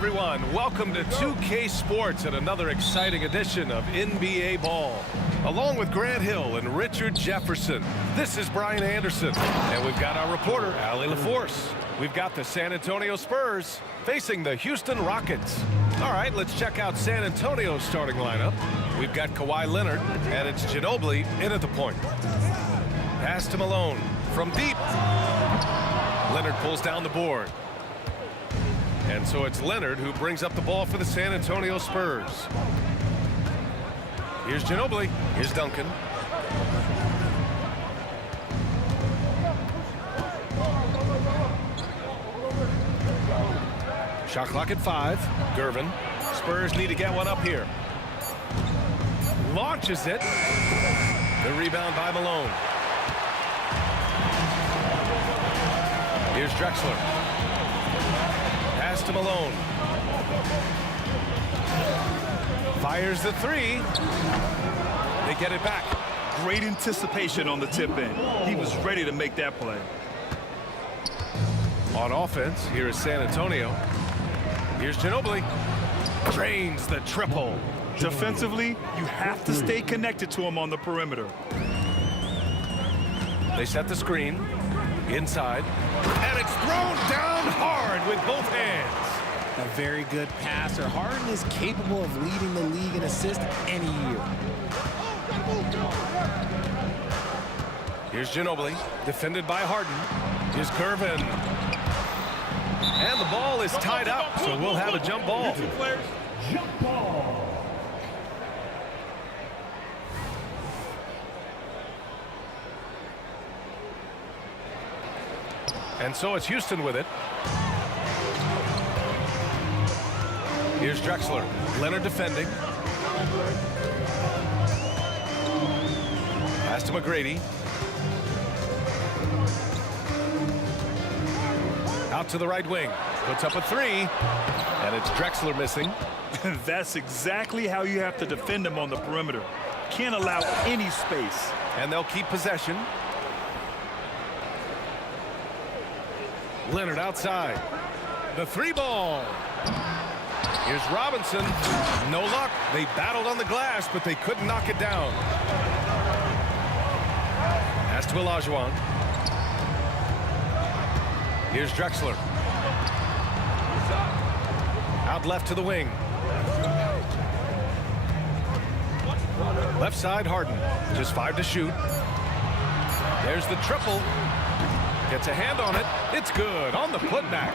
Everyone, welcome to 2K Sports and another exciting edition of NBA Ball. Along with Grant Hill and Richard Jefferson, this is Brian Anderson, and we've got our reporter, Allie LaForce. We've got the San Antonio Spurs facing the Houston Rockets. All right, let's check out San Antonio's starting lineup. We've got Kawhi Leonard, and it's Ginobili in at the point. Pass to Malone from deep. Leonard pulls down the board. And so it's Leonard who brings up the ball for the San Antonio Spurs. Here's Ginobili. Here's Duncan. Shot clock at 5. Gervin. Spurs need to get one up here. Launches it. The rebound by Malone. Here's Drexler. Pass to Malone. Fires the 3. They get it back. Great anticipation on the tip in. He was ready to make that play. On offense, here is San Antonio. Here's Ginobili. Drains the triple. Defensively, you have to stay connected to him on the perimeter. They set the screen. Inside. And it's thrown down hard with both hands. A very good passer. Harden is capable of leading the league in assists any year. Here's Ginobili, defended by Harden. Here's Gervin. And the ball is tied up, so we'll have a jump ball. Jump ball. And so it's Houston with it. Here's Drexler. Leonard defending. Pass to McGrady. Out to the right wing. Puts up a 3. And it's Drexler missing. That's exactly how you have to defend him on the perimeter. Can't allow any space. And they'll keep possession. Leonard outside. The 3 ball. Here's Robinson. No luck. They battled on the glass, but they couldn't knock it down. Pass to Olajuwon. Here's Drexler. Out left to the wing. Left side, Harden. Just 5 to shoot. There's the triple. Gets a hand on it. It's good on the putback.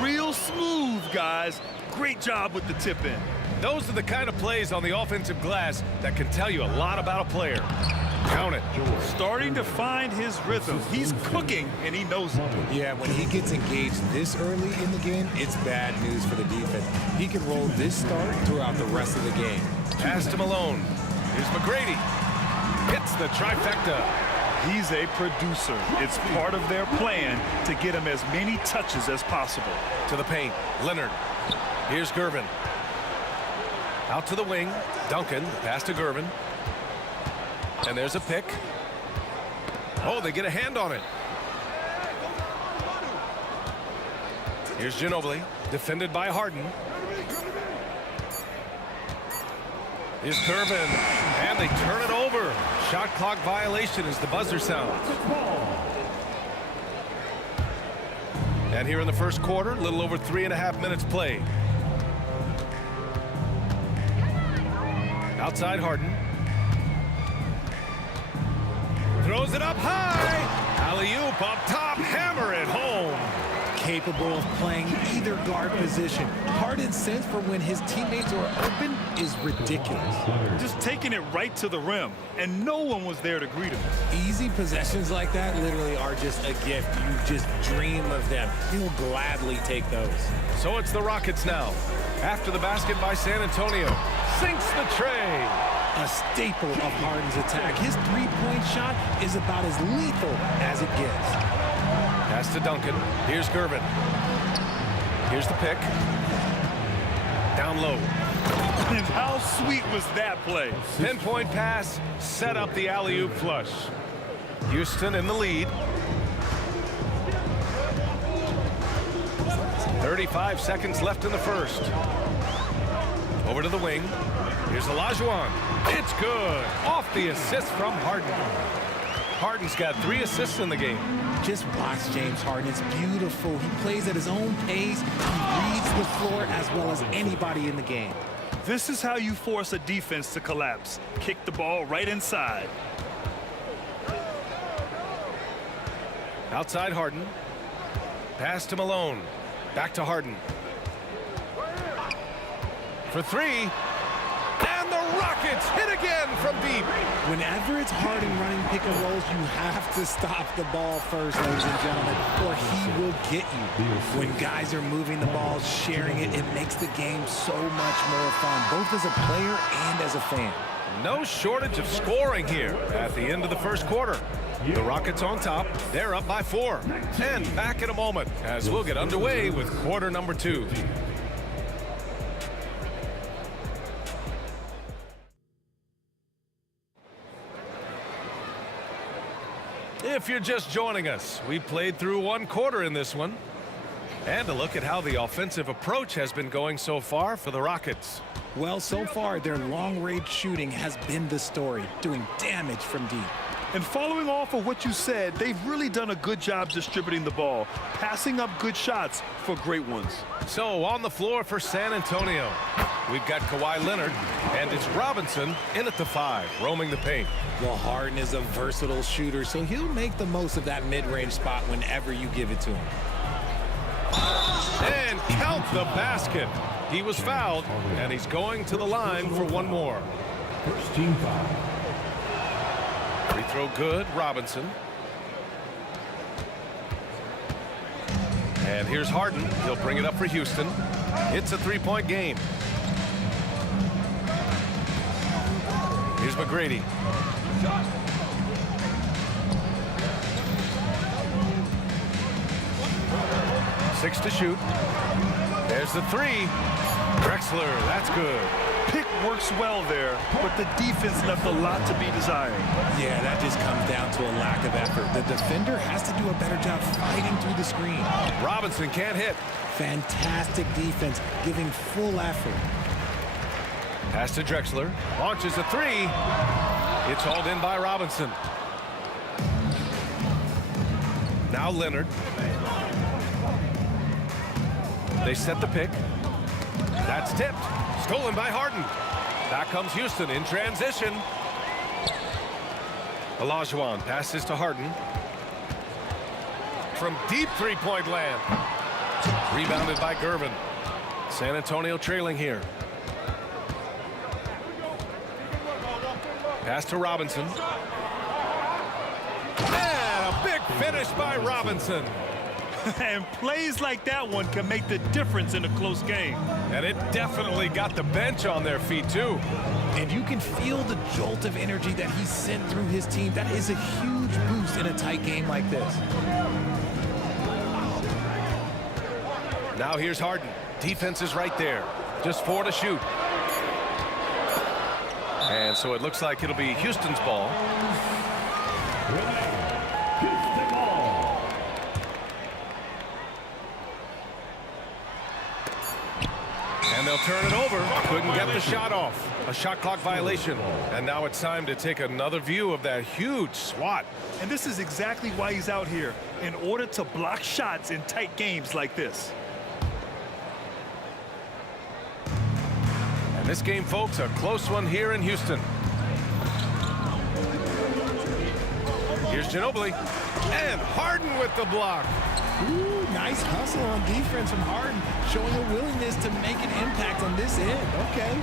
Real smooth, guys. Great job with the tip in. Those are the kind of plays on the offensive glass that can tell you a lot about a player. Count it. Starting to find his rhythm. He's cooking, and he knows it. Yeah, when he gets engaged this early in the game, it's bad news for the defense. He can roll this start throughout the rest of the game. Pass to Malone. Here's McGrady. Hits the trifecta. He's a producer. It's part of their plan to get him as many touches as possible. To the paint. Leonard. Here's Gervin. Out to the wing. Duncan. Pass to Gervin. And there's a pick. Oh, they get a hand on it. Here's Ginobili. Defended by Harden. Here's Gervin. And they turn it over. Shot clock violation as the buzzer sounds. And here in the first quarter, a little over 3.5 minutes played. Outside Harden. Throws it up high. Alley-oop up top. Hammer it home. Capable of playing either guard position. Harden's sense for when his teammates are open is ridiculous. Just taking it right to the rim, and no one was there to greet him. Easy possessions like that literally are just a gift. You just dream of them. He'll gladly take those. So it's the Rockets now. After the basket by San Antonio. Sinks the tray. A staple of Harden's attack. His three-point shot is about as lethal as it gets. Pass to Duncan. Here's Gervin. Here's the pick. Down low. And how sweet was that play? Pinpoint pass. Set up the alley-oop flush. Houston in the lead. 35 seconds left in the first. Over to the wing. Here's Olajuwon. It's good. Off the assist from Harden. Harden's got 3 assists in the game. Just watch James Harden. It's beautiful. He plays at his own pace. He reads the floor as well as anybody in the game. This is how you force a defense to collapse. Kick the ball right inside. Outside Harden. Pass to Malone. Back to Harden. for three. And the Rockets hit again from deep. Whenever it's Harden running pick and rolls, you have to stop the ball first, ladies and gentlemen, or he will get you. When guys are moving the ball, sharing it, it makes the game so much more fun, both as a player and as a fan. No shortage of scoring here at the end of the first quarter. The Rockets on top. They're up by 4. And back in a moment as we'll get underway with quarter number 2. If you're just joining us, we played through 1 quarter in this one. And a look at how the offensive approach has been going so far for the Rockets. Well, so far, their long-range shooting has been the story, doing damage from deep. And following off of what you said, they've really done a good job distributing the ball, passing up good shots for great ones. So on the floor for San Antonio, we've got Kawhi Leonard, and it's Robinson in at the 5, roaming the paint. Well, Harden is a versatile shooter, so he'll make the most of that mid-range spot whenever you give it to him. And count the basket. He was fouled, and he's going to the line for 1 more. First team foul. Free throw good, Robinson. And here's Harden. He'll bring it up for Houston. It's a 3-point game. Here's McGrady. 6 to shoot. There's the 3. Drexler, that's good. Pick works well there, but the defense left a lot to be desired. Yeah, that just comes down to a lack of effort. The defender has to do a better job fighting through the screen. Robinson can't hit. Fantastic defense, giving full effort. Pass to Drexler. Launches a 3. It's hauled in by Robinson. Now Leonard. They set the pick. That's tipped. Stolen by Harden. Back comes Houston in transition. Olajuwon passes to Harden. From deep 3-point land. Rebounded by Gervin. San Antonio trailing here. Pass to Robinson. And a big finish by Robinson. And plays like that one can make the difference in a close game. And it definitely got the bench on their feet, too. And you can feel the jolt of energy that he sent through his team. That is a huge boost in a tight game like this. Now here's Harden. Defense is right there. Just 4 to shoot. And so it looks like it'll be Houston's ball. Houston ball. And they'll turn it over. Couldn't get the shot off. A shot clock violation. And now it's time to take another view of that huge swat. And this is exactly why he's out here, in order to block shots in tight games like this. And this game, folks, a close one here in Houston. Here's Ginobili. And Harden with the block. Ooh, nice hustle on defense from Harden, showing a willingness to make an impact on this end. Okay.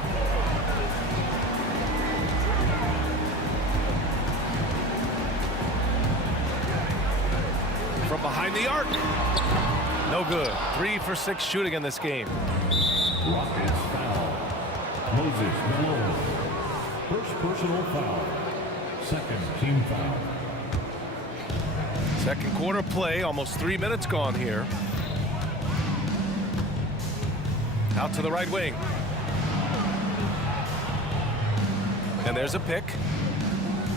From behind the arc. No good. 3 for 6 shooting in this game. Rockets foul. Moses Malone. First personal foul. Second team foul. Second quarter play, almost 3 minutes gone here. Out to the right wing. And there's a pick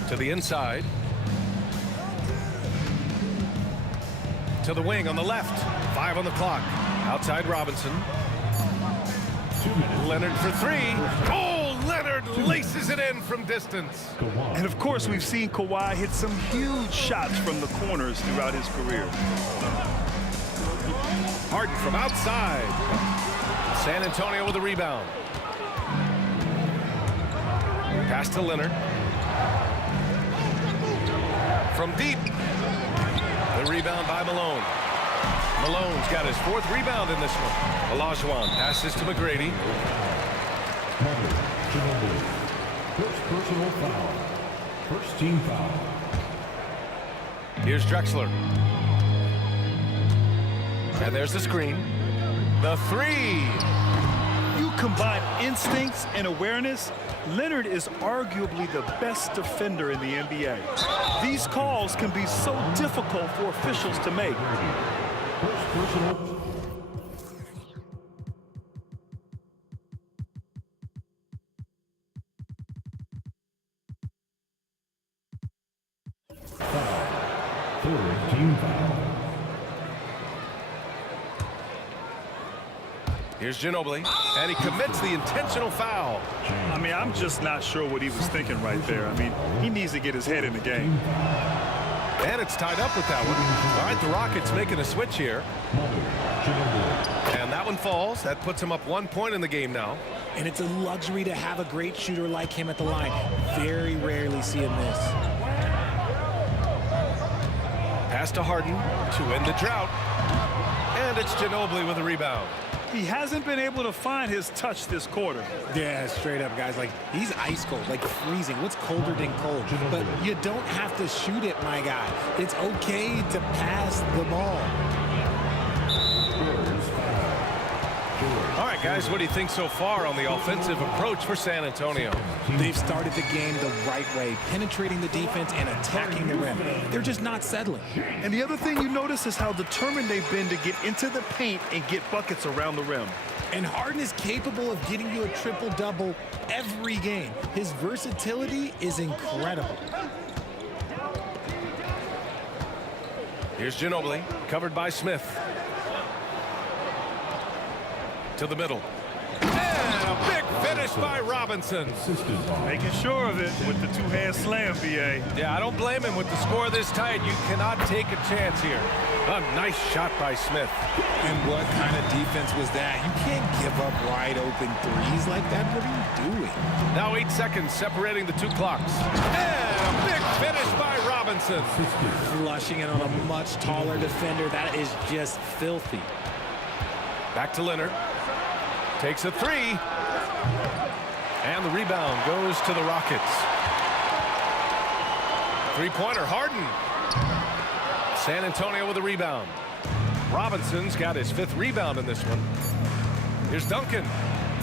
to the inside. To the wing on the left. 5 on the clock. Outside Robinson. 2 minutes. Leonard for 3. Oh, Leonard laces it in from distance. Kawhi. And of course, we've seen Kawhi hit some huge shots from the corners throughout his career. Harden from outside. San Antonio with a rebound. Pass to Leonard. From deep. The rebound by Malone. Malone's got his 4th rebound in this one. Olajuwon passes to McGrady. Mother, Ginobili. First personal foul. First team foul. Here's Drexler. And there's the screen. The three. You combine instincts and awareness, Leonard is arguably the best defender in the NBA. These calls can be so difficult for officials to make. First personal. Third team foul. Here's Ginobili, and he commits the intentional foul. I mean, I'm just not sure what he was thinking right there. I mean, he needs to get his head in the game. And it's tied up with that one. All right, the Rockets making a switch here. And that one falls. That puts him up 1 point in the game now. And it's a luxury to have a great shooter like him at the line. Very rarely see him miss. Pass to Harden to end the drought. And it's Ginobili with a rebound. He hasn't been able to find his touch this quarter. Yeah, straight up, guys. Like, he's ice cold, like freezing. What's colder than cold? But you don't have to shoot it, my guy. It's okay to pass the ball. All right, guys, what do you think so far on the offensive approach for San Antonio? They've started the game the right way, penetrating the defense and attacking the rim. They're just not settling. And the other thing you notice is how determined they've been to get into the paint and get buckets around the rim. And Harden is capable of getting you a triple-double every game. His versatility is incredible. Here's Ginobili, covered by Smith. To the middle. And a big finish by Robinson. Making sure of it with the two-hand slam, B.A. Yeah, I don't blame him with the score this tight. You cannot take a chance here. A nice shot by Smith. And what kind of defense was that? You can't give up wide open threes like that. What are you doing? Now 8 seconds separating the two clocks. And a big finish by Robinson. Flushing it on a much taller defender. That is just filthy. Back to Leonard. Takes a three. And the rebound goes to the Rockets. Three-pointer, Harden. San Antonio with a rebound. Robinson's got his 5th rebound in this one. Here's Duncan.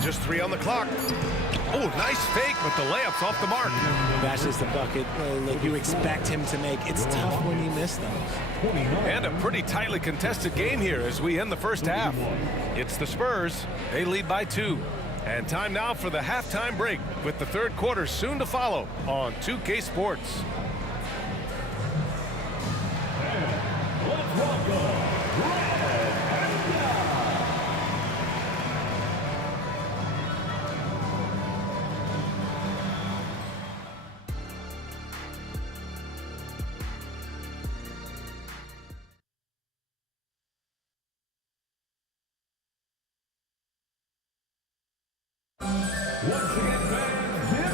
Just 3 on the clock. Oh, nice fake, but the layup's off the mark. That's just a bucket that you expect him to make. It's tough when you miss those. And a pretty tightly contested game here as we end the first half. It's the Spurs. They lead by 2. And time now for the halftime break with the third quarter soon to follow on 2K Sports.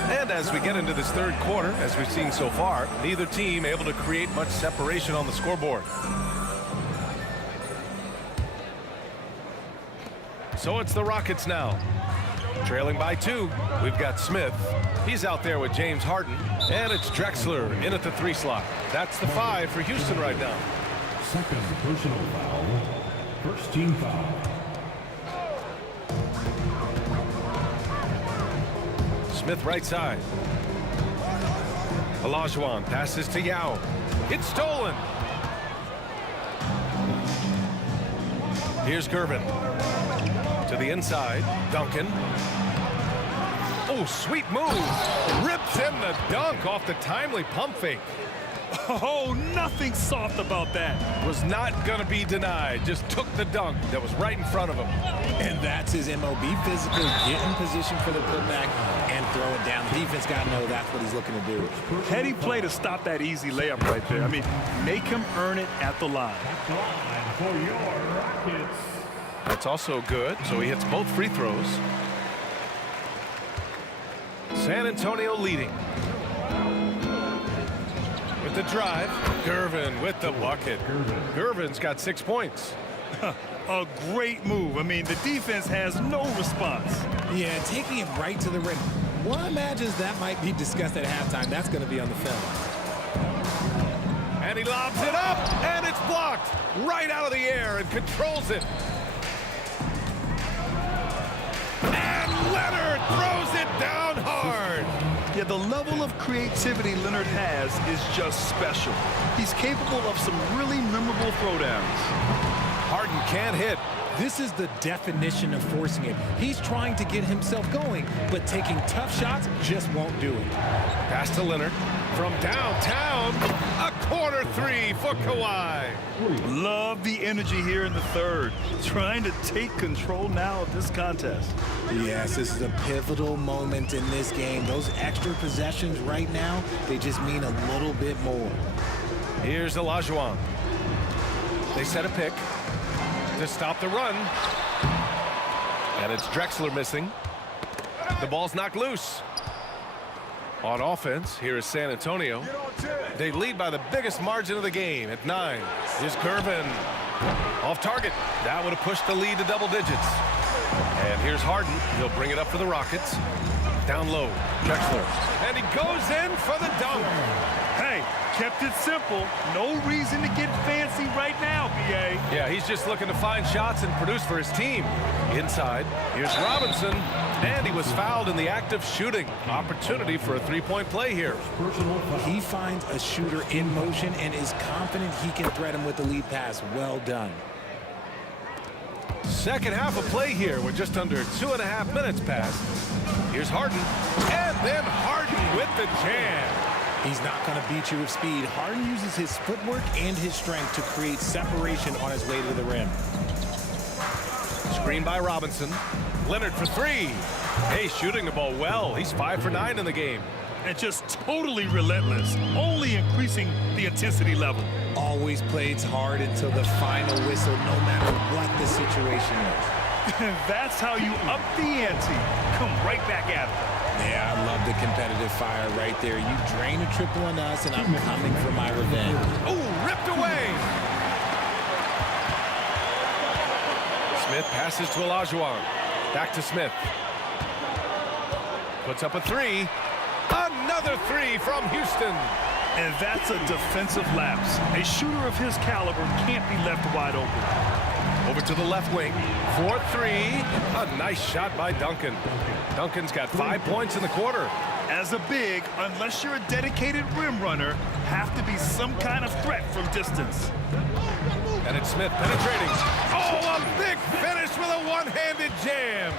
And as we get into this third quarter, as we've seen so far, neither team able to create much separation on the scoreboard. So it's the Rockets now. Trailing by 2, we've got Smith. He's out there with James Harden. And it's Drexler in at the 3 slot. That's the 5 for Houston right now. Second personal foul. First team foul. Smith right side. Olajuwon passes to Yao. It's stolen. Here's Gervin. To the inside. Duncan. Oh, sweet move. Rips in the dunk off the timely pump fake. Oh, nothing soft about that. Was not going to be denied. Just took the dunk that was right in front of him. And that's his MO. Be physical, get in position for the putback, and throw it down. The defense got to know that's what he's looking to do. Heady play to stop that easy layup right there. I mean, make him earn it at the line. For your Rockets. That's also good, so he hits both free throws. San Antonio leading. With the drive, Gervin with the bucket. Gervin's got 6 points. A great move. I mean, the defense has no response. Yeah, taking it right to the rim. One imagines that might be discussed at halftime. That's going to be on the film. And he lobs it up, and it's blocked right out of the air and controls it. And Leonard throws it down hard. Yeah, the level of creativity Leonard has is just special. He's capable of some really memorable throwdowns. Harden can't hit. This is the definition of forcing it. He's trying to get himself going, but taking tough shots just won't do it. Pass to Leonard from downtown. A corner three for Kawhi. Love the energy here in the third. Trying to take control now of this contest. Yes, this is a pivotal moment in this game. Those extra possessions right now, they just mean a little bit more. Here's Olajuwon. They set a pick to stop the run. And it's Drexler missing. The ball's knocked loose. On offense, here is San Antonio. They lead by the biggest margin of the game at 9. Here's Gervin. Off target. That would have pushed the lead to double digits. And here's Harden. He'll bring it up for the Rockets. Down low. Drexler. And he goes in for the dunk. Hey, kept it simple. No reason to get fancy right now, B.A. Yeah, he's just looking to find shots and produce for his team. Inside, here's Robinson. And he was fouled in the act of shooting. Opportunity for a three-point play here. He finds a shooter in motion and is confident he can threat him with the lead pass. Well done. Second half of play here with just under 2.5 minutes passed. Here's Harden. And then Harden with the jam. He's not going to beat you with speed. Harden uses his footwork and his strength to create separation on his way to the rim. Screen by Robinson. Leonard for three. Hey, shooting the ball well. He's 5 for 9 in the game. And just totally relentless, only increasing the intensity level. Always plays hard until the final whistle, no matter what the situation is. That's how you up the ante. Come right back at it. Yeah, I love the competitive fire right there. You drain a triple on us, and I'm coming for my revenge. Oh, ripped away. Smith passes to Olajuwon. Back to Smith. Puts up a three. Another three from Houston. And that's a defensive lapse. A shooter of his caliber can't be left wide open. Over to the left wing. 4-3. A nice shot by Duncan. Duncan's got 5 points in the quarter. As a big, unless you're a dedicated rim runner, have to be some kind of threat from distance. And it's Smith penetrating. Oh, a big finish with a one-handed jam.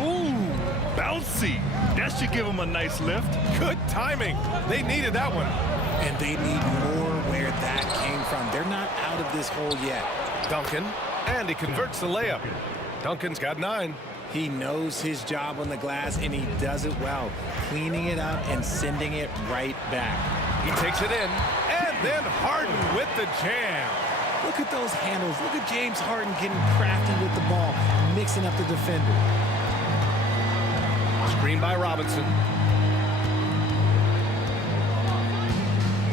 Ooh, bouncy. That should give him a nice lift. Good timing. They needed that one. And they need more where that came from. They're not out of this hole yet. Duncan, and he converts the layup. Duncan's got 9. He knows his job on the glass, and he does it well, cleaning it up and sending it right back. He takes it in, and then Harden with the jam. Look at those handles. Look at James Harden getting crafty with the ball, mixing up the defender. Screen by Robinson.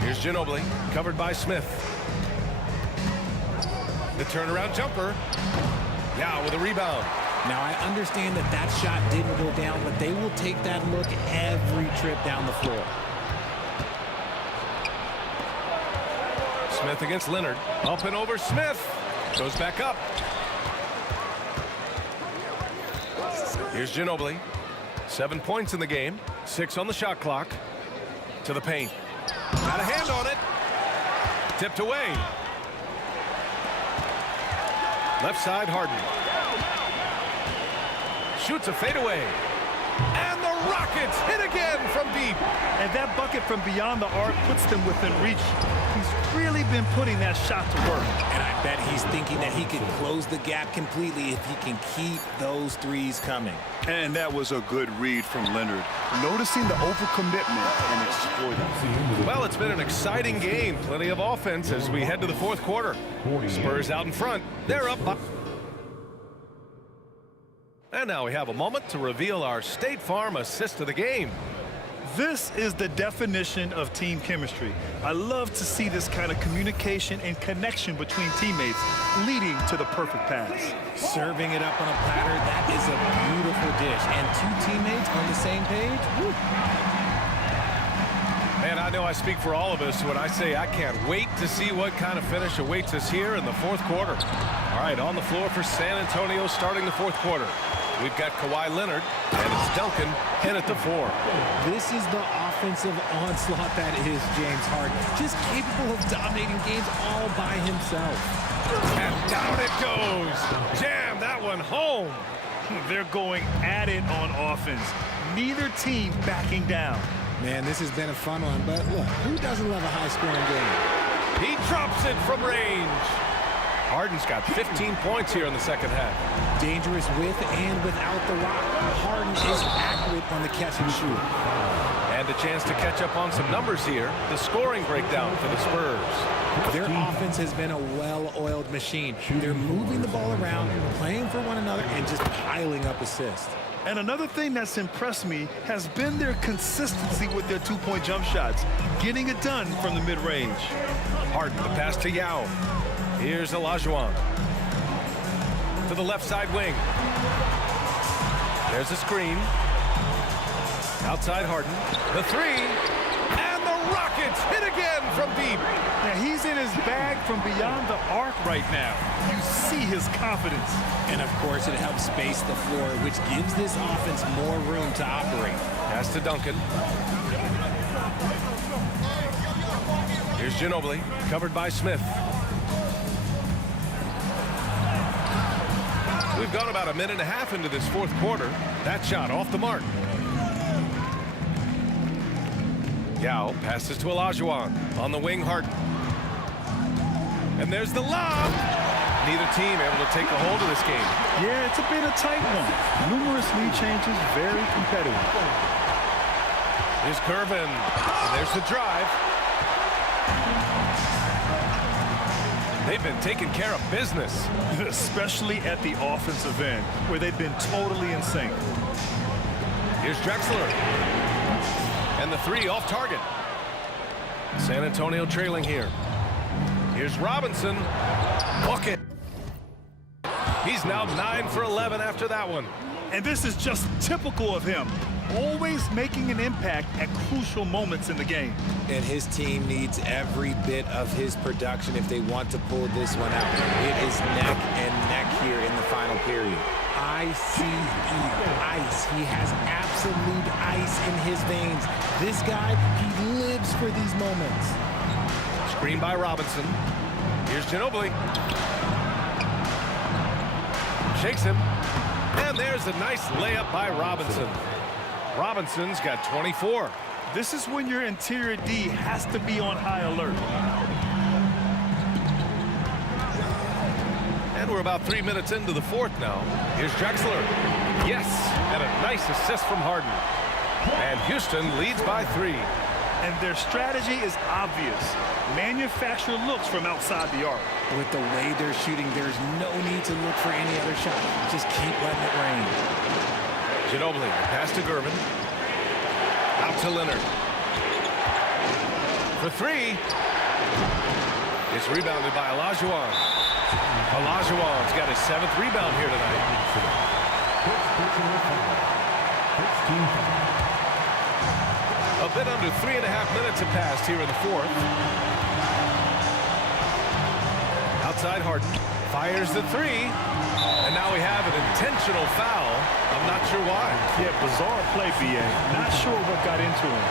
Here's Ginobili, covered by Smith. The turnaround jumper. Now with a rebound. Now, I understand that that shot didn't go down, but they will take that look every trip down the floor. Smith against Leonard. Up and over Smith. Goes back up. Here's Ginobili. 7 points in the game. 6 on the shot clock. To the paint. Got a hand on it. Tipped away. Left side, Harden. Shoots a fadeaway. And the Rockets hit again from deep. And that bucket from beyond the arc puts them within reach. He's really been putting that shot to work. And I bet he's thinking that he can close the gap completely if he can keep those threes coming. And that was a good read from Leonard. Noticing the overcommitment and exploiting. Well, it's been an exciting game. Plenty of offense as we head to the fourth quarter. Spurs out in front. They're up by... And now we have a moment to reveal our State Farm assist of the game. This is the definition of team chemistry. I love to see this kind of communication and connection between teammates leading to the perfect pass. Serving it up on a platter, that is a beautiful dish. And two teammates on the same page. Woo. Man, I know I speak for all of us when I say I can't wait to see what kind of finish awaits us here in the fourth quarter. All right, on the floor for San Antonio starting the fourth quarter. We've got Kawhi Leonard, and it's Duncan in at the 4. This is the offensive onslaught that is James Harden. Just capable of dominating games all by himself. And down it goes. Jam that one home. They're going at it on offense. Neither team backing down. Man, this has been a fun one, but look, who doesn't love a high-scoring game? He drops it from range. Harden's got 15 points here in the second half. Dangerous with and without the rock. Harden is accurate on the catch and shoot. And a chance to catch up on some numbers here. The scoring breakdown for the Spurs. Their offense has been a well-oiled machine. They're moving the ball around, playing for one another, and just piling up assists. And another thing that's impressed me has been their consistency with their two-point jump shots, getting it done from the mid-range. Harden, the pass to Yao. Here's Olajuwon. To the left side wing. There's a screen. Outside Harden. The 3. And the Rockets hit again from deep. Now he's in his bag from beyond the arc right now. You see his confidence. And of course, it helps space the floor, which gives this offense more room to operate. Pass to Duncan. Here's Ginobili, covered by Smith. We've gone about a minute and a half into this fourth quarter. That shot off the mark. Yao passes to Olajuwon. On the wing, Harden. And there's the lob. Neither team able to take a hold of this game. Yeah, it's a bit of a tight one. Numerous lead changes, very competitive. Here's Gervin. And there's the drive. They've been taking care of business. Especially at the offensive end, where they've been totally in sync. Here's Drexler. And the 3 off target. San Antonio trailing here. Here's Robinson. Bucket. He's now 9 for 11 after that one. And this is just typical of him. Always making an impact at crucial moments in the game. And his team needs every bit of his production if they want to pull this one out. It is neck and neck here in the final period. ICE, ice. He has absolute ice in his veins. This guy, he lives for these moments. Screen by Robinson. Here's Ginobili. Shakes him. And there's a nice layup by Robinson. Robinson's got 24. This is when your interior D has to be on high alert. And we're about 3 minutes into the fourth now. Here's Drexler. Yes, and a nice assist from Harden. And Houston leads by 3. And their strategy is obvious. Manufacture looks from outside the arc. With the way they're shooting, there's no need to look for any other shot. Just keep letting it rain. Ginobili, pass to Gervin. Out to Leonard. For 3. It's rebounded by Olajuwon. Olajuwon's got his 7th rebound here tonight. A bit under 3.5 minutes have passed here in the fourth. Outside Harden. Fires the 3. And now we have an intentional foul. I'm not sure why. Yeah, bizarre play, B.A. Not sure what got into him.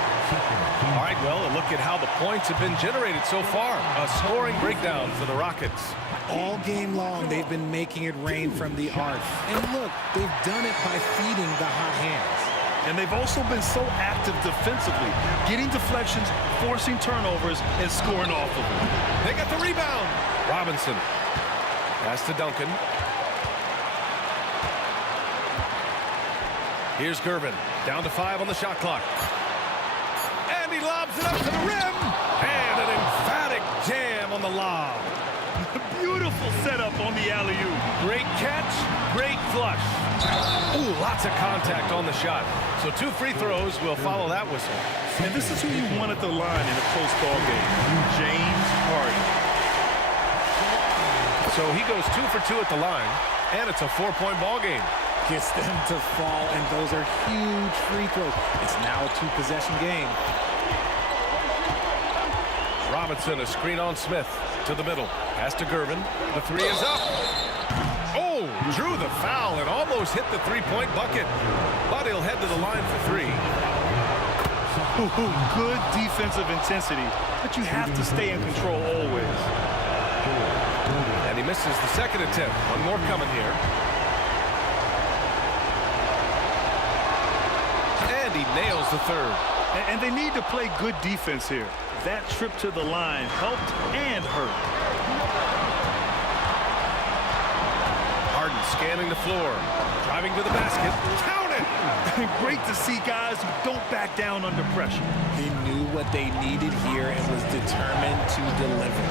All right, well, a look at how the points have been generated so far. A scoring breakdown for the Rockets. All game long, they've been making it rain from the arc. And look, they've done it by feeding the hot hands. And they've also been so active defensively, getting deflections, forcing turnovers, and scoring off of them. They got the rebound. Robinson. Pass to Duncan. Here's Gervin. Down to 5 on the shot clock. And he lobs it up to the rim. And an emphatic jam on the lob. Beautiful setup on the alley-oop. Great catch, great flush. Ooh, lots of contact on the shot. So 2 free throws will follow that whistle. And this is who you want at the line in a close ball game, James Harden. So he goes 2 for 2 at the line, and it's a 4-point ball game. Gets them to fall, and those are huge free throws. It's now a 2-possession game. Robinson, a screen on Smith to the middle. Pass to Gervin. The 3 is up. Oh, drew the foul and almost hit the 3-point bucket. But he'll head to the line for 3. Good defensive intensity, but you have to stay in control always. And he misses the second attempt. One more coming here. And he nails the third. And they need to play good defense here. That trip to the line helped and hurt. Harden scanning the floor. Driving to the basket. Count it! Great to see guys who don't back down under pressure. He knew what they needed here and was determined to deliver.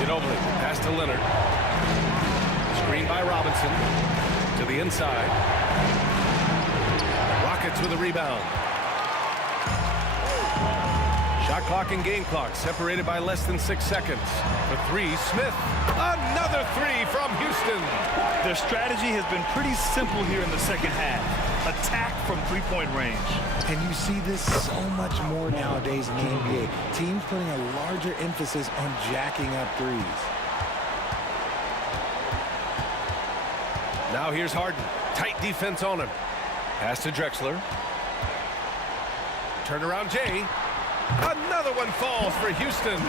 Ginobili, pass to Leonard. Screen by Robinson. To the inside. Rockets with a rebound. Shot clock and game clock separated by less than 6 seconds. For 3, Smith. Another 3 from Houston. Their strategy has been pretty simple here in the second half. Attack from 3-point range. And you see this so much more nowadays in the NBA. Teams putting a larger emphasis on jacking up threes. Now here's Harden. Tight defense on him. Pass to Drexler. Turnaround Jay. Another one falls for Houston.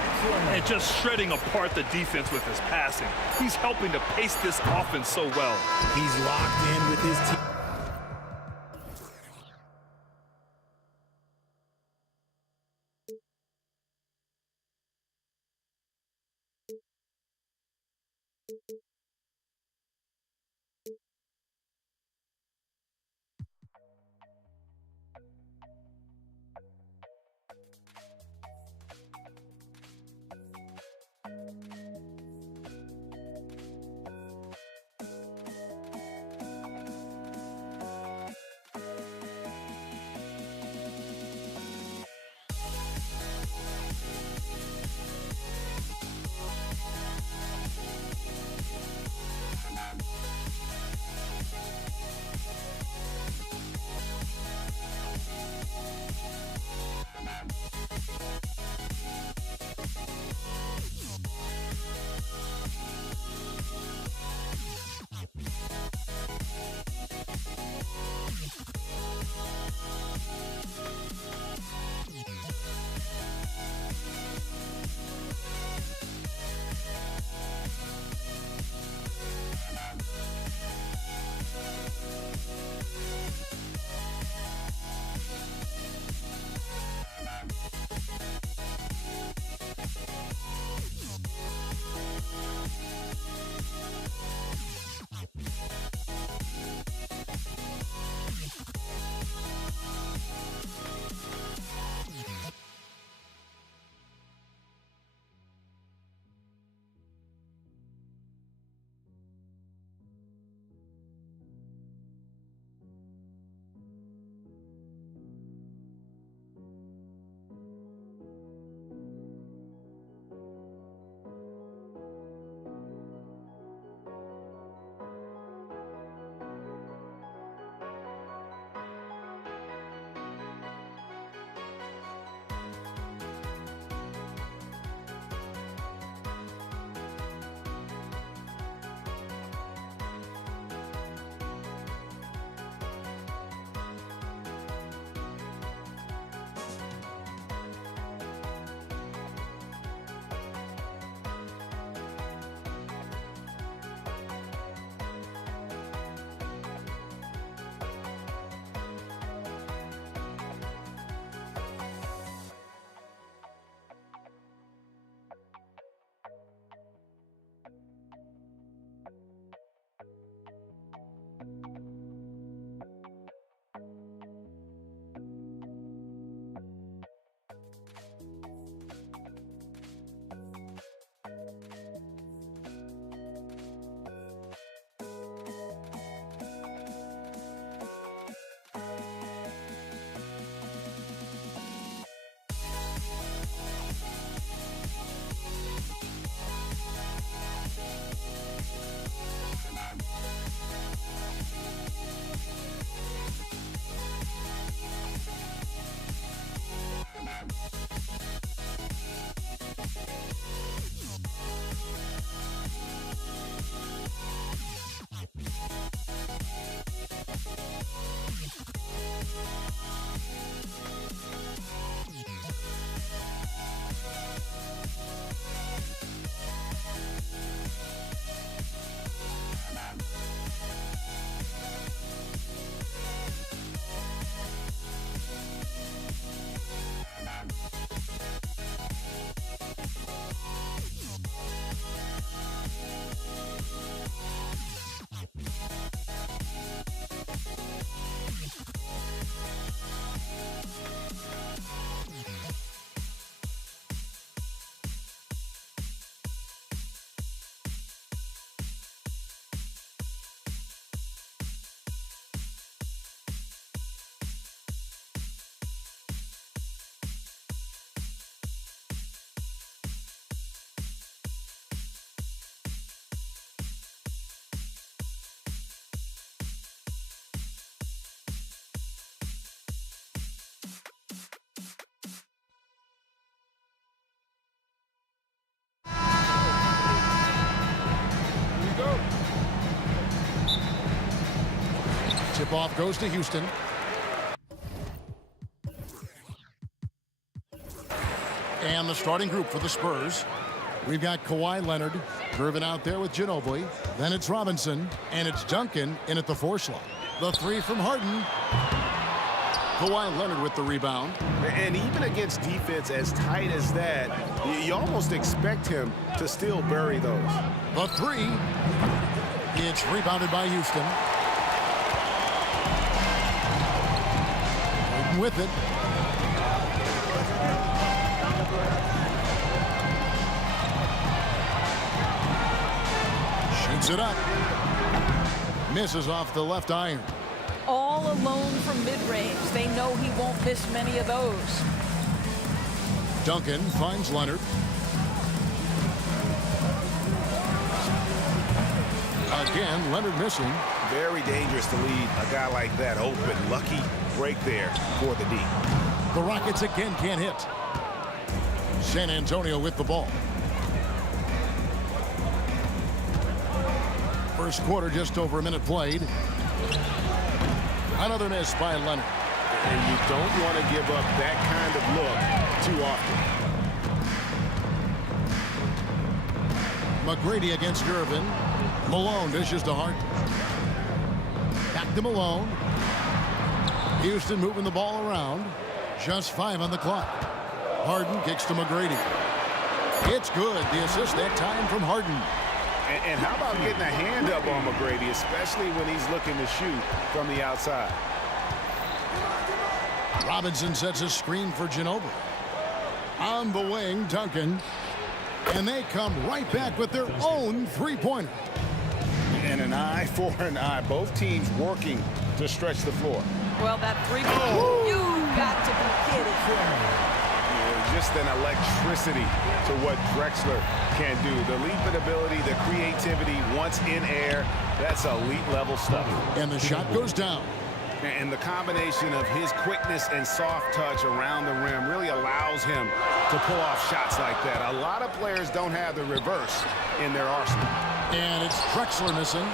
And just shredding apart the defense with his passing. He's helping to pace this offense so well. He's locked in with his team. Tip-off goes to Houston. And the starting group for the Spurs. We've got Kawhi Leonard curving out there with Ginobili. Then it's Robinson, and it's Duncan in at the 4 slot. The 3 from Harden. Kawhi Leonard with the rebound. And even against defense as tight as that, you almost expect him to still bury those. The 3. It's rebounded by Houston. Harden with it. Shoots it up. Misses off the left iron. All alone from mid-range. They know he won't miss many of those. Duncan finds Leonard. Again, Leonard missing. Very dangerous to leave a guy like that open. Lucky break there for the D. The Rockets again can't hit. San Antonio with the ball. First quarter, just over a minute played. Another miss by Leonard. And you don't want to give up that kind of look too often. McGrady against Irvin. Malone dishes to Hart. Back to Malone. Houston moving the ball around. Just 5 on the clock. Harden kicks to McGrady. It's good. The assist that time from Harden. And how about getting a hand up on McGrady, especially when he's looking to shoot from the outside? Robinson sets a screen for Ginobili. On the wing, Duncan. And they come right back with their own three-pointer. And an eye for an eye. Both teams working to stretch the floor. Well, that three-point, you've got to be kidding. Just an electricity to what Drexler can do. The leaping ability, the creativity once in air, that's elite level stuff. And the shot goes down. And the combination of his quickness and soft touch around the rim really allows him to pull off shots like that. A lot of players don't have the reverse in their arsenal. And it's Drexler missing.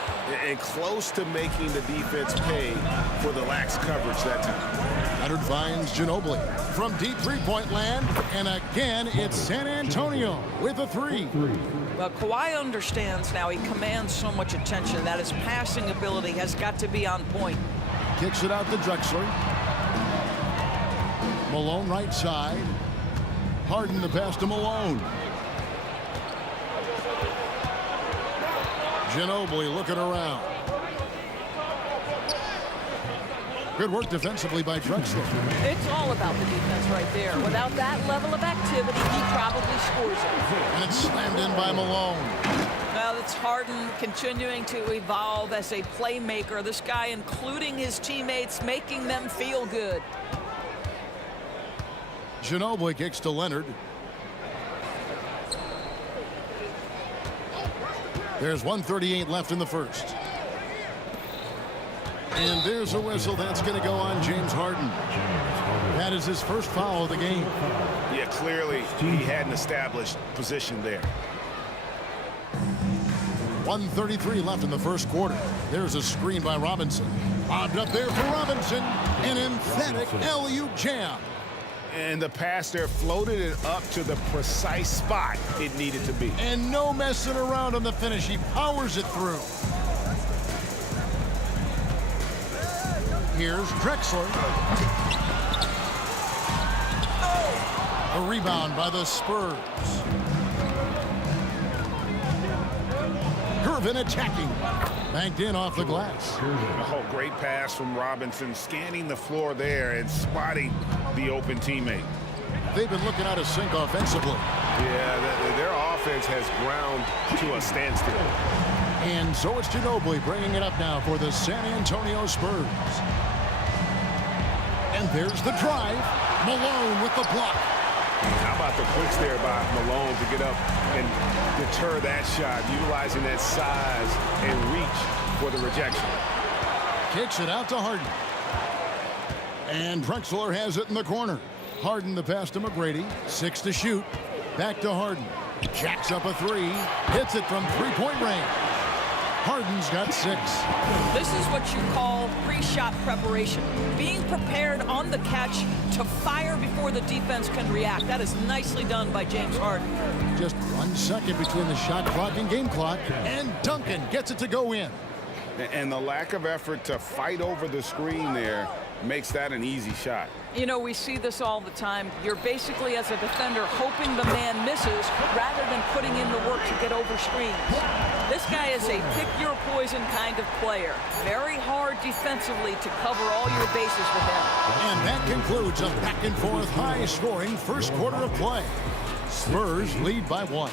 And close to making the defense pay for the lax coverage that time. Leonard finds Ginobili from deep three-point land. And again, it's San Antonio with a 3. Well, Kawhi understands now. He commands so much attention that his passing ability has got to be on point. Kicks it out to Drexler. Malone right side. Harden the pass to Malone. Ginobili looking around. Good work defensively by Drexler. It's all about the defense right there. Without that level of activity, he probably scores it. And it's slammed in by Malone. Well, it's Harden continuing to evolve as a playmaker. This guy, including his teammates, making them feel good. Ginobili kicks to Leonard. There's 1:38 left in the first. And there's a whistle. That's going to go on James Harden. That is his first foul of the game. Yeah, clearly he had an established position there. 1:33 left in the first quarter. There's a screen by Robinson. Bobbed up there for Robinson. An emphatic alley-oop jam. And the pass there floated it up to the precise spot it needed to be. And no messing around on the finish. He powers it through. Here's Drexler. A rebound by the Spurs. Gervin attacking. Banked in off the glass. Oh, great pass from Robinson, scanning the floor there and spotting the open teammate. They've been looking out of sync offensively. Yeah, their offense has ground to a standstill. And so it's Ginobili bringing it up now for the San Antonio Spurs. And there's the drive. Malone with the block. How about the quicks there by Malone to get up and deter that shot, utilizing that size and reach for the rejection. Kicks it out to Harden. And Drexler has it in the corner. Harden the pass to McGrady. 6 to shoot. Back to Harden. Jacks up a 3. Hits it from three-point range. Harden's got 6. This is what you call pre-shot preparation. Being prepared on the catch to fire before the defense can react. That is nicely done by James Harden. Just 1 second between the shot clock and game clock. And Duncan gets it to go in. And the lack of effort to fight over the screen there makes that an easy shot. You know, we see this all the time. You're basically, as a defender, hoping the man misses rather than putting in the work to get over screens. This guy is a pick-your-poison kind of player. Very hard defensively to cover all your bases with him. And that concludes a back-and-forth, high-scoring first quarter of play. Spurs lead by 1.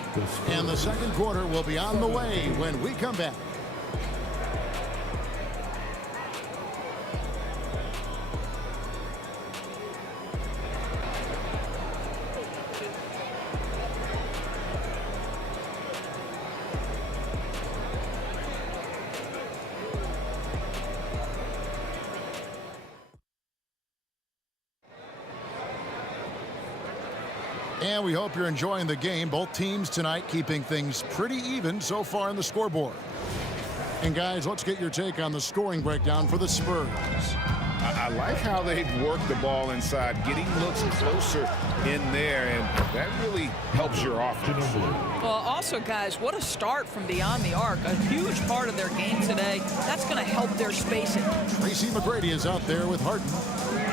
And the second quarter will be on the way when we come back. And we hope you're enjoying the game. Both teams tonight keeping things pretty even so far on the scoreboard. And guys, let's get your take on the scoring breakdown for the Spurs. I like how they've worked the ball inside, getting looks closer in there, and that really helps your offense. Well, also, guys, what a start from beyond the arc. A huge part of their game today. That's going to help their spacing. Tracy McGrady is out there with Harden.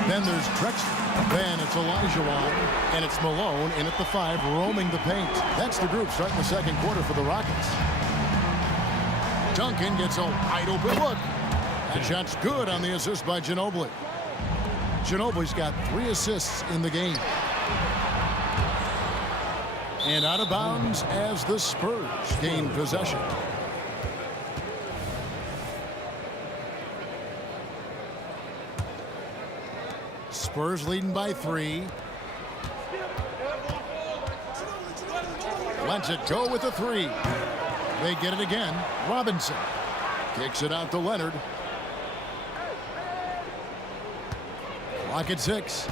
Then there's Drexler. Then it's Olajuwon, and it's Malone in at the 5, roaming the paint. That's the group starting the second quarter for the Rockets. Duncan gets a wide open look. That shot's good on the assist by Ginobili. Ginobili's got 3 assists in the game. And out of bounds as the Spurs gain possession. Spurs leading by 3. Lets it go with a 3. They get it again. Robinson kicks it out to Leonard. Clock at 6.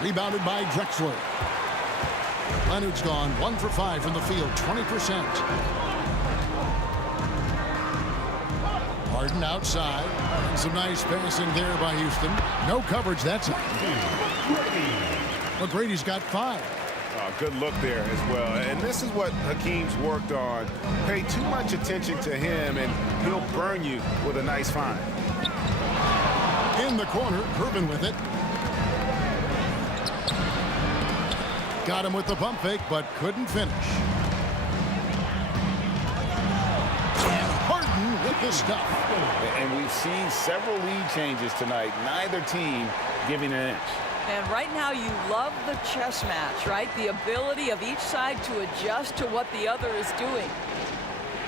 Rebounded by Drexler. Leonard's gone 1 for 5 from the field, 20%. Harden outside. Some nice passing there by Houston. No coverage that time. McGrady's got 5. Good look there as well. And this is what Hakeem's worked on. Pay too much attention to him, and he'll burn you with a nice find. In the corner, Gervin with it. Got him with the pump fake, but couldn't finish. And Harden with the stuff. And we've seen several lead changes tonight. Neither team giving an inch. And right now you love the chess match, right? The ability of each side to adjust to what the other is doing.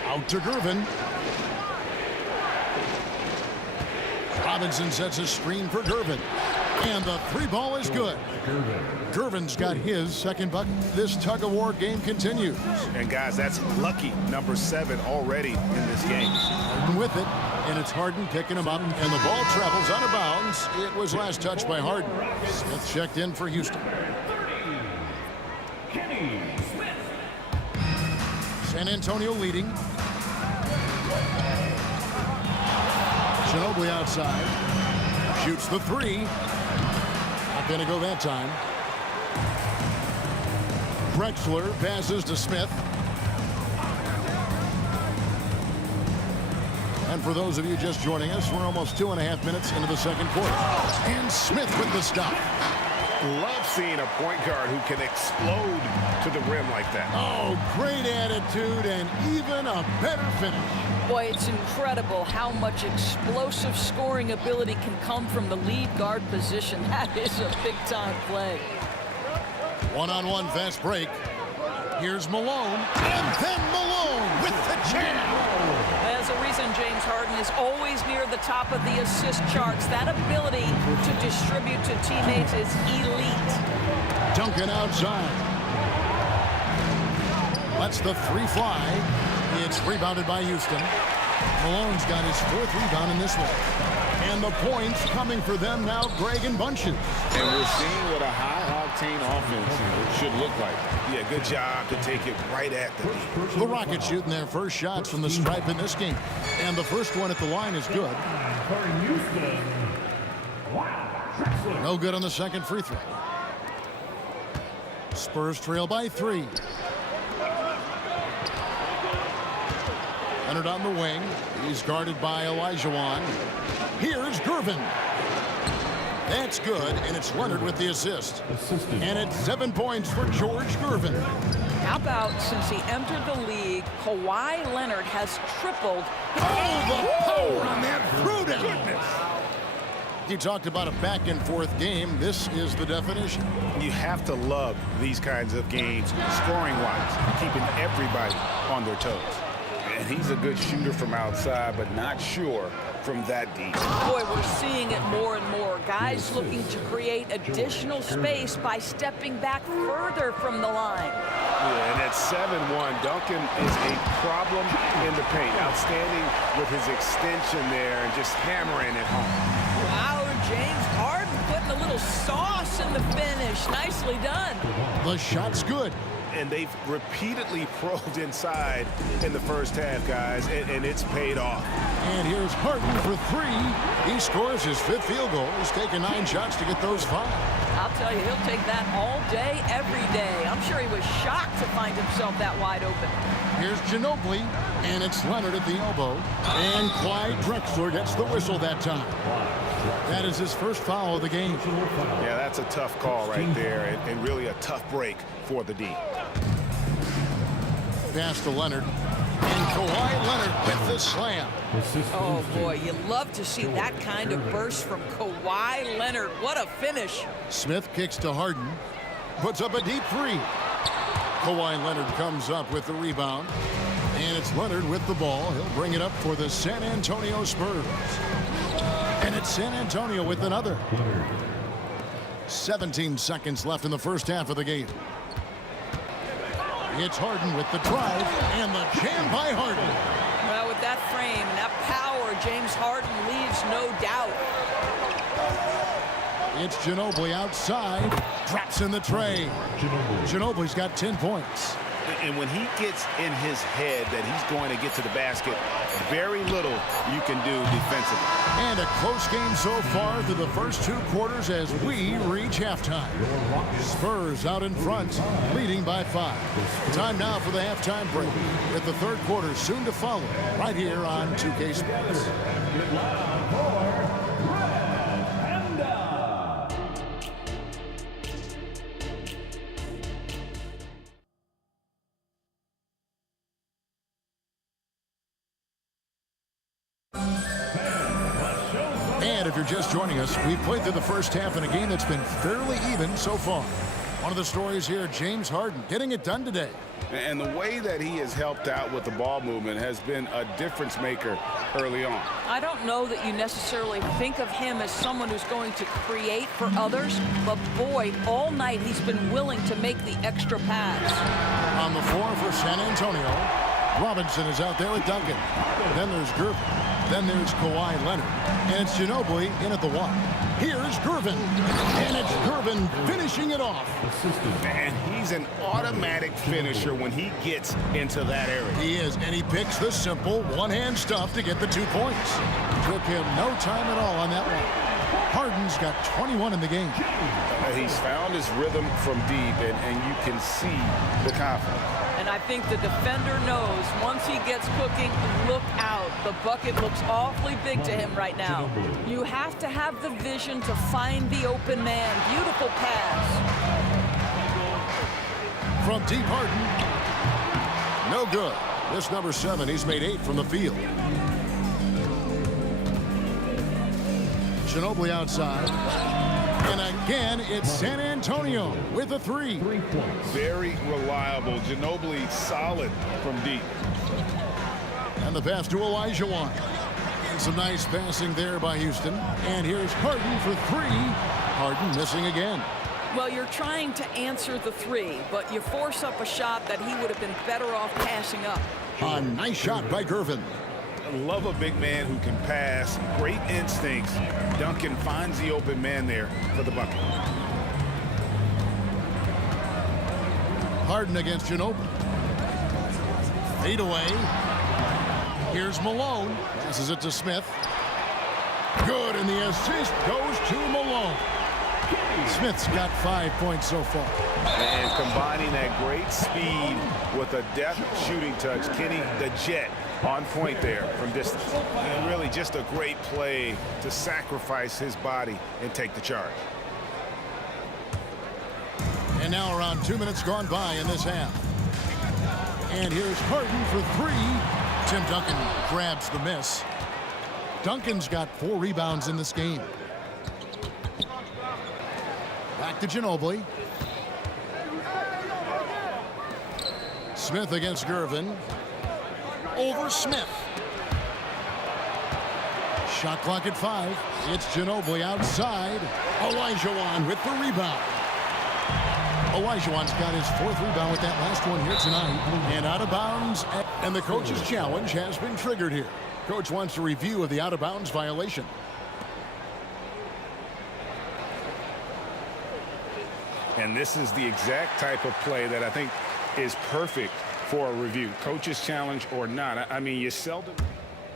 Out to Gervin. Robinson sets a screen for Gervin. And the 3-ball is good. Gervin's got his second bucket. This tug-of-war game continues. And guys, that's lucky number 7 already in this game. Harden with it. And it's Harden picking him up. And the ball travels out of bounds. It was last touched by Harden. Smith checked in for Houston. San Antonio leading. Ginobili outside. Shoots the three. Not going to go that time. Drexler passes to Smith. And for those of you just joining us, we're almost 2.5 minutes into the second quarter. And Smith with the stop. Love seeing a point guard who can explode to the rim like that. Oh, great attitude and even a better finish. Boy, it's incredible how much explosive scoring ability can come from the lead guard position. That is a big-time play. One-on-one fast break. Here's Malone. And then Malone with the jam. There's a reason James Harden is always near the top of the assist charts. That ability to distribute to teammates is elite. Duncan outside. Lets the three fly. It's rebounded by Houston. Malone's got his 4th rebound in this one. And the points coming for them now, Greg and Bunches. And we're seeing what a high-octane offense should look like. Yeah, good job to take it right at the knee. The Rockets shooting their first shots from the stripe in this game. And the first one at the line is good. No good on the second free throw. Spurs trail by 3. Leonard on the wing. He's guarded by Olajuwon. Here's Gervin. That's good, and it's Leonard with the assist. And it's 7 points for George Gervin. How about since he entered the league, Kawhi Leonard has tripled. Oh, the power on that throwdown. He talked about a back-and-forth game. This is the definition. You have to love these kinds of games, scoring-wise, keeping everybody on their toes. And he's a good shooter from outside, but not sure from that deep. Boy, we're seeing it more and more. Guys looking to create additional space by stepping back further from the line. Yeah, and at 7-1, Duncan is a problem in the paint. Outstanding with his extension there and just hammering it home. Wow, James Harden putting a little sauce in the finish. Nicely done. The shot's good. And they've repeatedly probed inside in the first half, guys, and it's paid off. And here's Harden for 3. He scores his 5th field goal. He's taken 9 shots to get those 5. I'll tell you, he'll take that all day, every day. I'm sure he was shocked to find himself that wide open. Here's Ginobili, and it's Leonard at the elbow. And Clyde Drexler gets the whistle that time. That is his first foul of the game. Yeah, that's a tough call right there, and really a tough break for the D. Pass to Leonard. And Kawhi Leonard with the slam. Oh, boy, you love to see that kind of burst from Kawhi Leonard. What a finish. Smith kicks to Harden. Puts up a deep 3. Kawhi Leonard comes up with the rebound. And it's Leonard with the ball. He'll bring it up for the San Antonio Spurs. And it's San Antonio with another. 17 seconds left in the first half of the game. It's Harden with the drive and the jam by Harden. Well, with that frame and that power, James Harden leaves no doubt. It's Ginobili outside. Drops in the tray. Ginobili's got 10 points. And when he gets in his head that he's going to get to the basket, very little you can do defensively. And a close game so far through the first 2 quarters as we reach halftime. Spurs out in front, leading by 5. Time now for the halftime break, with the third quarter soon to follow, right here on 2K Sports. And if you're just joining us, we've played through the first half in a game that's been fairly even so far. One of the stories here, James Harden getting it done today. And the way that he has helped out with the ball movement has been a difference maker early on. I don't know that you necessarily think of him as someone who's going to create for others, but boy, all night he's been willing to make the extra pass. On the floor for San Antonio, Robinson is out there with Duncan. Then there's Gervin. Then there's Kawhi Leonard. And it's Ginobili in at the 1. Here's Gervin. And it's Gervin finishing it off. And he's an automatic finisher when he gets into that area. He is, and he picks the simple one-hand stuff to get the 2 points. Took him no time at all on that one. Harden's got 21 in the game. He's found his rhythm from deep, and you can see the confidence. And I think the defender knows once he gets cooking, look out. The bucket looks awfully big to him right now. You have to have the vision to find the open man. Beautiful pass. From deep, Harden. No good. This number 7, he's made 8 from the field. Ginobili outside. And again, it's San Antonio with a 3. Very reliable. Ginobili solid from deep. And the pass to Olajuwon. And some nice passing there by Houston. And here's Harden for 3. Harden missing again. Well, you're trying to answer the 3, but you force up a shot that he would have been better off passing up. A nice shot by Gervin. I love a big man who can pass. Great instincts. Duncan finds the open man there for the bucket. Harden against Ginobili. Fade away. Here's Malone. Passes it to Smith. Good, and the assist goes to Malone. Smith's got 5 points so far. And combining that great speed with a deft shooting touch, Kenny the Jet on point there from distance. And really just a great play to sacrifice his body and take the charge. And now around 2 minutes gone by in this half. And here's Harden for 3. Tim Duncan grabs the miss. Duncan's got 4 rebounds in this game. Back to Ginobili. Smith against Gervin. Over Smith. Shot clock at 5. It's Ginobili outside. Olajuwon with the rebound. Olajuwon's got his 4th rebound with that last one here tonight. And out of bounds. And the coach's challenge has been triggered here. Coach wants a review of the out of bounds violation. And this is the exact type of play that I think is perfect for a review. Coach's challenge or not. I mean, you seldom.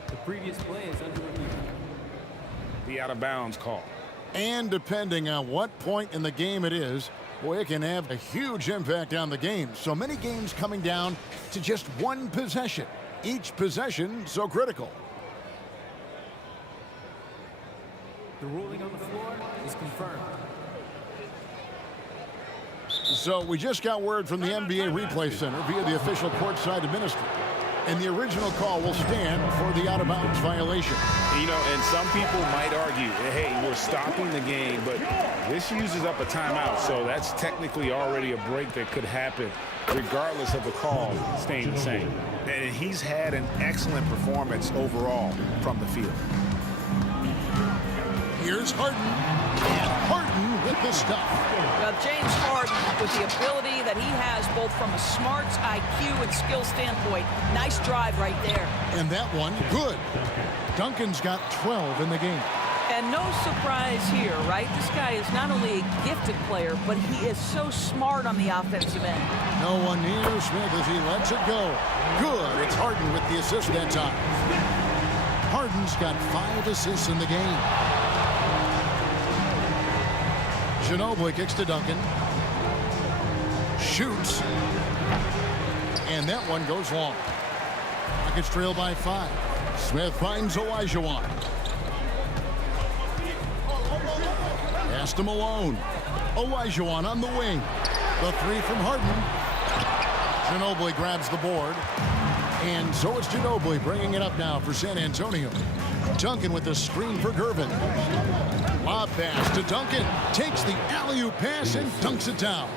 The previous play is under review. The out of bounds call. And depending on what point in the game it is, boy, it can have a huge impact on the game. So many games coming down to just one possession. Each possession so critical. The ruling on the floor is confirmed. So we just got word from the NBA Replay Center via the official courtside administrator. And the original call will stand for the out-of-bounds violation. You know, and some people might argue, hey, we're stopping the game, but this uses up a timeout, so that's technically already a break that could happen regardless of the call staying the same. And he's had an excellent performance overall from the field. Here's Harden. And Harden with the stuff. Well, James Harden, with the ability that he has both from a smarts, IQ, and skill standpoint, nice drive right there. And that one, good. Duncan's got 12 in the game. And no surprise here, right? This guy is not only a gifted player, but he is so smart on the offensive end. No one near Smith as he lets it go. Good. It's Harden with the assist that time. Harden's got 5 assists in the game. Ginobili kicks to Duncan. Shoots. And that one goes long. Rockets trail by 5. Smith finds Olajuwon. Pass to Malone. Olajuwon on the wing. The 3 from Harden. Ginobili grabs the board. And so it's Ginobili bringing it up now for San Antonio. Duncan with the screen for Gervin. Lob pass to Duncan. Takes the alley-oop pass and dunks it down.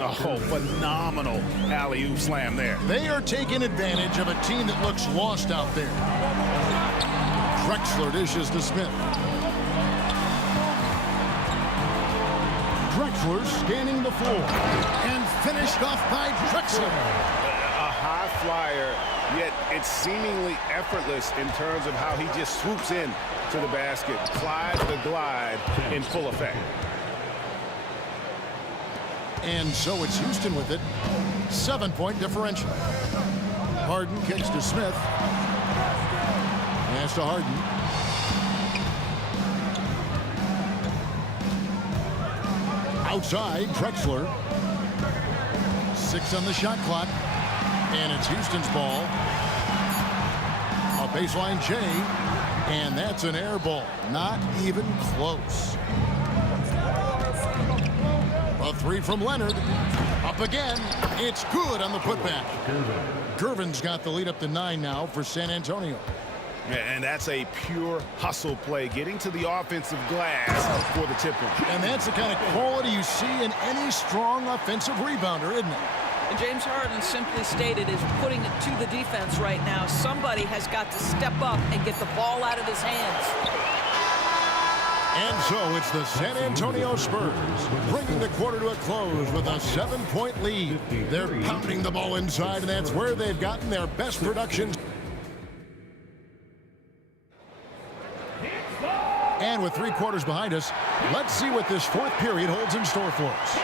Oh, phenomenal alley-oop slam there. They are taking advantage of a team that looks lost out there. Drexler dishes to Smith. Drexler scanning the floor. And finished off by Drexler. A high flyer, yet It's seemingly effortless in terms of how he just swoops in to the basket. Clyde the glide in full effect. And so it's Houston with it. 7-point differential. Harden kicks to Smith. Pass to Harden. Outside, Drexler. 6 on the shot clock. And it's Houston's ball. A baseline J. And that's an air ball. Not even close. A 3 from Leonard. Up again. It's good on the putback. Gervin's got the lead up to 9 now for San Antonio. And that's a pure hustle play, getting to the offensive glass for the tip-in. And that's the kind of quality you see in any strong offensive rebounder, isn't it? And James Harden simply stated is putting it to the defense right now. Somebody has got to step up and get the ball out of his hands. And so it's the San Antonio Spurs bringing the quarter to a close with a 7-point lead. They're pounding the ball inside, and that's where they've gotten their best production. And with 3 quarters behind us, let's see what this 4th period holds in store for us.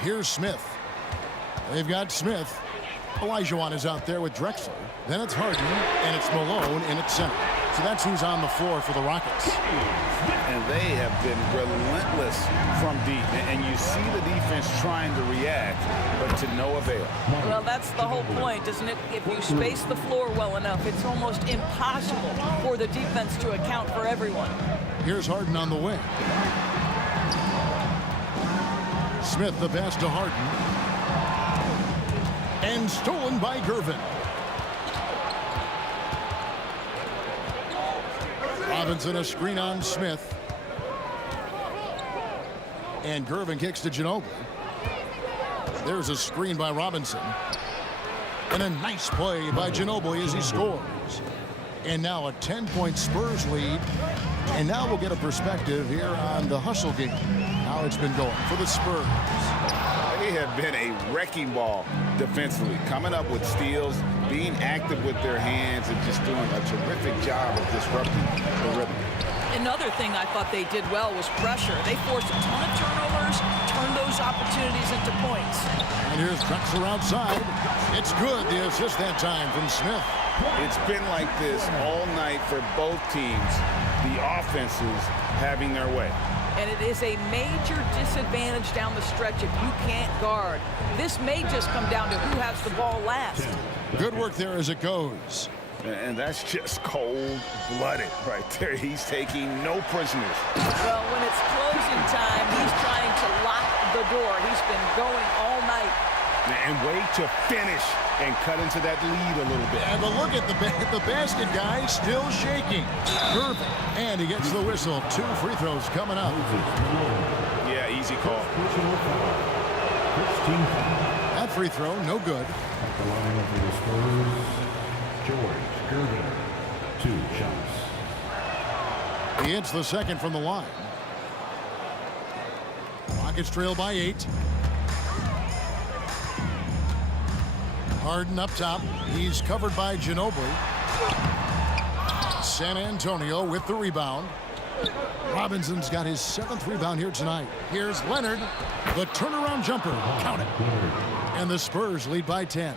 Here's Smith. They've got Smith. Olajuwon is out there with Drexler. Then it's Harden, and it's Malone in its center. So that's who's on the floor for the Rockets. And they have been relentless from deep. And you see the defense trying to react, but to no avail. Well, that's the whole point, isn't it? If you space the floor well enough, it's almost impossible for the defense to account for everyone. Here's Harden on the wing. Smith the pass to Harden. And stolen by Gervin. Robinson a screen on Smith. And Gervin kicks to Ginobili. There's a screen by Robinson. And a nice play by Ginobili as he scores. And now a 10-point Spurs lead. And now we'll get a perspective here on the hustle game. How it's been going for the Spurs. They have been a wrecking ball defensively, coming up with steals, being active with their hands, and just doing a terrific job of disrupting the rhythm. Another thing I thought they did well was pressure. They forced a ton of turnovers, turned those opportunities into points. And here's Drexler outside. It's good, the assist that time from Smith. It's been like this all night for both teams, the offenses having their way. And it is a major disadvantage down the stretch if you can't guard. This may just come down to who has the ball last. Good work there as it goes. And that's just cold-blooded right there. He's taking no prisoners. Well, when it's closing time, he's trying to lock the door. He's been going all night. And way to finish and cut into that lead a little bit. And look at the basket guy still shaking. Gervin. And he gets the whistle. 2 free throws coming up. Yeah, easy call. That free throw, no good. At the line for the Spurs, George Gervin, 2 shots. He hits the second from the line. Rockets trail by 8. Harden up top. He's covered by Ginobili. San Antonio with the rebound. Robinson's got his 7th rebound here tonight. Here's Leonard. The turnaround jumper. Count it. And the Spurs lead by 10.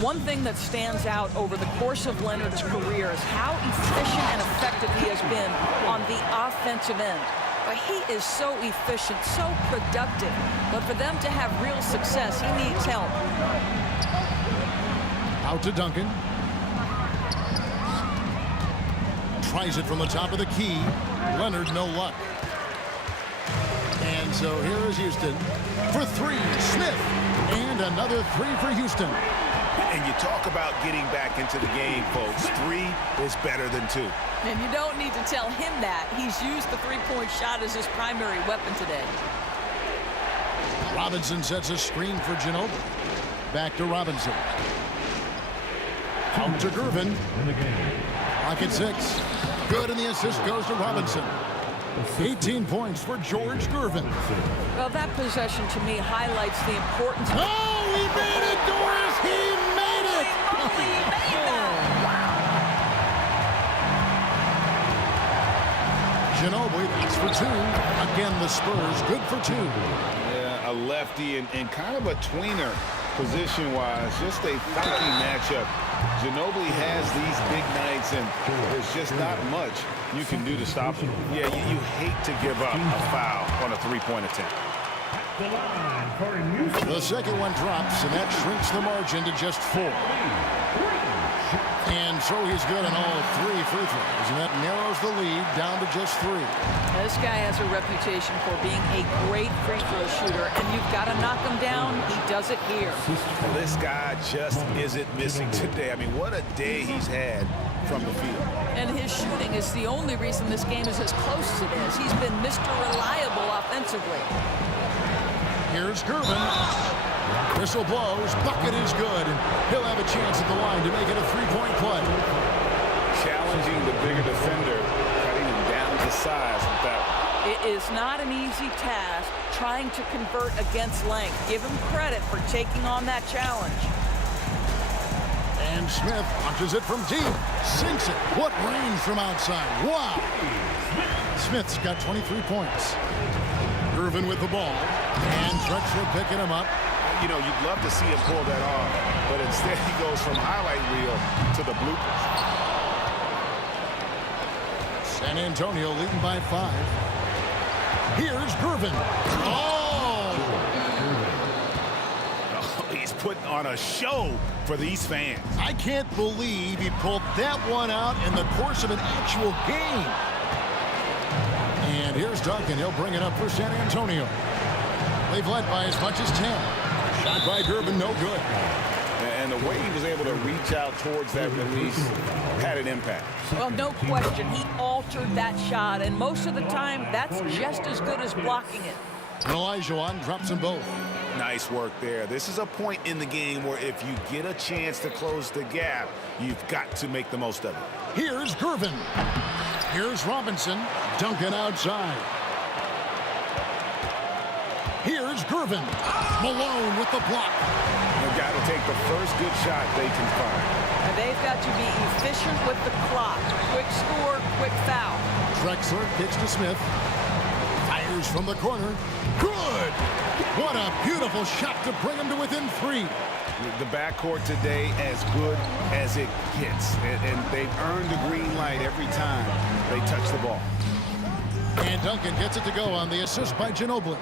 One thing that stands out over the course of Leonard's career is how efficient and effective he has been on the offensive end. But he is so efficient, so productive. But for them to have real success, he needs help. Out to Duncan. Tries it from the top of the key. Leonard, no luck. And so here is Houston for 3. Smith. And another 3 for Houston. And you talk about getting back into the game, folks. 3 is better than 2. And you don't need to tell him that. He's used the three-point shot as his primary weapon today. Robinson sets a screen for Ginobili. Back to Robinson. Out to Gervin. Rocket 6. Good, and the assist goes to Robinson. 18 points for George Gervin. Well, that possession to me highlights the importance of... Oh, he made it, Doris! He made it! Holy made that! Ginobili, that's for 2. Again, the Spurs, good for 2. Yeah, a lefty and kind of a tweener position-wise. Just a funky matchup. Ginobili has these big nights, and there's just not much you can do to stop him. Yeah, you hate to give up a foul on a three-point attempt. The second one drops, and that shrinks the margin to just 4. And so he's good on all 3 free throws, and that narrows the lead down to just 3. This guy has a reputation for being a great free throw shooter, and you've got to knock him down. He does it here. This guy just isn't missing today. I mean, what a day he's had from the field. And his shooting is the only reason this game is as close as it is. He's been Mr. Reliable offensively. Here's Gervin. Whistle blows, bucket is good, and he'll have a chance at the line to make it a 3-point play. Challenging the bigger defender, cutting him down to size with that one. It is not an easy task trying to convert against length. Give him credit for taking on that challenge. And Smith punches it from deep, sinks it. What range from outside. Wow. Smith's got 23 points. Gervin with the ball, and Drexler picking him up. You know, you'd love to see him pull that off, but instead he goes from highlight reel to the bloopers. San Antonio leading by 5. Here's Gervin. Oh! He's putting on a show for these fans. I can't believe he pulled that one out in the course of an actual game. And here's Duncan. He'll bring it up for San Antonio. They've led by as much as 10. Shot by Gervin, no good. And the way he was able to reach out towards that release had an impact. Well, no question. He altered that shot, and most of the time, that's just as good as blocking it. Olajuwon drops them both. Nice work there. This is a point in the game where if you get a chance to close the gap, you've got to make the most of it. Here's Gervin. Here's Robinson. Duncan outside. Here's Gervin. Malone with the block. They've got to take the first good shot they can find. And they've got to be efficient with the clock. Quick score, quick foul. Drexler kicks to Smith. Fires from the corner. Good! What a beautiful shot to bring him to within 3. The backcourt today as good as it gets. And they've earned the green light every time they touch the ball. And Duncan gets it to go on the assist by Ginobili.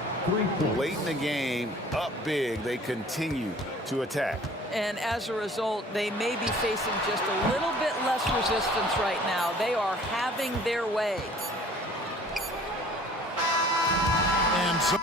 Late in the game, up big, they continue to attack. And as a result, they may be facing just a little bit less resistance right now. They are having their way. And so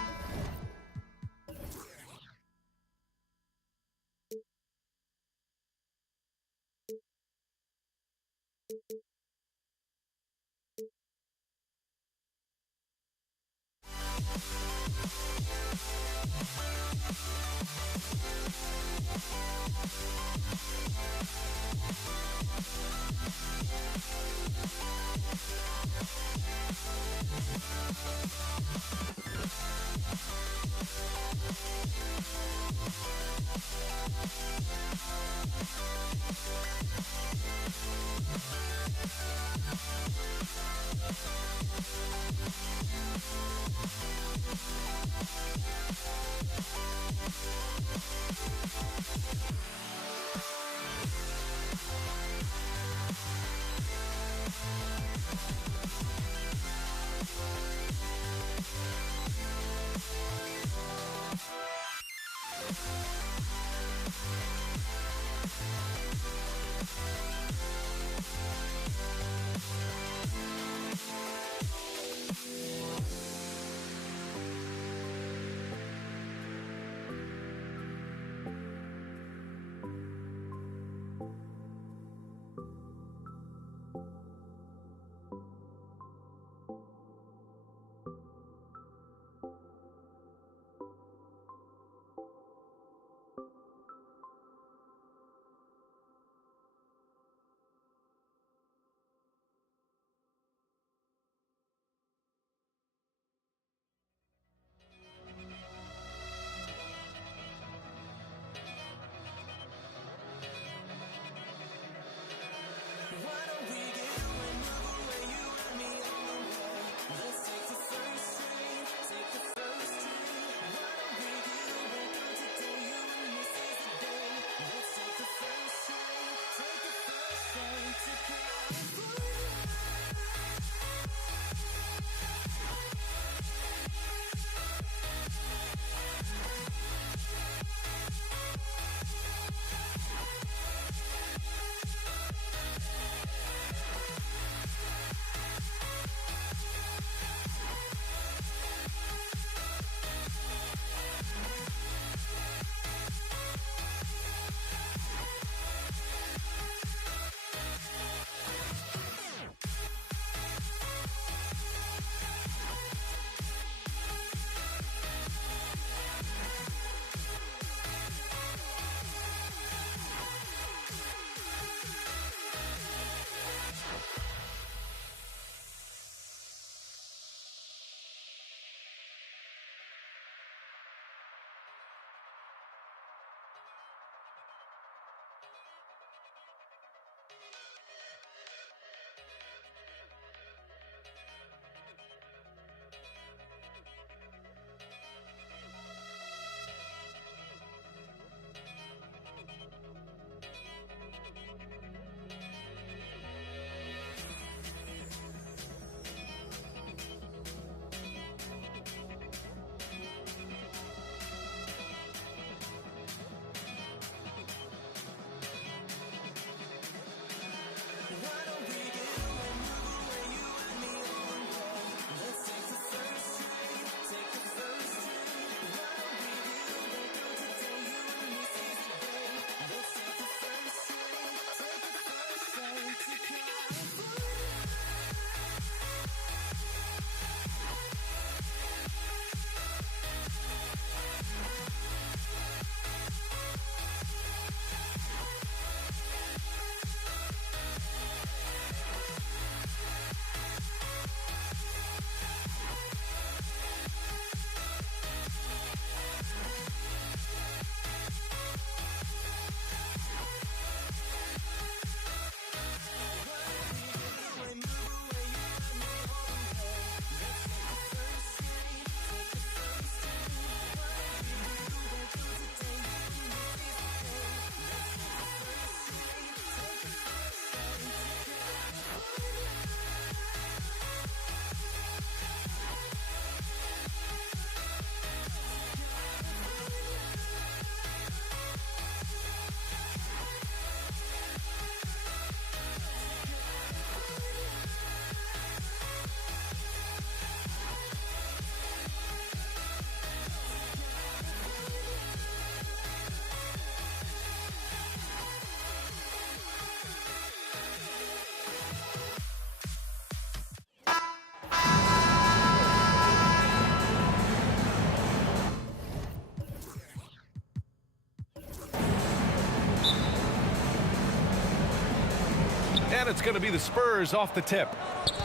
And it's going to be the Spurs off the tip.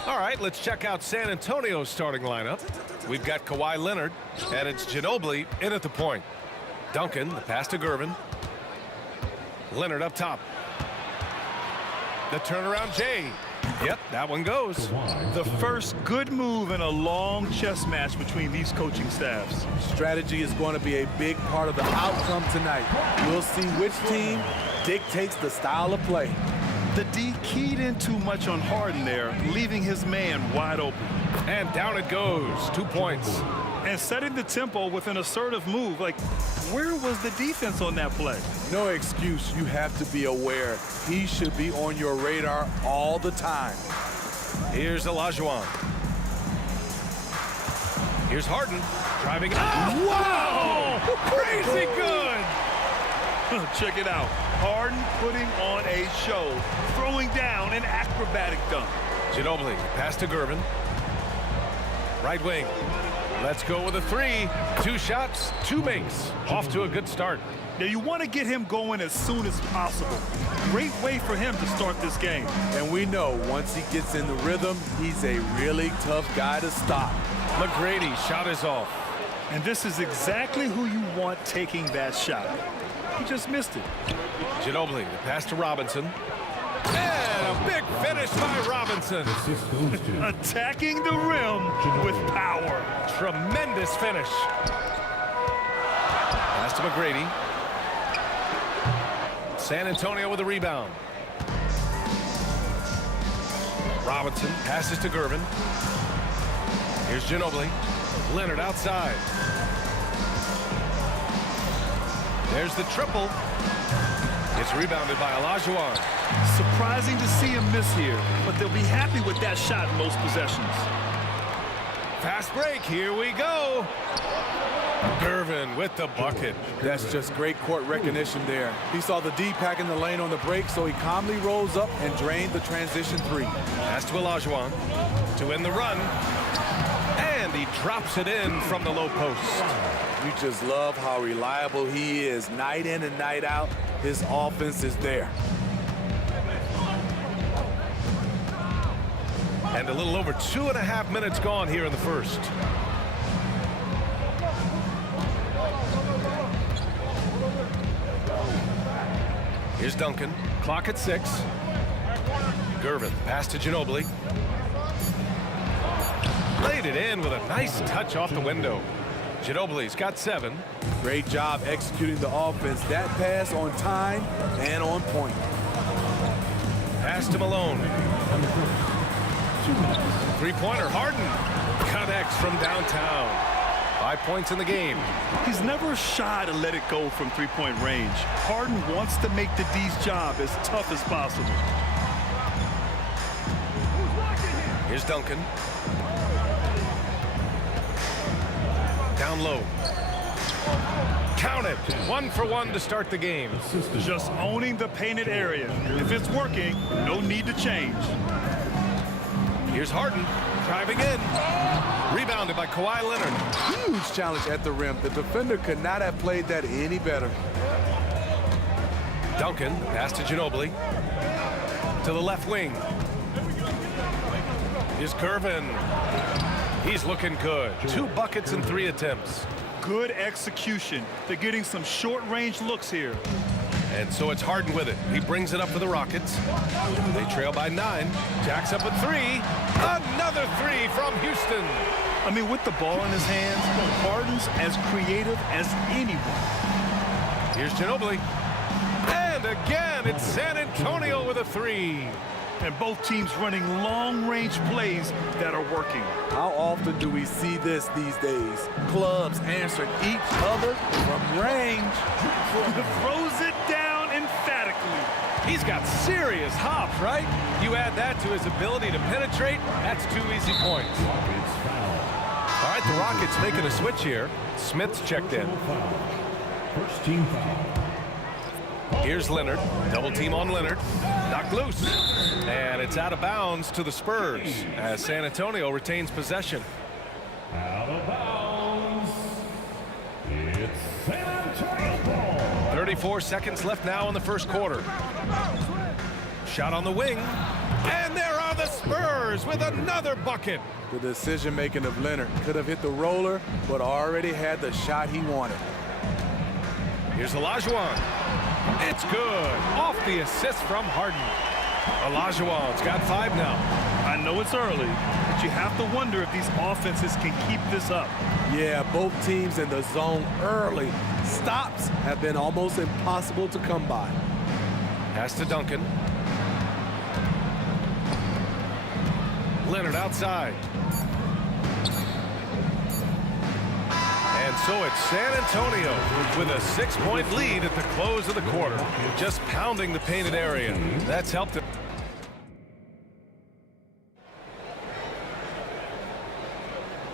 All right, let's check out San Antonio's starting lineup. We've got Kawhi Leonard, and it's Ginobili in at the point. Duncan, the pass to Gervin. Leonard up top. The turnaround Jay. Yep, that one goes. The first good move in a long chess match between these coaching staffs. Strategy is going to be a big part of the outcome tonight. We'll see which team dictates the style of play. The D keyed in too much on Harden there, leaving his man wide open. And down it goes. 2 points. And setting the tempo with an assertive move. Like, where was the defense on that play? No excuse. You have to be aware. He should be on your radar all the time. Here's Olajuwon. Here's Harden driving. Oh, wow! Crazy good! Check it out. Harden putting on a show, throwing down an acrobatic dunk. Ginobili, pass to Gervin. Right wing. Let's go with a 3. 2 shots, 2 makes. Off to a good start. Now you want to get him going as soon as possible. Great way for him to start this game. And we know once he gets in the rhythm, he's a really tough guy to stop. McGrady shot is off. And this is exactly who you want taking that shot. He just missed it. Ginobili, the pass to Robinson. And a big finish by Robinson. Attacking the rim with power. Tremendous finish. Pass to McGrady. San Antonio with a rebound. Robinson passes to Gervin. Here's Ginobili. Leonard outside. There's the triple. It's rebounded by Olajuwon. Surprising to see him miss here, but they'll be happy with that shot in most possessions. Fast break, here we go. Gervin with the bucket. That's just great court recognition there. He saw the D pack in the lane on the break, so he calmly rolls up and drained the transition 3. Pass to Olajuwon to win the run. And he drops it in from the low post. You just love how reliable he is. Night in and night out, his offense is there. And a little over 2.5 minutes gone here in the first. Here's Duncan. Clock at 6. Gervin, pass to Ginobili. Laid it in with a nice touch off the window. Ginobili's got 7. Great job executing the offense. That pass on time and on point. Pass to Malone. 3-pointer, Harden connects from downtown. 5 points in the game. He's never shy to let it go from 3-point range. Harden wants to make the D's job as tough as possible. Here's Duncan. Down low. Count it. 1 for 1 to start the game. Just owning the painted area. If it's working, no need to change. Here's Harden driving in. Rebounded by Kawhi Leonard. Huge challenge at the rim. The defender could not have played that any better. Duncan, pass to Ginobili. To the left wing. Here's Gervin. He's looking good. 2 buckets and 3 attempts. Good execution. They're getting some short-range looks here. And so it's Harden with it. He brings it up for the Rockets. They trail by 9. Jacks up at 3. Another 3 from Houston. I mean, with the ball in his hands, Harden's as creative as anyone. Here's Ginobili. And again, it's San Antonio with a 3. And both teams running long-range plays that are working. How often do we see this these days? Clubs answering each other from range. Throws it down emphatically. He's got serious hops, right? You add that to his ability to penetrate, that's 2 easy points. All right, the Rockets making a switch here. Smith's checked in. First team foul. Here's Leonard. Double team on Leonard. Knocked loose. And it's out of bounds to the Spurs as San Antonio retains possession. Out of bounds. It's San Antonio ball. 34 seconds left now in the first quarter. Shot on the wing. And there are the Spurs with another bucket. The decision-making of Leonard could have hit the roller, but already had the shot he wanted. Here's Olajuwon. It's good. Off the assist from Harden. Olajuwon's got 5 now. I know it's early, but you have to wonder if these offenses can keep this up. Yeah, both teams in the zone early. Stops have been almost impossible to come by. Pass to Duncan. Leonard outside. And so it's San Antonio with a 6-point lead at the close of the quarter. Just pounding the painted area. That's helped it.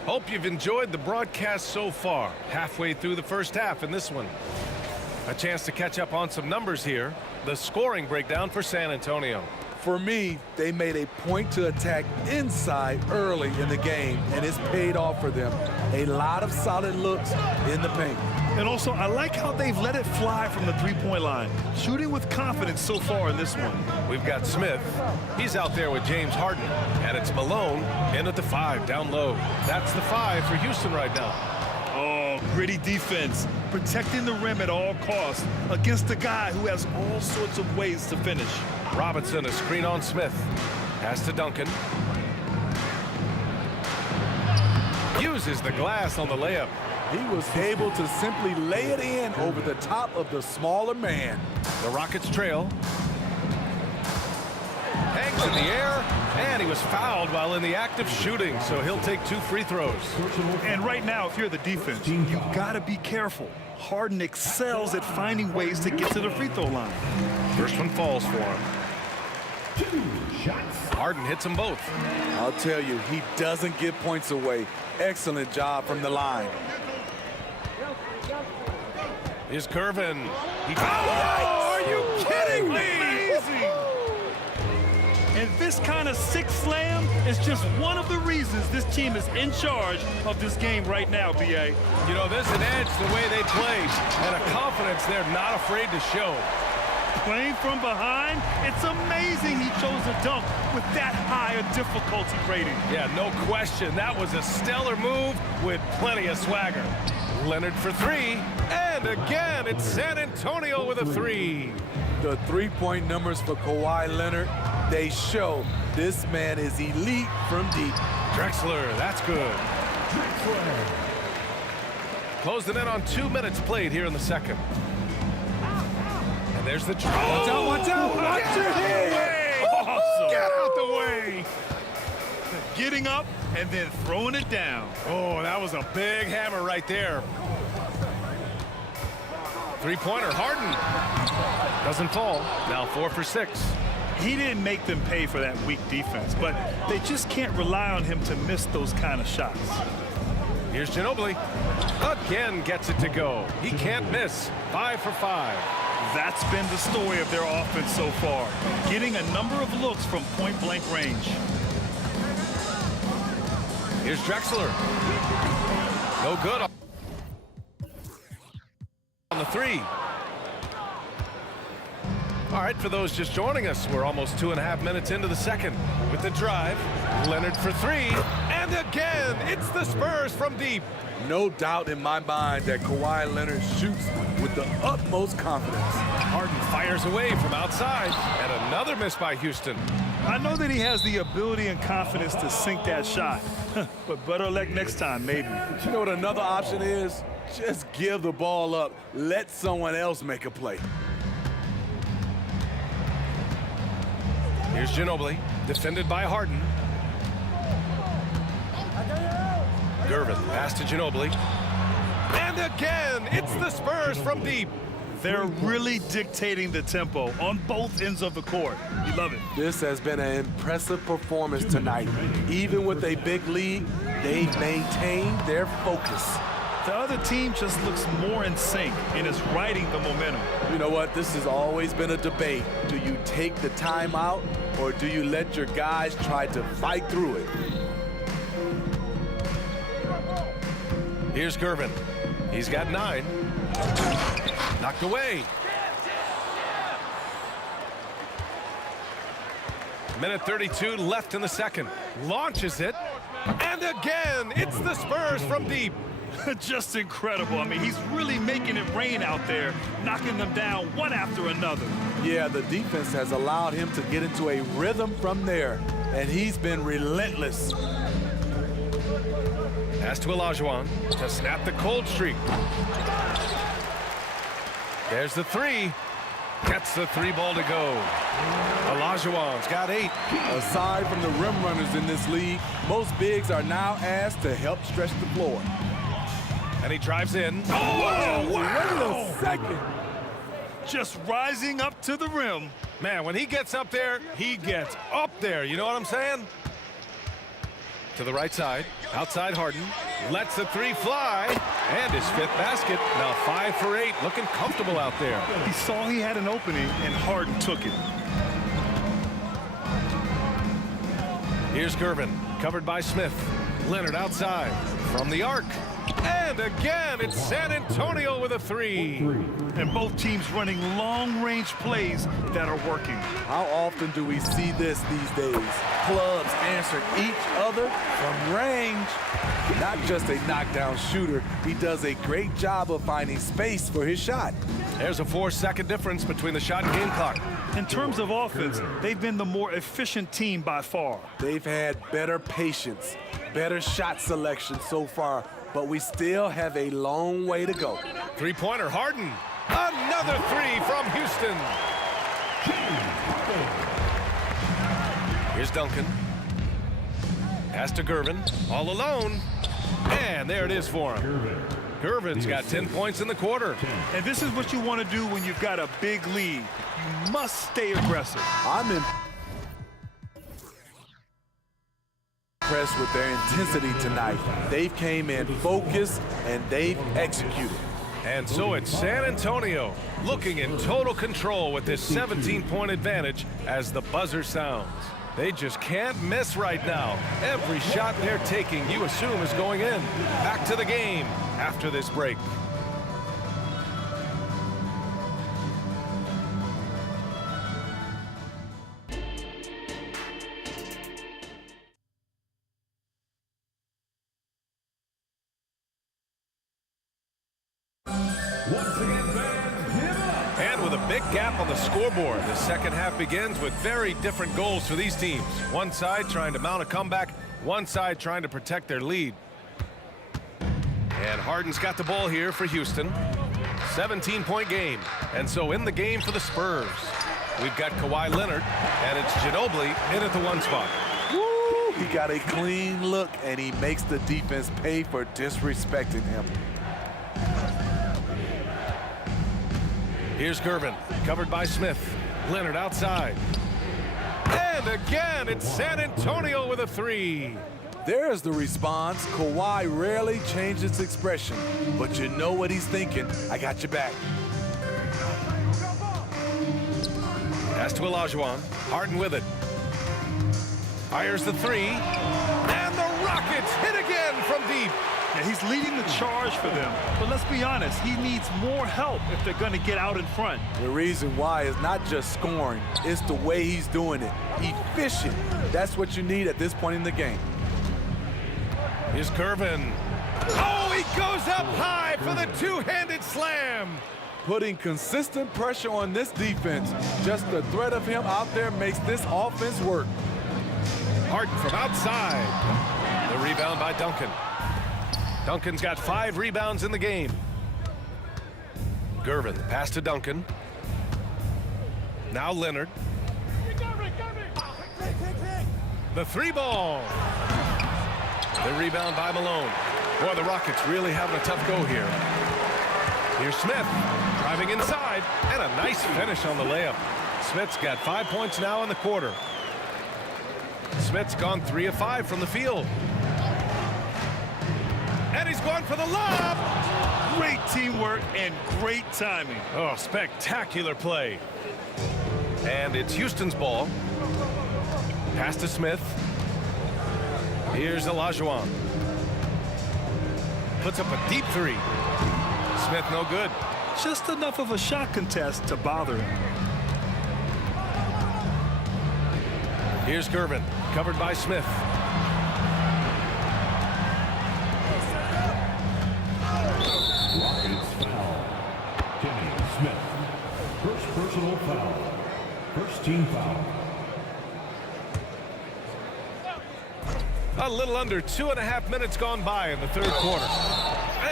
Hope you've enjoyed the broadcast so far. Halfway through the first half in this one. A chance to catch up on some numbers here. The scoring breakdown for San Antonio. For me, they made a point to attack inside early in the game, and it's paid off for them. A lot of solid looks in the paint. And also, I like how they've let it fly from the three-point line, shooting with confidence so far in this one. We've got Smith. He's out there with James Harden. And it's Malone in at the 5 down low. That's the 5 for Houston right now. Oh, gritty defense, protecting the rim at all costs against a guy who has all sorts of ways to finish. Robinson, a screen on Smith. Pass to Duncan. Uses the glass on the layup. He was able to simply lay it in over the top of the smaller man. The Rockets trail. Hangs in the air, and he was fouled while in the act of shooting, so he'll take 2 free throws. And right now, if you're the defense, you've got to be careful. Harden excels at finding ways to get to the free throw line. First one falls for him. Harden hits them both. I'll tell you, he doesn't give points away. Excellent job from the line. Here's Gervin. Oh, are you kidding me? Amazing! And this kind of six slam is just one of the reasons this team is in charge of this game right now, B.A. You know, there's an edge the way they play and a confidence they're not afraid to show. Playing from behind, it's amazing he chose a dunk with that high a difficulty rating. Yeah, no question. That was a stellar move with plenty of swagger. Leonard for 3, and again, it's San Antonio with a 3. The three-point numbers for Kawhi Leonard, they show this man is elite from deep. Drexler, that's good. Closing in on 2 minutes played here in the second. And there's the try. Watch out, watch out, watch your head. Awesome. Get out the way. Getting up and then throwing it down. Oh, that was a big hammer right there. Three-pointer, Harden. Doesn't fall. Now 4 for 6. He didn't make them pay for that weak defense, but they just can't rely on him to miss those kind of shots. Here's Ginobili. Again gets it to go. He can't miss. 5 for 5. That's been the story of their offense so far, getting a number of looks from point-blank range. Here's Drexler. No good on the 3. All right, for those just joining us, we're almost 2.5 minutes into the second. With the drive, Leonard for 3. And again, it's the Spurs from deep. No doubt in my mind that Kawhi Leonard shoots with the utmost confidence. Harden fires away from outside. And another miss by Houston. I know that he has the ability and confidence to sink that shot, but better luck next time, maybe. You know what another option is? Just give the ball up. Let someone else make a play. Here's Ginobili, defended by Harden. Gervin, pass to Ginobili. And again, it's the Spurs from deep. They're really dictating the tempo on both ends of the court. You love it. This has been an impressive performance tonight. Even with a big lead, they've maintained their focus. The other team just looks more in sync and is riding the momentum. You know what? This has always been a debate. Do you take the timeout or do you let your guys try to fight through it? Here's Gervin. He's got 9. Knocked away. Minute 32 left in the second. Launches it. And again, it's the Spurs from deep. Just incredible. I mean, he's really making it rain out there, knocking them down one after another. Yeah, the defense has allowed him to get into a rhythm from there, and he's been relentless. Pass to Olajuwon to snap the cold streak. There's the three. Gets the three ball to go. Olajuwon's got 8. Aside from the rim runners in this league, most bigs are now asked to help stretch the floor. And he drives in. Oh, wait a second. Just rising up to the rim. Man, when he gets up there, he gets up there. You know what I'm saying? To the right side. Outside Harden. Lets the three fly. And his 5th basket. Now 5 for 8. Looking comfortable out there. He saw he had an opening, and Harden took it. Here's Gervin. Covered by Smith. Leonard outside. From the arc. And again, it's San Antonio with a 3. And both teams running long-range plays that are working. How often do we see this these days? Clubs answering each other from range. Not just a knockdown shooter, he does a great job of finding space for his shot. There's a 4-second difference between the shot and game clock. In terms of offense, they've been the more efficient team by far. They've had better patience, better shot selection so far, but we still have a long way to go. Three-pointer, Harden. Another 3 from Houston. Here's Duncan. Pass to Gervin, all alone. And there it is for him. Gervin's got 10 points in the quarter. And this is what you want to do when you've got a big lead. You must stay aggressive. I'm impressed with their intensity tonight. They've came in focused and they've executed. And so it's San Antonio looking in total control with this 17-point advantage as the buzzer sounds. They just can't miss right now. Every shot they're taking, you assume, is going in. Back to the game after this break. And with a big gap on the scoreboard, the second half begins with very different goals for these teams. One side trying to mount a comeback, one side trying to protect their lead. And Harden's got the ball here for Houston. 17-point game. And so in the game for the Spurs, we've got Kawhi Leonard, and it's Ginobili in at the 1 spot. Woo! He got a clean look, and he makes the defense pay for disrespecting him. Here's Gervin, covered by Smith. Leonard outside. And again, it's San Antonio with a 3. There's the response. Kawhi rarely changes expression, but you know what he's thinking. I got your back. Pass to Olajuwon. Harden with it. Fires the 3. And the Rockets hit again from deep. Yeah, he's leading the charge for them. But let's be honest, he needs more help if they're going to get out in front. The reason why is not just scoring, it's the way he's doing it. Efficient. That's what you need at this point in the game. Here's Gervin. Oh, he goes up high for the two-handed slam. Putting consistent pressure on this defense. Just the threat of him out there makes this offense work. Harden from outside. The rebound by Duncan. Duncan's got 5 rebounds in the game. Gervin, pass to Duncan. Now Leonard. The 3 ball. The rebound by Malone. Boy, the Rockets really having a tough go here. Here's Smith, driving inside, and a nice finish on the layup. Smith's got 5 points now in the quarter. Smith's gone 3 of 5 from the field. And he's going for the lob. Great teamwork and great timing. Oh, spectacular play. And it's Houston's ball. Pass to Smith. Here's Olajuwon. Puts up a deep 3. Smith no good. Just enough of a shot contest to bother him. Here's Gervin, covered by Smith. Rockets foul. Kenny Smith. First personal foul. First team foul. A little under 2.5 minutes gone by in the third quarter.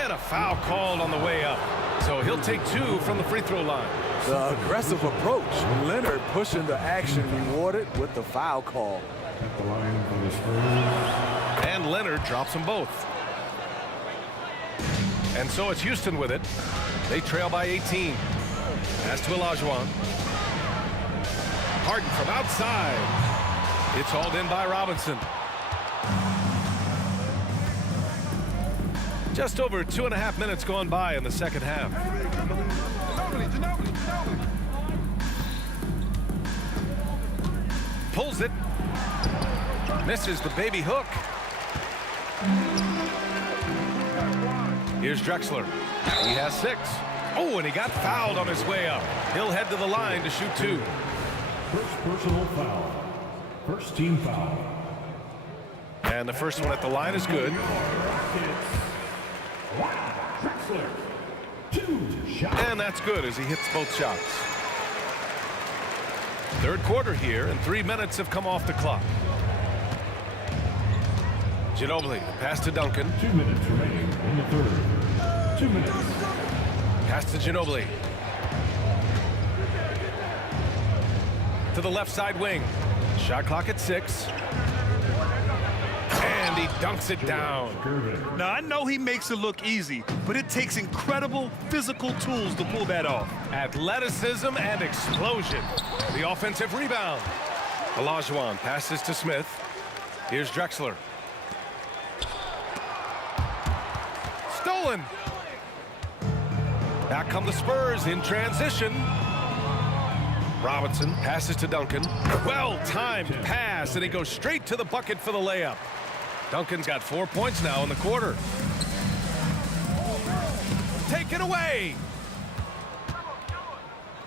And a foul called on the way up. So he'll take 2 from the free throw line. The aggressive approach. Leonard pushing the action, rewarded with the foul call. At the line for the Spurs. And Leonard drops them both. And so it's Houston with it. They trail by 18. Pass to Olajuwon. Harden from outside. It's hauled in by Robinson. Just over 2.5 minutes gone by in the second half. Pulls it. Misses the baby hook. Here's Drexler. He has 6. Oh, and he got fouled on his way up. He'll head to the line to shoot 2. First personal foul. First team foul. And the first one at the line is good. Drexler. 2 shots. And that's good as he hits both shots. Third quarter here, and 3 minutes have come off the clock. Ginobili, the pass to Duncan. 2 minutes remaining in the third. 2 minutes. Pass to Ginobili. To the left side wing. Shot clock at 6. And he dunks it down. Now, I know he makes it look easy, but it takes incredible physical tools to pull that off. Athleticism and explosion. The offensive rebound. Olajuwon passes to Smith. Here's Drexler. Stolen. Back come the Spurs in transition. Robinson passes to Duncan. Well-timed pass, and he goes straight to the bucket for the layup. Duncan's got 4 points now in the quarter. Take it away.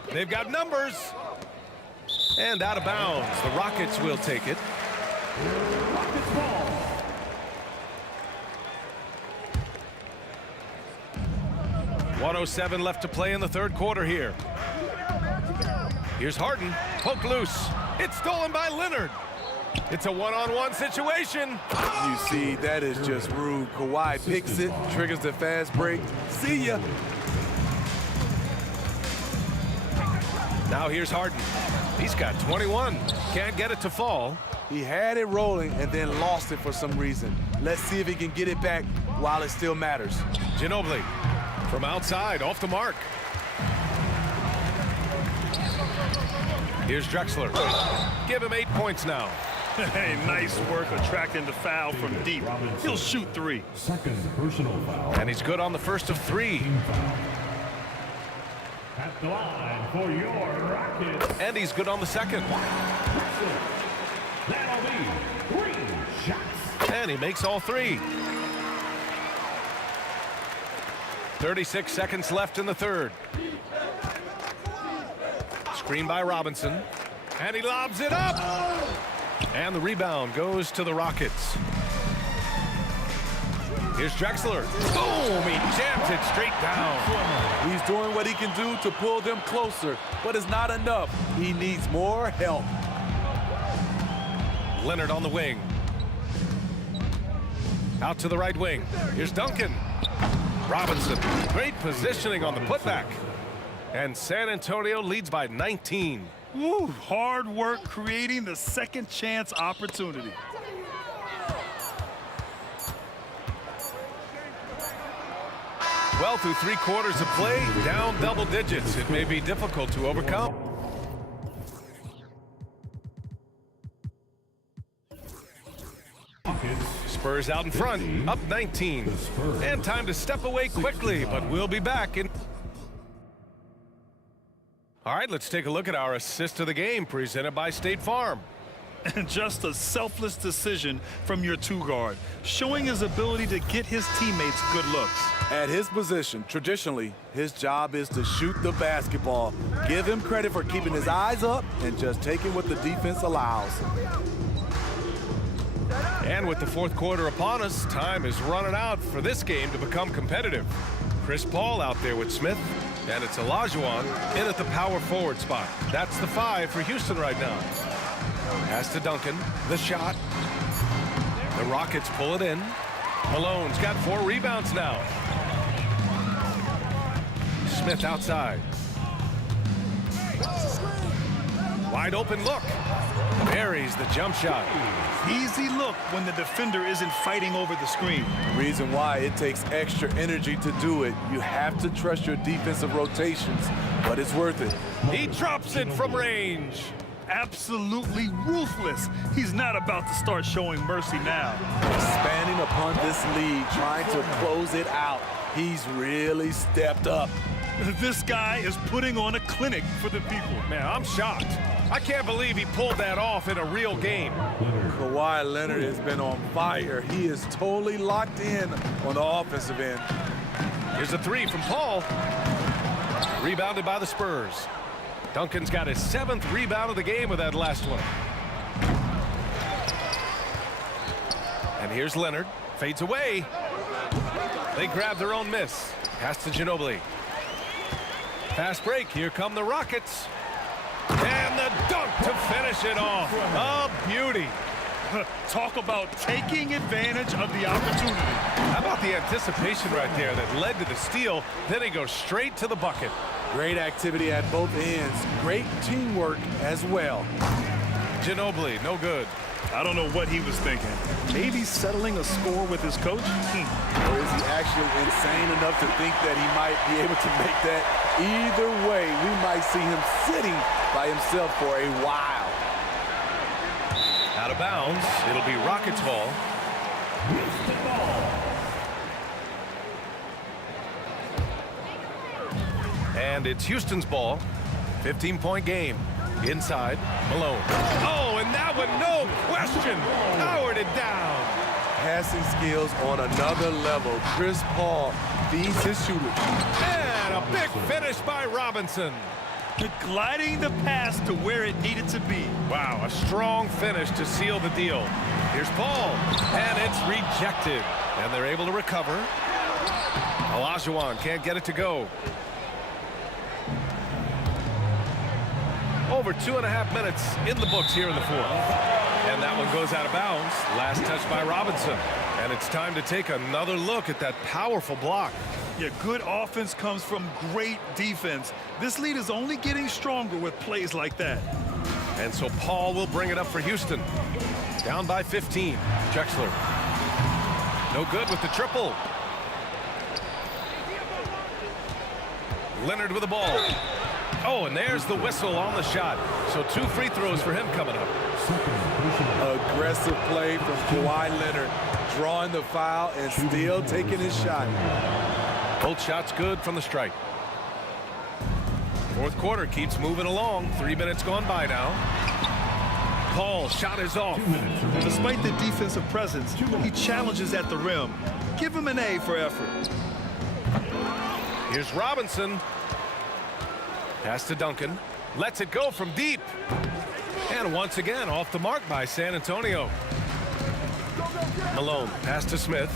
They've got numbers. And out of bounds. The Rockets will take it. Rockets ball. .107 left to play in the third quarter here. Here's Harden. Poked loose. It's stolen by Leonard. It's a one-on-one situation. You see, that is just rude. Kawhi picks it, triggers the fast break. See ya. Now here's Harden. He's got 21. Can't get it to fall. He had it rolling and then lost it for some reason. Let's see if he can get it back while it still matters. Ginobili from outside, off the mark. Here's Drexler. Give him 8 points now. Hey, nice work attracting the foul from deep. He'll shoot 3. Second personal foul. And he's good on the first of 3. Team foul. At the line for your Rockets. And he's good on the second. That'll be 3 shots. And he makes all 3. 36 seconds left in the third. Screen by Robinson. And he lobs it up. And the rebound goes to the Rockets. Here's Drexler. Boom! He jams it straight down. He's doing what he can do to pull them closer, but it's not enough. He needs more help. Leonard on the wing. Out to the right wing. Here's Duncan. Robinson. Great positioning on the putback. And San Antonio leads by 19. Woo, hard work creating the second chance opportunity. Well, through 3 quarters of play, down double digits. It may be difficult to overcome. Spurs out in front, up 19. And time to step away quickly, but we'll be back in. All right, let's take a look at our assist of the game presented by State Farm. And just a selfless decision from your two guard, showing his ability to get his teammates good looks. At his position, traditionally, his job is to shoot the basketball. Give him credit for keeping his eyes up and just taking what the defense allows. And with the fourth quarter upon us, time is running out for this game to become competitive. Chris Paul out there with Smith, and it's Olajuwon in at the power forward spot. That's the 5 for Houston right now. Pass to Duncan, the shot. The Rockets pull it in. Malone's got 4 rebounds now. Smith outside. Wide open look. Buries the jump shot. Easy look when the defender isn't fighting over the screen. Reason why it takes extra energy to do it. You have to trust your defensive rotations, but it's worth it. He drops it from range. Absolutely ruthless. He's not about to start showing mercy now. Expanding upon this lead, trying to close it out. He's really stepped up. This guy is putting on a clinic for the people. Man, I'm shocked. I can't believe he pulled that off in a real game. Kawhi Leonard has been on fire. He is totally locked in on the offensive end. Here's a 3 from Paul. Rebounded by the Spurs. Duncan's got his 7th rebound of the game with that last one. And here's Leonard. Fades away. They grab their own miss. Pass to Ginobili. Fast break. Here come the Rockets. And the dunk to finish it off. A beauty. Talk about taking advantage of the opportunity. How about the anticipation right there that led to the steal? Then he goes straight to the bucket. Great activity at both ends. Great teamwork as well. Ginobili, no good. I don't know what he was thinking. Maybe settling a score with his coach? Or is he actually insane enough to think that he might be able to make that? Either way, we might see him sitting by himself for a while. Out of bounds. It'll be Rockets ball. And it's Houston's ball. 15-point game. Inside, Malone. Oh, and that one, no question, powered it down. Passing skills on another level. Chris Paul feeds his shooters. And a big finish by Robinson. Gliding the pass to where it needed to be. Wow, a strong finish to seal the deal. Here's Paul, and it's rejected. And they're able to recover. Olajuwon can't get it to go. Over 2.5 minutes in the books here in the fourth. And that one goes out of bounds. Last touch by Robinson. And it's time to take another look at that powerful block. Yeah, good offense comes from great defense. This lead is only getting stronger with plays like that. And so Paul will bring it up for Houston. Down by 15. Drexler. No good with the triple. Leonard with the ball. Oh, and there's the whistle on the shot. So 2 free throws for him coming up. Aggressive play from Kawhi Leonard, drawing the foul and still taking his shot. Both shots good from the strike. Fourth quarter keeps moving along. 3 minutes gone by now. Paul shot is off. Despite the defensive presence, he challenges at the rim. Give him an A for effort. Here's Robinson. Pass to Duncan. Lets it go from deep. And once again, off the mark by San Antonio. Malone, pass to Smith.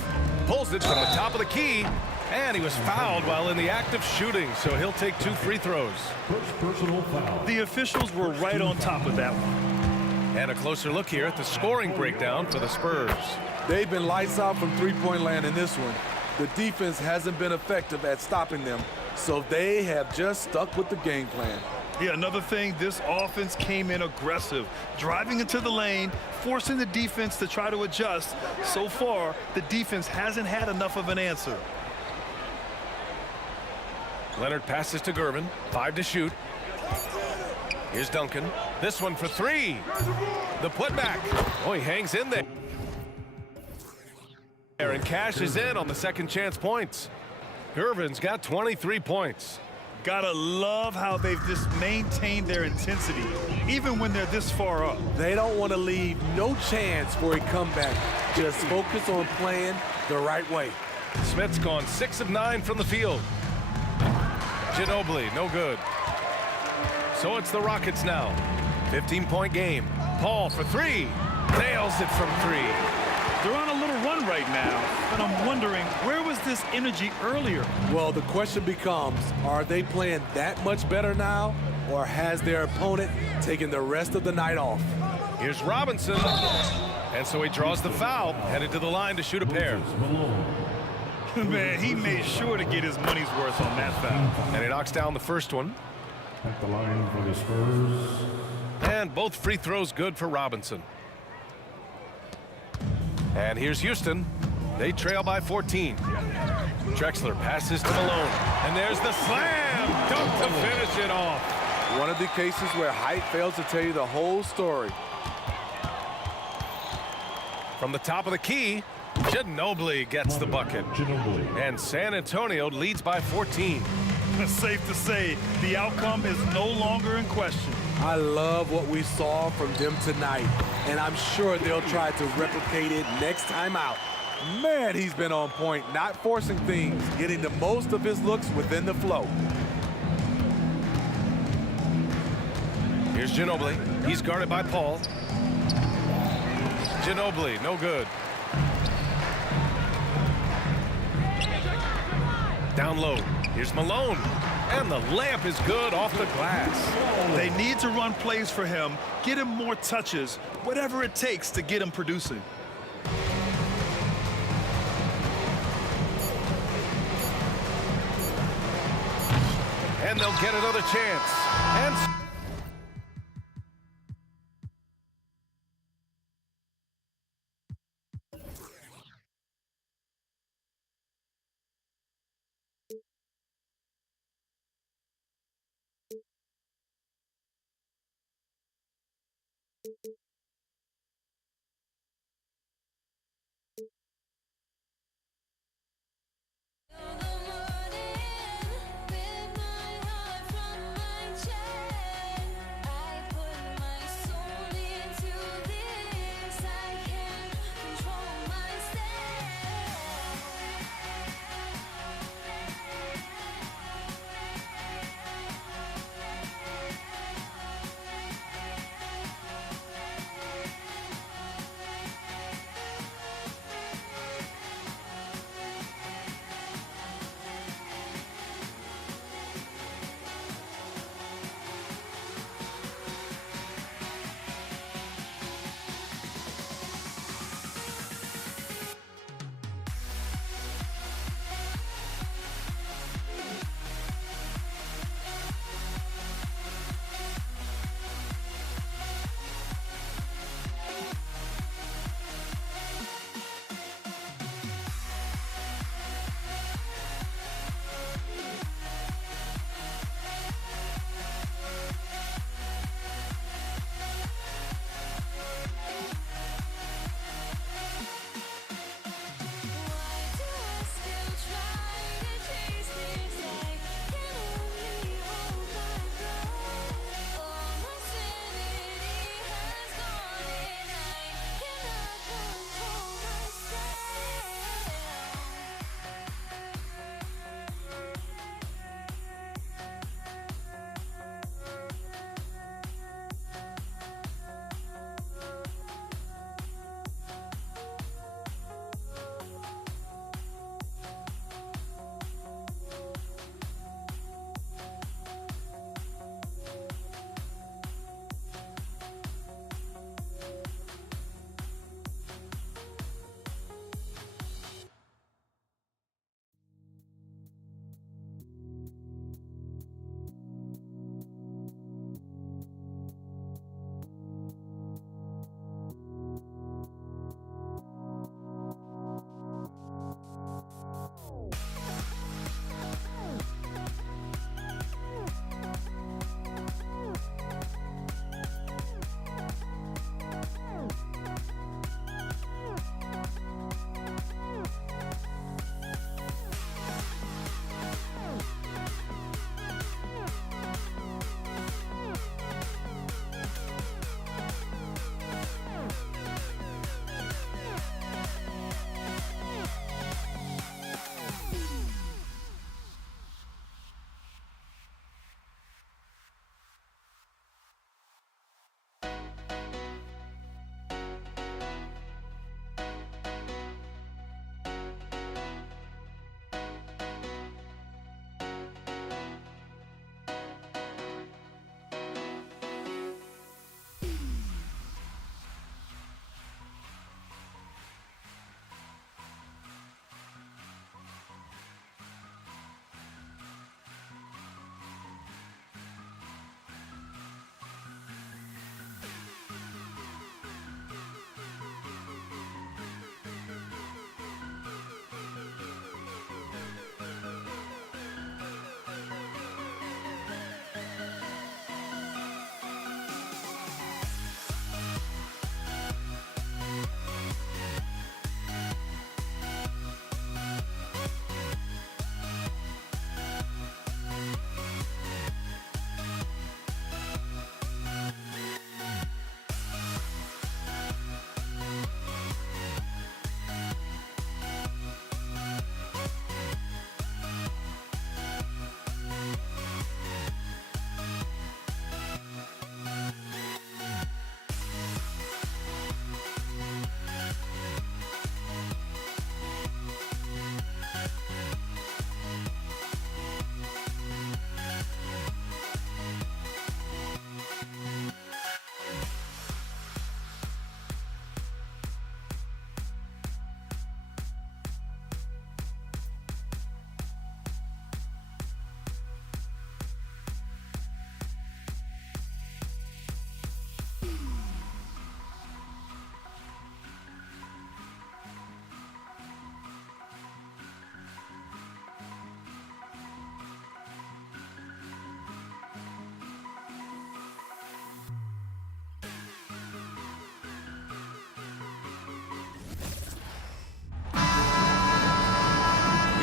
Pulls it from the top of the key. And he was fouled while in the act of shooting, so he'll take 2 free throws. First personal foul. The officials were right on top of that one. And a closer look here at the scoring breakdown for the Spurs. They've been lights out from three-point land in this one. The defense hasn't been effective at stopping them, so they have just stuck with the game plan. Yeah, another thing, this offense came in aggressive, driving into the lane, forcing the defense to try to adjust. So far, the defense hasn't had enough of an answer. Leonard passes to Gervin. 5 to shoot. Here's Duncan. This one for 3. The putback. Oh, he hangs in there. And cashes in on the second chance points. Gervin's got 23 points. Gotta love how they've just maintained their intensity, even when they're this far up. They don't want to leave no chance for a comeback. Just focus on playing the right way. Smith's gone 6 of 9 from the field. Ginobili, no good. So it's the Rockets now. 15-point game. Paul for 3. Nails it from 3. They're on a little run right now, but I'm wondering, where was this energy earlier? Well, the question becomes, are they playing that much better now, or has their opponent taken the rest of the night off? Here's Robinson. And so he draws the foul, headed to the line to shoot a pair. Man, he made sure to get his money's worth on that foul. And he knocks down the first one. At the line for the Spurs. And both free throws good for Robinson. And here's Houston. They trail by 14. Drexler passes to Malone. And there's the slam dunk to finish it off. One of the cases where height fails to tell you the whole story. From the top of the key, Ginobili gets the bucket. Ginobili. And San Antonio leads by 14. It's safe to say the outcome is no longer in question. I love what we saw from them tonight, and I'm sure they'll try to replicate it next time out. Man, he's been on point, not forcing things, getting the most of his looks within the flow. Here's Ginobili. He's guarded by Paul. Ginobili, no good. Down low. Here's Malone. And the layup is good off the glass. They need to run plays for him, get him more touches, whatever it takes to get him producing. And they'll get another chance. And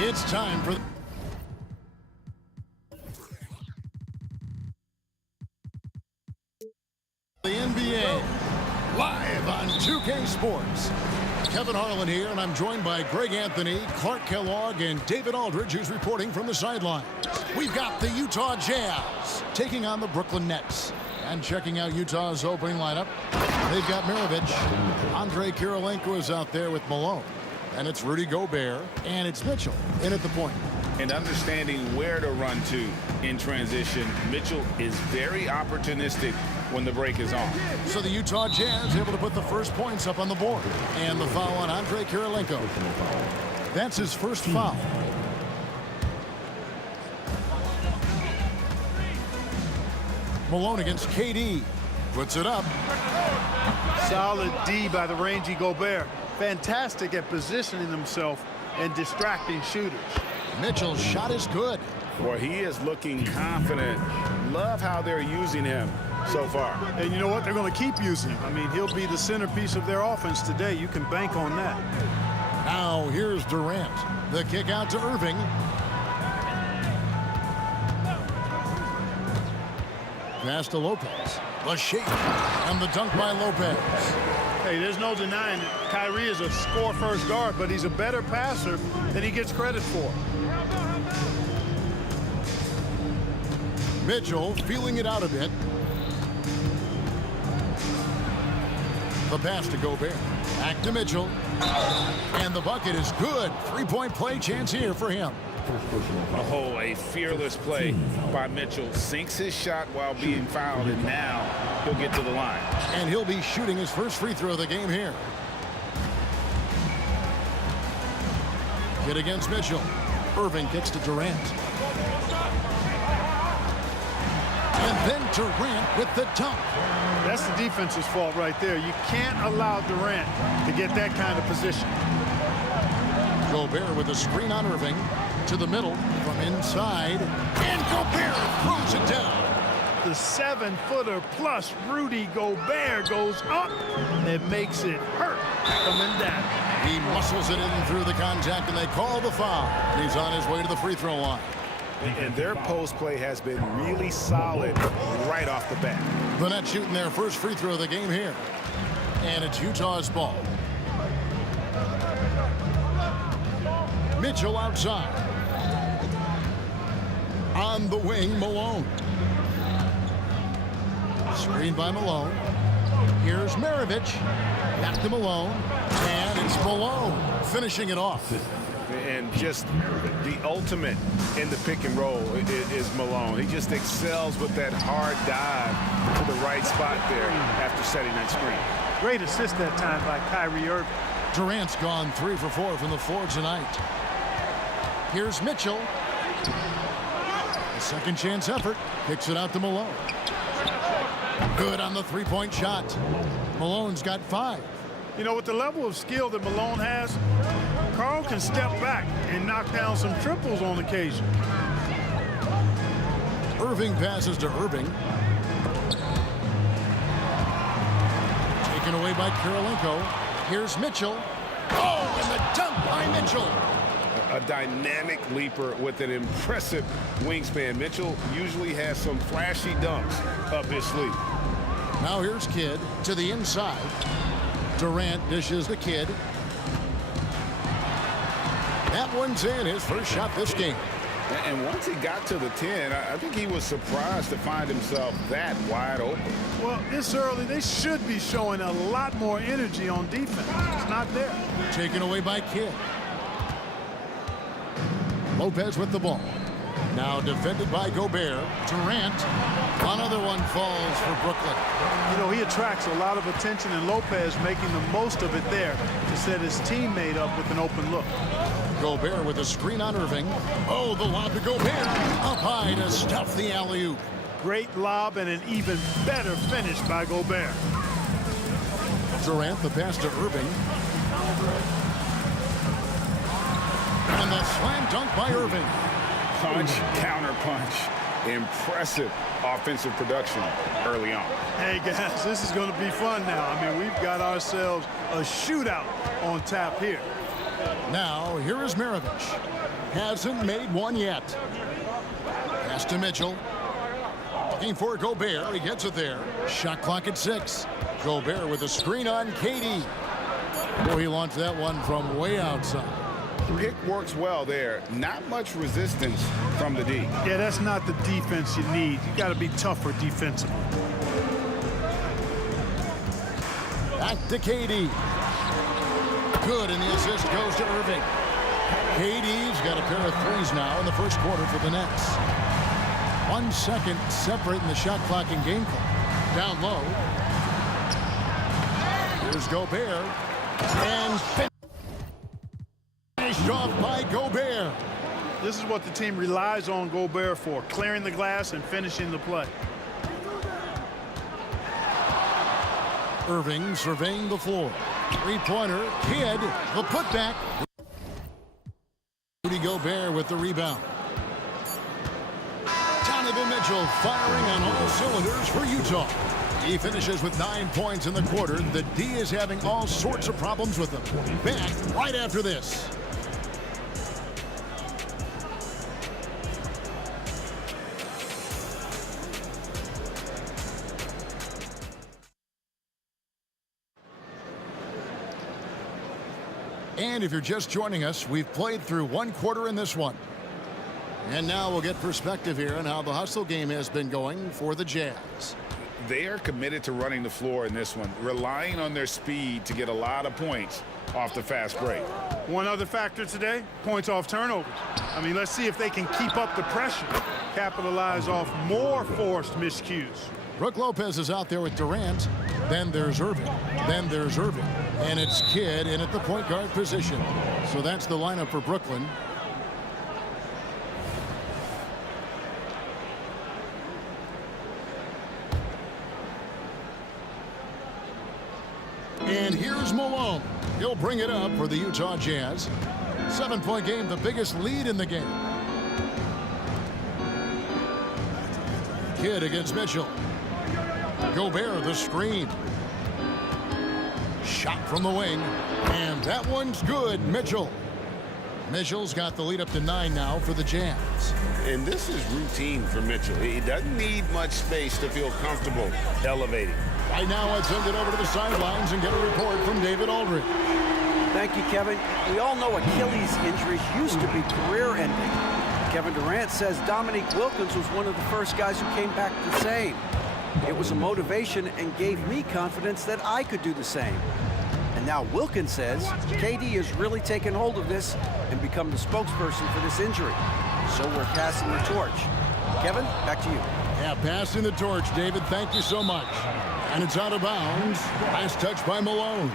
It's time for the NBA live on 2K Sports. Kevin Harlan here, and I'm joined by Greg Anthony, Clark Kellogg, and David Aldridge, who's reporting from the sidelines. We've got the Utah Jazz taking on the Brooklyn Nets. And checking out Utah's opening lineup, they've got Maravich. Andre Kirilenko is out there with Malone. And it's Rudy Gobert, and it's Mitchell in at the point. And understanding where to run to in transition, Mitchell is very opportunistic when the break is on. So the Utah Jazz able to put the first points up on the board. And the foul on Andre Kirilenko. That's his first foul. Malone against KD. Puts it up. Solid D by the rangy Gobert. Fantastic at positioning himself and distracting shooters. Mitchell's shot is good. Boy, he is looking confident. Love how they're using him so far. And you know what? They're going to keep using him. I mean, he'll be the centerpiece of their offense today. You can bank on that. Now here's Durant. The kick out to Irving. Pass to Lopez. The shake and the dunk by Lopez. Hey, there's no denying that Kyrie is a score-first guard, but he's a better passer than he gets credit for. Mitchell feeling it out a bit. The pass to Gobert. Back to Mitchell. And the bucket is good. Three-point play chance here for him. Oh, a fearless play by Mitchell. Sinks his shot while being fouled, and now he'll get to the line. And he'll be shooting his first free throw of the game here. Hit against Mitchell. Irving kicks to Durant. And then Durant with the dunk. That's the defense's fault right there. You can't allow Durant to get that kind of position. Gobert with a screen on Irving. To the middle from inside. And Gobert throws it down. The 7-footer plus Rudy Gobert goes up. It makes it hurt coming down. He muscles it in through the contact, and they call the foul. And he's on his way to the free throw line. And their post play has been really solid right off the bat. The Nets shooting their first free throw of the game here. And it's Utah's ball. Mitchell outside. On the wing, Malone. Screen by Malone. Here's Maravich. Back to Malone. And it's Malone finishing it off. And just the ultimate in the pick and roll is Malone. He just excels with that hard dive to the right spot there after setting that screen. Great assist that time by Kyrie Irving. Durant's gone 3 for 4 from the floor tonight. Here's Mitchell. A second chance effort. Kicks it out to Malone. Good on the three-point shot. Malone's got 5. You know, with the level of skill that Malone has, Karl can step back and knock down some triples on occasion. Irving passes to Irving. Taken away by Kirilenko. Here's Mitchell. Oh, and the dunk by Mitchell. A dynamic leaper with an impressive wingspan. Mitchell usually has some flashy dunks up his sleeve. Now here's Kidd to the inside. Durant dishes the Kidd. That one's in, his first shot this game. And once he got to the 10, I think he was surprised to find himself that wide open. Well, this early, they should be showing a lot more energy on defense. It's not there. Taken away by Kidd. Lopez with the ball. Now defended by Gobert. Durant. Another one falls for Brooklyn. You know, he attracts a lot of attention, and Lopez making the most of it there to set his teammate up with an open look. Gobert with a screen on Irving. Oh, the lob to Gobert. Up high to stuff the alley-oop. Great lob and an even better finish by Gobert. Durant, the pass to Irving. And the slam dunk by Irving. Punch, counter punch. Impressive offensive production early on. Hey, guys, this is going to be fun now. I mean, we've got ourselves a shootout on tap here. Now, here is Maravich. Hasn't made one yet. Pass to Mitchell. Looking for Gobert. He gets it there. Shot clock at 6. Gobert with a screen on KD. Boy, he launched that one from way outside. Pick works well there. Not much resistance from the D. Yeah, that's not the defense you need. You got to be tougher defensively. Back to KD. Good, and the assist goes to Irving. KD's got a pair of threes now in the first quarter for the Nets. 1 second separating the shot clock and game clock. Down low. Here's Gobert. And finished off by Gobert. This is what the team relies on Gobert for, clearing the glass and finishing the play. Irving surveying the floor. Three-pointer. Kidd, the putback. Rudy Gobert with the rebound. Donovan Mitchell firing on all cylinders for Utah. He finishes with 9 points in the quarter. The D is having all sorts of problems with him. Back right after this. And if you're just joining us, we've played through 1 quarter in this one. And now we'll get perspective here on how the hustle game has been going for the Jazz. They are committed to running the floor in this one, relying on their speed to get a lot of points off the fast break. One other factor today, points off turnovers. I mean, let's see if they can keep up the pressure, capitalize off more forced miscues. Brook Lopez is out there with Durant. Then there's Irving. Then there's Irving. And it's Kidd in at the point guard position. So that's the lineup for Brooklyn. And here's Malone. He'll bring it up for the Utah Jazz. 7-point game, the biggest lead in the game. Kidd against Mitchell. Gobert, the screen. Shot from the wing. And that one's good. Mitchell. Mitchell's got the lead up to 9 now for the Jazz. And this is routine for Mitchell. He doesn't need much space to feel comfortable elevating. Right now, let's send it over to the sidelines and get a report from David Aldridge. Thank you, Kevin. We all know Achilles injuries used to be career-ending. Kevin Durant says Dominique Wilkins was one of the first guys who came back the same. It was a motivation and gave me confidence that I could do the same. And now Wilkins says KD has really taken hold of this and become the spokesperson for this injury. So we're passing the torch. Kevin, back to you. Yeah, passing the torch, David. Thank you so much. And it's out of bounds. Last touch by Malone.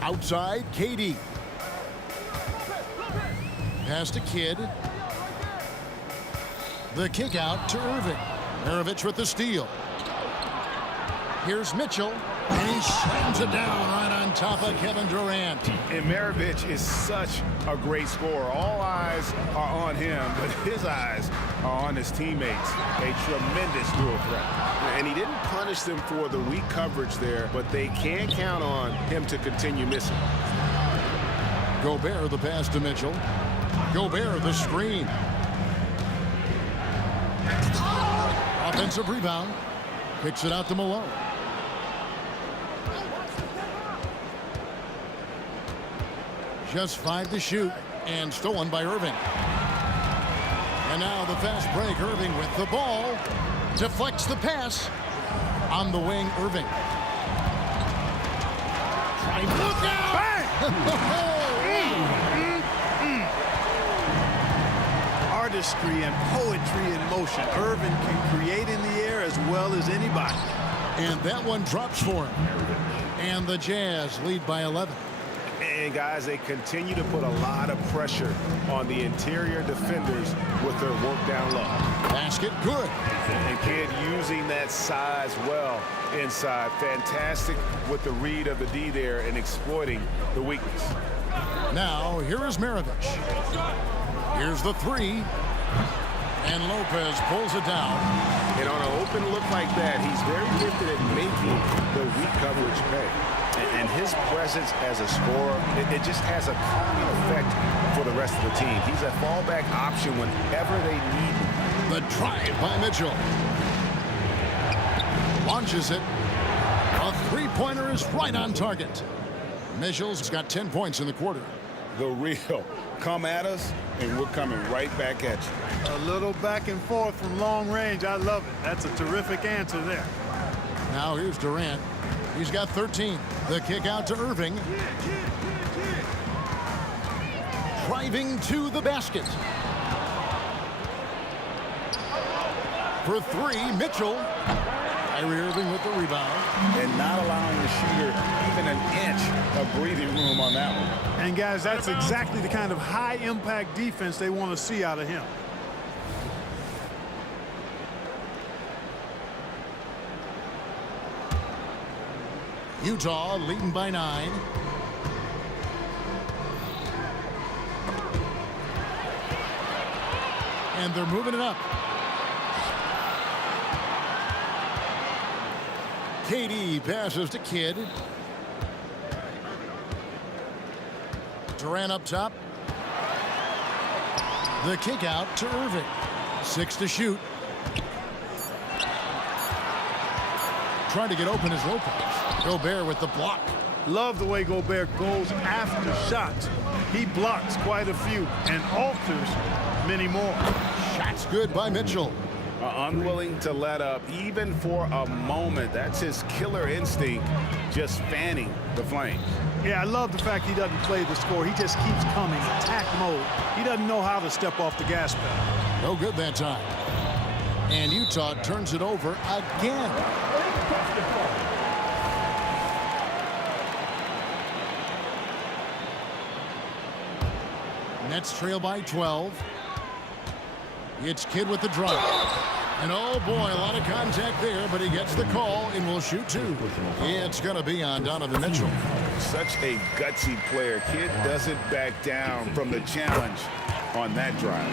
Outside, KD. Pass to Kidd. The kick out to Irving. Maravich with the steal. Here's Mitchell. And he slams it down right on top of Kevin Durant. And Maravich is such a great scorer. All eyes are on him, but his eyes are on his teammates. A tremendous dual threat. And he didn't punish them for the weak coverage there, but they can't count on him to continue missing. Gobert, the pass to Mitchell. Gobert, the screen. Offensive rebound. Kicks it out to Malone. Just 5 to shoot, and stolen by Irving. And now the fast break. Irving with the ball. Deflects the pass. On the wing, Irving. Look out! Artistry and poetry in motion. Irving can create in the air as well as anybody. And that one drops for him. And the Jazz lead by 11. And guys, they continue to put a lot of pressure on the interior defenders with their work down low. Basket good. And Kidd using that size well inside. Fantastic with the read of the D there and exploiting the weakness. Now, here is Maravich. Here's the 3. And Lopez pulls it down. And on an open look like that, he's very gifted at making the weak coverage pay. And his presence as a scorer, it just has a calming effect for the rest of the team. He's a fallback option whenever they need him. The drive by Mitchell. Launches it. A three-pointer is right on target. Mitchell's got 10 points in the quarter. The real. Come at us, and we're coming right back at you. A little back and forth from long range. I love it. That's a terrific answer there. Now here's Durant. He's got 13. The kick out to Irving. Driving to the basket. For three, Mitchell. Kyrie Irving with the rebound. And not allowing the shooter even an inch of breathing room on that one. And guys, that's exactly the kind of high impact defense they want to see out of him. Utah leading by 9. And they're moving it up. KD passes to Kidd. Durant up top. The kick out to Irving. 6 to shoot. Trying to get open is Lopez. Gobert with the block. Love the way Gobert goes after shots. He blocks quite a few and alters many more. Shots good by Mitchell. Unwilling to let up even for a moment. That's his killer instinct, just fanning the flames. Yeah, I love the fact he doesn't play the score. He just keeps coming, attack mode. He doesn't know how to step off the gas pedal. No good that time. And Utah turns it over again. Nets trail by 12. It's Kidd with the drive. And oh boy, a lot of contact there, but he gets the call and will shoot 2. It's going to be on Donovan Mitchell. Such a gutsy player. Kidd doesn't back down from the challenge on that drive.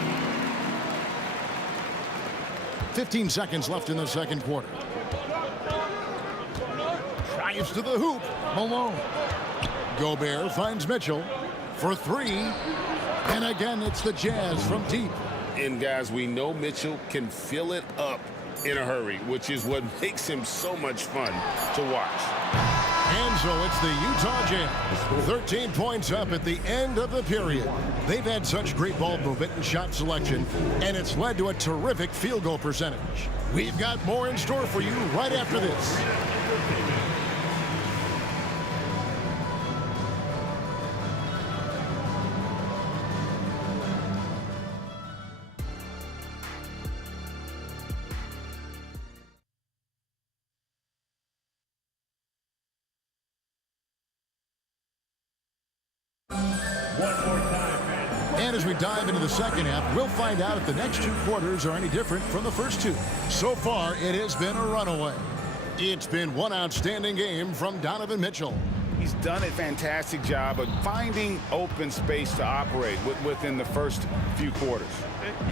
15 seconds left in the second quarter. Drives to the hoop. Malone. Gobert finds Mitchell for 3. And again, it's the Jazz from deep. And guys, we know Mitchell can fill it up in a hurry, which is what makes him so much fun to watch. And so it's the Utah Jazz. 13 points up at the end of the period. They've had such great ball movement and shot selection, and it's led to a terrific field goal percentage. We've got more in store for you right after this. And as we dive into the second half, we'll find out if the next 2 quarters are any different from the first 2. So far, it has been a runaway. It's been one outstanding game from Donovan Mitchell. He's done a fantastic job of finding open space to operate within the first few quarters.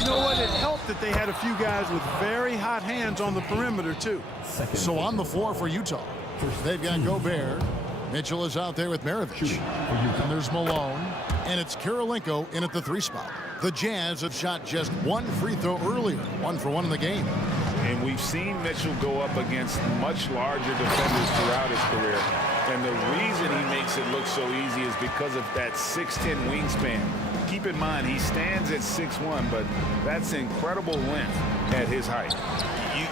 You know what? It helped that they had a few guys with very hot hands on the perimeter, too. So on the floor for Utah, they've got Gobert. Mitchell is out there with Maravich. And there's Malone. And it's Kirilenko in at the 3 spot. The Jazz have shot just 1 free throw earlier, 1 for 1 in the game. And we've seen Mitchell go up against much larger defenders throughout his career. And the reason he makes it look so easy is because of that 6'10" wingspan. Keep in mind, he stands at 6'1", but that's incredible length at his height.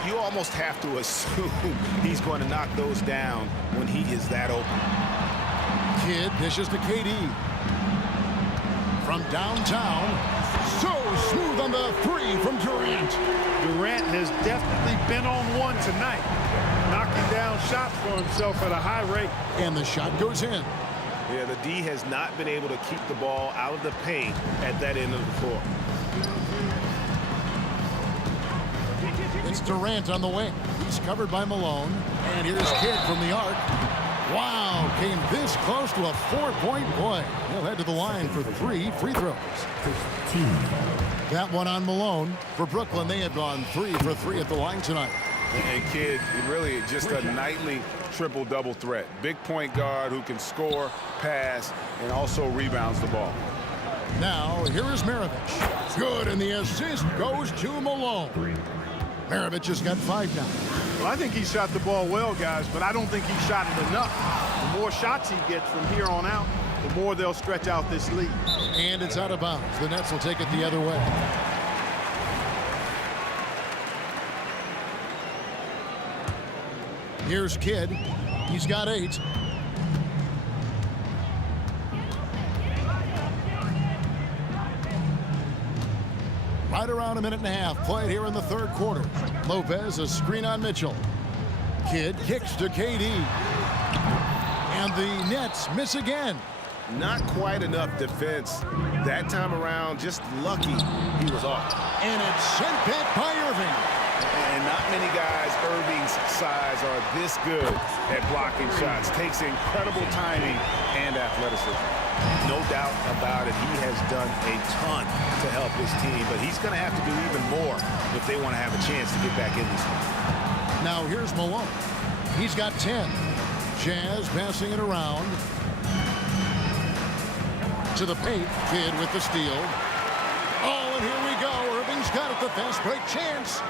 You almost have to assume he's going to knock those down when he is that open. Kidd dishes to KD. From downtown, so smooth on the 3 from Durant. Durant has definitely been on one tonight, knocking down shots for himself at a high rate. And the shot goes in. Yeah, the D has not been able to keep the ball out of the paint at that end of the floor. It's Durant on the wing. He's covered by Malone. And here's Kidd from the arc. Wow, came this close to a 4-point play. He'll head to the line for 3 free throws. 15. That one on Malone. For Brooklyn, they have gone 3 for 3 at the line tonight. And Kidd, really just a nightly triple-double threat. Big point guard who can score, pass, and also rebounds the ball. Now, here is Maravich. Good, and the assist goes to Malone. Maravich has got 5 now. Well, I think he shot the ball well, guys, but I don't think he shot it enough. The more shots he gets from here on out, the more they'll stretch out this lead. And it's out of bounds. The Nets will take it the other way. Here's Kidd. He's got 8. Right around a minute and a half played here in the third quarter. Lopez, a screen on Mitchell. Kidd kicks to KD. And the Nets miss again. Not quite enough defense. That time around, just lucky he was off. And it's sent back by Irving. And not many guys Irving's size are this good at blocking shots. Takes incredible timing and athleticism. No doubt about it. He has done a ton to help his team, but he's going to have to do even more if they want to have a chance to get back in this one. Now here's Malone. He's got 10. Jazz passing it around. To the paint. Kidd with the steal. Oh, and here we go. Irving's got it. The fast break chance.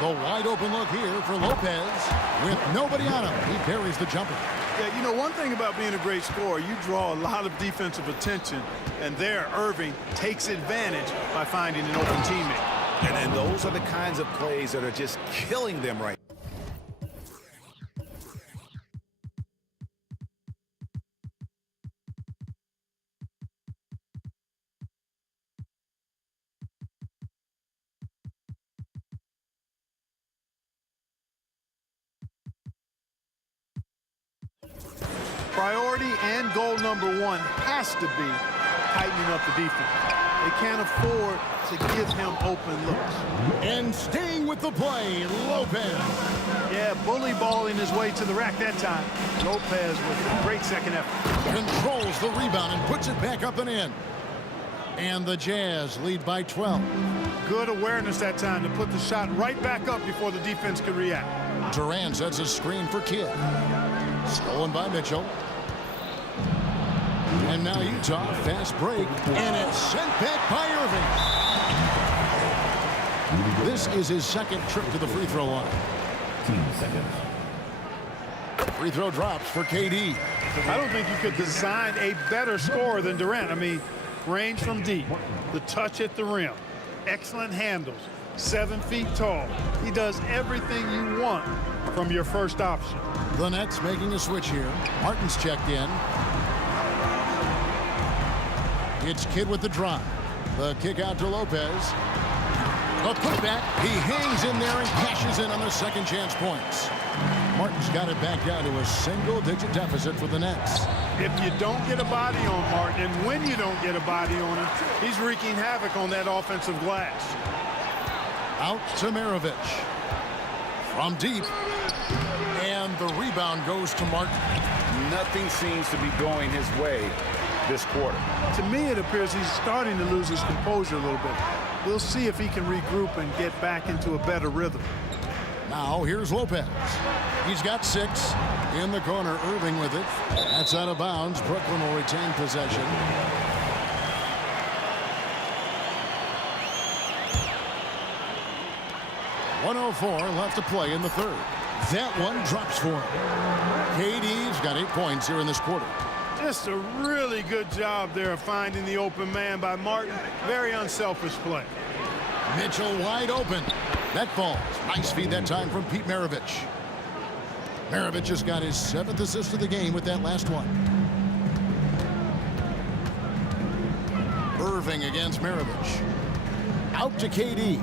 The wide open look here for Lopez. With nobody on him, he buries the jumper. Yeah, you know, one thing about being a great scorer, you draw a lot of defensive attention, and there Irving takes advantage by finding an open teammate. And those are the kinds of plays that are just killing them right now. Priority and goal number 1 has to be tightening up the defense. They can't afford to give him open looks. And staying with the play, Lopez. Yeah, bully balling his way to the rack that time. Lopez with a great second effort. Controls the rebound and puts it back up and in. And the Jazz lead by 12. Good awareness that time to put the shot right back up before the defense could react. Durant sets a screen for Kidd. Stolen by Mitchell. And now Utah, fast break, and it's sent back by Irving. This is his second trip to the free throw line. 15 seconds. Free throw drops for KD. I don't think you could design a better scorer than Durant. I mean, range from deep, the touch at the rim, excellent handles, 7 feet tall. He does everything you want from your first option. The Nets making a switch here. Martin's checked in. It's Kidd with the drive. The kick out to Lopez. A putback. He hangs in there and cashes in on the second chance points. Martin's got it back down to a single-digit deficit for the Nets. If you don't get a body on Martin, and when you don't get a body on him, he's wreaking havoc on that offensive glass. Out to Maravich. From deep. And the rebound goes to Martin. Nothing seems to be going his way this quarter. To me, it appears he's starting to lose his composure a little bit. We'll see if he can regroup and get back into a better rhythm. Now here's Lopez. He's got 6. In the corner, Irving with it. That's out of bounds. Brooklyn will retain possession. .104 left to play in the third. That one drops for him. KD's got 8 points here in this quarter. Just a really good job there of finding the open man by Martin. Very unselfish play. Mitchell wide open. That falls. Nice feed that time from Pete Maravich. Maravich has got his 7th assist of the game with that last one. Irving against Maravich. Out to KD.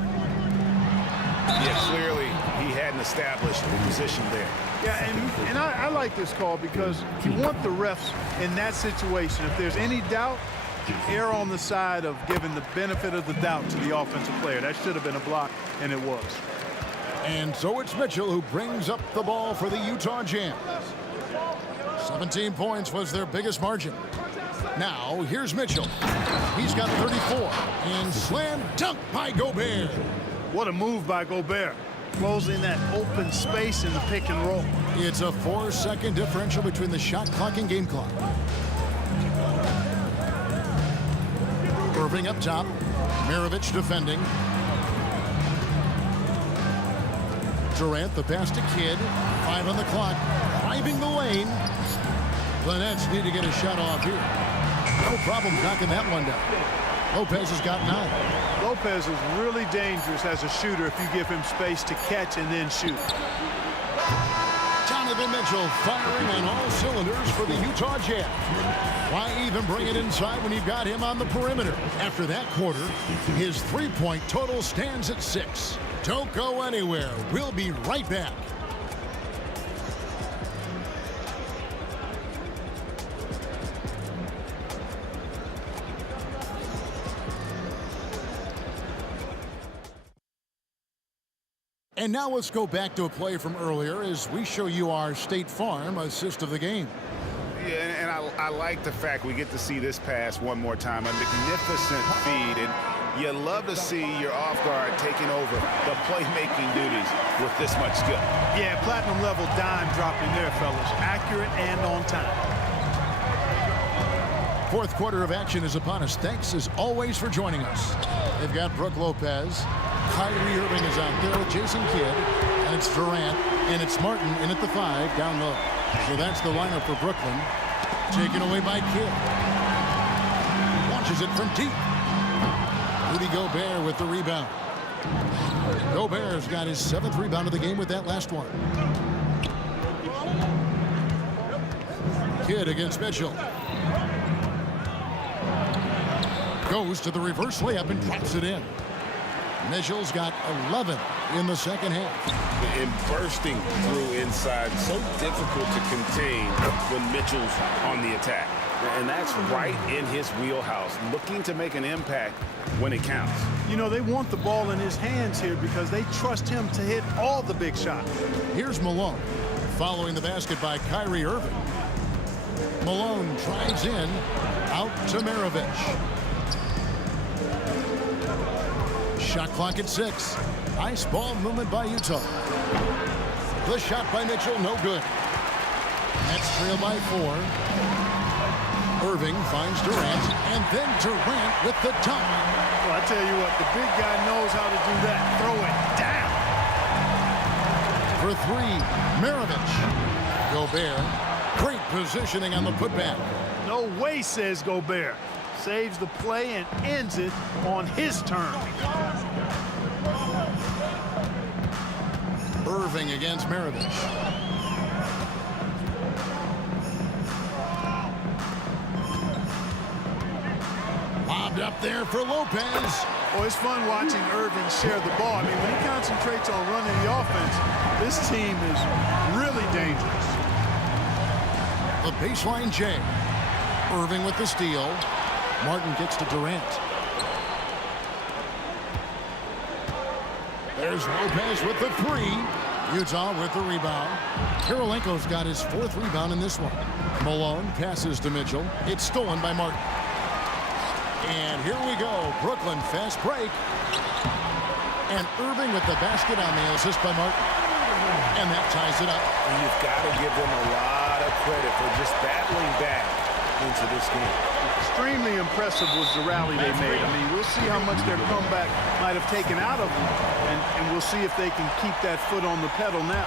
Yeah, clearly he hadn't established the position there. Yeah, and I like this call because you want the refs in that situation. If there's any doubt, err on the side of giving the benefit of the doubt to the offensive player. That should have been a block, and it was. And so it's Mitchell who brings up the ball for the Utah Jazz. 17 points was their biggest margin. Now, here's Mitchell. He's got 34. And slam dunk by Gobert. What a move by Gobert. Closing that open space in the pick and roll. It's a 4-second differential between the shot clock and game clock. Irving up top. Maravich defending. Durant, the pass to Kidd. 5 on the clock. Driving the lane. The Nets need to get a shot off here. No problem knocking that one down. Lopez has got 9. Lopez is really dangerous as a shooter if you give him space to catch and then shoot. Donovan Mitchell firing on all cylinders for the Utah Jazz. Why even bring it inside when you've got him on the perimeter? After that quarter, his three-point total stands at 6. Don't go anywhere. We'll be right back. And now let's go back to a play from earlier as we show you our State Farm assist of the game. Yeah, and I like the fact we get to see this pass one more time. A magnificent feed, and you love to see your off guard taking over the playmaking duties with this much skill. Yeah, platinum level dime dropping there, fellas. Accurate and on time. Fourth quarter of action is upon us. Thanks as always for joining us. They've got Brook Lopez. Kyrie Irving is out there with Jason Kidd, and it's Durant, and it's Martin in at the 5 down low. So that's the lineup for Brooklyn. Taken away by Kidd. Launches it from deep. Rudy Gobert with the rebound. Gobert's got his 7th rebound of the game with that last one. Kidd against Mitchell. Goes to the reverse layup and drops it in. Mitchell's got 11 in the second half. And bursting through inside, so difficult to contain when Mitchell's on the attack. And that's right in his wheelhouse, looking to make an impact when it counts. You know, they want the ball in his hands here because they trust him to hit all the big shots. Here's Malone, following the basket by Kyrie Irving. Malone drives in, out to Maravich. Shot clock at 6. Nice ball movement by Utah. The shot by Mitchell, no good. Nets trail by 4. Irving finds Durant, and then Durant with the dunk. Well, I tell you what, the big guy knows how to do that. Throw it down. For 3, Maravich. Gobert, great positioning on the putback. No way, says Gobert. Saves the play and ends it on his turn. Irving against Maravich. Lobbed up there for Lopez. Oh, it's fun watching Irving share the ball. I mean, when he concentrates on running the offense, this team is really dangerous. The baseline J. Irving with the steal. Martin gets to Durant. There's Lopez with the 3. Utah with the rebound. Kirilenko's got his 4th rebound in this one. Malone passes to Mitchell. It's stolen by Martin. And here we go. Brooklyn fast break. And Irving with the basket on the assist by Martin. And that ties it up. And you've got to give them a lot of credit for just battling back into this game. Extremely impressive was the rally they made. I mean, we'll see how much their comeback might have taken out of them, and we'll see if they can keep that foot on the pedal now.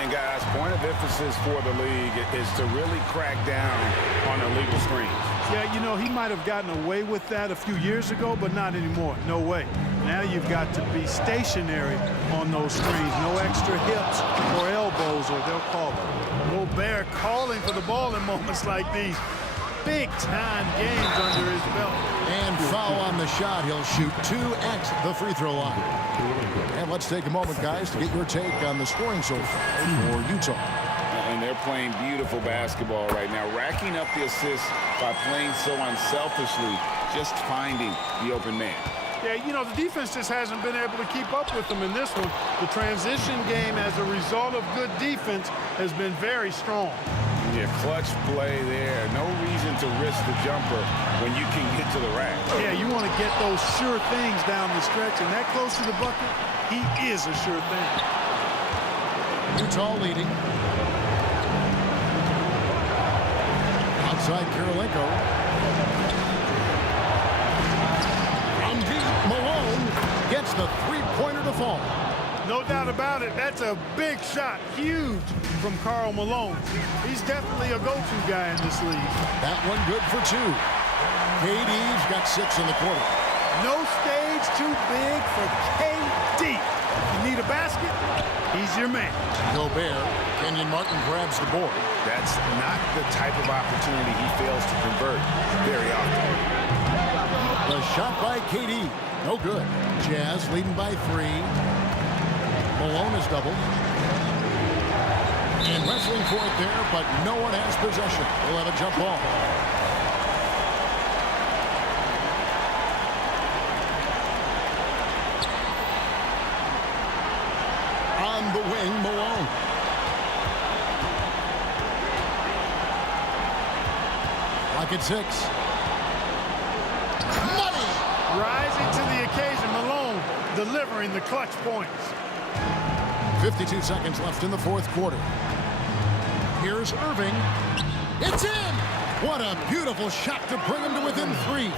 And guys, point of emphasis for the league is to really crack down on illegal screens. Yeah, you know, he might have gotten away with that a few years ago, but not anymore. No way. Now you've got to be stationary on those screens. No extra hips or elbows, or they'll call it. Gobert calling for the ball in moments like these. Big-time games under his belt. And foul on the shot. He'll shoot 2 at the free throw line. And let's take a moment, guys, to get your take on the scoring so far for Utah. And they're playing beautiful basketball right now, racking up the assists by playing so unselfishly, just finding the open man. Yeah, you know, the defense just hasn't been able to keep up with them in this one. The transition game, as a result of good defense, has been very strong. Yeah, clutch play there. No reason to risk the jumper when you can get to the rack. Yeah, you want to get those sure things down the stretch, and that close to the bucket, he is a sure thing. Utah leading. Outside Kirilenko. From deep, Malone gets the three-pointer to fall. No doubt about it. That's a big shot. Huge from Karl Malone. He's definitely a go-to guy in this league. That one good for two. KD's got 6 in the quarter. No stage too big for KD. If you need a basket, he's your man. Gobert, Kenyon Martin grabs the board. That's not the type of opportunity he fails to convert very often. The shot by KD. No good. Jazz leading by 3. Malone is doubled. And wrestling for it there, but no one has possession. We'll have a jump ball. On the wing, Malone. Lock at 6. Money! Rising to the occasion, Malone delivering the clutch points. 52 seconds left in the fourth quarter. Here's Irving. It's in! What a beautiful shot to bring him to within 3.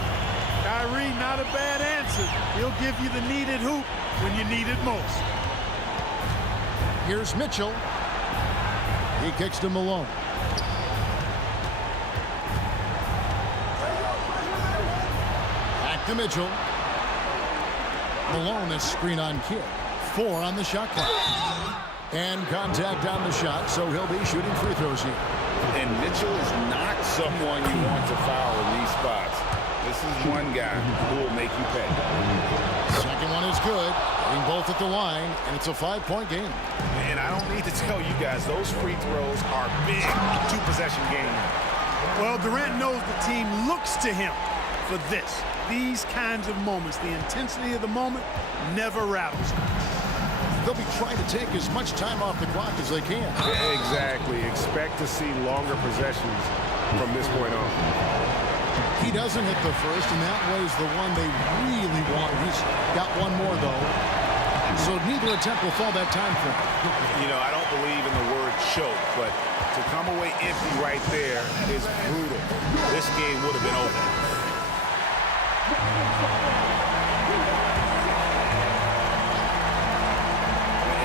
Kyrie, not a bad answer. He'll give you the needed hoop when you need it most. Here's Mitchell. He kicks to Malone. Back to Mitchell. Malone is screen on Kidd. 4 on the shot clock. And contact on the shot, so he'll be shooting free throws here. And Mitchell is not someone you want to foul in these spots. This is one guy who will make you pay. Second one is good. Getting both at the line, and it's a 5-point game. And I don't need to tell you guys, those free throws are big two-possession game. Well, Durant knows the team looks to him for this. These kinds of moments, the intensity of the moment never rattles. They'll be trying to take as much time off the clock as they can. Exactly. Expect to see longer possessions from this point on. He doesn't hit the first, and that was the one they really want. He's got one more, though. So neither attempt will fall that time for him. You know, I don't believe in the word choke, but to come away empty right there is brutal. This game would have been over.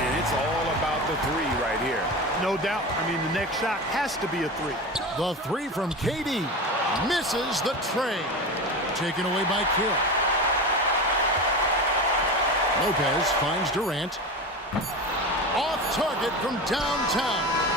And it's all about the 3 right here. No doubt. I mean, the next shot has to be a 3. The 3 from KD misses the tray. Taken away by Kidd. Lopez finds Durant. Off target from downtown.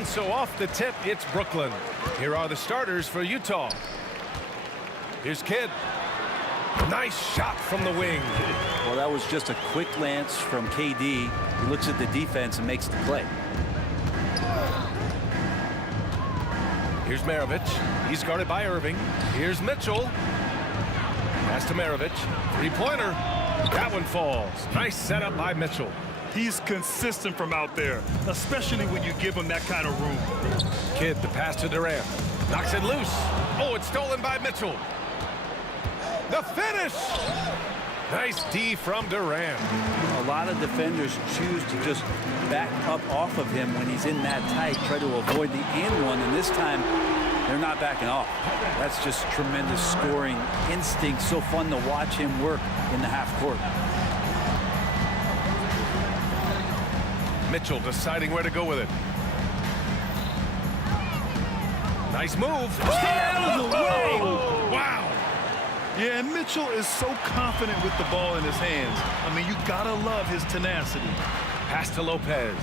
And so off the tip, it's Brooklyn. Here are the starters for Utah. Here's Kidd. Nice shot from the wing. Well, that was just a quick lance from KD. He looks at the defense and makes the play. Here's Maravich. He's guarded by Irving. Here's Mitchell. Pass to Maravich. Three-pointer. That one falls. Nice setup by Mitchell. He's consistent from out there, especially when you give him that kind of room. Kidd, the pass to Durant. Knocks it loose. Oh, it's stolen by Mitchell. The finish! Nice D from Durant. A lot of defenders choose to just back up off of him when he's in that tight, try to avoid the and one, and this time they're not backing off. That's just tremendous scoring instinct. So fun to watch him work in the half court. Mitchell deciding where to go with it. Nice move. Stay out of the way! Wow! Yeah, and Mitchell is so confident with the ball in his hands. I mean, you gotta love his tenacity. Pass to Lopez.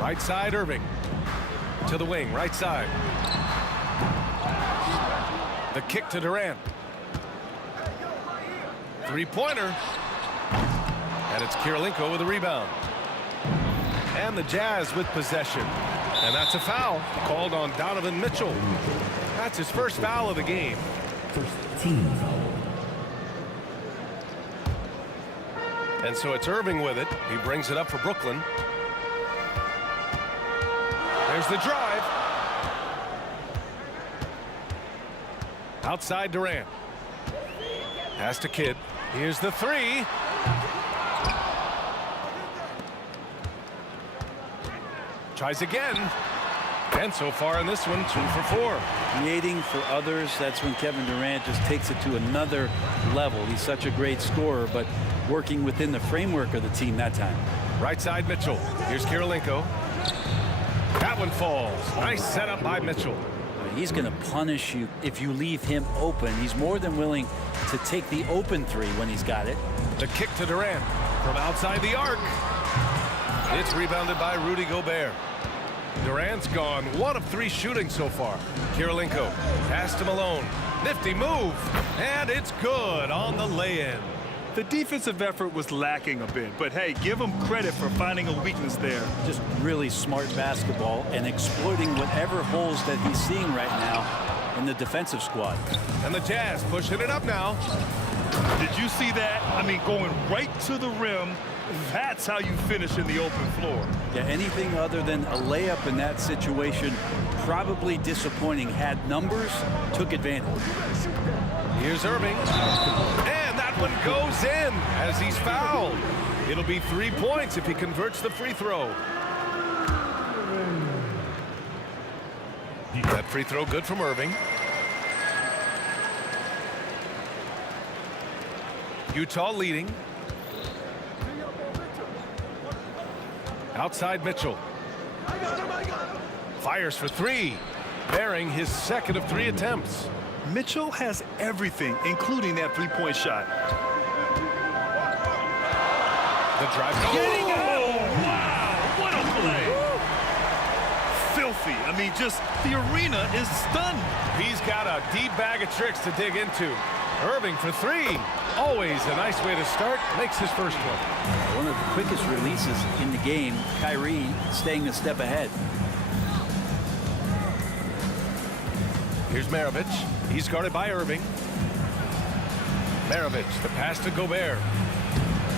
Right side, Irving. To the wing, right side. The kick to Durant. Three-pointer. And it's Kirilenko with a rebound. And the Jazz with possession. And that's a foul called on Donovan Mitchell. That's his first foul of the game. First team foul. And so it's Irving with it. He brings it up for Brooklyn. There's the drive. Outside Durant. Pass to Kidd. Here's the three. Tries again. And so far in this one, 2 for 4. Creating for others, that's when Kevin Durant just takes it to another level. He's such a great scorer, but working within the framework of the team that time. Right side Mitchell. Here's Kirilenko. That one falls. Nice setup by Mitchell. He's going to punish you if you leave him open. He's more than willing to take the open three when he's got it. The kick to Durant from outside the arc. It's rebounded by Rudy Gobert. Durant's gone 1 of 3 shooting so far. Kirilenko pass to Malone. Nifty move. And it's good on the lay-in. The defensive effort was lacking a bit, but hey, give him credit for finding a weakness there. Just really smart basketball and exploiting whatever holes that he's seeing right now in the defensive squad. And the Jazz pushing it up now. Did you see that? I mean, going right to the rim. That's how you finish in the open floor. Yeah, anything other than a layup in that situation, probably disappointing. Had numbers, took advantage. Here's Irving. And that one goes in as he's fouled. It'll be 3 points if he converts the free throw. That free throw good from Irving. Utah leading. Outside Mitchell. Fires for 3. Bearing his second of 3 attempts. Mitchell has everything, including that three-point shot. The drive. Oh, wow, what a play. Filthy. I mean, just the arena is stunned. He's got a deep bag of tricks to dig into. Irving for 3. Always a nice way to start. Makes his first one. One of the quickest releases in the game. Kyrie staying a step ahead. Here's Maravich. He's guarded by Irving. Maravich, the pass to Gobert.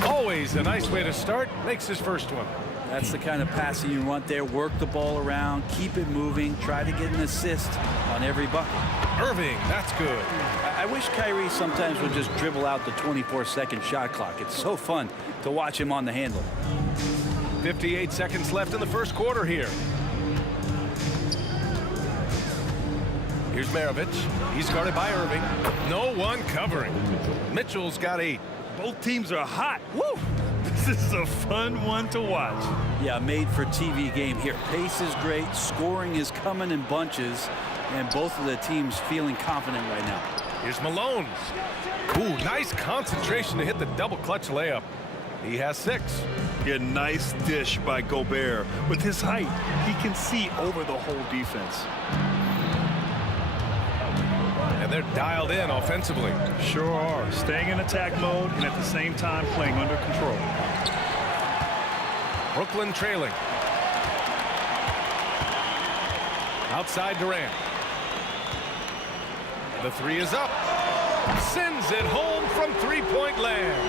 Always a nice way to start. Makes his first one. That's the kind of passing you want there. Work the ball around, keep it moving, try to get an assist on every bucket. Irving, that's good. I wish Kyrie sometimes would just dribble out the 24-second shot clock. It's so fun to watch him on the handle. 58 seconds left in the first quarter here. Here's Maravich. He's guarded by Irving. No one covering. Mitchell's got 8. Both teams are hot. Woo! This is a fun one to watch. Yeah, made for TV game here. Pace is great. Scoring is coming in bunches. And both of the teams feeling confident right now. Here's Malone. Ooh, nice concentration to hit the double clutch layup. He has 6. A nice dish by Gobert. With his height, he can see over the whole defense. And they're dialed in offensively. Sure are. Staying in attack mode and at the same time playing under control. Brooklyn trailing. Outside Durant. The 3 is up. Sends it home from three-point land.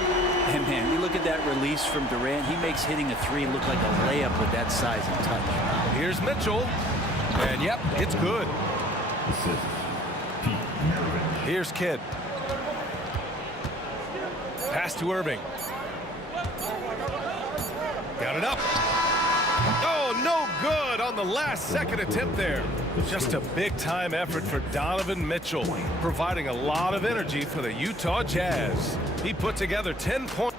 And man, you look at that release from Durant. He makes hitting a 3 look like a layup with that size and touch. Here's Mitchell. And yep, it's good. Here's Kidd. Pass to Irving. Got it up. Oh, no good on the last second attempt there. Just a big-time effort for Donovan Mitchell, providing a lot of energy for the Utah Jazz. He put together 10 points.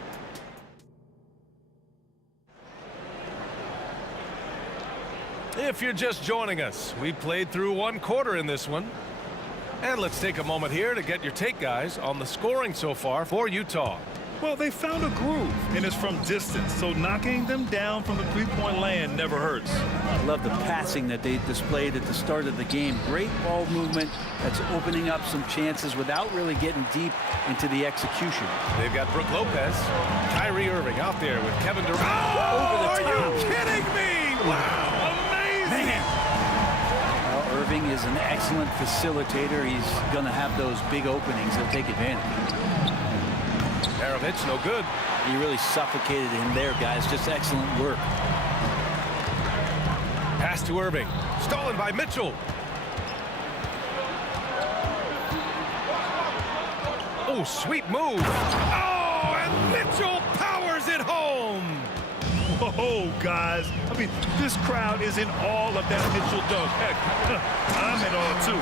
If you're just joining us, we played through 1 quarter in this one. And let's take a moment here to get your take, guys, on the scoring so far for Utah. Well, they found a groove, and it's from distance, so knocking them down from the three-point land never hurts. I love the passing that they displayed at the start of the game. Great ball movement that's opening up some chances without really getting deep into the execution. They've got Brook Lopez, Kyrie Irving out there with Kevin Durant. Oh, Over the top. are you kidding me? Wow, amazing! Man. Well, Irving is an excellent facilitator. He's going to have those big openings. He'll take advantage. Maravich, no good. He really suffocated him there, guys. Just excellent work. Pass to Irving. Stolen by Mitchell. Oh, sweet move. Oh, and Mitchell powers it home. Whoa, guys. I mean, this crowd is in awe of that Mitchell dunk. Heck, I'm in awe, too.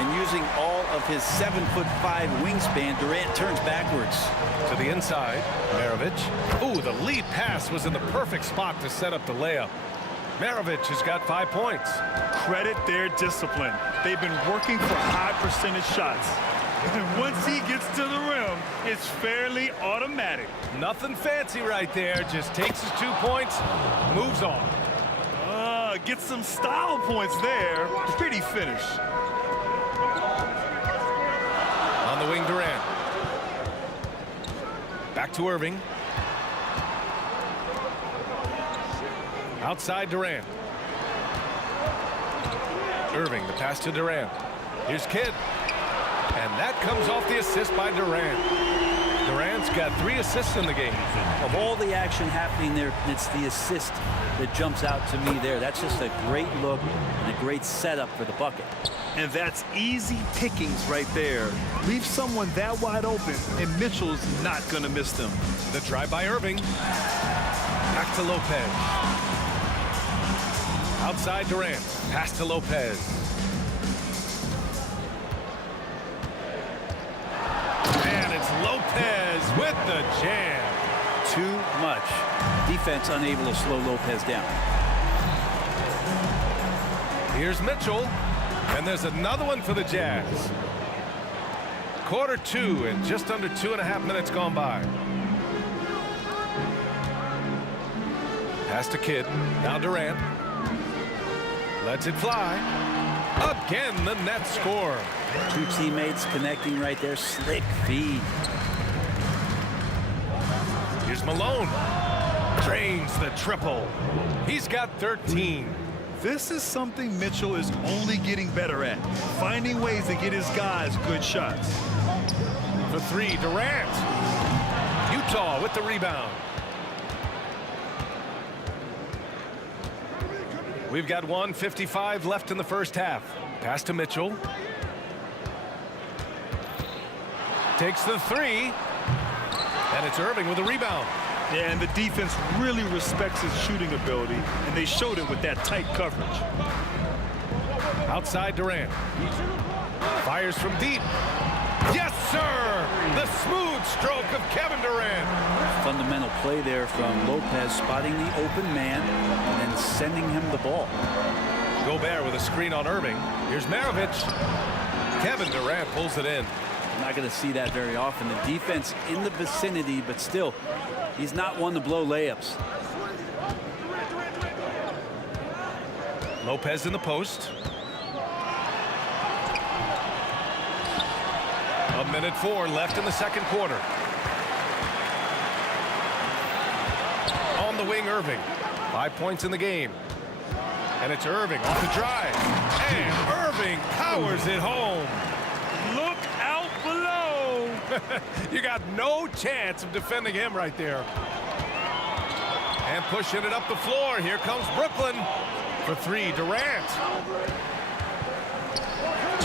And using all of his 7'5" wingspan, Durant turns backwards. To the inside, Maravich. Ooh, the lead pass was in the perfect spot to set up the layup. Maravich has got 5 points. Credit their discipline. They've been working for high percentage shots. And once he gets to the rim, it's fairly automatic. Nothing fancy right there. Just takes his 2 points, moves on. Gets some style points there. Pretty finish. On the wing, Durant. Back to Irving. Outside Durant. Irving, the pass to Durant. Here's Kidd. And that comes off the assist by Durant. Durant's got 3 assists in the game. Of all the action happening there, it's the assist that jumps out to me there. That's just a great look and a great setup for the bucket. And that's easy pickings right there. Leave someone that wide open, and Mitchell's not going to miss them. The drive by Irving. Back to Lopez. Outside Durant. Pass to Lopez. And it's Lopez with the jam. Too much. Defense unable to slow Lopez down. Here's Mitchell. And there's another one for the Jazz. Quarter 2 and just under 2.5 minutes gone by. Pass to Kidd. Now Durant. Lets it fly. Again, the net score. 2 teammates connecting right there. Slick feed. Here's Malone. Drains the triple. He's got 13. This is something Mitchell is only getting better at. Finding ways to get his guys good shots. For 3, Durant. Utah with the rebound. We've got 1:55 left in the first half. Pass to Mitchell. Takes the 3. And it's Irving with a rebound. Yeah, and the defense really respects his shooting ability, and they showed it with that tight coverage. Outside Durant. Fires from deep. Yes, sir! The smooth stroke of Kevin Durant. Fundamental play there from Lopez, spotting the open man and then sending him the ball. Gobert with a screen on Irving. Here's Maravich. Kevin Durant pulls it in. Not going to see that very often. The defense in the vicinity, but still He's not one to blow layups. Lopez in the post. 1:04 left in the second quarter. On the wing, Irving. 5 points in the game. And it's Irving off the drive. And Irving powers it home. Look out below. You got no chance of defending him right there. And pushing it up the floor. Here comes Brooklyn for three. Durant.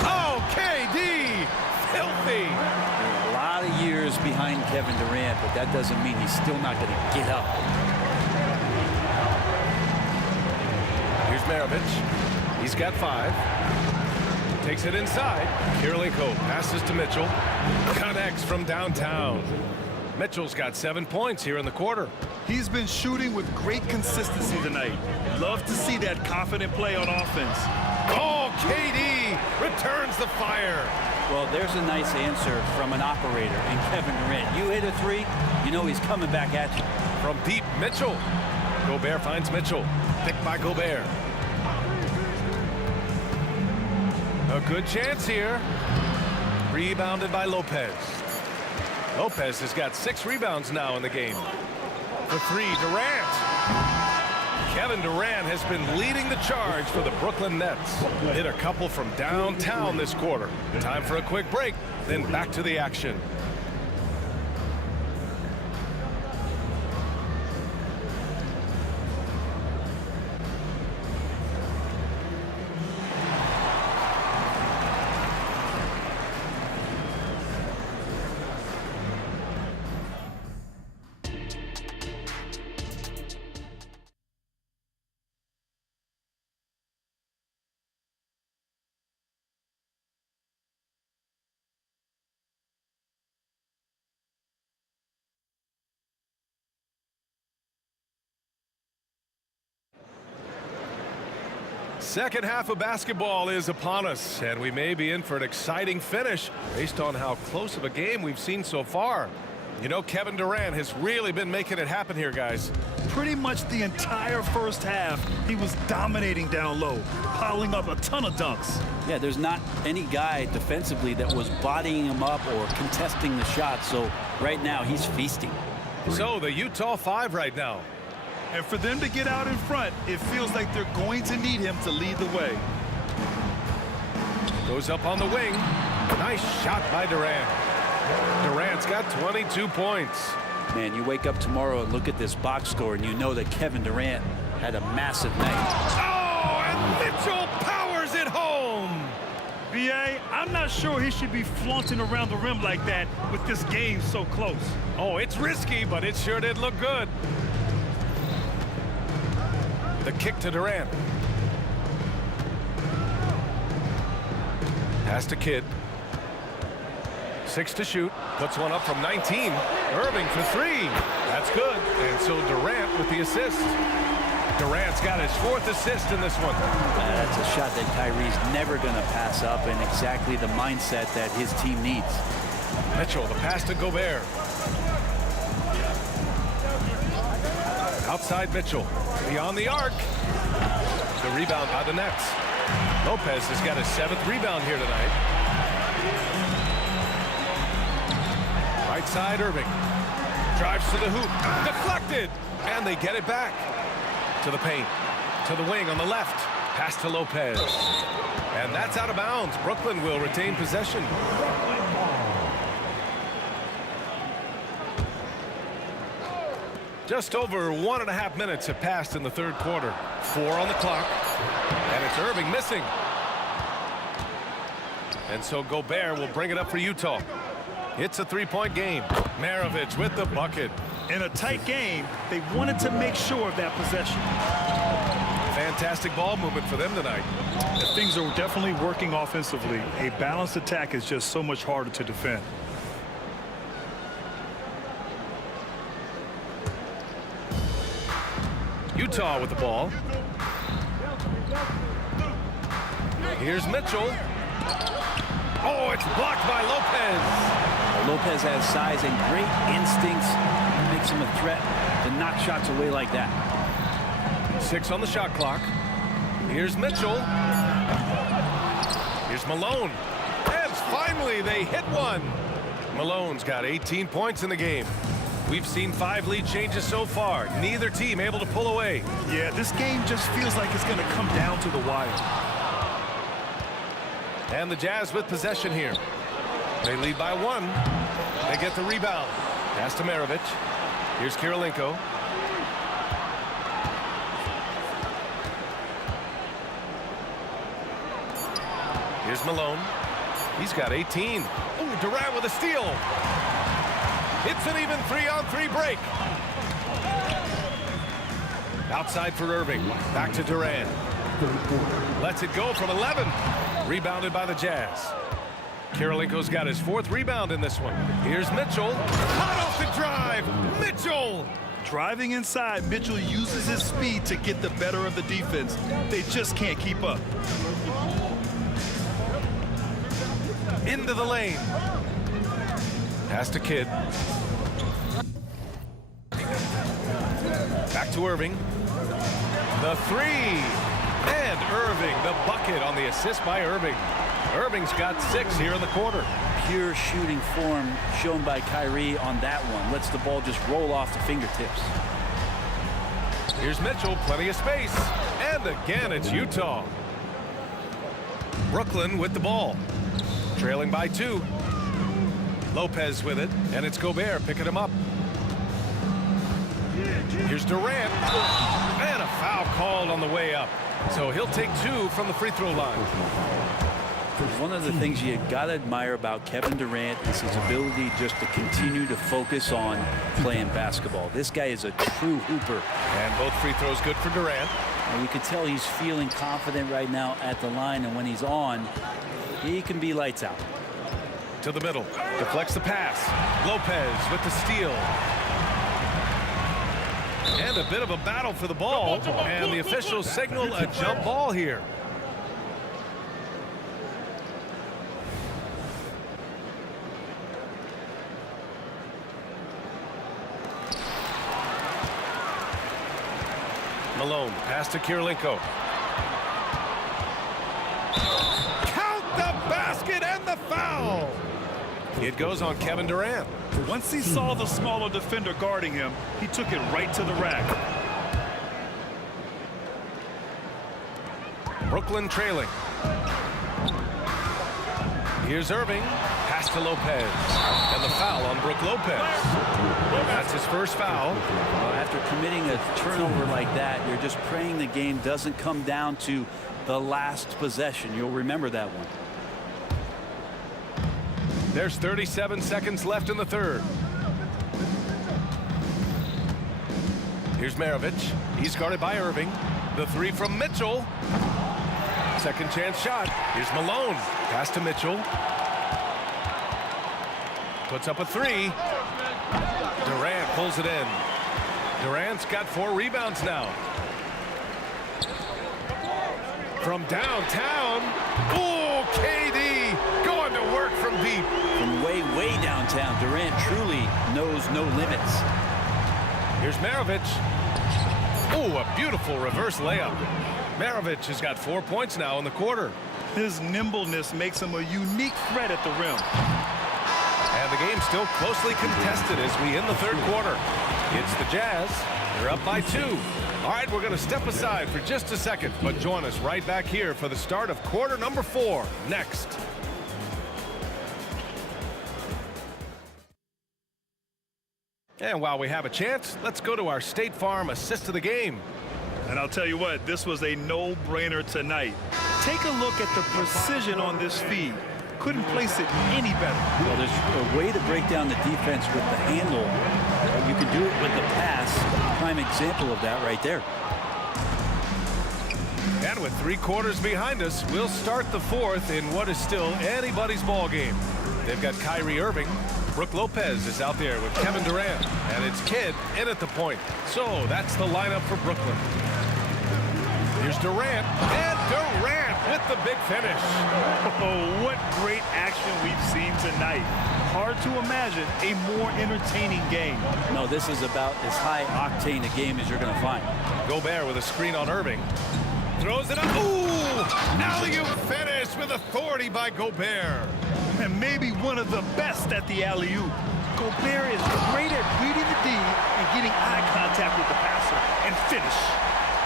Oh, KD. Filthy. A lot of years behind Kevin Durant, but that doesn't mean he's still not going to get up. Here's Maravich. He's got 5. Takes it inside. Kirilenko passes to Mitchell. Connects from downtown. Mitchell's got 7 points here in the quarter. He's been shooting with great consistency tonight. Love to see that confident play on offense. Oh, KD returns the fire. Well, there's a nice answer from an operator in Kevin Durant. You hit a 3, you know he's coming back at you. From deep, Mitchell. Gobert finds Mitchell. Picked by Gobert. A good chance here. Rebounded by Lopez. Lopez has got 6 rebounds now in the game. For 3, Durant. Kevin Durant has been leading the charge for the Brooklyn Nets. Hit a couple from downtown this quarter. Time for a quick break, then back to the action. Second half of basketball is upon us, and we may be in for an exciting finish based on how close of a game we've seen so far. You know, Kevin Durant has really been making it happen here, guys. Pretty much the entire first half, he was dominating down low, piling up a ton of dunks. Yeah, there's not any guy defensively that was bodying him up or contesting the shot, so right now he's feasting. So the Utah 5 right now. And for them to get out in front, it feels like they're going to need him to lead the way. Goes up on the wing. Nice shot by Durant. Durant's got 22 points. Man, you wake up tomorrow and look at this box score and you know that Kevin Durant had a massive night. Oh, and Mitchell powers it home. B.A., I'm not sure he should be flaunting around the rim like that with this game so close. Oh, it's risky, but it sure did look good. The kick to Durant. Pass to Kidd. 6 to shoot. Puts one up from 19. Irving for 3. That's good. And so Durant with the assist. Durant's got his 4th assist in this one. That's a shot that Kyrie's never going to pass up, and exactly the mindset that his team needs. Mitchell, the pass to Gobert. Outside Mitchell. Beyond the arc. The rebound by the Nets. Lopez has got his 7th rebound here tonight. Right side, Irving. Drives to the hoop. Deflected. And they get it back. To the paint. To the wing on the left. Pass to Lopez. And that's out of bounds. Brooklyn will retain possession. Just over 1.5 minutes have passed in the third quarter. 4 on the clock. And it's Irving missing. And so Gobert will bring it up for Utah. It's a 3-point game. Maravich with the bucket. In a tight game, they wanted to make sure of that possession. Fantastic ball movement for them tonight. Things are definitely working offensively. A balanced attack is just so much harder to defend. Utah with the ball. Here's Mitchell. Oh, it's blocked by Lopez. Lopez has size and great instincts. makes him a threat to knock shots away like that. 6 on the shot clock. Here's Mitchell. Here's Malone. And finally, they hit one. Malone's got 18 points in the game. We've seen 5 lead changes so far. Neither team able to pull away. Yeah, this game just feels like it's going to come down to the wire. And the Jazz with possession here. They lead by 1. They get the rebound. Pass to Maravich. Here's Kirilenko. Here's Malone. He's got 18. Ooh, Durant with a steal. It's an even 3-on-3 break. Outside for Irving. Back to Durant. Lets it go from 11. Rebounded by the Jazz. Kirilenko's got his 4th rebound in this one. Here's Mitchell. Hot off the drive. Mitchell. Driving inside, Mitchell uses his speed to get the better of the defense. They just can't keep up. Into the lane. Pass to Kidd. Back to Irving. The 3. And Irving, the bucket on the assist by Irving. Irving's got 6 here in the quarter. Pure shooting form shown by Kyrie on that one. Lets the ball just roll off the fingertips. Here's Mitchell, plenty of space. And again, it's Utah. Brooklyn with the ball. Trailing by 2. Lopez with it, and it's Gobert picking him up. Here's Durant. And a foul called on the way up. So he'll take 2 from the free throw line. One of the things you got to admire about Kevin Durant is his ability just to continue to focus on playing basketball. This guy is a true hooper. And both free throws good for Durant. And you can tell he's feeling confident right now at the line, and when he's on, he can be lights out. To the middle. Deflects the pass. Lopez with the steal. And a bit of a battle for the ball. And the officials signal a jump ball here. Malone, pass to Kirilenko. Count the basket and the foul. It goes on Kevin Durant. Once he saw the smaller defender guarding him, he took it right to the rack. Brooklyn trailing. Here's Irving. Pass to Lopez. And the foul on Brook Lopez. That's his first foul. After committing a turnover like that, you're just praying the game doesn't come down to the last possession. You'll remember that one. There's 37 seconds left in the third. Here's Maravich. He's guarded by Irving. The 3 from Mitchell. Second chance shot. Here's Malone. Pass to Mitchell. Puts up a 3. Durant pulls it in. Durant's got 4 rebounds now. From downtown. Oh, KD going to work from deep. From way, way downtown, Durant truly knows no limits. Here's Maravich. Oh, a beautiful reverse layup. Maravich has got 4 points now in the quarter. His nimbleness makes him a unique threat at the rim. And the game's still closely contested as we end the third quarter. It's the Jazz. They're up by 2. All right, we're going to step aside for just a second, but join us right back here for the start of quarter number 4 next. And while we have a chance, let's go to our State Farm assist of the game. And I'll tell you what, this was a no-brainer tonight. Take a look at the precision on this feed. Couldn't place it any better. Well, there's a way to break down the defense with the handle. You can do it with the pass. Prime example of that right there. And with 3 quarters behind us, we'll start the fourth in what is still anybody's ball game. They've got Kyrie Irving. Brook Lopez is out there with Kevin Durant. And it's Kidd in at the point. So that's the lineup for Brooklyn. Here's Durant, and Durant with the big finish. Oh, what great action we've seen tonight. Hard to imagine a more entertaining game. No, this is about as high-octane a game as you're going to find. Gobert with a screen on Irving. Throws it up. Ooh! Alley-oop finish with authority by Gobert. And maybe one of the best at the alley-oop. Gobert is great at reading the D and getting eye contact with the passer and finish.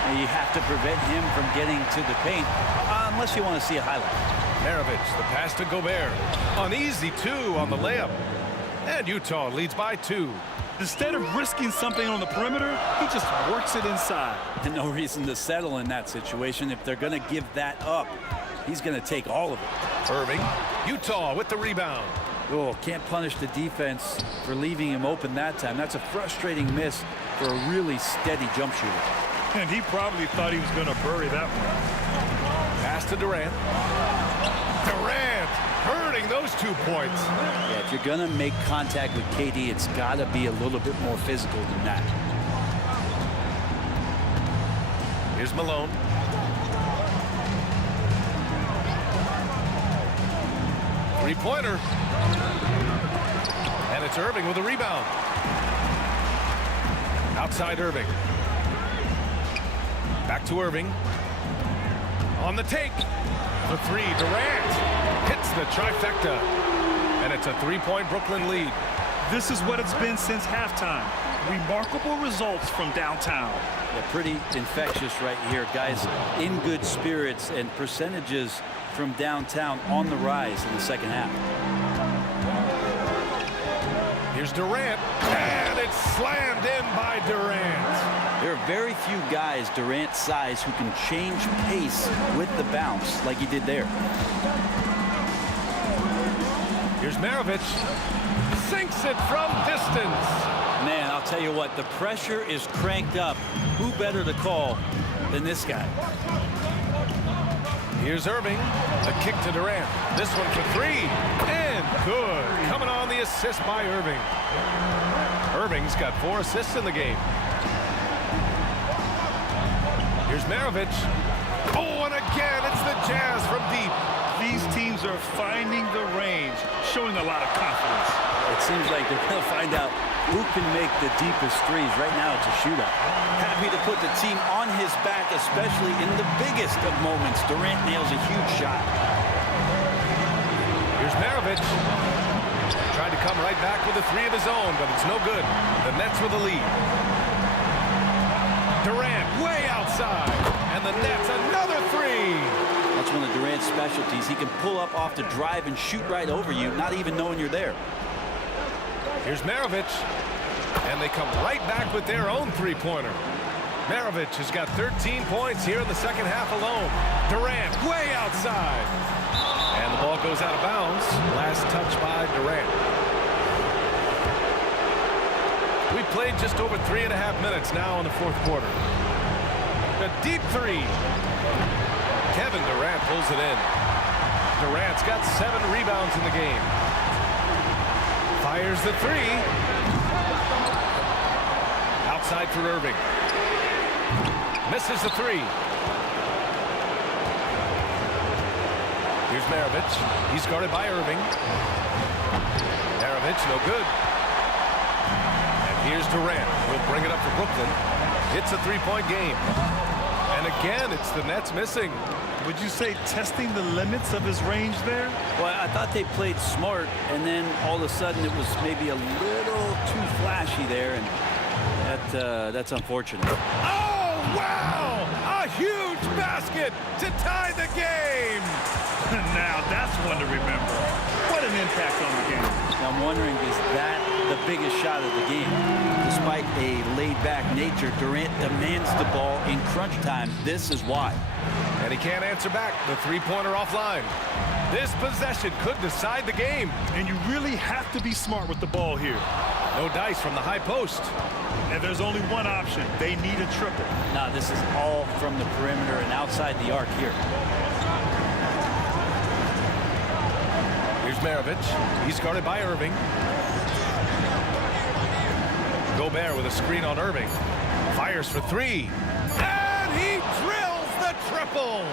And you have to prevent him from getting to the paint unless you want to see a highlight. Maravich, the pass to Gobert. An easy 2 on the layup. And Utah leads by 2. Instead of risking something on the perimeter, he just works it inside. And no reason to settle in that situation. If they're going to give that up, he's going to take all of it. Irving, Utah with the rebound. Oh, can't punish the defense for leaving him open that time. That's a frustrating miss for a really steady jump shooter. And he probably thought he was going to bury that one. Pass to Durant. Durant hurting those 2 points. Yeah, if you're going to make contact with KD, it's got to be a little bit more physical than that. Here's Malone. Three-pointer. And it's Irving with a rebound. Outside Irving. Back to Irving. On the take. The 3, Durant hits the trifecta. And it's a 3-point Brooklyn lead. This is what it's been since halftime. Remarkable results from downtown. Yeah, pretty infectious right here. Guys in good spirits and percentages from downtown on the rise in the second half. Here's Durant, and it's slammed in by Durant. There are very few guys Durant's size who can change pace with the bounce like he did there. Here's Maravich. Sinks it from distance. Man, I'll tell you what, the pressure is cranked up. Who better to call than this guy? Here's Irving. The kick to Durant. This one for 3. And good. Coming on the assist by Irving. Irving's got 4 assists in the game. Here's Maravich. Oh, and again, it's the Jazz from deep. These teams are finding the range, showing a lot of confidence. It seems like they're going to find out who can make the deepest threes. Right now, it's a shootout. Happy to put the team on his back, especially in the biggest of moments. Durant nails a huge shot. Here's Maravich. Tried to come right back with a 3 of his own, but it's no good. The Nets with the lead. Durant way outside. And the Nets another 3. That's one of Durant's specialties. He can pull up off the drive and shoot right over you, not even knowing you're there. Here's Maravich. And they come right back with their own 3-pointer. Maravich has got 13 points here in the second half alone. Durant way outside. And the ball goes out of bounds. Last touch by Durant. We played just over 3.5 minutes now in the fourth quarter. A deep 3. Kevin Durant pulls it in. Durant's got 7 rebounds in the game. Fires the 3. Outside for Irving. Misses the 3. Here's Maravich. He's guarded by Irving. Maravich, no good. And here's Durant. He'll bring it up for Brooklyn. It's a 3-point game. And again, it's the Nets missing. Would you say testing the limits of his range there? Well, I thought they played smart, and then all of a sudden it was maybe a little too flashy there, and that's unfortunate. Oh, wow! A huge basket to tie the game! Now that's one to remember. What an impact on the game. Now I'm wondering, is that the biggest shot of the game? Despite a laid-back nature, Durant demands the ball in crunch time. This is why. And he can't answer back. The 3-pointer offline. This possession could decide the game. And you really have to be smart with the ball here. No dice from the high post. And there's only one option. They need a triple. Now this is all from the perimeter and outside the arc here. Here's Maravich. He's guarded by Irving. Gobert with a screen on Irving. Fires for 3. And he drills the the triple.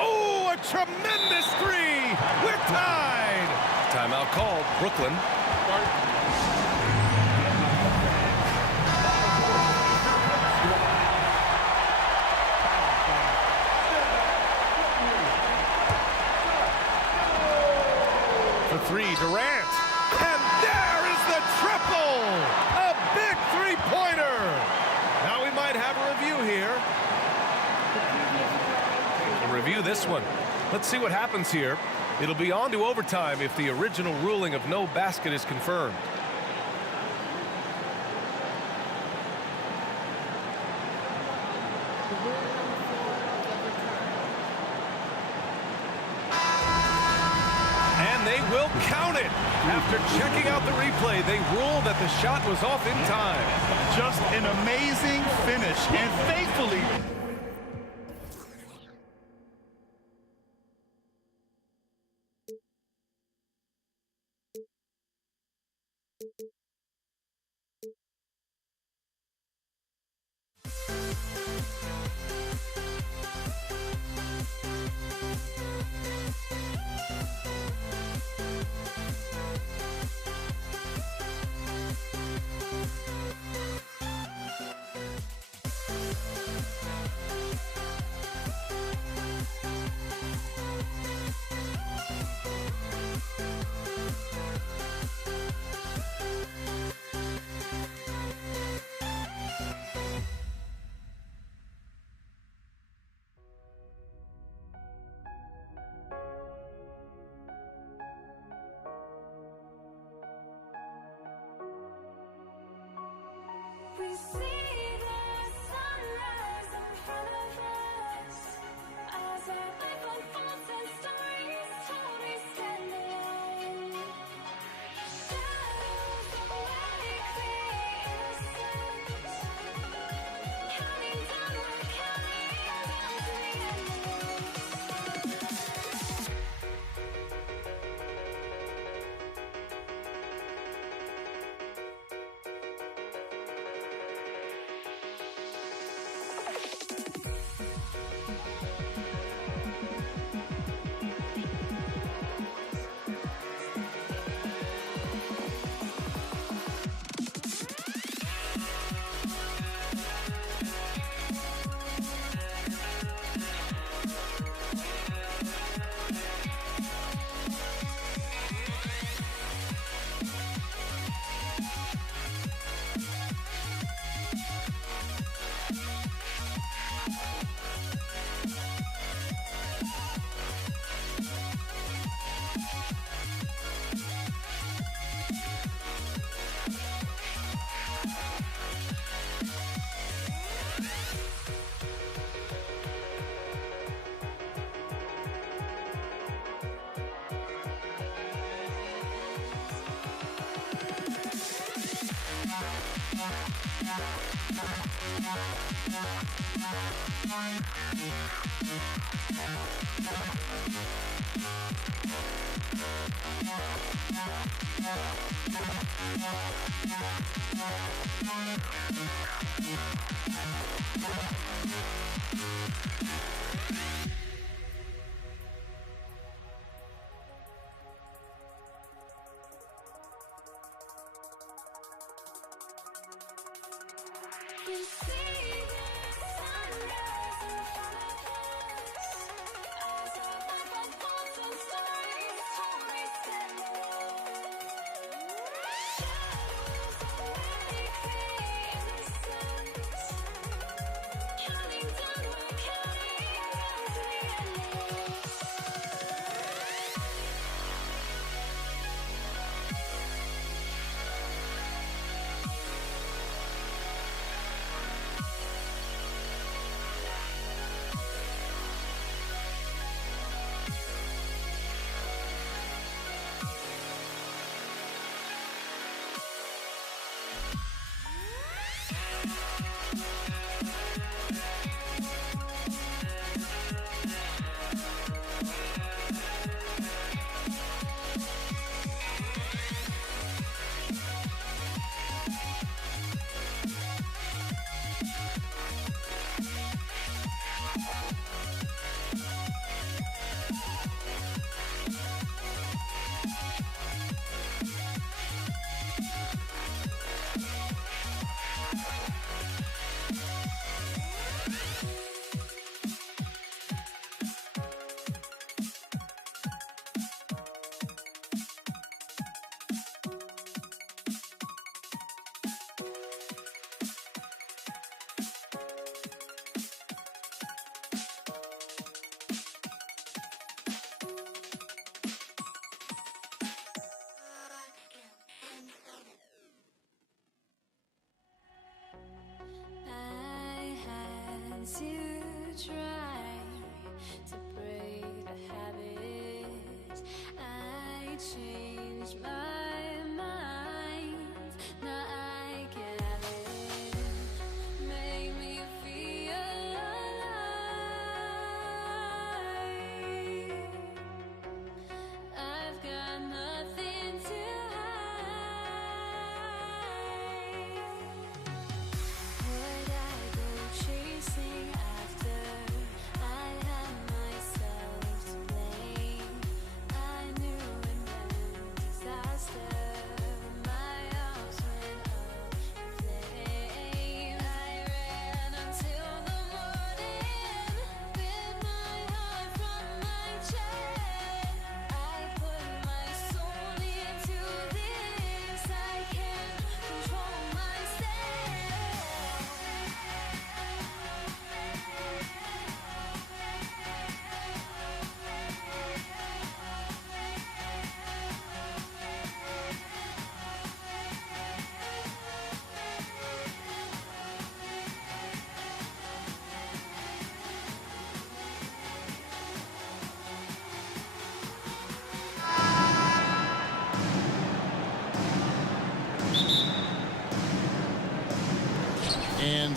Oh, a tremendous three. We're tied. Timeout called, Brooklyn. For three, Durant. And there is the triple. A big three-pointer. Now we might have a review here. We'll review this one. Let's see what happens here. It'll be on to overtime if the original ruling of no basket is confirmed. And they will count it. After checking out the replay, they rule that the shot was off in time. Just an amazing finish, and thankfully, we see the sunrise in front of us as our life unfolds and stories told we stand alone. Shadows awake the innocence, counting down, we're counting down to the end. We see the sunrise in front of us as our life unfolds and stories told we stand alone. Shadows awake the innocence, counting down, we're counting down to the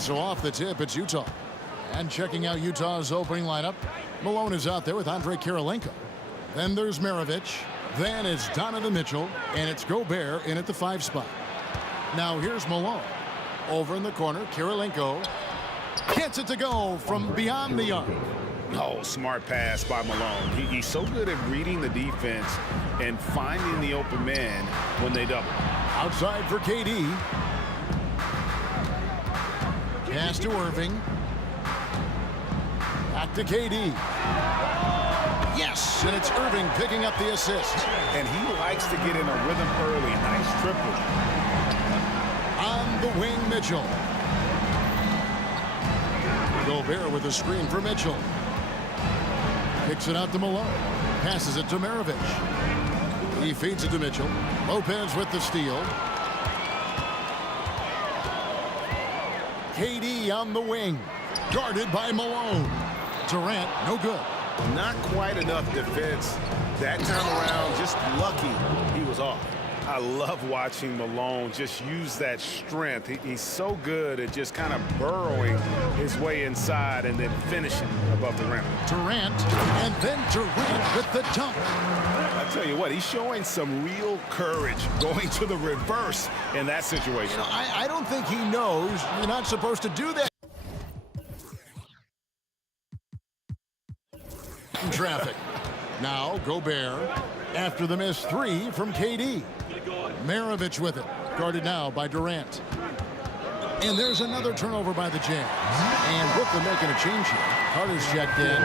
And so off the tip, it's Utah. And checking out Utah's opening lineup, Malone is out there with Andrei Kirilenko. Then there's Maravich. Then it's Donovan Mitchell. And it's Gobert in at the 5 spot. Now here's Malone. Over in the corner, Kirilenko gets it to go from beyond the arc. Oh, smart pass by Malone. He's so good at reading the defense and finding the open man when they double. Outside for KD. Pass to Irving. Back to KD. Yes, and it's Irving picking up the assist. And he likes to get in a rhythm early. Nice triple. On the wing, Mitchell. Gobert with a screen for Mitchell. Kicks it out to Malone. Passes it to Maravich. He feeds it to Mitchell. Lopez with the steal. KD on the wing. Guarded by Malone. Durant, no good. Not quite enough defense. That time around, just lucky he was off. I love watching Malone just use that strength. He's so good at just kind of burrowing his way inside and then finishing above the rim. Durant, and then Durant with the dunk. I tell you what, he's showing some real courage going to the reverse in that situation. I don't think he knows you're not supposed to do that. Traffic. Now Gobert after the missed 3 from KD. Maravich with it. Guarded now by Durant. And there's another turnover by the Jazz. And Brooklyn making a change here. Carter's checked in.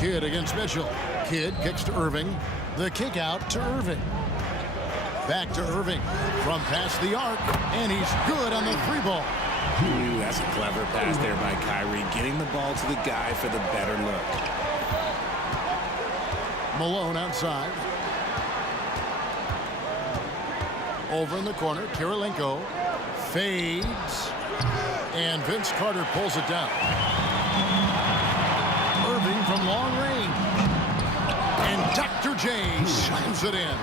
Kidd against Mitchell. Kidd kicks to Irving. The kick out to Irving. Back to Irving from past the arc. And he's good on the 3-ball. Ooh, that's a clever pass there by Kyrie. Getting the ball to the guy for the better look. Malone outside. Over in the corner, Kirilenko fades. And Vince Carter pulls it down. Irving from long range. And Dr. J slams it in.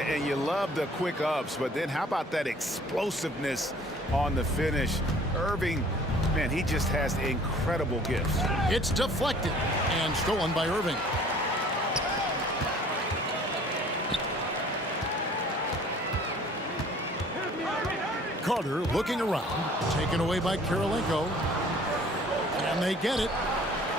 And you love the quick ups, but then how about that explosiveness on the finish? Irving, man, he just has incredible gifts. It's deflected and stolen by Irving. Carter looking around, taken away by Kirilenko. And they get it.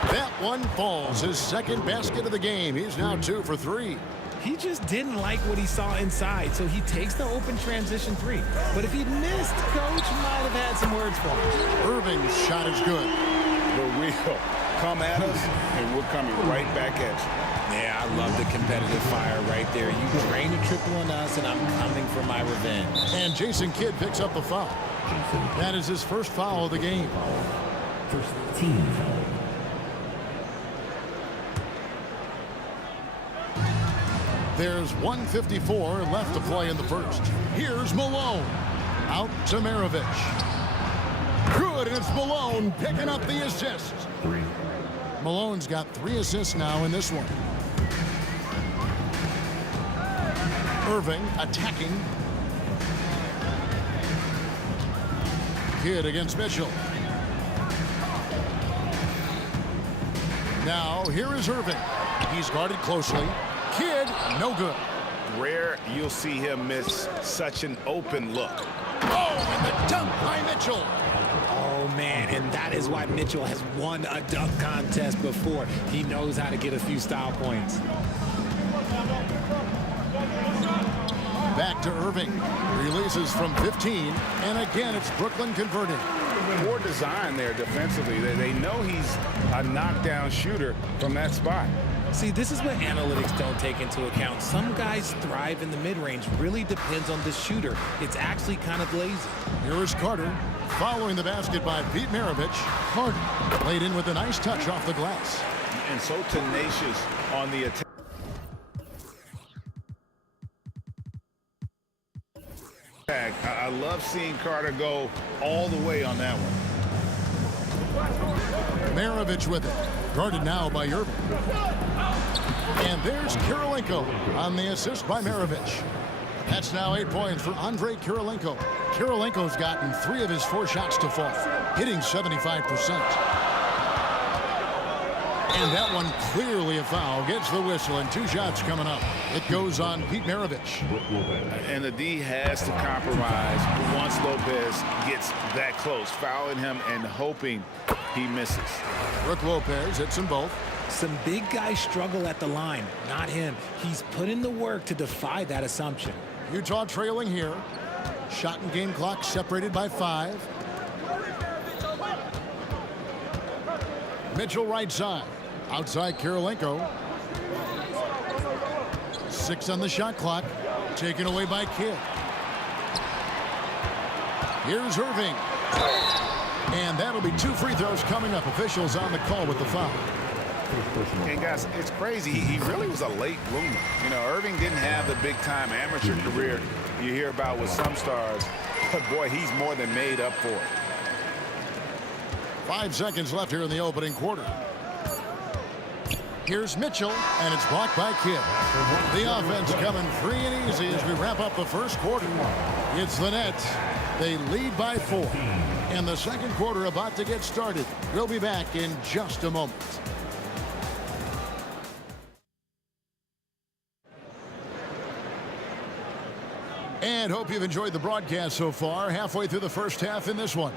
That one falls. His second basket of the game. He's now 2 for 3. He just didn't like what he saw inside, so he takes the open transition 3. But if he'd missed, Coach might have had some words for him. Irving's shot is good. The real come at us, and we're coming right back at you. Yeah, I love the competitive fire right there. You drain a triple on us, and I'm coming for my revenge. And Jason Kidd picks up the foul. That is his first foul of the game. First team foul. There's 1:54 left to play in the first. Here's Malone. Out to Maravich. Good, and it's Malone picking up the assist. Malone's got 3 assists now in this one. Irving attacking. Kidd against Mitchell. Now here is Irving. He's guarded closely. Kidd, no good. Rare you'll see him miss such an open look. Oh, and the dunk by Mitchell. Oh, man, and that is why Mitchell has won a dunk contest before. He knows how to get a few style points. Back to Irving. Releases from 15, and again it's Brooklyn converting. Poor design there defensively. They know he's a knockdown shooter from that spot. See, this is what analytics don't take into account. Some guys thrive in the mid-range. Really depends on the shooter. It's actually kind of lazy. Here is Carter following the basket by Pete Maravich. Carter laid in with a nice touch off the glass. And so tenacious on the attack. I love seeing Carter go all the way on that one. Maravich with it. Guarded now by Irving. And there's Kirilenko on the assist by Maravich. That's now 8 points for Andrei Kirilenko. Kirilenko's gotten 3 of his 4 shots to fall, hitting 75%. And that one clearly a foul. Gets the whistle, and 2 shots coming up. It goes on Pete Maravich. And the D has to compromise once Lopez gets that close, fouling him and hoping he misses. Brook Lopez hits them both. Some big guys struggle at the line, not him. He's put in the work to defy that assumption. Utah trailing here. Shot and game clock separated by 5. Mitchell right side. Outside Kirilenko. 6 on the shot clock. Taken away by Kidd. Here's Irving. And that'll be 2 free throws coming up. Officials on the call with the foul. And guys, it's crazy. He really was a late bloomer. You know, Irving didn't have the big-time amateur career you hear about with some stars. But, boy, he's more than made up for it. 5 seconds left here in the opening quarter. Here's Mitchell, and it's blocked by Kidd. The offense coming free and easy as we wrap up the first quarter. It's the Nets. They lead by 4. And the second quarter about to get started. We'll be back in just a moment. And hope you've enjoyed the broadcast so far. Halfway through the first half in this one.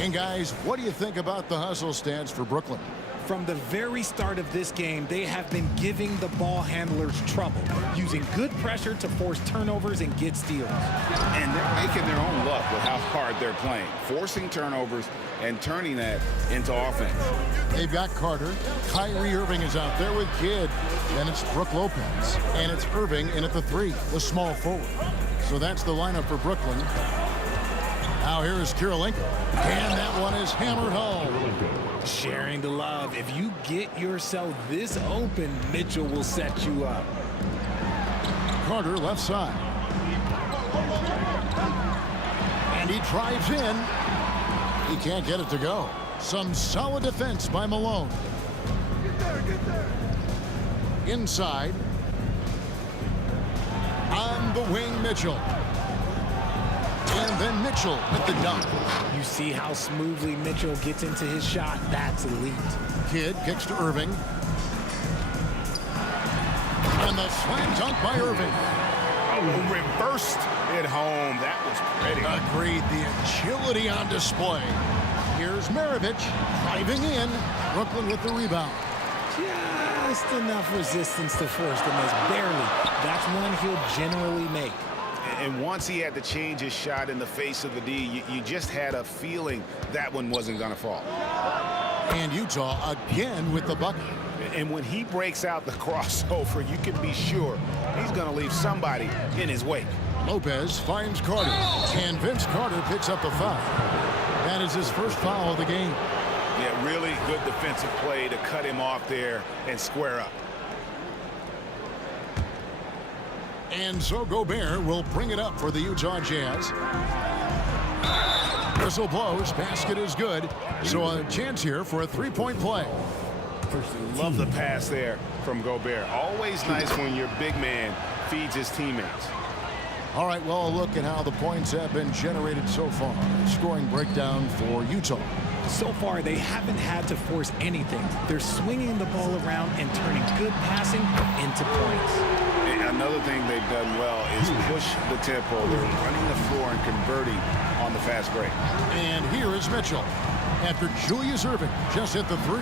And guys, what do you think about the hustle stance for Brooklyn? From the very start of this game, they have been giving the ball handlers trouble, using good pressure to force turnovers and get steals. And they're making their own luck with how hard they're playing, forcing turnovers and turning that into offense. They've got Carter. Kyrie Irving is out there with Kidd. Then it's Brook Lopez. And it's Irving in at the 3, the small forward. So that's the lineup for Brooklyn. Now here is Kirilenko. And that one is hammered home. Sharing the love. If you get yourself this open, Mitchell will set you up. Carter left side. And he drives in. He can't get it to go. Some solid defense by Malone. Inside. On the wing, Mitchell. And then Mitchell with the dunk. You see how smoothly Mitchell gets into his shot. That's elite. Kidd kicks to Irving. And the slam dunk by Irving. Oh, reversed it home. That was pretty. Agreed. The agility on display. Here's Maravich driving in. Brooklyn with the rebound. Just enough resistance to force the miss. Barely. That's one he'll generally make. And once he had to change his shot in the face of the D, you just had a feeling that one wasn't going to fall. And Utah again with the bucket. And when he breaks out the crossover, you can be sure he's going to leave somebody in his wake. Lopez finds Carter. And Vince Carter picks up the foul. That is his first foul of the game. Yeah, really good defensive play to cut him off there and square up. And so Gobert will bring it up for the Utah Jazz. Whistle blows. Basket is good. So a chance here for a 3-point play. Love the pass there from Gobert. Always nice when your big man feeds his teammates. All right, well, a look at how the points have been generated so far. Scoring breakdown for Utah. So far, they haven't had to force anything. They're swinging the ball around and turning good passing into points. Another thing they've done well is push the tempo. They're running the floor and converting on the fast break. And here is Mitchell after Julius Irving just hit the 3.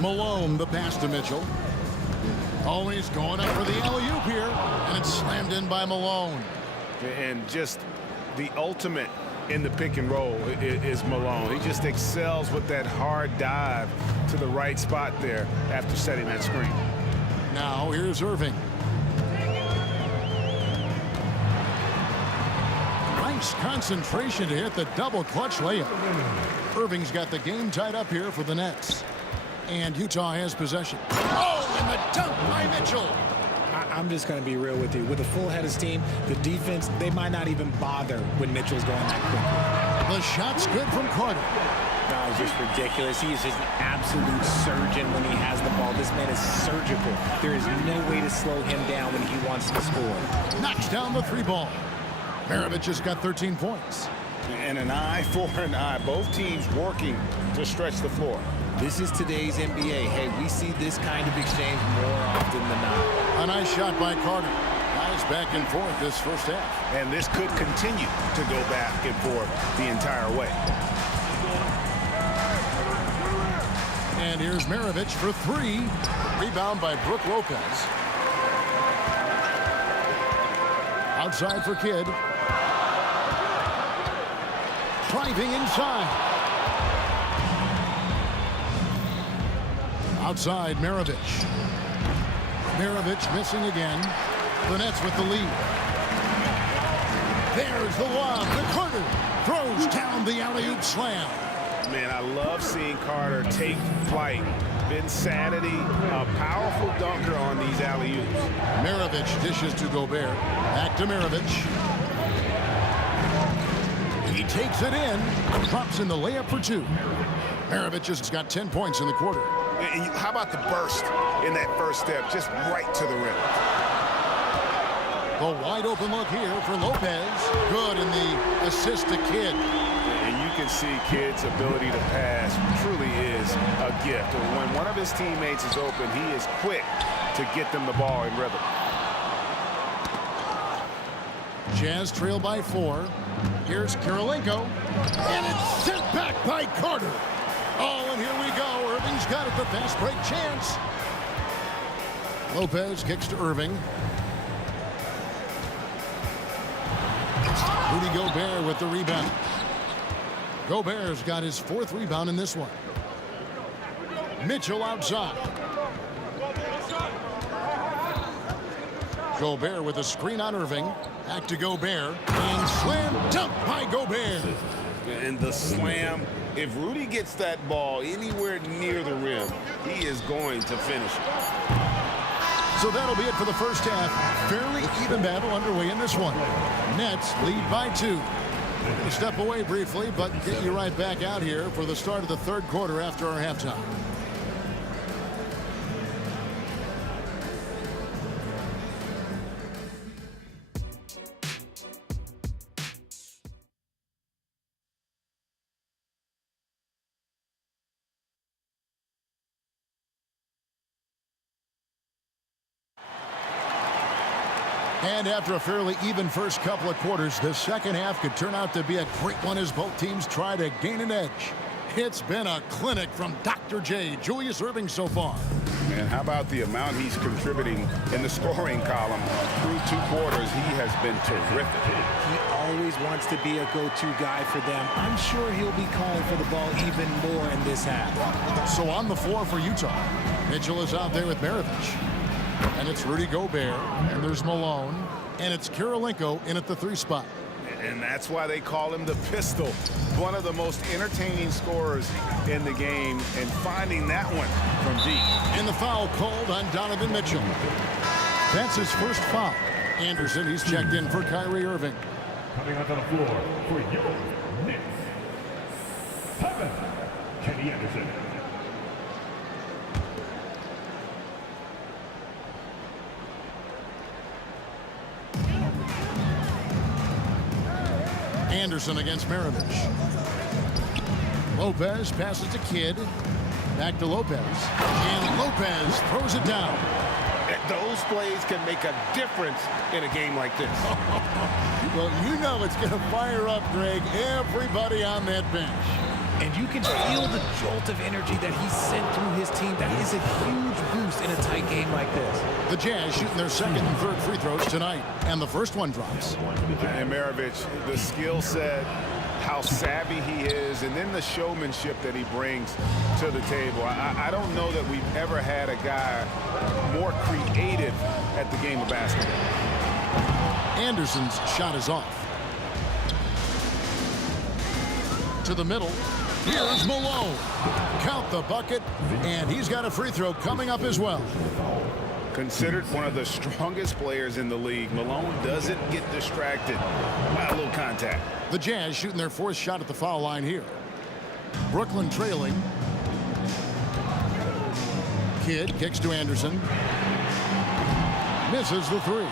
Malone, the pass to Mitchell. Oh, he's going up for the alley-oop here, and it's slammed in by Malone. And just the ultimate in the pick and roll is Malone. He just excels with that hard dive to the right spot there after setting that screen. Now here's Irving. Nice concentration to hit the double clutch layup. Irving's got the game tied up here for the Nets. And Utah has possession. Oh, and the dunk by Mitchell. I'm just going to be real with you. With a full head of steam, the defense, they might not even bother when Mitchell's going that quickly. The shot's good from Carter. No, it's just ridiculous. He is just an absolute surgeon when he has the ball. This man is surgical. There is no way to slow him down when he wants to score. Knocks down the 3 ball. Maravich has got 13 points. And an eye for an eye. Both teams working to stretch the floor. This is today's NBA. Hey, we see this kind of exchange more often than not. A nice shot by Carter. Guys back and forth this first half. And this could continue to go back and forth the entire way. And here's Maravich for 3. Rebound by Brook Lopez. Outside for Kidd. Driving inside. Outside, Maravich. Maravich missing again. The Nets with the lead. There's the lob to Carter. Throws down the alley-oop slam. Man, I love seeing Carter take flight. Insanity, a powerful dunker on these alley-oops. Maravich dishes to Gobert. Back to Maravich. He takes it in. Drops in the layup for 2. Maravich has got 10 points in the quarter. And how about the burst in that first step, just right to the rim. The wide open look here for Lopez. Good in the assist to Kidd. And you can see Kidd's ability to pass truly is a gift. When one of his teammates is open, he is quick to get them the ball in rhythm. Jazz trail by 4. Here's Kirilenko. And it's sent back by Carter. Oh, and here we go. Irving's got it, the fast break chance. Lopez kicks to Irving. Rudy Gobert with the rebound. Gobert's got his 4th rebound in this one. Mitchell outside. Gobert with a screen on Irving. Back to Gobert. And slam dunk by Gobert. And the slam, if Rudy gets that ball anywhere near the rim, he is going to finish it. So that'll be it for the first half. Fairly even battle underway in this one. Nets lead by 2. We'll step away briefly, but get you right back out here for the start of the 3rd quarter after our halftime. And after a fairly even first couple of quarters, the second half could turn out to be a great one as both teams try to gain an edge. It's been a clinic from Dr. J, Julius Irving so far. Man, how about the amount he's contributing in the scoring column? Through 2 quarters, he has been terrific. He always wants to be a go-to guy for them. I'm sure he'll be calling for the ball even more in this half. So on the floor for Utah, Mitchell is out there with Maravich. And it's Rudy Gobert, and there's Malone, and it's Kirilenko in at the 3 spot. And that's why they call him the pistol. One of the most entertaining scorers in the game, and finding that one from deep. And the foul called on Donovan Mitchell. That's his first foul. Anderson, he's checked in for Kyrie Irving. Coming onto the floor for your Knicks, 7, Kenny Anderson. Anderson against Maravich. Lopez passes to Kidd. Back to Lopez. And Lopez throws it down. Those plays can make a difference in a game like this. Well, you know it's going to fire up, Greg, everybody on that bench. And you can feel the jolt of energy that he sent through his team. That is a huge boost in a tight game like this. The Jazz shooting their 2nd and 3rd free throws tonight. And the first one drops. And Maravich, the skill set, how savvy he is, and then the showmanship that he brings to the table. I don't know that we've ever had a guy more creative at the game of basketball. Anderson's shot is off. To the middle. Here's Malone. Count the bucket, and he's got a free throw coming up as well. Considered one of the strongest players in the league, Malone doesn't get distracted by a little contact. The Jazz shooting their 4th shot at the foul line here. Brooklyn trailing. Kidd kicks to Anderson. Misses the three.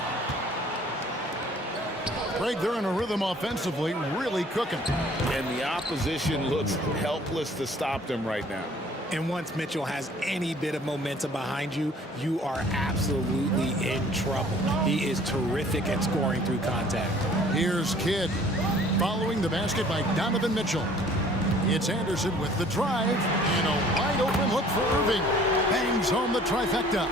Craig, they're in a rhythm offensively, really cooking. And the opposition looks helpless to stop them right now. And once Mitchell has any bit of momentum behind you, you are absolutely in trouble. He is terrific at scoring through contact. Here's Kidd following the basket by Donovan Mitchell. It's Anderson with the drive and a wide open look for Irving. Bangs home the trifecta.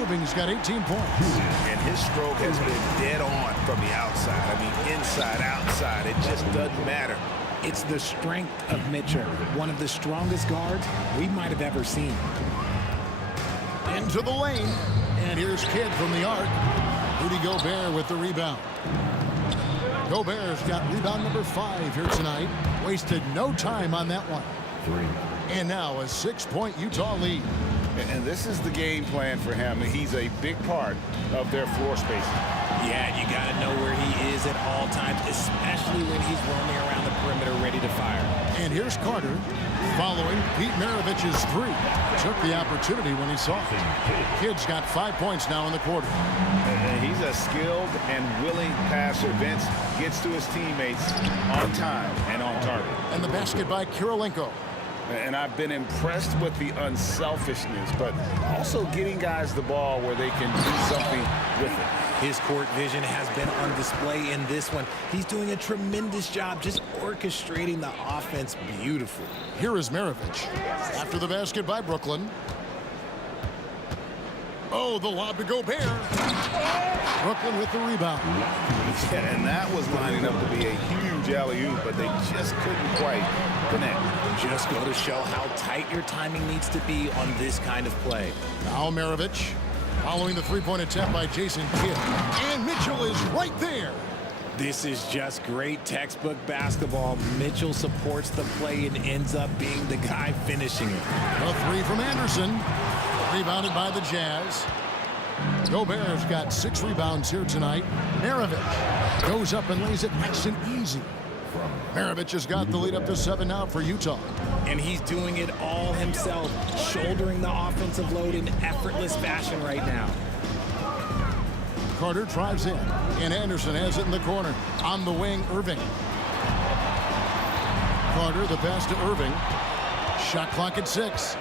Irving's got 18 points. And his stroke has been dead on from the outside. I mean, inside, outside, it just doesn't matter. It's the strength of Mitchell, one of the strongest guards we might have ever seen. Into the lane, and here's Kidd from the arc. Rudy Gobert with the rebound. Gobert's got rebound number 5 here tonight. Wasted no time on that one. And now a 6-point Utah lead. And this is the game plan for him. He's a big part of their floor spacing. Yeah, you got to know where he is at all times, especially when he's roaming around the perimeter ready to fire. And here's Carter following Pete Maravich's 3. Took the opportunity when he saw it. Kidd's got 5 points now in the quarter. And he's a skilled and willing passer. Vince gets to his teammates on time and on target. And the basket by Kirilenko. And I've been impressed with the unselfishness, but also getting guys the ball where they can do something with it. His court vision has been on display in this one. He's doing a tremendous job just orchestrating the offense beautifully. Here is Maravich. After the basket by Brooklyn. Oh, the lob to Gobert. Brooklyn with the rebound. Yeah, and that was lining up to be a huge alley-oop, but they just couldn't quite connect. Just go to show how tight your timing needs to be on this kind of play. Now Maravich following the three-point attempt by Jason Kidd. And Mitchell is right there. This is just great textbook basketball. Mitchell supports the play and ends up being the guy finishing it. A 3 from Anderson. Rebounded by the Jazz. Gobert's got 6 rebounds here tonight. Maravich goes up and lays it nice and easy. Maravich has got the lead up to 7 now for Utah. And he's doing it all himself, shouldering the offensive load in effortless fashion right now. Carter drives in, and Anderson has it in the corner. On the wing, Irving. Carter, the pass to Irving. Shot clock at 6.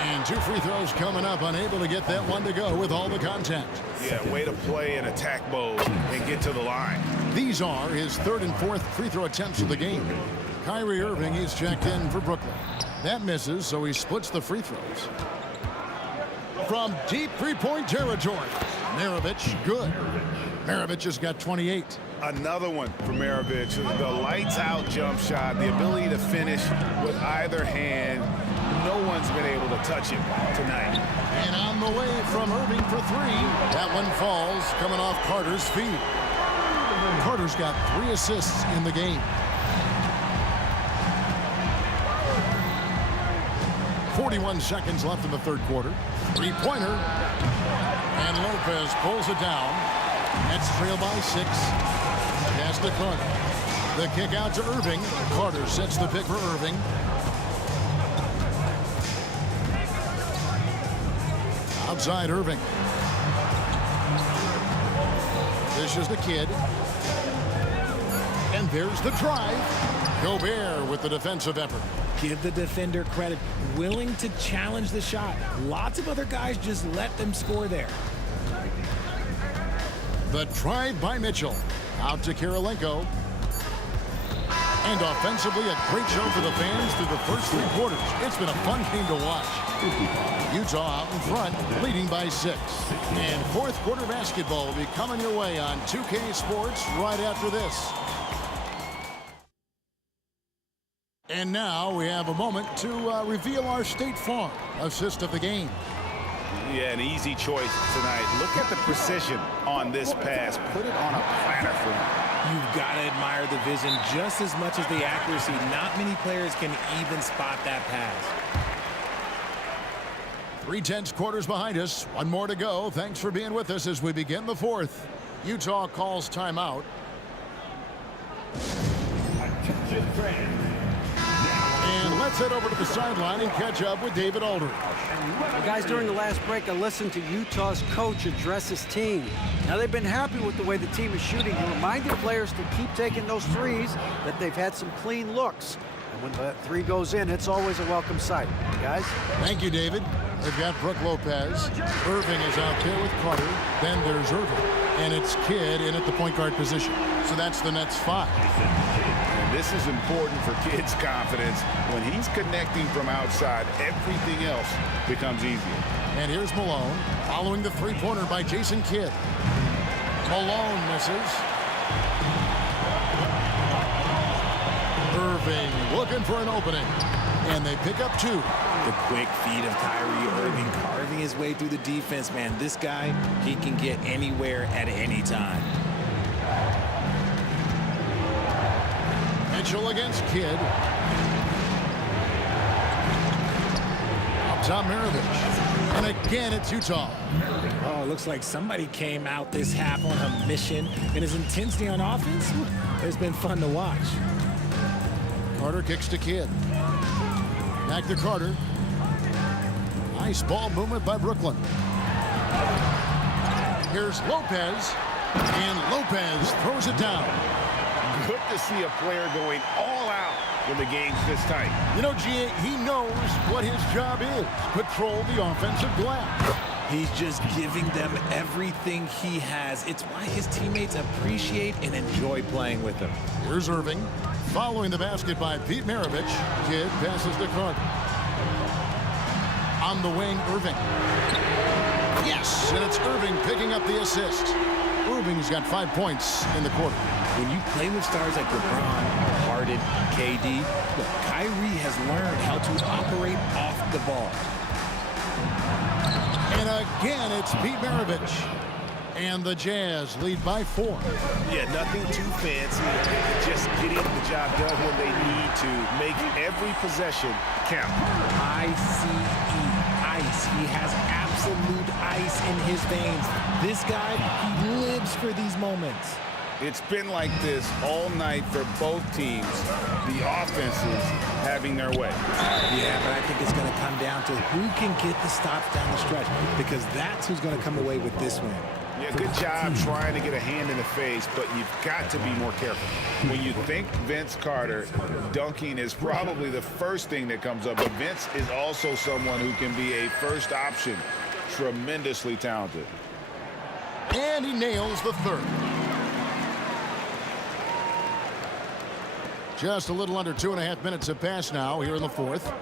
And 2 free throws coming up, unable to get that one to go with all the contact. Yeah, way to play in attack mode and get to the line. These are his 3rd and 4th free throw attempts of the game. Kyrie Irving is checked in for Brooklyn. That misses, so he splits the free throws. From deep three-point territory, Maravich, good. Maravich has got 28. Another one for Maravich. The lights-out jump shot, the ability to finish with either hand. No one's been able to touch him tonight. And on the way from Irving for 3. That one falls, coming off Carter's feet. Carter's got 3 assists in the game. 41 seconds left in the 3rd quarter. 3-pointer. And Lopez pulls it down. Nets trail by 6. Pass to Carter. The kick out to Irving. Carter sets the pick for Irving. Outside Irving. This is the Kidd. And there's the drive. Gobert with the defensive effort. Give the defender credit. Willing to challenge the shot. Lots of other guys just let them score there. The drive by Mitchell. Out to Kirilenko. And offensively, a great show for the fans through the first 3 quarters. It's been a fun game to watch. Utah out in front, leading by 6. And 4th quarter basketball will be coming your way on 2K Sports right after this. And now we have a moment to reveal our State Farm assist of the game. Yeah, an easy choice tonight. Look at the precision on this pass. Put it on a platter for him. You've got to admire the vision just as much as the accuracy. Not many players can even spot that pass. 3/10 quarters behind us. 1 more to go. Thanks for being with us as we begin the 4th. Utah calls timeout. Let's head over to the sideline and catch up with David Aldridge. Well, guys, during the last break, I listened to Utah's coach address his team. Now, they've been happy with the way the team is shooting. He reminded players to keep taking those threes, that they've had some clean looks. And when that three goes in, it's always a welcome sight. Guys? Thank you, David. They've got Brook Lopez. Irving is out there with Carter. Then there's Irving. And it's Kidd in at the point guard position. So that's the Nets 5. And this is important for Kidd's confidence. When he's connecting from outside, everything else becomes easier. And here's Malone, following the three-pointer by Jason Kidd. Malone misses. Irving looking for an opening. And they pick up 2. The quick feed of Kyrie Irving carving his way through the defense, man. This guy, he can get anywhere at any time. Mitchell against Kidd. Up top, Maravich. And again, it's Utah. Oh, it looks like somebody came out this half on a mission. And his intensity on offense, it's been fun to watch. Carter kicks to Kidd. Back to Carter. Nice ball movement by Brooklyn. Here's Lopez. And Lopez throws it down. Good to see a player going all out when the game's this tight. You know, G.A., he knows what his job is. Control the offensive glass. He's just giving them everything he has. It's why his teammates appreciate and enjoy playing with him. Here's Irving. Following the basket by Pete Maravich. Kidd passes to Carter. On the wing, Irving. Yes, and it's Irving picking up the assist. Irving's got 5 points in the quarter. When you play with stars like LeBron, Harden, KD, look, Kyrie has learned how to operate off the ball. And again, it's Pete Maravich. And the Jazz lead by 4. Yeah, nothing too fancy. Just getting the job done when they need to. Make every possession count. ICE, ice. He has absolute ice in his veins. This guy, he lives for these moments. It's been like this all night for both teams. The offenses having their way. Yeah, but I think it's going to come down to who can get the stops down the stretch, because that's who's going to come away with this win. Yeah, good job trying to get a hand in the face, but you've got to be more careful. When you think Vince Carter, dunking is probably the first thing that comes up, but Vince is also someone who can be a first option. Tremendously talented. And he nails the third. Just a little under 2.5 minutes have passed now here in the fourth.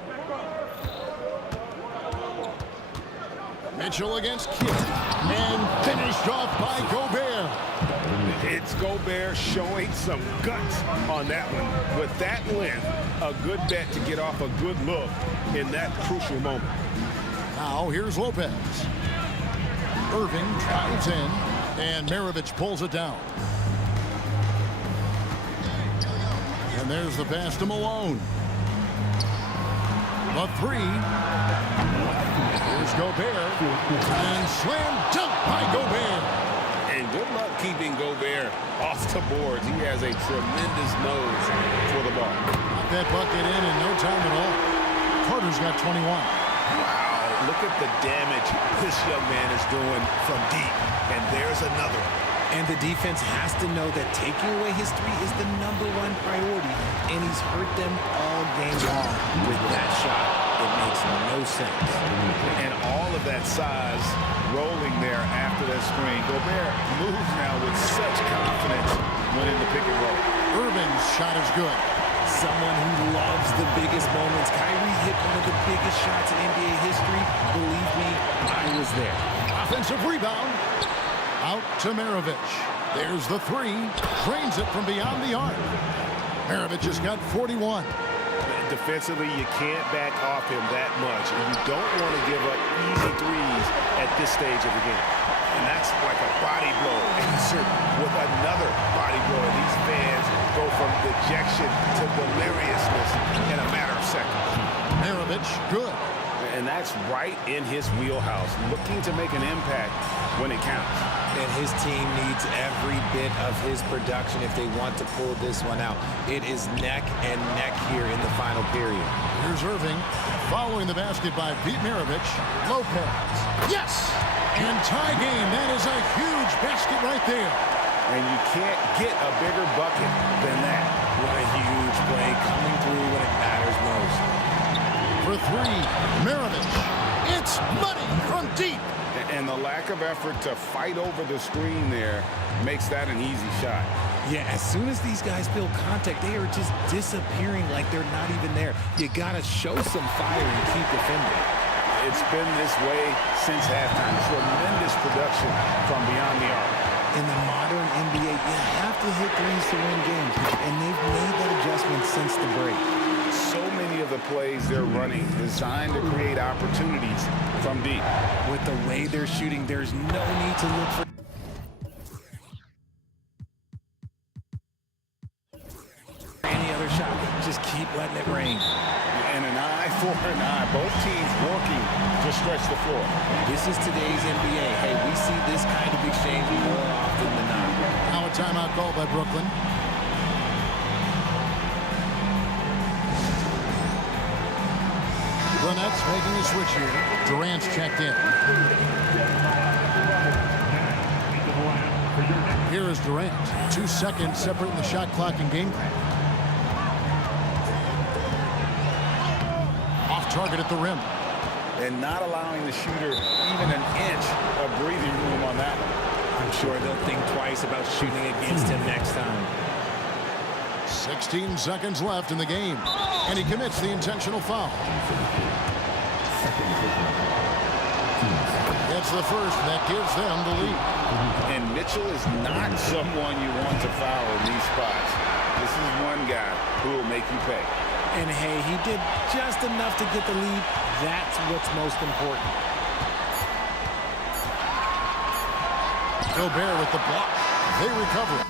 Mitchell against Kidd. And finished off by Gobert. It's Gobert showing some guts on that one. With that length, a good bet to get off a good look in that crucial moment. Now here's Lopez. Irving drives in, and Maravich pulls it down. And there's the pass to Malone. The three. Here's Gobert. And slam dunk by Gobert. And good luck keeping Gobert off the boards. He has a tremendous nose for the ball. Got that bucket in no time at all. Carter's got 21. Wow, look at the damage this young man is doing from deep. And there's another. And the defense has to know that taking away his three is the #1 priority, and he's hurt them all game long. With that shot, it makes no sense. And all of that size rolling there after that screen. Gobert moves now with such confidence when in the pick and roll. Irving's shot is good. Someone who loves the biggest moments. Kyrie hit one of the biggest shots in NBA history. Believe me, I was there. Offensive rebound. Out to Maravich. There's the three. Drains it from beyond the arc. Maravich has got 41. Defensively, you can't back off him that much. And you don't want to give up easy threes at this stage of the game. And that's like a body blow answered with another body blow. And these fans go from dejection to deliriousness in a matter of seconds. Maravich, good. And that's right in his wheelhouse, looking to make an impact when it counts. And his team needs every bit of his production if they want to pull this one out. It is neck and neck here in the final period. Here's Irving following the basket by Pete Maravich. Lopez. Yes! And tie game. That is a huge basket right there. And you can't get a bigger bucket than that. What a huge play coming through when it matters most. For three, Maravich. It's money from deep. And the lack of effort to fight over the screen there makes that an easy shot. Yeah, as soon as these guys feel contact, they are just disappearing like they're not even there. You got to show some fire and keep defending. It's been this way since halftime. Tremendous production from beyond the arc. In the modern NBA, you have to hit threes to win games, and they've made that adjustment since the break. So many of the plays they're running designed to create opportunities from deep. With the way they're shooting, there's no need to look for any other shot. Just keep letting it rain. And an eye for an eye. Both teams working to stretch the floor. This is today's NBA. Hey, we see this kind of exchange more often than not. Now a timeout called by Brooklyn. Burnett's making a switch here. Durant's checked in. Here is Durant. 2 seconds separating the shot clock and game clock. Off target at the rim. And not allowing the shooter even an inch of breathing room on that one. I'm sure they'll think twice about shooting against him next time. 16 seconds left in the game. And he commits the intentional foul. It's the first that gives them the lead. And Mitchell is not someone you want to foul in these spots. This is one guy who will make you pay. And hey, he did just enough to get the lead. That's what's most important. Gobert with the block. They recover.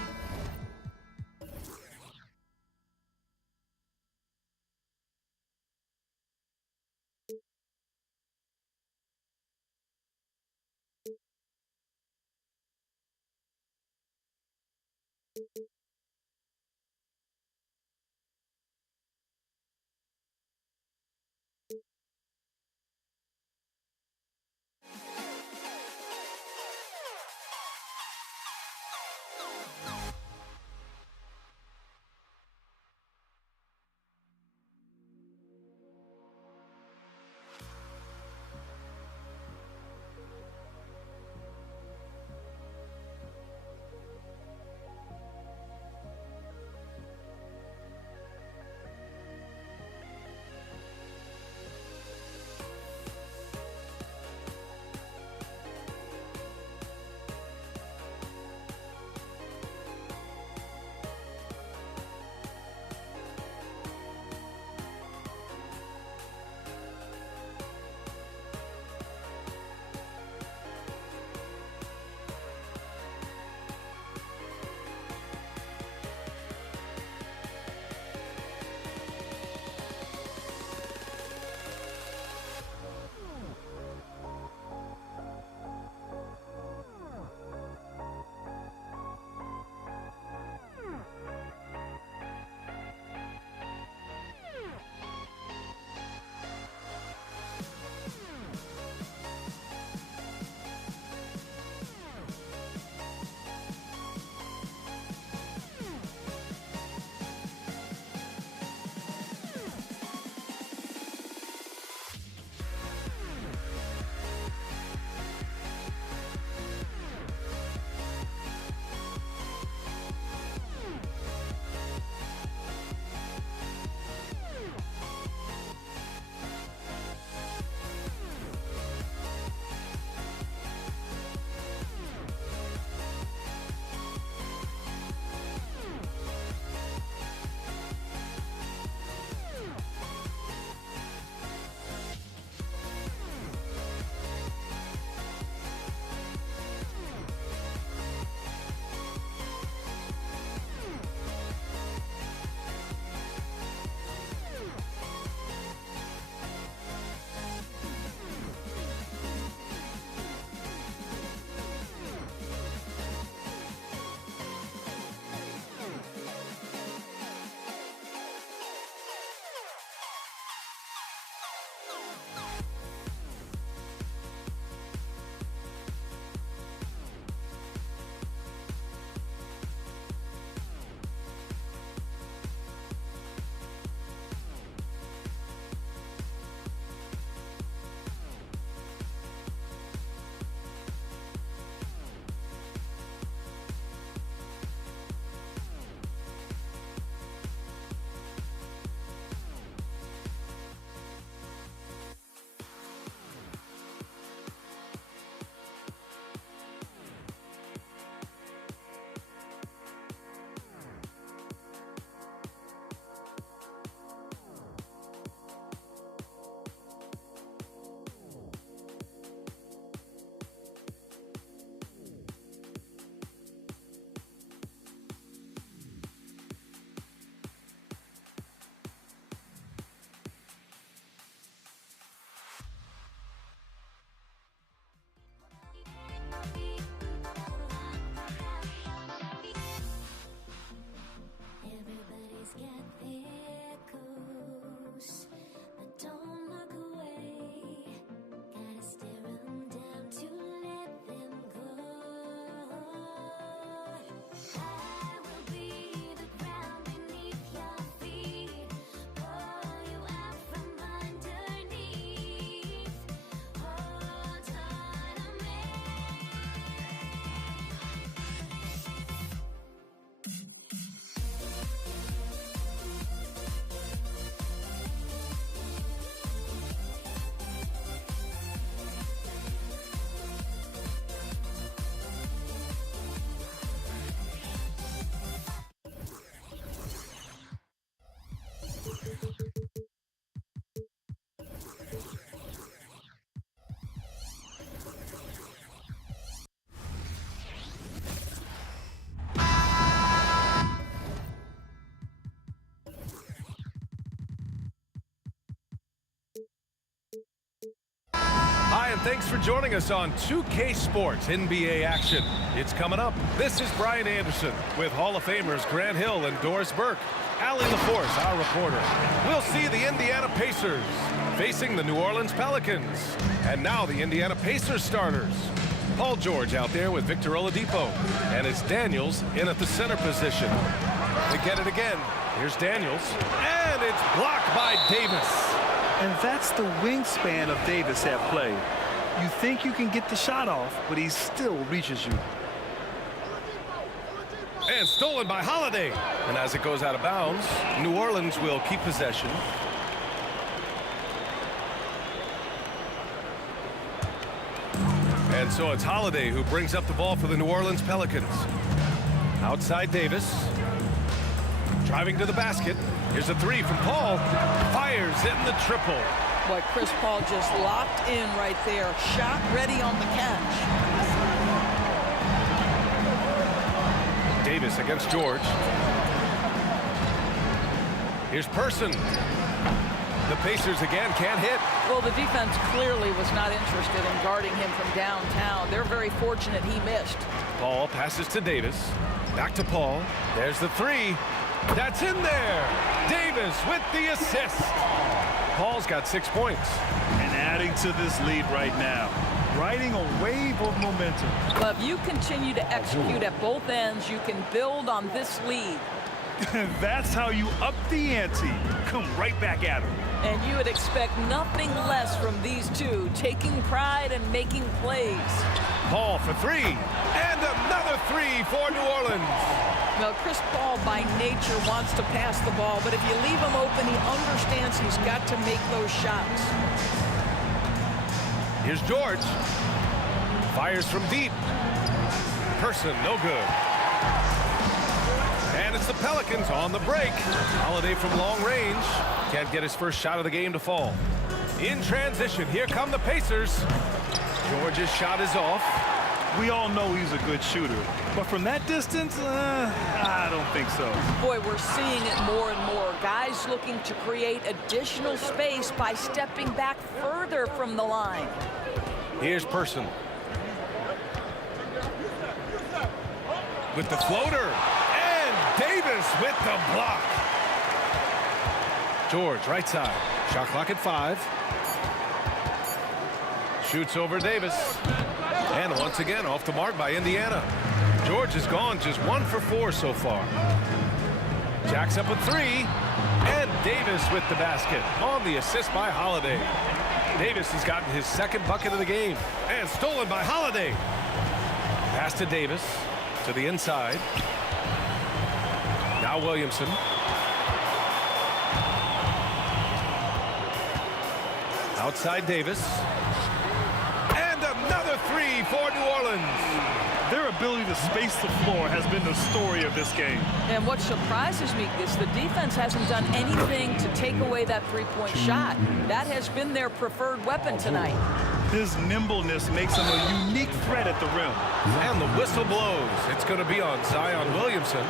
thanks for joining us on 2K Sports NBA action. It's coming up. This is Brian Anderson with Hall of Famers Grant Hill and Doris Burke. Allie LaForce, our reporter. We'll see the Indiana Pacers facing the New Orleans Pelicans. And now the Indiana Pacers starters. Paul George out there with Victor Oladipo. And it's Daniels in at the center position. They get it again. Here's Daniels. And it's blocked by Davis. And that's the wingspan of Davis at play. You think you can get the shot off, but he still reaches you. And stolen by Holiday. And as it goes out of bounds, New Orleans will keep possession. And so it's Holiday who brings up the ball for the New Orleans Pelicans. Outside Davis. Driving to the basket. Here's a three from Paul. Fires in the triple. Boy, Chris Paul just locked in right there. Shot ready on the catch. Davis against George. Here's Person. The Pacers again can't hit. Well, the defense clearly was not interested in guarding him from downtown. They're very fortunate he missed. Paul passes to Davis. Back to Paul. There's the three. That's in there. Davis with the assist. Paul's got 6 points. And adding to this lead right now. Riding a wave of momentum. But if you continue to execute at both ends, you can build on this lead. That's how you up the ante. Come right back at him. And you would expect nothing less from these two, taking pride and making plays. Paul for three. And another three for New Orleans. Now, Chris Paul by nature wants to pass the ball, but if you leave him open, he understands he's got to make those shots. Here's George. Fires from deep. Person, no good. And it's the Pelicans on the break. Holiday from long range. Can't get his first shot of the game to fall. In transition, here come the Pacers. George's shot is off. We all know he's a good shooter, but from that distance, I don't think so. Boy, we're seeing it more and more. Guys looking to create additional space by stepping back further from the line. Here's Person. With the floater. And Davis with the block. George, right side. Shot clock at 5. Shoots over Davis. And once again, off the mark by Indiana. George has gone just 1 for 4 so far. Jacks up a 3. And Davis with the basket on the assist by Holiday. Davis has gotten his second bucket of the game. And stolen by Holiday. Pass to Davis. To the inside. Now Williamson. Outside Davis. And another three for New Orleans. Their ability to space the floor has been the story of this game. And what surprises me is the defense hasn't done anything to take away that three-point shot. That has been their preferred weapon tonight. His nimbleness makes him a unique threat at the rim. And the whistle blows. It's going to be on Zion Williamson.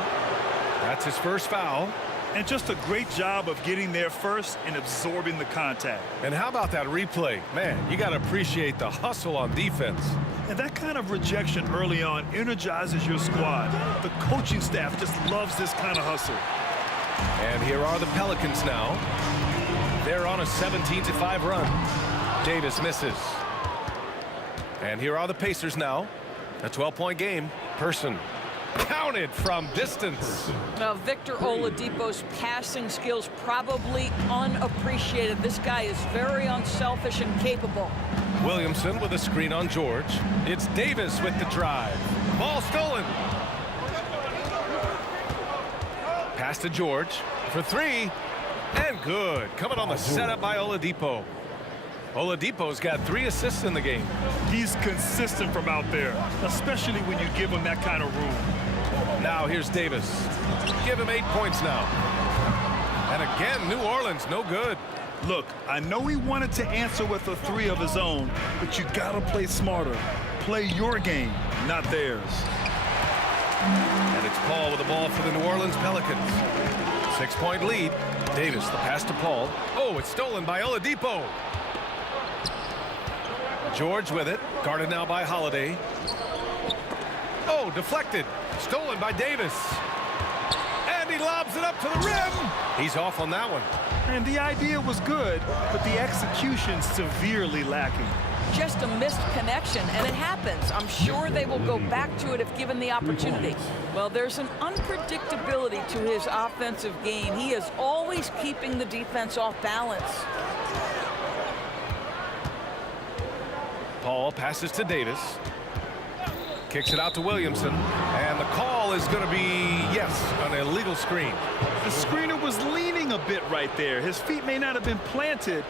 That's his first foul. And just a great job of getting there first and absorbing the contact. And how about that replay? Man, you got to appreciate the hustle on defense. And that kind of rejection early on energizes your squad. The coaching staff just loves this kind of hustle. And here are the Pelicans now. They're on a 17-5 run. Davis misses. And here are the Pacers now. A 12-point game. Person. Counted from distance. Now, Victor Oladipo's passing skills probably unappreciated. This guy is very unselfish and capable. Williamson with a screen on George. It's Davis with the drive. Ball stolen. Pass to George for three. And good. Coming on the setup by Oladipo. Oladipo's got 3 assists in the game. He's consistent from out there, especially when you give him that kind of room. Now here's Davis. Give him 8 points now. And again, New Orleans, no good. Look, I know he wanted to answer with a 3 of his own, but you gotta play smarter. Play your game, not theirs. And it's Paul with the ball for the New Orleans Pelicans. 6-point lead. Davis, the pass to Paul. Oh, it's stolen by Oladipo. George with it. Guarded now by Holiday. Oh, deflected. Stolen by Davis. And he lobs it up to the rim. He's off on that one. And the idea was good, but the execution severely lacking. Just a missed connection, and it happens. I'm sure they will go back to it if given the opportunity. Well, there's an unpredictability to his offensive game. He is always keeping the defense off balance. Paul passes to Davis. Kicks it out to Williamson. And the call is going to be, yes, an illegal screen. The screener was leaning a bit right there. His feet may not have been planted.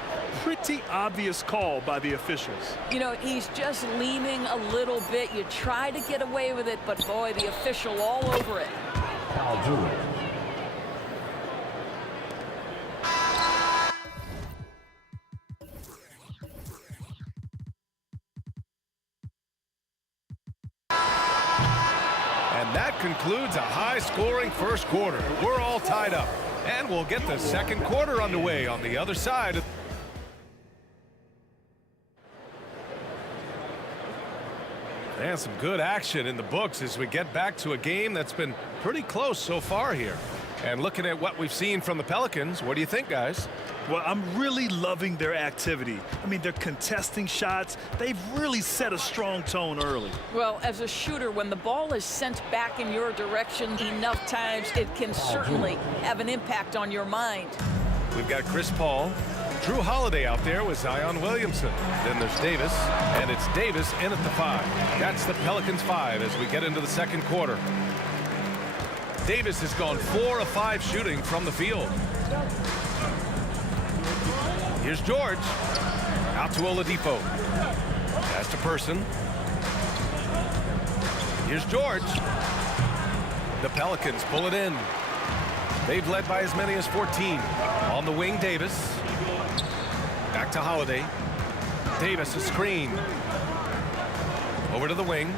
Pretty obvious call by the officials. You know, he's just leaning a little bit. You try to get away with it, but boy, the official all over it. I'll do it. And that concludes a high-scoring first quarter. We're all tied up. And we'll get the second quarter underway on the other side. And some good action in the books as we get back to a game that's been pretty close so far here. And looking at what we've seen from the Pelicans, what do you think, guys? Well, I'm really loving their activity. I mean, they're contesting shots. They've really set a strong tone early. Well, as a shooter, when the ball is sent back in your direction enough times, it can certainly have an impact on your mind. We've got Chris Paul. Drew Holiday out there with Zion Williamson. Then there's Davis, and it's Davis in at the 5. That's the Pelicans 5 as we get into the second quarter. Davis has gone 4 of 5 shooting from the field. Here's George. Out to Oladipo. Pass to Person. Here's George. The Pelicans pull it in. They've led by as many as 14. On the wing, Davis. Back to Holiday. Davis, a screen. Over to the wing.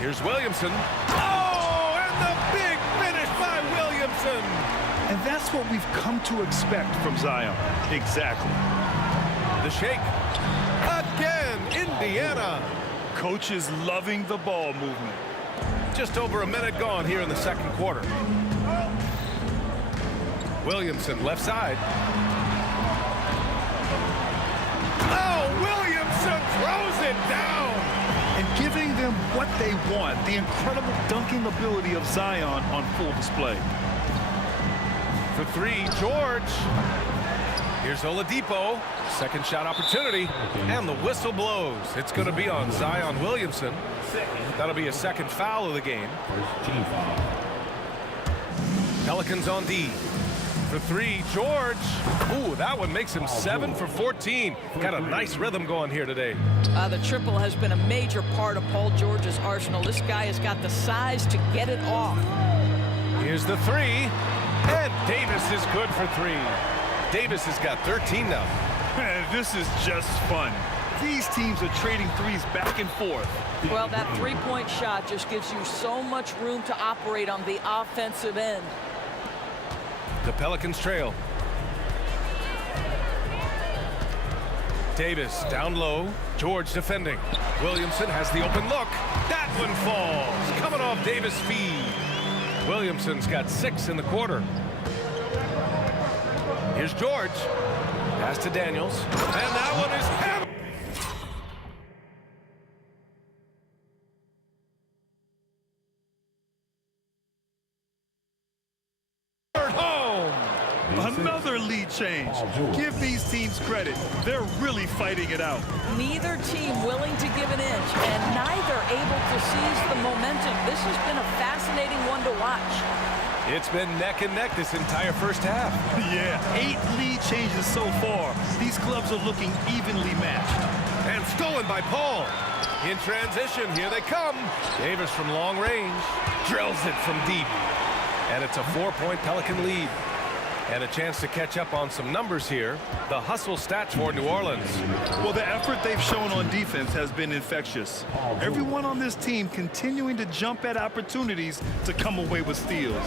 Here's Williamson. Oh, and the big finish by Williamson. And that's what we've come to expect from Zion. Exactly. The shake. Again, Indiana. Coach is loving the ball movement. Just over a minute gone here in the second quarter. Williamson, left side. Oh, Williamson throws it down. And giving them what they want, the incredible dunking ability of Zion on full display. For 3, George. Here's Oladipo. Second shot opportunity. And the whistle blows. It's going to be on Zion Williamson. That'll be a second foul of the game. Team foul. Pelicans on D. For 3, George. Ooh, that one makes him 7 for 14. Got a nice rhythm going here today. The triple has been a major part of Paul George's arsenal. This guy has got the size to get it off. Here's the 3. And Davis is good for 3. Davis has got 13 now. This is just fun. These teams are trading threes back and forth. Well, that three-point shot just gives you so much room to operate on the offensive end. The Pelicans trail. Davis down low. George defending. Williamson has the open look. That one falls. Coming off Davis' feed. Williamson's got 6 in the quarter. Here's George. Pass to Daniels. And that one is hammered. Another lead change. Give these teams credit. They're really fighting it out. Neither team willing to give an inch, and neither able to seize the momentum. This has been a fascinating one to watch. It's been neck and neck this entire first half. Yeah, 8 lead changes so far. These clubs are looking evenly matched. And stolen by Paul. In transition, here they come. Davis from long range. Drills it from deep. And it's a 4-point Pelican lead. And a chance to catch up on some numbers here. The hustle stats for New Orleans. Well, the effort they've shown on defense has been infectious. Everyone on this team continuing to jump at opportunities to come away with steals.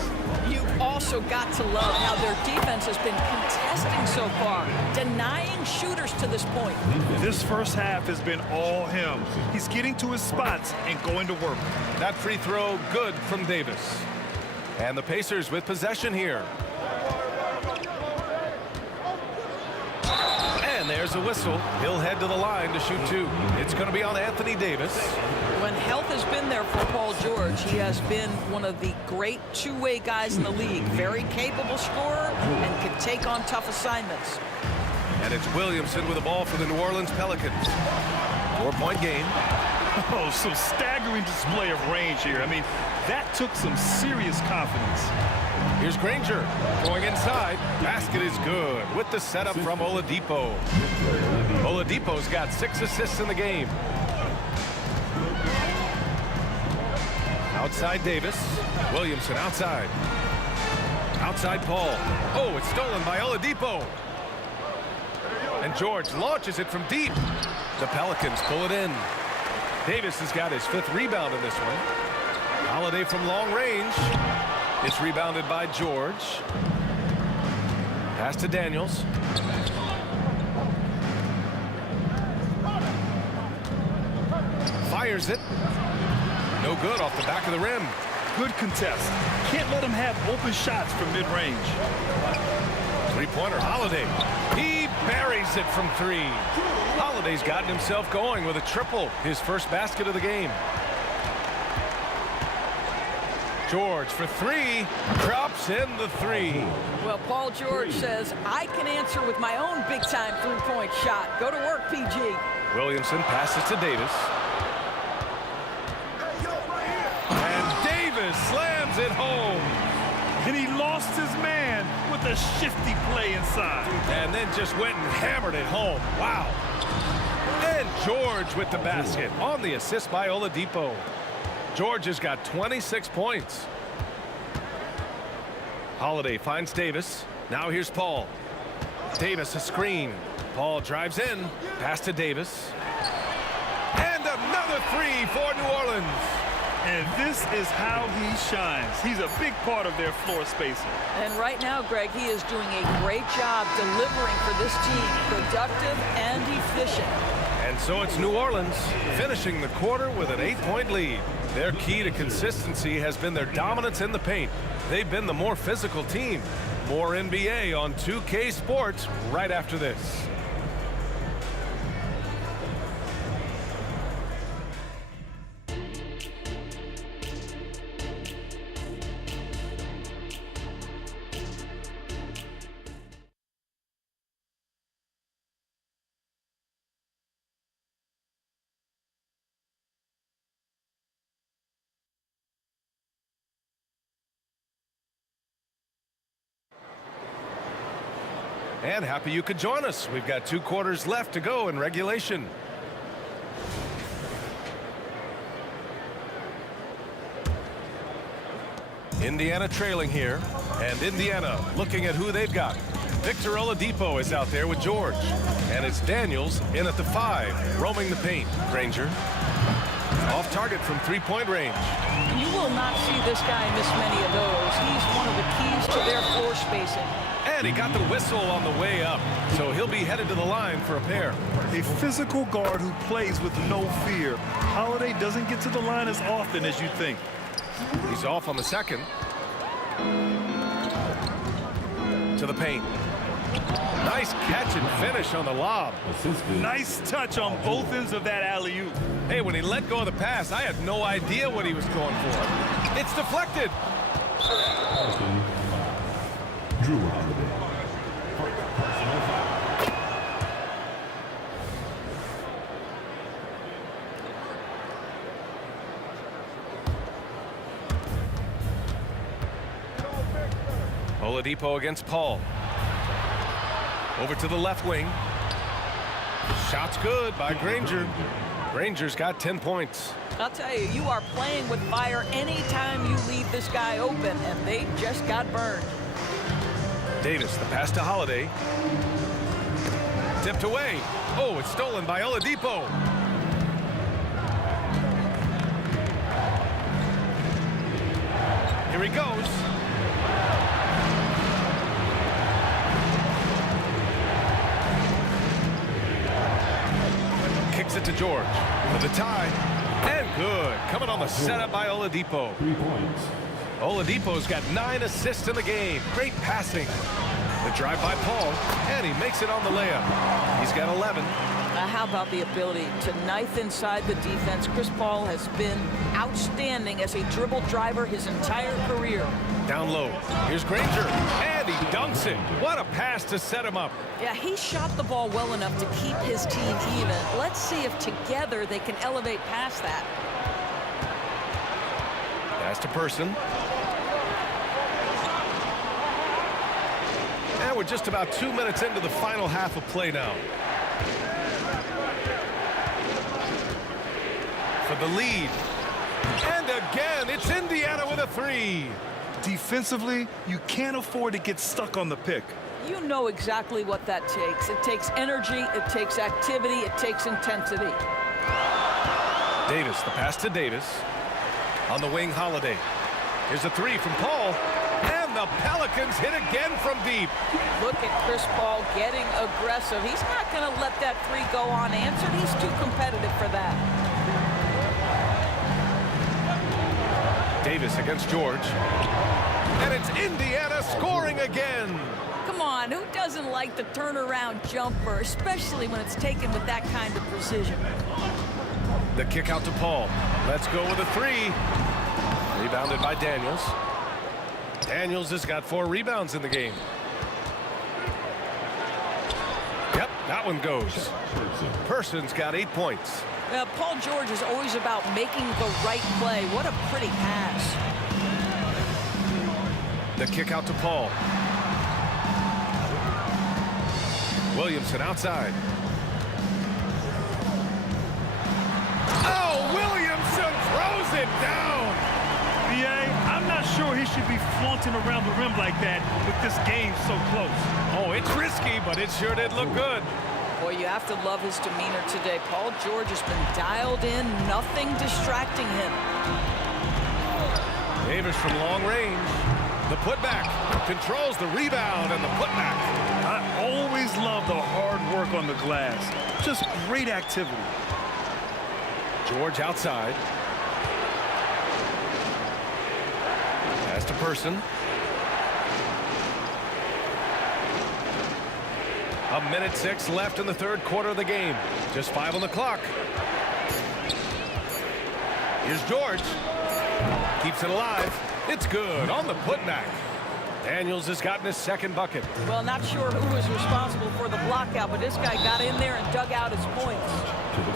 You've also got to love how their defense has been contesting so far, denying shooters to this point. This first half has been all him. He's getting to his spots and going to work. That free throw good from Davis. And the Pacers with possession here. And there's a whistle. He'll head to the line to shoot two. It's going to be on Anthony Davis. When health has been there for Paul George, he has been one of the great two-way guys in the league. Very capable scorer and can take on tough assignments. And it's Williamson with the ball for the New Orleans Pelicans. 4-point game. Oh, some staggering display of range here. I mean, that took some serious confidence. Here's Granger going inside. Basket is good with the setup from Oladipo. Oladipo's got 6 assists in the game. Outside Davis. Williamson outside. Outside Paul. Oh, it's stolen by Oladipo. And George launches it from deep. The Pelicans pull it in. Davis has got his 5th rebound in this one. Holiday from long range. It's rebounded by George. Pass to Daniels. Fires it. No good off the back of the rim. Good contest. Can't let him have open shots from mid-range. Three-pointer, Holiday. He buries it from 3. Holiday's gotten himself going with a triple, his first basket of the game. George for 3, drops in the 3. Well, Paul George says, I can answer with my own big-time three-point shot. Go to work, PG. Williamson passes to Davis. And Davis slams it home. And he lost his man with a shifty play inside. And then just went and hammered it home. Wow. And George with the basket on the assist by Oladipo. George has got 26 points. Holiday finds Davis. Now here's Paul. Davis a screen. Paul drives in. Pass to Davis. And another 3 for New Orleans. And this is how he shines. He's a big part of their floor spacing. And right now, Greg, he is doing a great job delivering for this team. Productive and efficient. And so it's New Orleans finishing the quarter with an 8-point lead. Their key to consistency has been their dominance in the paint. They've been the more physical team. More NBA on 2K Sports right after this. And happy you could join us. We've got 2 quarters left to go in regulation. Indiana trailing here, and Indiana looking at who they've got. Victor Oladipo is out there with George, and it's Daniels in at the 5, roaming the paint. Granger off target from 3-point range. You will not see this guy miss many of those. He's one of the keys to their floor spacing. And he got the whistle on the way up, so he'll be headed to the line for a pair. A physical guard who plays with no fear. Holiday doesn't get to the line as often as you think. He's off on the second. To the paint. Nice catch and finish on the lob. Nice touch on both ends of that alley-oop. Hey, when he let go of the pass, I had no idea what he was going for. It's deflected. Drew Holiday. Oladipo against Paul. Over to the left wing. Shot's good by Granger. Granger's got 10 points. I'll tell you, you are playing with fire anytime you leave this guy open, and they just got burned. Davis, the pass to Holiday. Tipped away. Oh, it's stolen by Oladipo. Here he goes. Kicks it to George for the tie. And good. Coming on the setup by Oladipo. 3 points. Oladipo's got 9 assists in the game. Great passing. The drive by Paul, and he makes it on the layup. He's got 11. How about the ability to knife inside the defense? Chris Paul has been outstanding as a dribble driver his entire career. Down low. Here's Granger, and he dunks it. What a pass to set him up. Yeah, he shot the ball well enough to keep his team even. Let's see if together they can elevate past that. Pass to Person. And we're just about 2 minutes into the final half of play now. For the lead. And again, it's Indiana with a 3. Defensively, you can't afford to get stuck on the pick. You know exactly what that takes. It takes energy, it takes activity, it takes intensity. Davis, the pass to Davis. On the wing, Holiday. Here's a 3 from Paul. And the Pelicans hit again from deep. Look at Chris Paul getting aggressive. He's not going to let that 3 go unanswered. He's too competitive for that. Davis against George. And it's Indiana scoring again. Come on, who doesn't like the turnaround jumper, especially when it's taken with that kind of precision? The kick out to Paul. Let's go with a 3. Rebounded by Daniels. Daniels has got 4 rebounds in the game. Yep, that one goes. Person's got 8 points. Paul George is always about making the right play. What a pretty pass. The kick out to Paul. Williamson outside. Oh, Williamson throws it down. I'm not sure he should be flaunting around the rim like that with this game so close. Oh, it's risky, but it sure did look good. Boy, you have to love his demeanor today. Paul George has been dialed in, nothing distracting him. Davis from long range. The putback controls the rebound and the putback. I always love the hard work on the glass. Just great activity. George outside. Pass to Person. A minute 6 left in the third quarter of the game. Just 5 on the clock. Here's George. Keeps it alive. It's good on the putback. Daniels has gotten his second bucket. Well, not sure who was responsible for the blockout, but this guy got in there and dug out his points.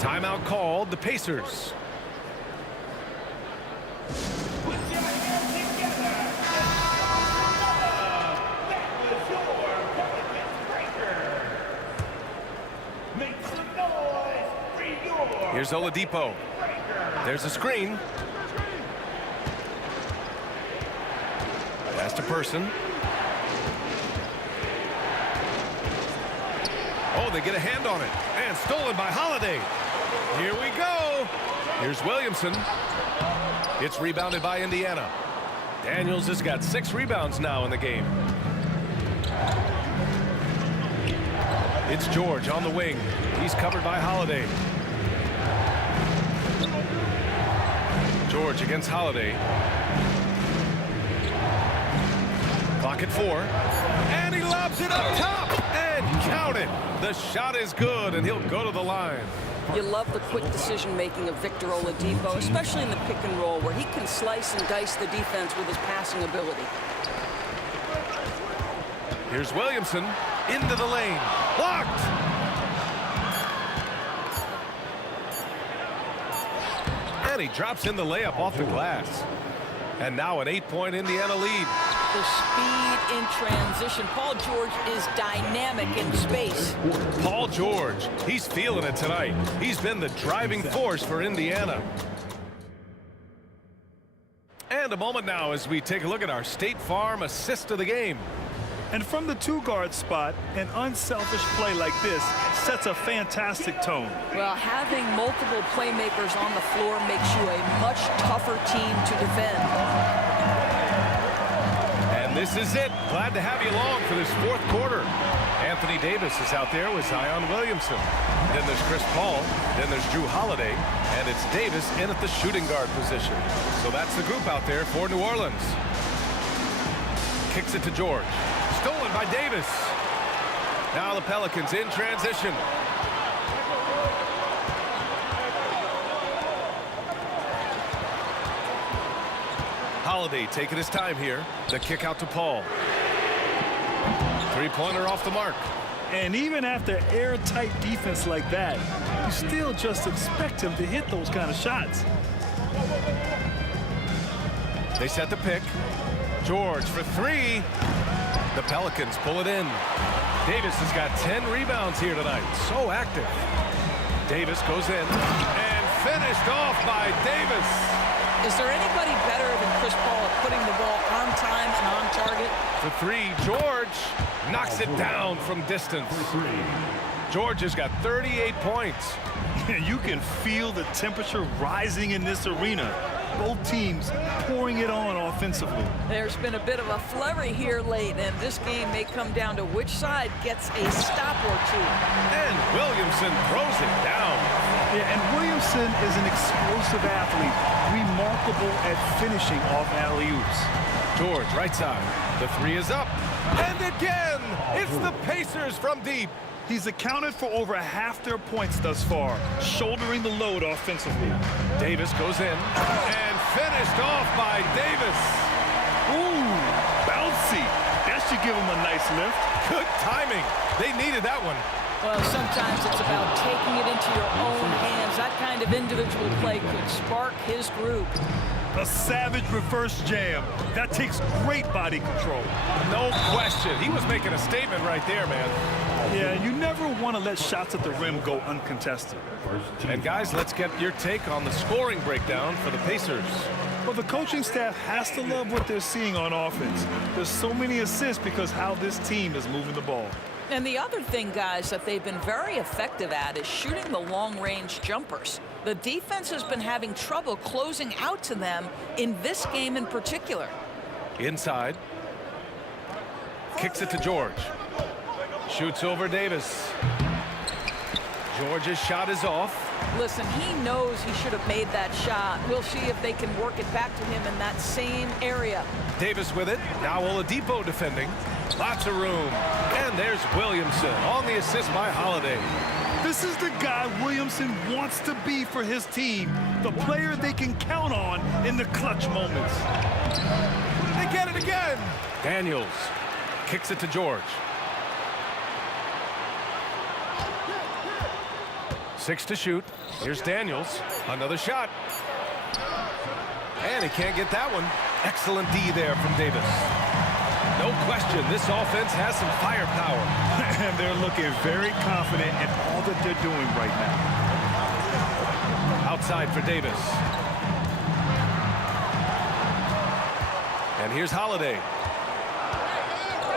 Timeout called. The Pacers. Here's Oladipo. There's a screen. Pass to Person. Oh, they get a hand on it. And stolen by Holiday. Here we go. Here's Williamson. It's rebounded by Indiana. Daniels has got 6 rebounds now in the game. It's George on the wing. He's covered by Holiday. George against Holiday. Clock at 4. And he lobs it up top. And count it. The shot is good, and he'll go to the line. You love the quick decision-making of Victor Oladipo, especially in the pick and roll, where he can slice and dice the defense with his passing ability. Here's Williamson into the lane. Blocked. And he drops in the layup off the glass. And now an 8-point Indiana lead. The speed in transition. Paul George is dynamic in space. Paul George, he's feeling it tonight. He's been the driving force for Indiana. And a moment now as we take a look at our State Farm assist of the game. And from the two-guard spot, an unselfish play like this sets a fantastic tone. Well, having multiple playmakers on the floor makes you a much tougher team to defend. And this is it. Glad to have you along for this fourth quarter. Anthony Davis is out there with Zion Williamson. Then there's Chris Paul. Then there's Drew Holiday. And it's Davis in at the shooting guard position. So that's the group out there for New Orleans. Kicks it to George. Stolen by Davis. Now the Pelicans in transition. Holiday taking his time here. The kick out to Paul. Three-pointer off the mark. And even after airtight defense like that, you still just expect him to hit those kind of shots. They set the pick. George for three. The Pelicans pull it in. Davis has got 10 rebounds here tonight. So active. Davis goes in and finished off by Davis. Is there anybody better than Chris Paul at putting the ball on time and on target? For three, George knocks it down from distance. George has got 38 points. You can feel the temperature rising in this arena. Both teams pouring it on offensively. There's been a bit of a flurry here late, and this game may come down to which side gets a stop or two. And Williamson throws it down. Yeah, and Williamson is an explosive athlete, remarkable at finishing off alley-oops. George, right side. The three is up. And again, it's the Pacers from deep. He's accounted for over half their points thus far, shouldering the load offensively. Davis goes in and finished off by Davis. Ooh, bouncy. That should give him a nice lift. Good timing. They needed that one. Well, sometimes it's about taking it into your own hands. That kind of individual play could spark his group. A savage reverse jam. That takes great body control. No question. He was making a statement right there, man. Yeah, you never want to let shots at the rim go uncontested. And guys, let's get your take on the scoring breakdown for the Pacers. Well, the coaching staff has to love what they're seeing on offense. There's so many assists because how this team is moving the ball. And the other thing, guys, that they've been very effective at is shooting the long-range jumpers. The defense has been having trouble closing out to them in this game in particular. Inside. Kicks it to George. Shoots over Davis. George's shot is off. Listen, he knows he should have made that shot. We'll see if they can work it back to him in that same area. Davis with it. Now Oladipo defending. Lots of room. And there's Williamson on the assist by Holiday. This is the guy Williamson wants to be for his team. The player they can count on in the clutch moments. They get it again. Daniels kicks it to George. 6 to shoot. Here's Daniels. Another shot. And he can't get that one. Excellent D there from Davis. No question, this offense has some firepower. And they're looking very confident in all that they're doing right now. Outside for Davis. And here's Holiday.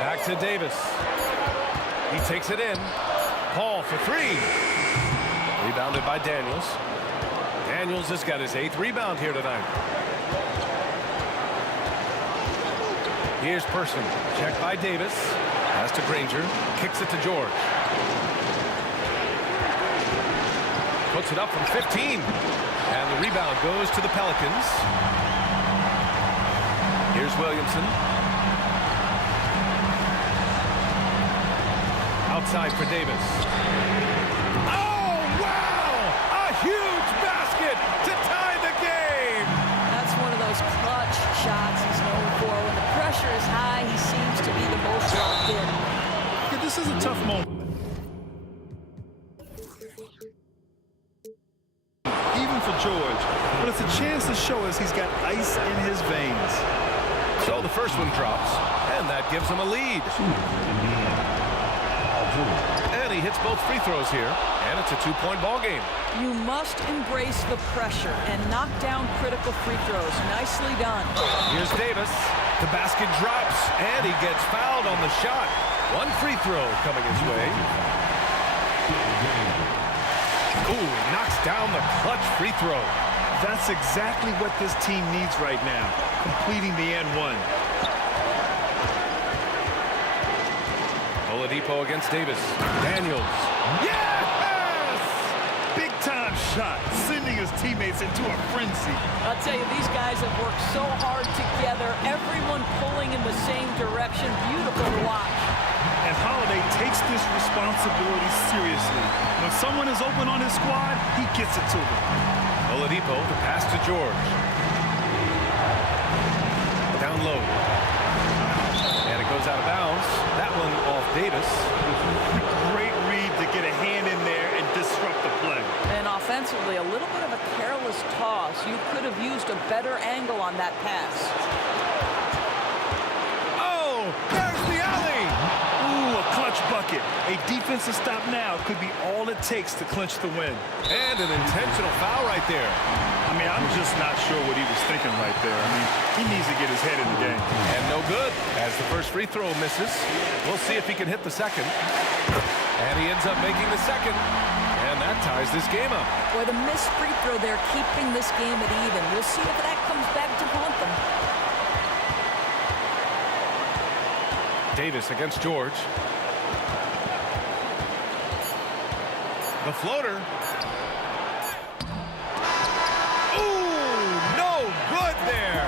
Back to Davis. He takes it in. Paul for three. Rebounded by Daniels. Daniels has got his 8th rebound here tonight. Here's Person. Checked by Davis. Pass to Granger. Kicks it to George. Puts it up from 15. And the rebound goes to the Pelicans. Here's Williamson. Outside for Davis. Oh, wow! A huge basket to tie the game! That's one of those clutch shots he's known for. When the pressure is high, he seems to be the most locked in. Yeah, this is a tough moment. Even for George, but it's a chance to show us he's got ice in his veins. So the first one drops, and that gives him a lead. And he he hits both free throws here, and it's a two-point ball game. You must embrace the pressure and knock down critical free throws. Nicely done. Here's Davis. The basket drops, and he gets fouled on the shot. One free throw coming his way. Ooh, he knocks down the clutch free throw. That's exactly what this team needs right now, completing the and one. Oladipo against Davis. Daniels. Yes! Big time shot, sending his teammates into a frenzy. I'll tell you, these guys have worked so hard together, everyone pulling in the same direction. Beautiful to watch. And Holiday takes this responsibility seriously. When someone is open on his squad, he gets it to them. Oladipo, the pass to George. Down low. And it goes out of bounds. That one off Davis. Great read to get a hand in there and disrupt the play. And offensively, a little bit of a careless toss. You could have used a better angle on that pass. Oh, there's the alley. Ooh, a clutch bucket. A defensive stop now could be all it takes to clinch the win. And an intentional foul right there. I mean, I'm just not sure what he was thinking right there. I mean, he needs to get his head in the game. And no good, as the first free throw misses. We'll see if he can hit the second. And he ends up making the second. And that ties this game up. Boy, the missed free throw there, keeping this game at even. We'll see if that comes back to haunt them. Davis against George. The floater. Ooh, no good there.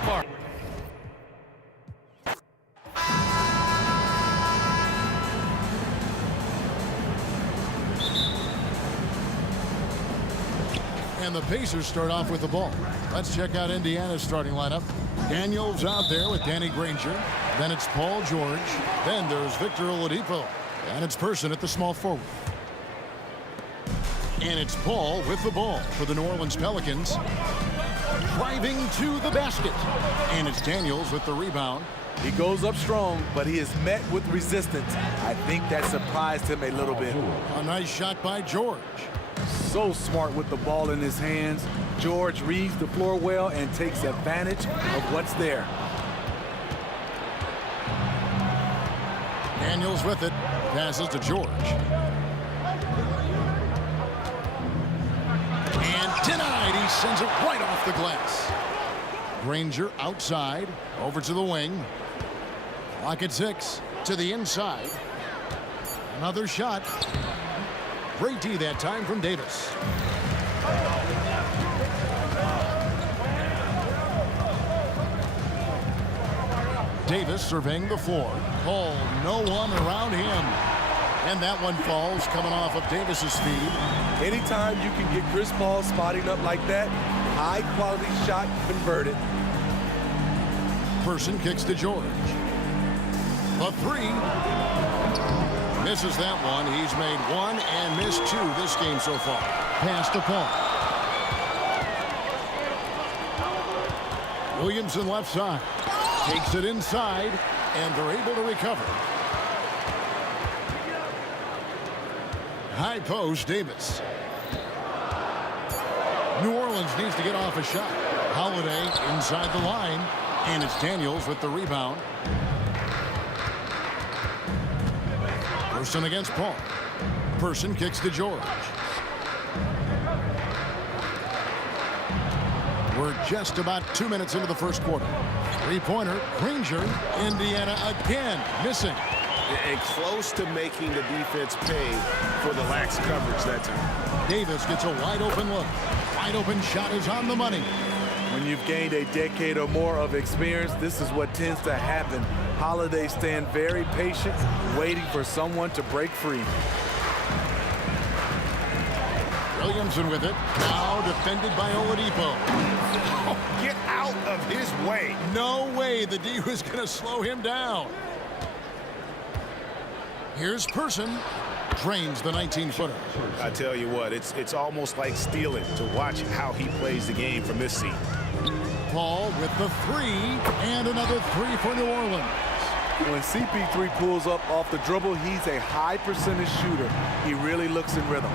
the mark. And the Pacers start off with the ball. Let's check out Indiana's starting lineup. Daniels out there with Danny Granger. Then it's Paul George. Then there's Victor Oladipo. And it's Person at the small forward. And it's Paul with the ball for the New Orleans Pelicans. Driving to the basket. And it's Daniels with the rebound. He goes up strong, but he is met with resistance. I think that surprised him a little bit. A nice shot by George. So smart with the ball in his hands. George reads the floor well and takes advantage of what's there. Daniels with it. Passes to George. And denied. He sends it right off the glass. Granger outside. Over to the wing. Clock at 6. To the inside. Another shot. Great D that time from Davis. Davis surveying the floor. Oh, no one around him. And that one falls coming off of Davis's feed. Anytime you can get Chris Paul spotting up like that, high quality shot converted. Person kicks to George. A three. Misses that one. He's made one and missed two this game so far. Pass to Paul. Williamson left side. Takes it inside, and they're able to recover. High post, Davis. New Orleans needs to get off a shot. Holiday inside the line, and it's Daniels with the rebound. Person against Paul. Person kicks to George. We're just about 2 minutes into the first quarter. Three-pointer, Granger. Indiana again missing. And close to making the defense pay for the lax coverage that time. Davis gets a wide open look. Wide open shot is on the money. When you've gained a decade or more of experience, this is what tends to happen. Holiday stand very patient, waiting for someone to break free. Williamson with it. Now defended by Oladipo. Oh, get out of his way. No way the D was going to slow him down. Here's Person. Drains the 19-footer. I tell you what, it's almost like stealing to watch how he plays the game from this seat. Paul with the three, and another three for New Orleans. When CP3 pulls up off the dribble, he's a high percentage shooter. He really looks in rhythm.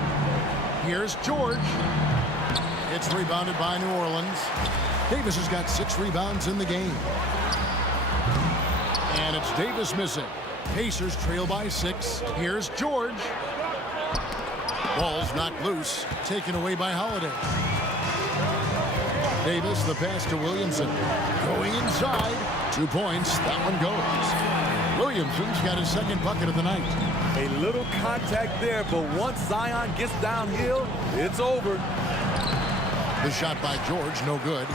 Here's George. It's rebounded by New Orleans. Davis has got 6 rebounds in the game. And it's Davis missing. Pacers trail by 6. Here's George. Ball's knocked loose. Taken away by Holiday. Davis, the pass to Williamson. Going inside. 2 points. That one goes. Williamson's got his second bucket of the night. A little contact there, but once Zion gets downhill, it's over. The shot by George, no good.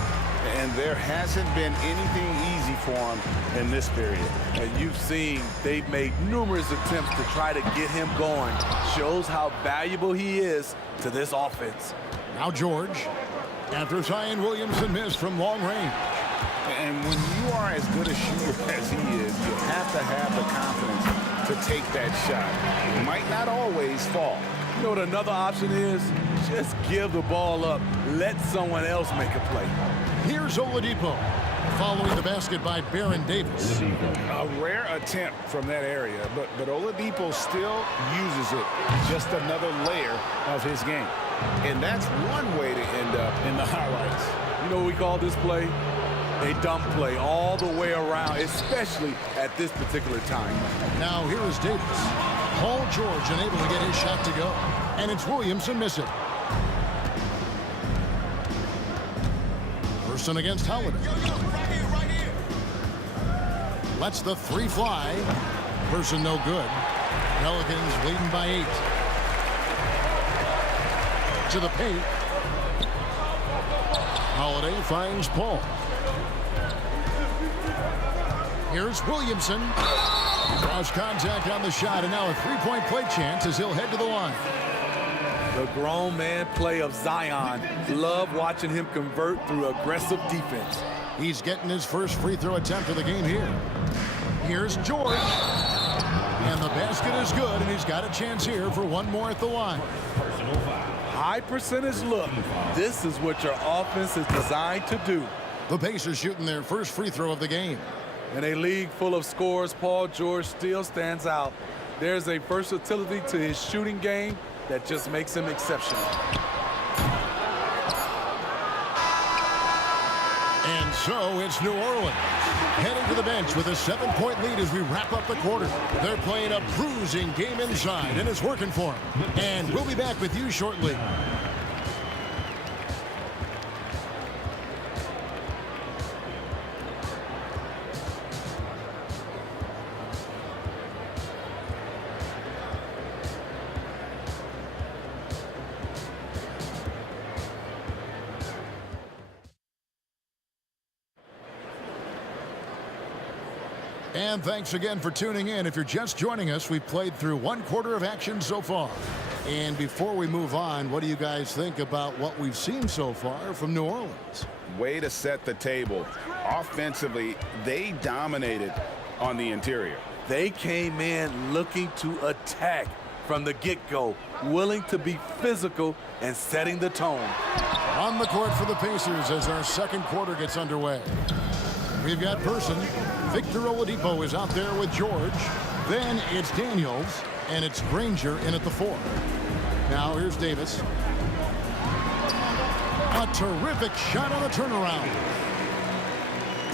And there hasn't been anything easy for him in this period. You've seen they've made numerous attempts to try to get him going. Shows how valuable he is to this offense. Now George, after Zion Williamson missed from long range. And when you are as good a shooter as he is, you have to have the confidence to take that shot. It might not always fall. You know what another option is? Just give the ball up. Let someone else make a play. Here's Oladipo, following the basket by Baron Davis. A rare attempt from that area, but Oladipo still uses it. Just another layer of his game. And that's one way to end up in the highlights. You know what we call this play? A dump play all the way around, especially at this particular time. Now here is Davis. Paul George unable to get his shot to go. And it's Williamson missing. Person against Holiday. Lets the three fly. Person no good. Pelicans leading by 8. To the paint. Holiday finds Paul. Here's Williamson. He draws contact on the shot, and now a three-point play chance as he'll head to the line. The grown man play of Zion. Love watching him convert through aggressive defense. He's getting his first free throw attempt of the game here. Here's George. And the basket is good, and he's got a chance here for one more at the line. High percentage look. This is what your offense is designed to do. The Pacers shooting their first free throw of the game. In a league full of scorers, Paul George still stands out. There's a versatility to his shooting game that just makes him exceptional. And so it's New Orleans heading to the bench with a 7-point lead as we wrap up the quarter. They're playing a bruising game inside, and it's working for them. And we'll be back with you shortly. And thanks again for tuning in. If you're just joining us, we've played through one quarter of action so far. And before we move on, what do you guys think about what we've seen so far from New Orleans? Way to set the table. Offensively, they dominated on the interior. They came in looking to attack from the get-go, willing to be physical and setting the tone. On the court for the Pacers as our second quarter gets underway. We've got Person. Victor Oladipo is out there with George. Then it's Daniels, and it's Granger in at the 4. Now here's Davis. A terrific shot on the turnaround.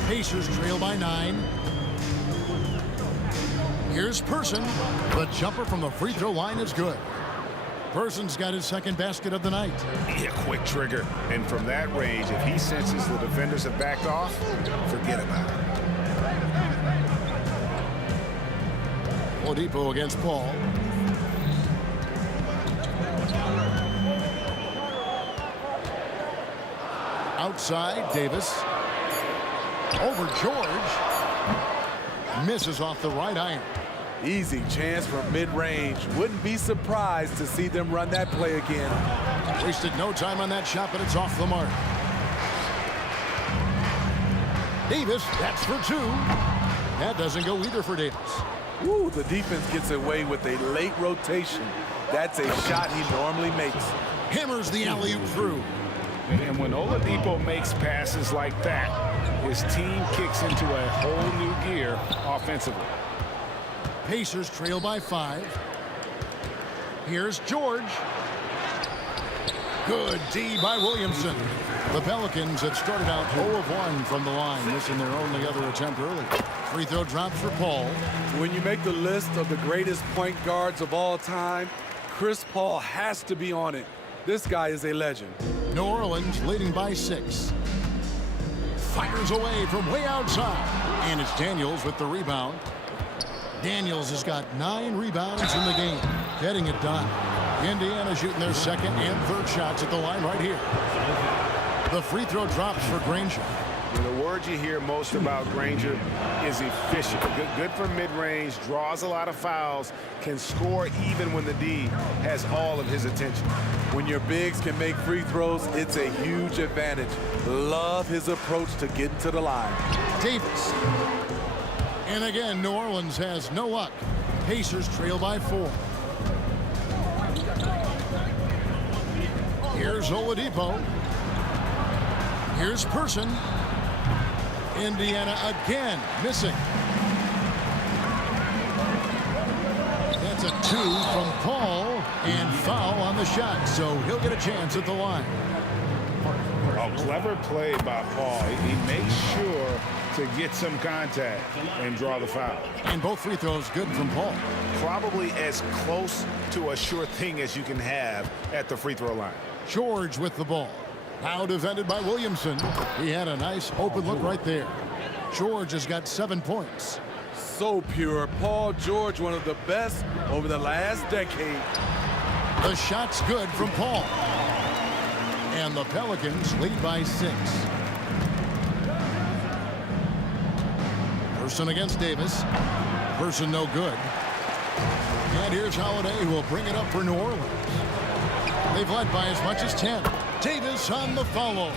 Pacers trail by 9. Here's Person. The jumper from the free throw line is good. Person's got his second basket of the night. Yeah, quick trigger. And from that range, if he senses the defenders have backed off, forget about it. Oladipo against Paul. Outside, Davis. Over George. Misses off the right iron. Easy chance from mid-range. Wouldn't be surprised to see them run that play again. Wasted no time on that shot, but it's off the mark. Davis, that's for 2. That doesn't go either for Davis. Ooh, the defense gets away with a late rotation. That's a shot he normally makes. Hammers the alley-oop through. And when Oladipo makes passes like that, his team kicks into a whole new gear offensively. Pacers trail by 5. Here's George. Good D by Williamson. The Pelicans had started out 0 of 1 from the line, missing their only other attempt early. Free throw drops for Paul. When you make the list of the greatest point guards of all time, Chris Paul has to be on it. This guy is a legend. New Orleans leading by 6. Fires away from way outside. And it's Daniels with the rebound. Daniels has got 9 rebounds in the game, getting it done. Indiana shooting their second and third shots at the line right here. The free throw drops for Granger. The word you hear most about Granger is efficient. Good from mid-range, draws a lot of fouls, can score even when the D has all of his attention. When your bigs can make free throws, it's a huge advantage. Love his approach to getting to the line. Davis. And again, New Orleans has no luck. Pacers trail by 4. Here's Oladipo. Here's Person. Indiana again missing. That's a 2 from Paul, and foul on the shot, so he'll get a chance at the line. A clever play by Paul. He makes sure to get some contact and draw the foul. And both free throws good from Paul. Probably as close to a sure thing as you can have at the free throw line. George with the ball. Now defended by Williamson. He had a nice open look right there. George has got 7 points. So pure. Paul George, one of the best over the last decade. The shot's good from Paul. And the Pelicans lead by 6. Person against Davis. Person no good. And here's Holiday, who will bring it up for New Orleans. They've led by as much as 10. Davis on the follow.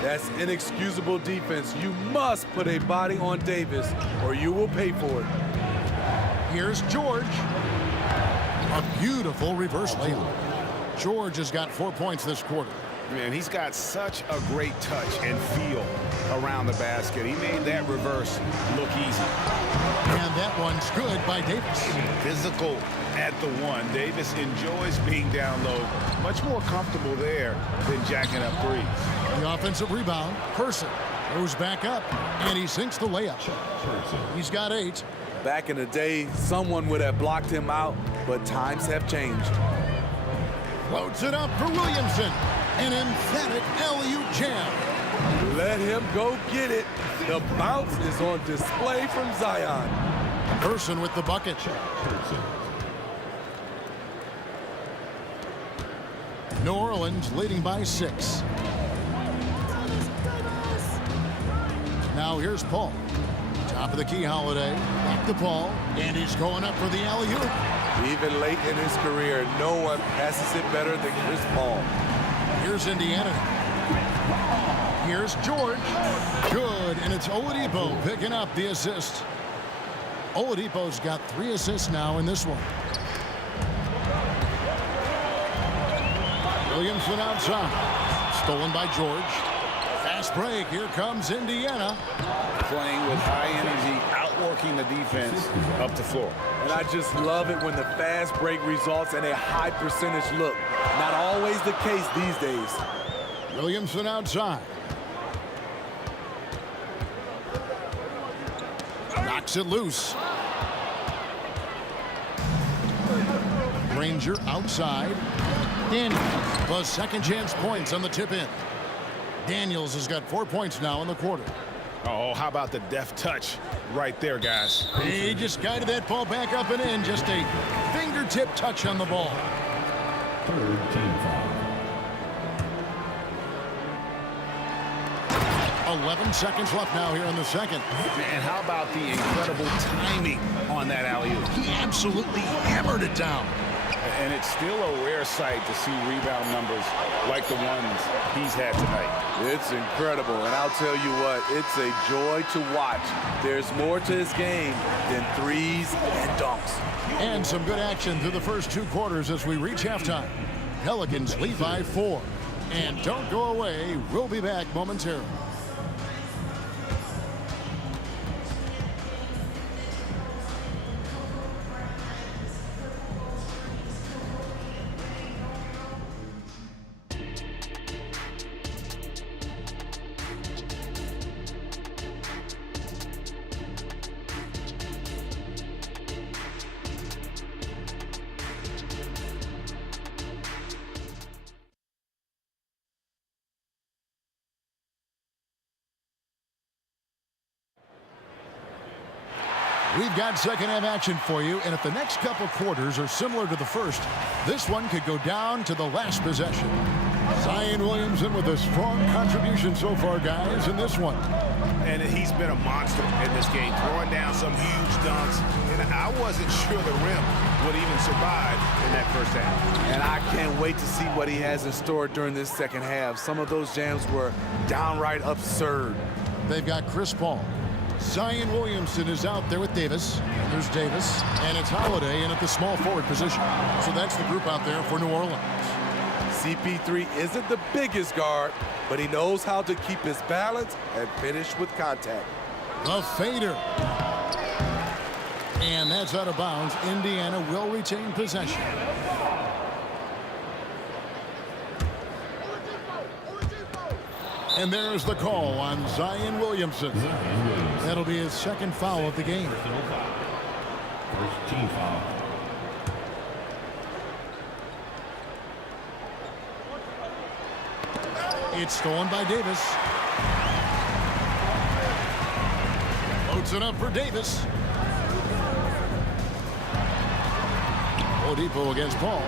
That's inexcusable defense. You must put a body on Davis or you will pay for it. Here's George. A beautiful reverse layup. George has got 4 points this quarter. Man, he's got such a great touch and feel around the basket. He made that reverse look easy. And that one's good by Davis. Physical at the one. Davis enjoys being down low. Much more comfortable there than jacking up threes. The offensive rebound. Person goes back up, and he sinks the layup. He's got 8. Back in the day, someone would have blocked him out, but times have changed. Floats it up for Williamson. An emphatic alley-oop jam. Let him go get it. The bounce is on display from Zion. Person with the bucket. New Orleans leading by 6. Now here's Paul. Top of the key, Holiday. Back to Paul. And he's going up for the alley-oop. Even late in his career, no one passes it better than Chris Paul. Here's Indiana. Here's George. Good, and it's Oladipo picking up the assist. Oladipo's got 3 assists now in this one. Williamson outside. Stolen by George. Fast break. Here comes Indiana. Playing with high energy, outworking the defense up the floor. And I just love it when the fast break results in a high percentage look. Not always the case these days. Williamson outside. Knocks it loose. Ranger outside. Daniels, the second chance points on the tip in. Daniels has got 4 points now in the quarter. Oh, how about the deft touch right there, guys? He just guided that ball back up and in. Just a fingertip touch on the ball. Third team foul. 11 seconds left now here in the second. And how about the incredible timing on that alley-oop? He absolutely hammered it down. And it's still a rare sight to see rebound numbers like the ones he's had tonight. It's incredible, and I'll tell you what, it's a joy to watch. There's more to his game than threes and dunks. And some good action through the first 2 quarters as we reach halftime. Pelicans lead by 4. And don't go away. We'll be back momentarily. We've got second half action for you, and if the next couple quarters are similar to the first, this one could go down to the last possession. Zion Williamson with a strong contribution so far, guys, in this one. And he's been a monster in this game, throwing down some huge dunks. And I wasn't sure the rim would even survive in that first half. And I can't wait to see what he has in store during this second half. Some of those jams were downright absurd. They've got Chris Paul. Zion Williamson is out there with Davis. There's Davis, and it's Holiday in at the small forward position. So that's the group out there for New Orleans. CP3 isn't the biggest guard, but he knows how to keep his balance and finish with contact. The fader. And that's out of bounds. Indiana will retain possession. And there's the call on Zion Williamson. That'll be his second foul of the game. First team foul. It's stolen by Davis. Loads it up for Davis. Oladipo against Paul.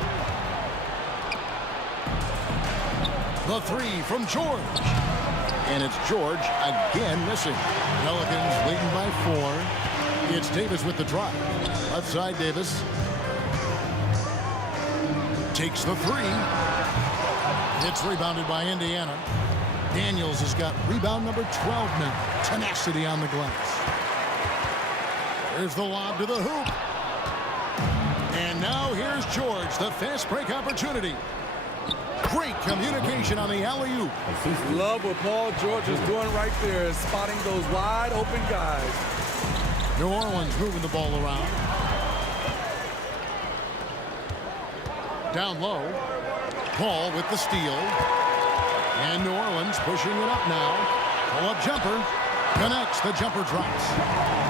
The 3 from George. And it's George again missing. Pelicans leading by 4. It's Davis with the drive. Left side, Davis. Takes the 3. It's rebounded by Indiana. Daniels has got rebound number 12 now. Tenacity on the glass. There's the lob to the hoop. And now here's George, the fast break opportunity. Great communication on the alley-oop. Love what Paul George is doing right there, is spotting those wide open guys. New Orleans moving the ball around. Down low. Paul with the steal. And New Orleans pushing it up now. Pull-up jumper. Connects. The jumper drops.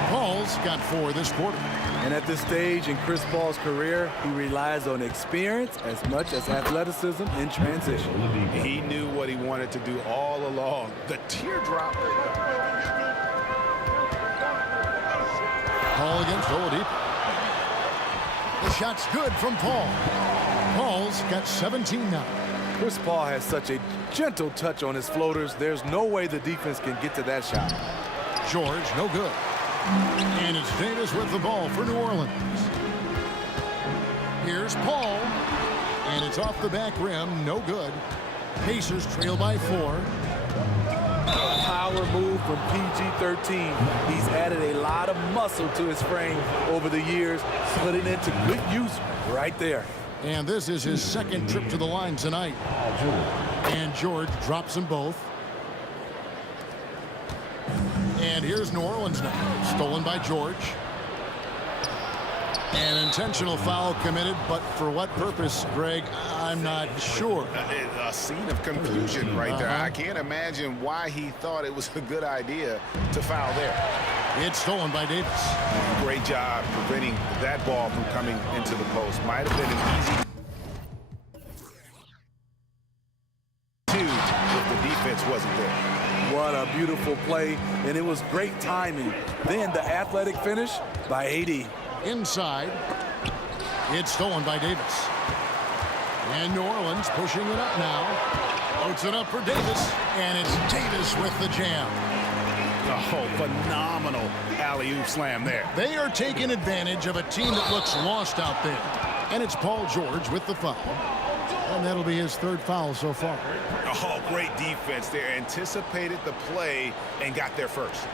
Paul's got 4 this quarter. And at this stage in Chris Paul's career, he relies on experience as much as athleticism in transition. He knew what he wanted to do all along. The teardrop. Paul against Oladipo. The shot's good from Paul. Paul's got 17 now. Chris Paul has such a gentle touch on his floaters. There's no way the defense can get to that shot. George, no good. And it's Davis with the ball for New Orleans. Here's Paul. And it's off the back rim, no good. Pacers trail by 4. Power move from PG-13. He's added a lot of muscle to his frame over the years, putting it to good use right there. And this is his second trip to the line tonight. And George drops them both. And here's New Orleans now. Stolen by George. An intentional foul committed, but for what purpose, Greg, I'm not sure. A scene of confusion right there. I can't imagine why he thought it was a good idea to foul there. It's stolen by Davis. Great job preventing that ball from coming into the post. Might have been an easy 2 if the defense wasn't there. What a beautiful play, and it was great timing. Then the athletic finish by AD. Inside. It's stolen by Davis. And New Orleans pushing it up now. Loads it up for Davis. And it's Davis with the jam. Oh, phenomenal alley-oop slam there. They are taking advantage of a team that looks lost out there. And it's Paul George with the foul. And that'll be his 3rd foul so far. Oh, great defense there. Anticipated the play and got there first.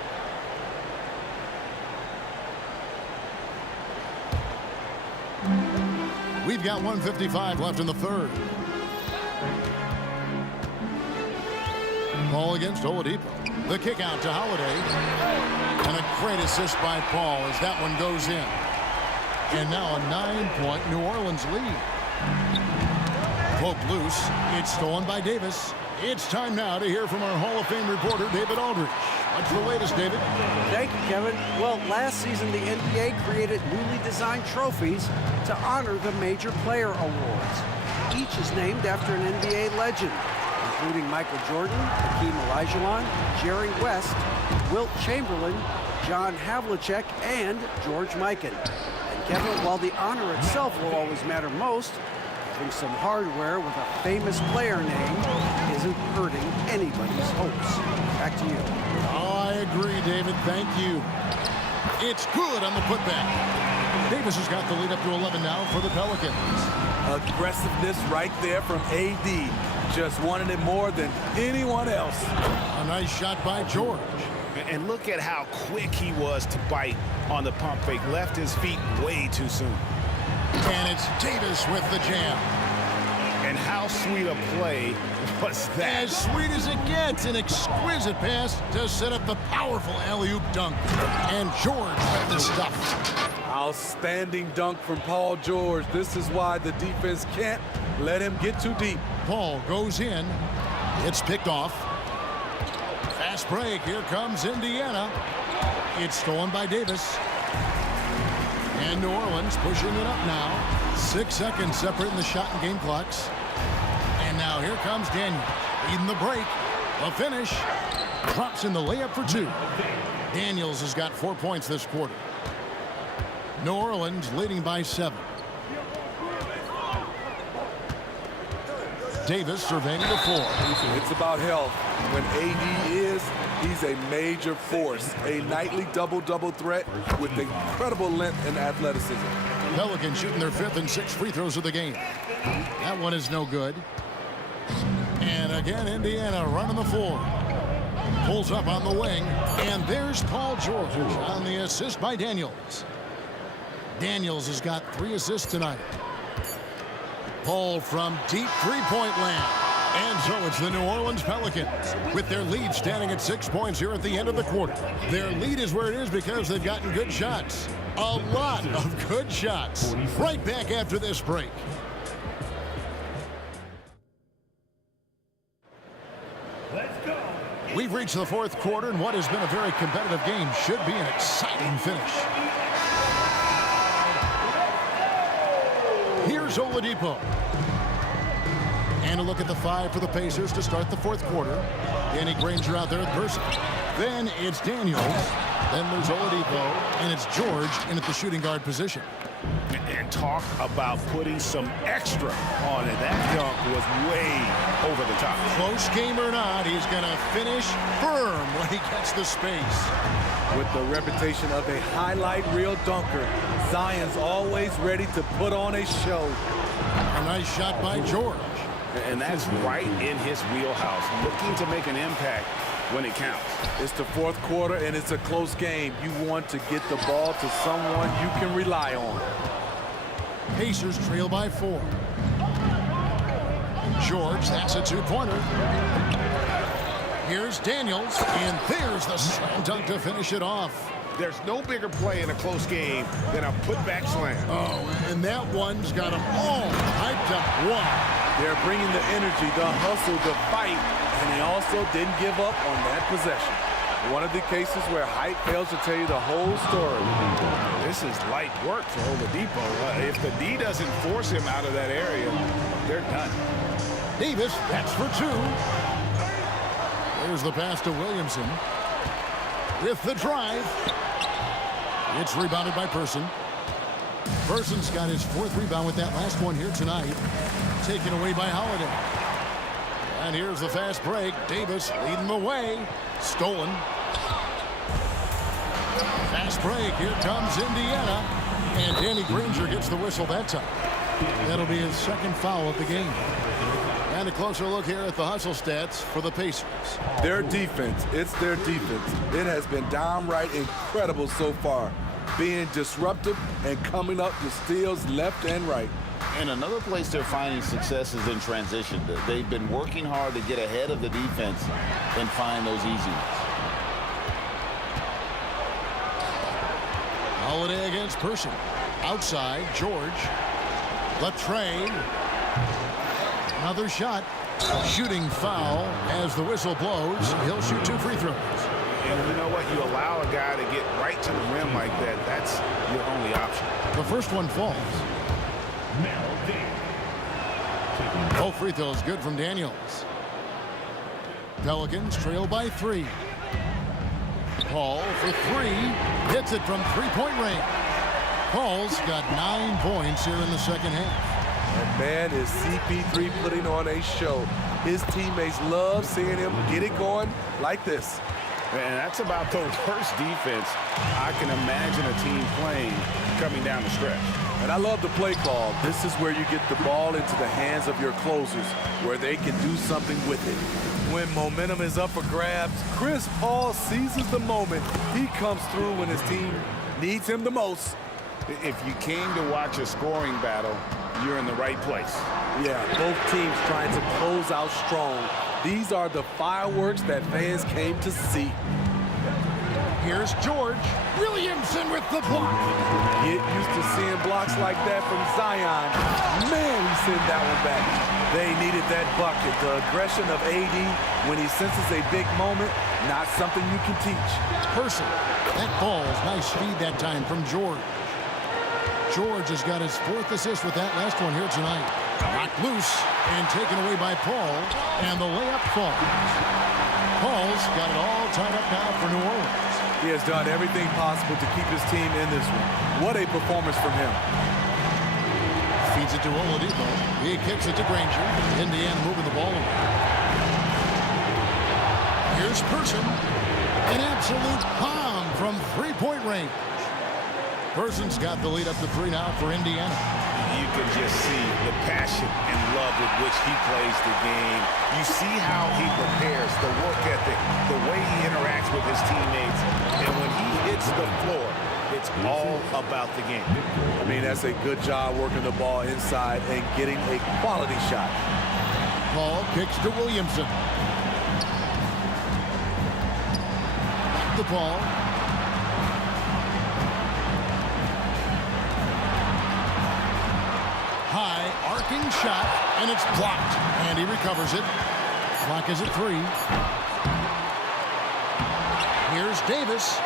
We've got 1:55 left in the 3rd. Paul against Oladipo. The kick out to Holiday. And a great assist by Paul as that one goes in. And now a 9-point New Orleans lead. Poke loose. It's stolen by Davis. It's time now to hear from our Hall of Fame reporter, David Aldridge. What's the latest, David? Thank you, Kevin. Well, last season, the NBA created newly designed trophies to honor the major player awards. Each is named after an NBA legend, including Michael Jordan, Hakeem Olajuwon, Jerry West, Wilt Chamberlain, John Havlicek, and George Mikan. And Kevin, while the honor itself will always matter most, having some hardware with a famous player name isn't hurting anybody's hopes. Back to you. Oh, I agree, David. Thank you. It's good on the putback. Davis has got the lead up to 11 now for the Pelicans. Aggressiveness right there from AD. Just wanted it more than anyone else. A nice shot by George. And look at how quick he was to bite on the pump fake. Left his feet way too soon. And it's Davis with the jam. And how sweet a play was that? As sweet as it gets, an exquisite pass to set up the powerful alley-oop dunk. And George with the stuff. Outstanding dunk from Paul George. This is why the defense can't let him get too deep. Paul goes in. It's picked off. Fast break. Here comes Indiana. It's stolen by Davis. And New Orleans pushing it up now. 6 seconds separating the shot and game clocks. And now here comes Daniel. Leading the break. The finish. Drops in the layup for 2. Daniels has got 4 points this quarter. New Orleans leading by 7. Davis surveying the floor. It's about health. When AD is, he's a major force. A nightly double-double threat with incredible length and athleticism. Pelicans shooting their 5th and 6th free throws of the game. That one is no good. And again, Indiana running the floor. Pulls up on the wing. And there's Paul George on the assist by Daniels. Daniels has got 3 assists tonight. Paul from deep three-point land. And so it's the New Orleans Pelicans with their lead standing at 6 points here at the end of the quarter. Their lead is where it is because they've gotten good shots. A lot of good shots. Right back after this break. We've reached the 4th quarter, and what has been a very competitive game should be an exciting finish. Here's Oladipo. And a look at the 5 for the Pacers to start the 4th quarter. Danny Granger out there at person. Then it's Daniels. Then there's Oladipo. And it's George in at the shooting guard position. And talk about putting some extra on it. That dunk was way over the top. Close game or not, he's going to finish firm when he gets the space. With the reputation of a highlight reel dunker, Zion's always ready to put on a show. A nice shot by George. And that's right in his wheelhouse, looking to make an impact when it counts. It's the 4th quarter, and it's a close game. You want to get the ball to someone you can rely on. Pacers trail by 4. George, that's a 2-pointer. Here's Daniels, and there's the slam dunk to finish it off. There's no bigger play in a close game than a putback slam. Oh, and that one's got them all hyped up. They're bringing the energy, the hustle, the fight, and they also didn't give up on that possession. One of the cases where height fails to tell you the whole story. This is light work for Oladipo. If the D doesn't force him out of that area, they're done. Davis, that's for 2. There's the pass to Williamson. With the drive. It's rebounded by Person. Person's got his 4th rebound with that last one here tonight. Taken away by Holiday. And here's the fast break. Davis leading the way. Stolen. Fast break. Here comes Indiana. And Danny Granger gets the whistle that time. That'll be his 2nd foul of the game. And a closer look here at the hustle stats for the Pacers. Their defense, it's their defense. It has been downright incredible so far. Being disruptive and coming up with steals left and right. And another place they're finding success is in transition. They've been working hard to get ahead of the defense and find those easy ones. Holiday against Person. Outside, George. Latrey. Another shot. Shooting foul as the whistle blows. He'll shoot 2 free throws. And you know what? You allow a guy to get right to the rim like that. That's your only option. The first one falls. Both free throws good from Daniels. Pelicans trail by 3. Paul for 3. Hits it from 3-point range. Paul's got 9 points here in the 2nd half. And man, is CP3 putting on a show. His teammates love seeing him get it going like this. And that's about the worst defense I can imagine a team playing coming down the stretch. And I love the play call. This is where you get the ball into the hands of your closers, where they can do something with it. When momentum is up for grabs, Chris Paul seizes the moment. He comes through when his team needs him the most. If you came to watch a scoring battle, you're in the right place. Yeah, both teams trying to close out strong. These are the fireworks that fans came to see. Here's George. Williamson with the block. Get used to seeing blocks like that from Zion. Man, we send that one back. They needed that bucket. The aggression of AD when he senses a big moment, not something you can teach. Person. That falls. Nice speed that time from George. George has got his 4th assist with that last one here tonight. Knocked loose and taken away by Paul, and the layup falls. Paul's got it all tied up now for New Orleans. He has done everything possible to keep his team in this one. What a performance from him. Feeds Hands it to Oladipo. He kicks it to Granger. Indiana moving the ball around. Here's Person. An absolute bomb from three-point range. Person's got the lead up to 3 now for Indiana. You can just see the passion and love with which he plays the game. You see how he prepares, the work ethic, the way he interacts with his teammates. And when he hits the floor, it's all about the game. I mean, that's a good job working the ball inside and getting a quality shot. Paul kicks to Williamson. Back to Paul. High arcing shot, and it's blocked. And he recovers it. Clock is at 3. Here's Davis.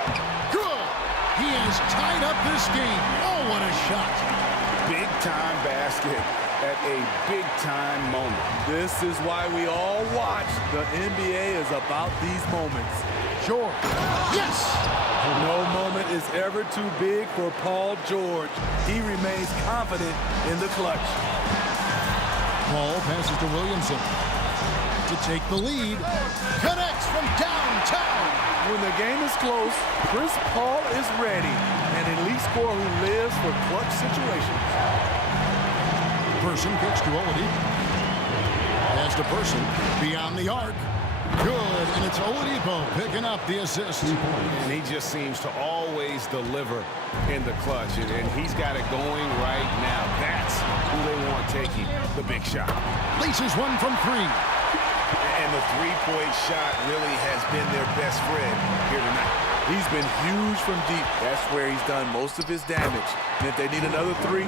Good. He has tied up this game. Oh, what a shot. Big-time basket at a big-time moment. This is why we all watch. The NBA is about these moments. George. Yes! No moment is ever too big for Paul George. He remains confident in the clutch. Paul passes to Williamson to take the lead. Connects from downtown. When the game is close, Chris Paul is ready. An elite scorer who lives for clutch situations. Person kicks to Oladipo. Pass to Person beyond the arc. Good, and it's Oladipo picking up the assist. And he just seems to always deliver in the clutch, and he's got it going right now. That's who they want taking the big shot. Laces one from 3. And the three-point shot really has been their best friend here tonight. He's been huge from deep. That's where he's done most of his damage. And if they need another 3,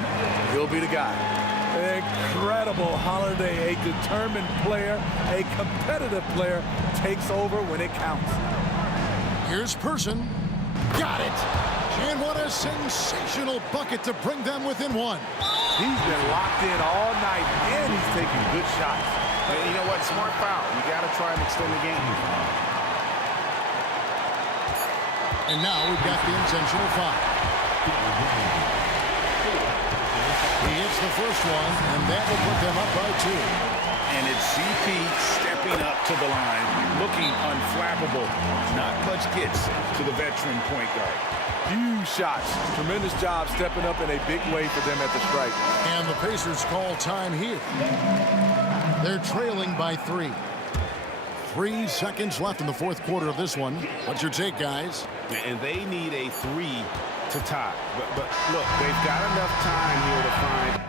he'll be the guy. Incredible Holiday, a determined player, a competitive player, takes over when it counts. Here's Person. Got it. And what a sensational bucket to bring them within 1. He's been locked in all night, and he's taking good shots. And you know what? Smart foul. You got to try and extend the game. And now we've got the intentional foul. He hits the first one, and that will put them up by 2. And it's CP stepping up to the line, looking unflappable. Not much gets to the veteran point guard. Huge shots. Tremendous job stepping up in a big way for them at the stripe. And the Pacers call time here. They're trailing by 3. 3 seconds left in the fourth quarter of this one. What's your take, guys? And they need a 3 to tie. But look, they've got enough time here to find.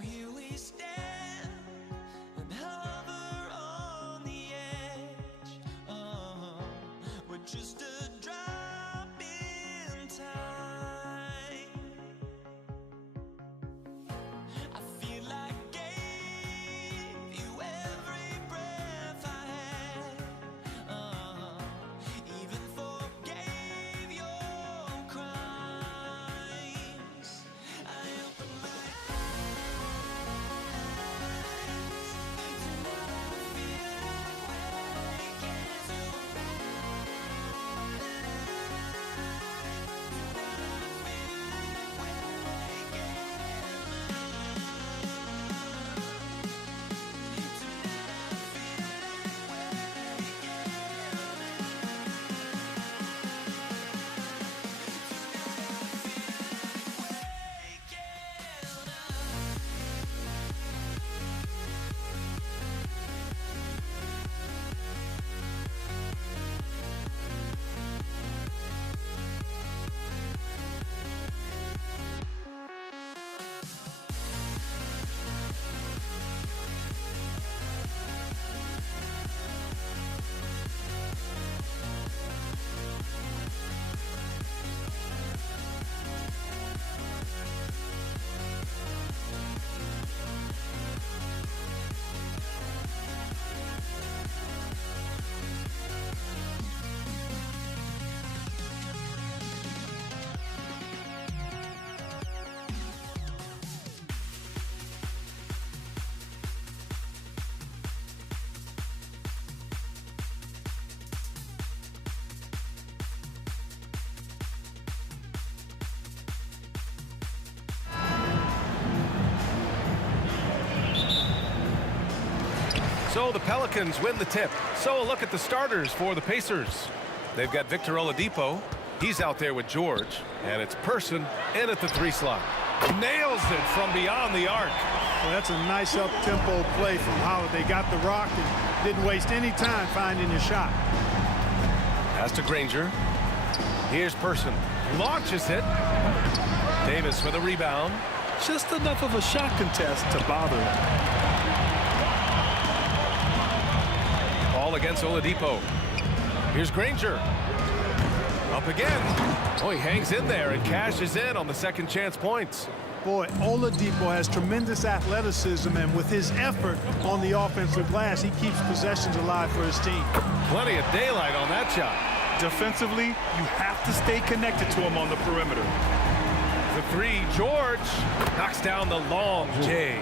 here we stand and hover on the edge. We're just a drop in time. I feel like I gave you every breath I had. Even forgave your crimes. I open my eyes to what I feel waking to. So the Pelicans win the tip. So a look at the starters for the Pacers. They've got Victor Oladipo. He's out there with George. And it's Person in at the 3 slot. Nails it from beyond the arc. Well, that's a nice up-tempo play from Holiday. Got the rock and didn't waste any time finding his shot. Pass to Granger. Here's Person. Launches it. Davis with a rebound. Just enough of a shot contest to bother him. Ball against Oladipo. Here's Granger. Up again. Oh, he hangs in there and cashes in on the second chance points. Boy, Oladipo has tremendous athleticism, and with his effort on the offensive glass, he keeps possessions alive for his team. Plenty of daylight on that shot. Defensively, you have to stay connected to him on the perimeter. The 3, George knocks down the long J.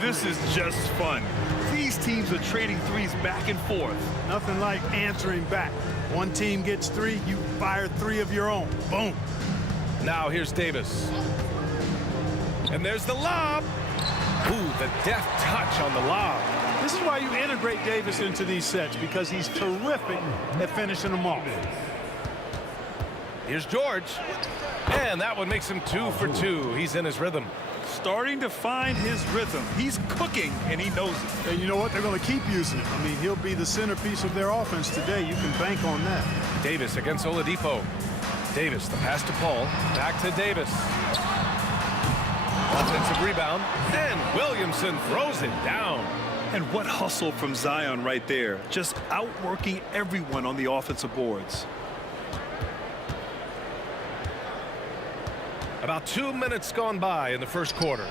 This is just fun. These teams are trading threes back and forth. Nothing like answering back. One team gets 3, you fire 3 of your own. Boom. Now here's Davis. And there's the lob. Ooh, the deft touch on the lob. This is why you integrate Davis into these sets, because he's terrific at finishing them off. Here's George. And that one makes him 2 for 2. He's in his rhythm. Starting to find his rhythm. He's cooking, and he knows it. And you know what? They're going to keep using it. I mean, he'll be the centerpiece of their offense today. You can bank on that. Davis against Oladipo. Davis, the pass to Paul. Back to Davis. Offensive rebound. And Williamson throws it down. And what hustle from Zion right there. Just outworking everyone on the offensive boards. About 2 minutes gone by in the first quarter.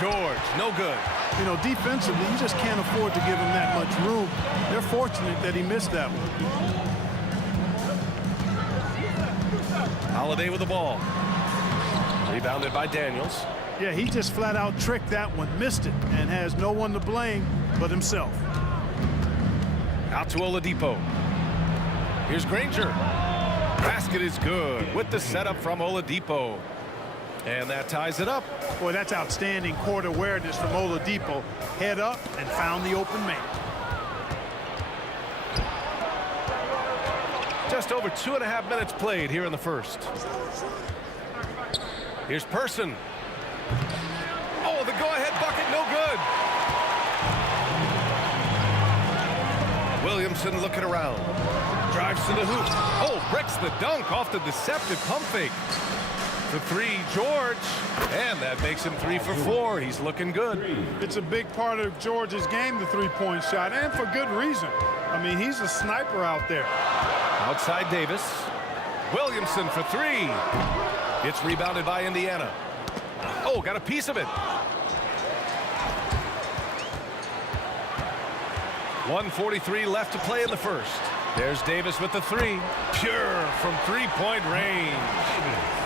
George, no good. You know, defensively, you just can't afford to give him that much room. They're fortunate that he missed that one. Holiday with the ball. Rebounded by Daniels. Yeah, he just flat out tricked that one, missed it, and has no one to blame but himself. Out to Oladipo. Here's Granger. Basket is good with the setup from Oladipo. And that ties it up. Boy, that's outstanding court awareness from Oladipo. Head up and found the open man. Just over 2.5 minutes played here in the first. Here's Person. Oh, the go-ahead bucket, no good. Williamson looking around. Drives to the hoop. Oh, breaks the dunk off the deceptive pump fake. For three, George. And that makes him 3 for 4. He's looking good. It's a big part of George's game, the three-point shot, and for good reason. I mean, he's a sniper out there. Outside Davis. Williamson for 3. It's rebounded by Indiana. Oh, got a piece of it. 1:43 left to play in the first. There's Davis with the 3. Pure from three-point range.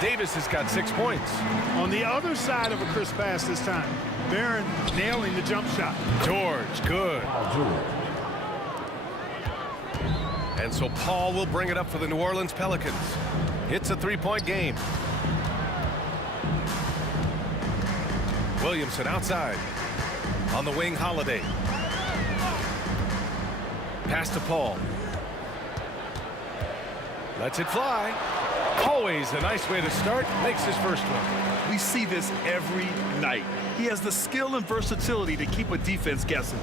Davis has got 6 points. On the other side of a crisp pass this time, Barron nailing the jump shot. George, good. And so Paul will bring it up for the New Orleans Pelicans. It's a 3-point game. Williamson outside. On the wing, Holiday. Pass to Paul. Lets it fly. Always a nice way to start. Makes his first one. We see this every night. He has the skill and versatility to keep a defense guessing.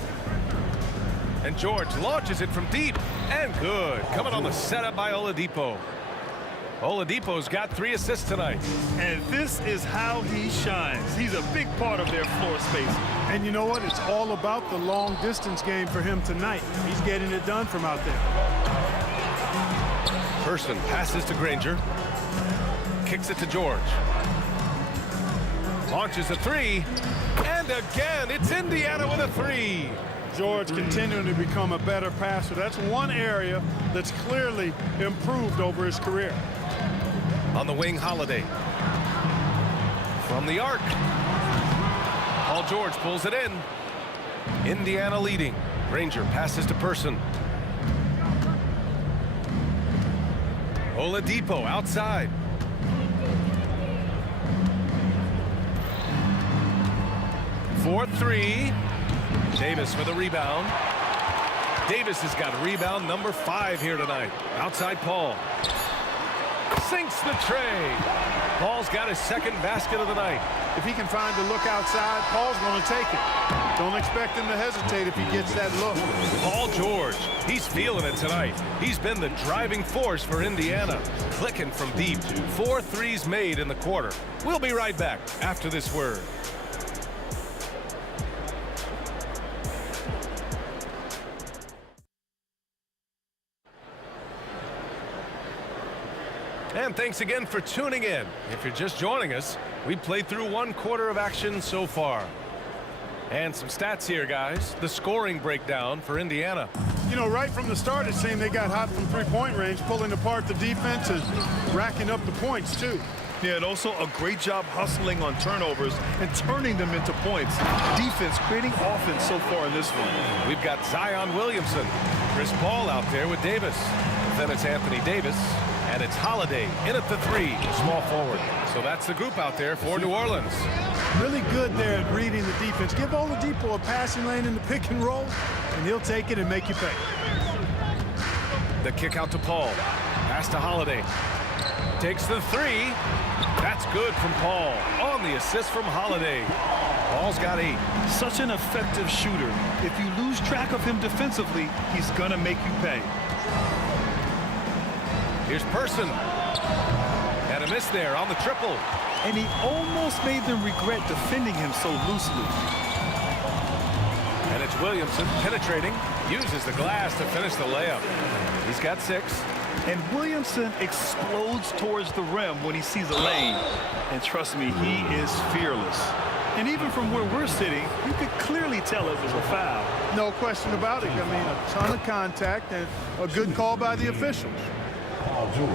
And George launches it from deep. And good. Coming on the setup by Oladipo. Oladipo's got 3 assists tonight. And this is how he shines. He's a big part of their floor space. And you know what? It's all about the long distance game for him tonight. He's getting it done from out there. Person passes to Granger. Kicks it to George. Launches a 3. And again, it's Indiana with a 3. George continuing to become a better passer. That's one area that's clearly improved over his career. On the wing, Holiday. From the arc. Paul George pulls it in. Indiana leading. Granger passes to Person. Oladipo outside. For 3. Davis for the rebound. Davis has got rebound number 5 here tonight. Outside Paul. Sinks the tray. Paul's got his second basket of the night. If he can find the look outside, Paul's going to take it. Don't expect him to hesitate if he gets that look. Paul George, he's feeling it tonight. He's been the driving force for Indiana. Clicking from deep. 4 threes made in the quarter. We'll be right back after this word. And thanks again for tuning in. If you're just joining us, we played through 1 quarter of action so far. And some stats here, guys. The scoring breakdown for Indiana. You know, right from the start, it seemed they got hot from three-point range, pulling apart the defense and racking up the points, too. Yeah, and also a great job hustling on turnovers and turning them into points. Defense creating offense so far in this one. We've got Zion Williamson. Chris Paul out there with Davis. Then it's Anthony Davis. And it's Holiday in at the 3, small forward. So that's the group out there for New Orleans. Really good there at reading the defense. Give Oladipo a passing lane in the pick and roll, and he'll take it and make you pay. The kick out to Paul. Pass to Holiday. Takes the 3. That's good from Paul. On the assist from Holiday. Paul's got 8. Such an effective shooter. If you lose track of him defensively, he's going to make you pay. Here's Person. And a miss there on the triple. And he almost made them regret defending him so loosely. And it's Williamson penetrating. Uses the glass to finish the layup. He's got 6. And Williamson explodes towards the rim when he sees a lane. And trust me, he is fearless. And even from where we're sitting, you could clearly tell it was a foul. No question about it. I mean, a ton of contact and a good call by the officials. Paul George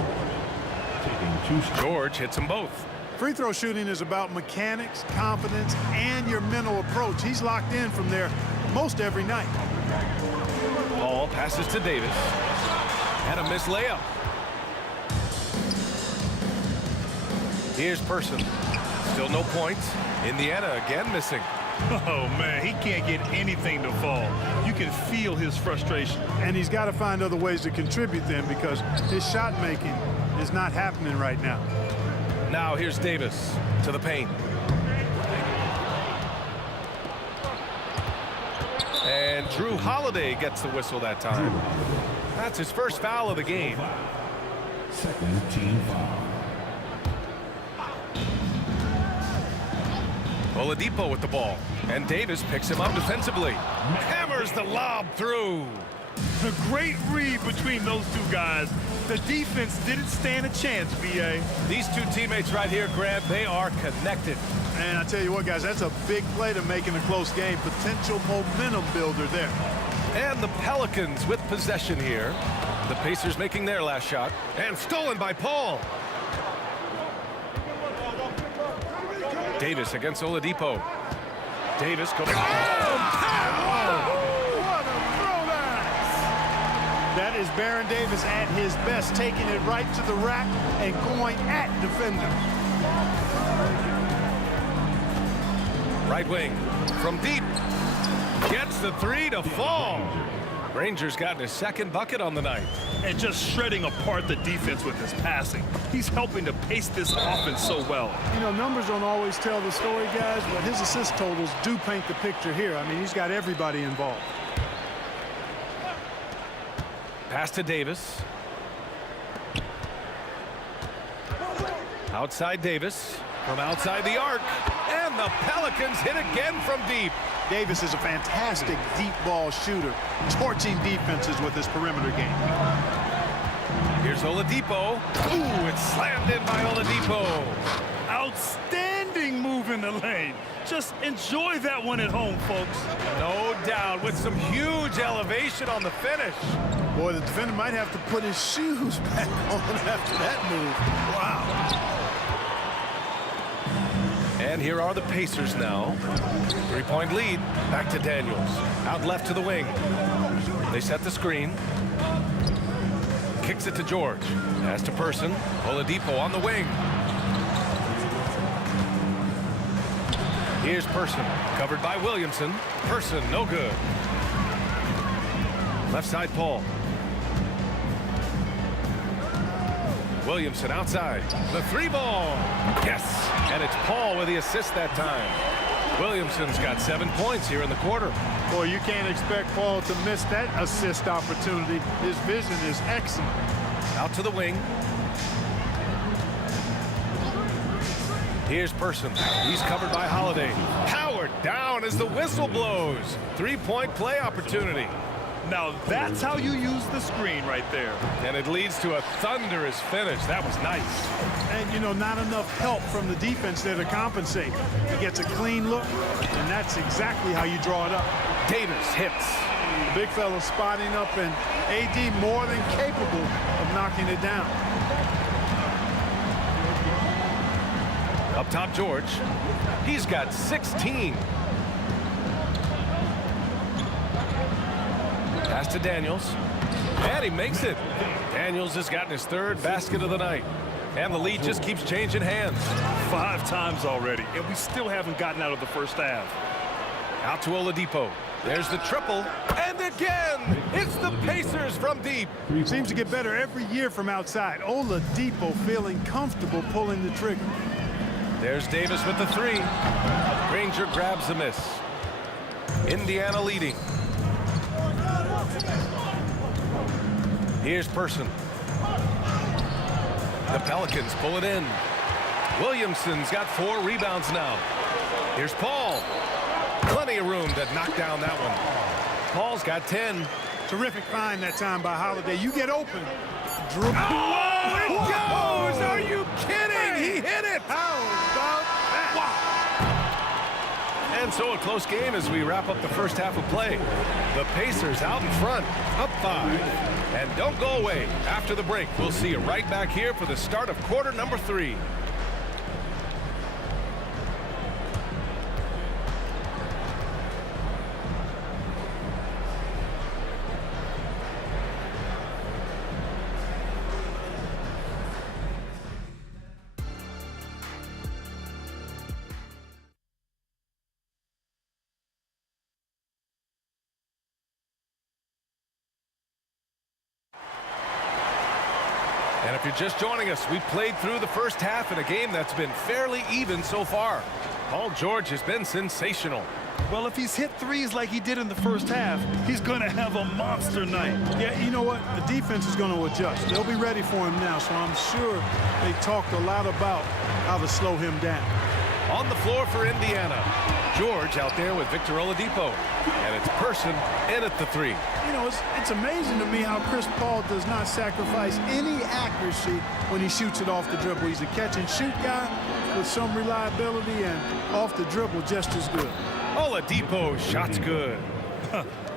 taking 2 George hits them both. Free throw shooting is about mechanics, confidence, and your mental approach. He's locked in from there most every night. Paul passes to Davis. And a missed layup. Here's Person. Still no points. Indiana again missing. Oh, man, he can't get anything to fall. You can feel his frustration. And he's got to find other ways to contribute then because his shot making is not happening right now. Now here's Davis to the paint. And Drew Holiday gets the whistle that time. That's his first foul of the game. Second team foul. Oladipo with the ball. And Davis picks him up defensively. Hammers the lob through. A great read between those two guys. The defense didn't stand a chance, B.A. These two teammates right here, Grant, they are connected. And I tell you what, guys, that's a big play to make in a close game. Potential momentum builder there. And the Pelicans with possession here. The Pacers making their last shot. And stolen by Paul. Davis against Oladipo. Davis goes. That is Baron Davis at his best, taking it right to the rack and going at defender. Right wing from deep. Gets the three to fall. Rangers gotten his second bucket on the night. And just shredding apart the defense with his passing. He's helping to pace this offense so well. You know, numbers don't always tell the story, guys, but his assist totals do paint the picture here. I mean, he's got everybody involved. Pass to Davis. Outside Davis. From outside the arc. And the Pelicans hit again from deep. Davis is a fantastic deep ball shooter, torching defenses with his perimeter game. Here's Oladipo. Ooh, it's slammed in by Oladipo. Outstanding move in the lane. Just enjoy that one at home, folks. No doubt, with some huge elevation on the finish. Boy, the defender might have to put his shoes back on after that move. Wow. And here are the Pacers now. 3-point lead. Back to Daniels. Out left to the wing. They set the screen. Kicks it to George. Pass to Person. Oladipo on the wing. Here's Person. Covered by Williamson. Person, no good. Left side, Paul. Williamson outside. The three ball. Yes. And it's Paul with the assist that time. Williamson's got 7 points here in the quarter. Boy, you can't expect Paul to miss that assist opportunity. His vision is excellent. Out to the wing. Here's Person. He's covered by Holiday. Howard down as the whistle blows. 3-point play opportunity. Now that's how you use the screen right there. And it leads to a thunderous finish. That was nice. And, you know, not enough help from the defense there to compensate. He gets a clean look, and that's exactly how you draw it up. Davis hits. The big fella spotting up, and AD more than capable of knocking it down. Up top, George. He's got 16. Pass to Daniels. And he makes it. Daniels has gotten his third basket of the night. And the lead just keeps changing hands. 5 times already, and we still haven't gotten out of the first half. Out to Oladipo. There's the triple. And again, it's the Pacers from deep. Seems to get better every year from outside. Oladipo feeling comfortable pulling the trigger. There's Davis with the three. Granger grabs the miss. Indiana leading. Here's Person. The Pelicans pull it in. Williamson's got 4 rebounds now. Here's Paul. Plenty of room to knock down that one. Paul's got 10. Terrific find that time by Holiday. You get open. Oh, it goes! Are you kidding? He hit it! How about that? Wow. And so a close game as we wrap up the first half of play. The Pacers out in front, up 5. And don't go away. After the break, we'll see you right back here for the start of quarter number 3. And if you're just joining us, we played through the first half in a game that's been fairly even so far. Paul George has been sensational. Well, if he's hit threes like he did in the first half, he's going to have a monster night. Yeah, you know what? The defense is going to adjust. They'll be ready for him now, so I'm sure they talked a lot about how to slow him down. On the floor for Indiana. George out there with Victor Oladipo. And it's Person in at the three. You know, it's amazing to me how Chris Paul does not sacrifice any accuracy when he shoots it off the dribble. He's a catch-and-shoot guy with some reliability, and off the dribble just as good. Oladipo, shot's good.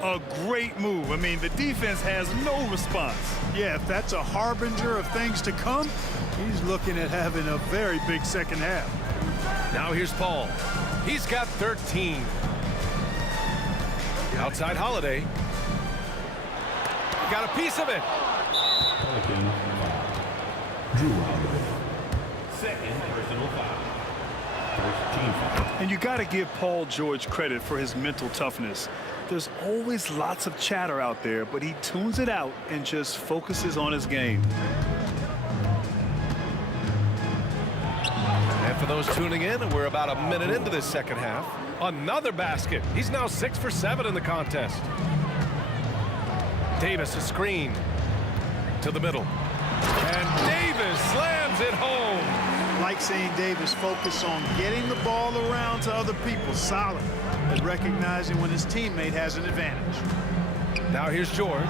A great move. I mean, the defense has no response. Yeah, if that's a harbinger of things to come, he's looking at having a very big second half. Now here's Paul. He's got 13. Outside Holiday. Got a piece of it. Pelican foul. Drew Holiday. Second personal foul. First team foul. And you got to give Paul George credit for his mental toughness. There's always lots of chatter out there, but he tunes it out and just focuses on his game. And for those tuning in, we're about a minute into this second half. Another basket. He's now 6 for 7 in the contest. Davis a screen to the middle. And Davis slams it home. Like seeing Davis focus on getting the ball around to other people, solid, but recognizing when his teammate has an advantage. Now here's George.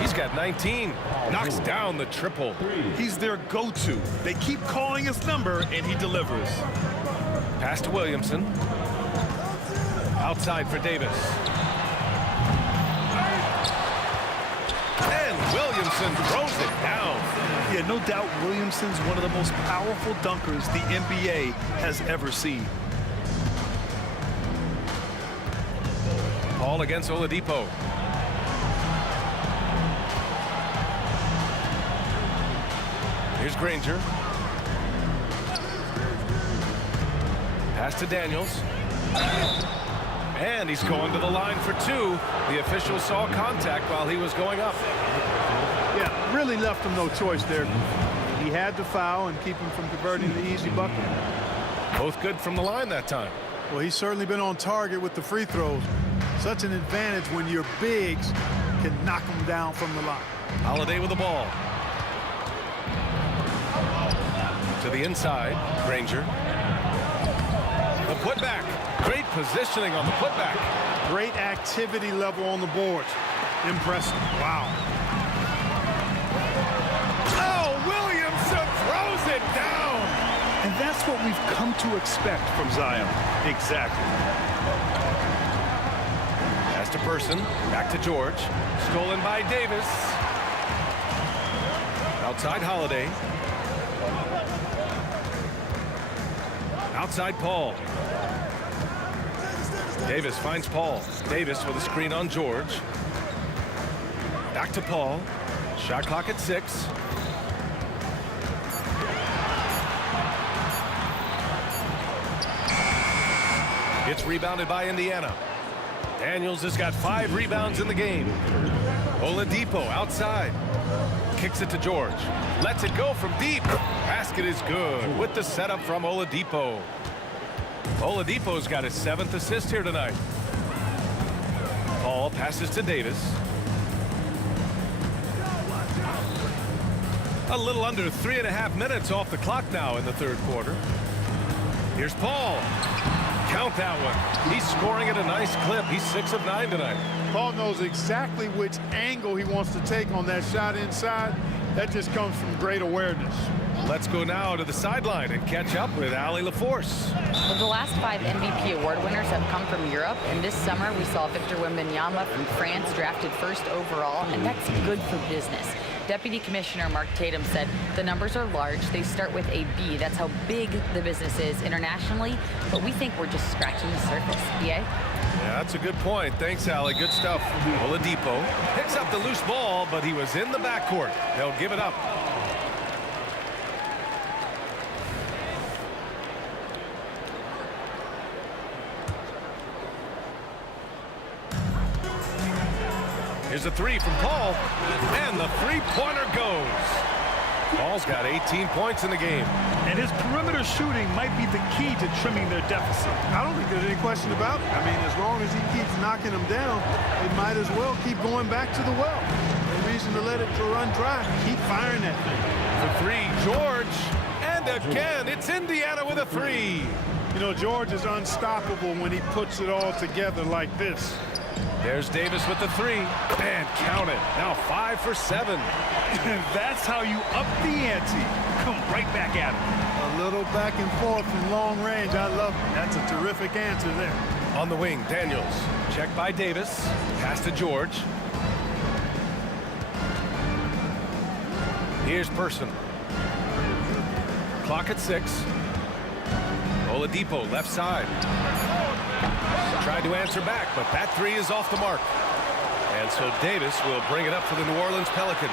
He's got 19. Knocks down the triple. He's their go-to. They keep calling his number, and he delivers. Pass to Williamson. Outside for Davis. And Williamson throws it down. Yeah, no doubt Williamson's one of the most powerful dunkers the NBA has ever seen. Paul against Oladipo. Here's Granger. Pass to Daniels. And he's going to the line for two. The official saw contact while he was going up. Yeah, really left him no choice there. He had to foul and keep him from converting the easy bucket. Both good from the line that time. Well, he's certainly been on target with the free throws. Such an advantage when your bigs can knock them down from the line. Holiday with the ball. To the inside, Granger. The putback. Great positioning on the putback. Great activity level on the boards. Impressive. Wow. Oh, Williamson throws it down. And that's what we've come to expect from Zion. Exactly. Pass to Person. Back to George. Stolen by Davis. Outside Holiday. Outside Paul. Davis finds Paul. Davis with a screen on George. Back to Paul. Shot clock at 6. It's rebounded by Indiana. Daniels has got 5 rebounds in the game. Oladipo outside. Kicks it to George. Lets it go from deep. Basket is good with the setup from Oladipo. Oladipo's got his 7th assist here tonight. Paul passes to Davis. A little under 3.5 minutes off the clock now in the third quarter. Here's Paul. Count that one. He's scoring at a nice clip. He's 6 of 9 tonight. Paul knows exactly which angle he wants to take on that shot inside. That just comes from great awareness. Let's go now to the sideline and catch up with Allie LaForce. Well, the last 5 MVP award winners have come from Europe, and this summer we saw Victor Wembanyama from France drafted 1st overall, and that's good for business. Deputy Commissioner Mark Tatum said the numbers are large. They start with a B. That's how big the business is internationally, but we think we're just scratching the surface. BA? Yeah, that's a good point. Thanks, Allie. Good stuff. Oladipo picks up the loose ball, but he was in the backcourt. They'll give it up. Here's a 3 from Paul, and the three-pointer goes. Paul's got 18 points in the game. And his perimeter shooting might be the key to trimming their deficit. I don't think there's any question about it. I mean, as long as he keeps knocking them down, they might as well keep going back to the well. No reason to let it run dry. Keep firing that thing. For 3, George. And again, it's Indiana with a 3. You know, George is unstoppable when he puts it all together like this. There's Davis with the three, and count it. Now 5 for 7. And that's how you up the ante. Come right back at him. A little back and forth from long range. I love it. That's a terrific answer there. On the wing, Daniels. Check by Davis. Pass to George. Here's Person. Clock at 6. Oladipo, left side. Tried to answer back, but that three is off the mark. And so Davis will bring it up for the New Orleans Pelicans.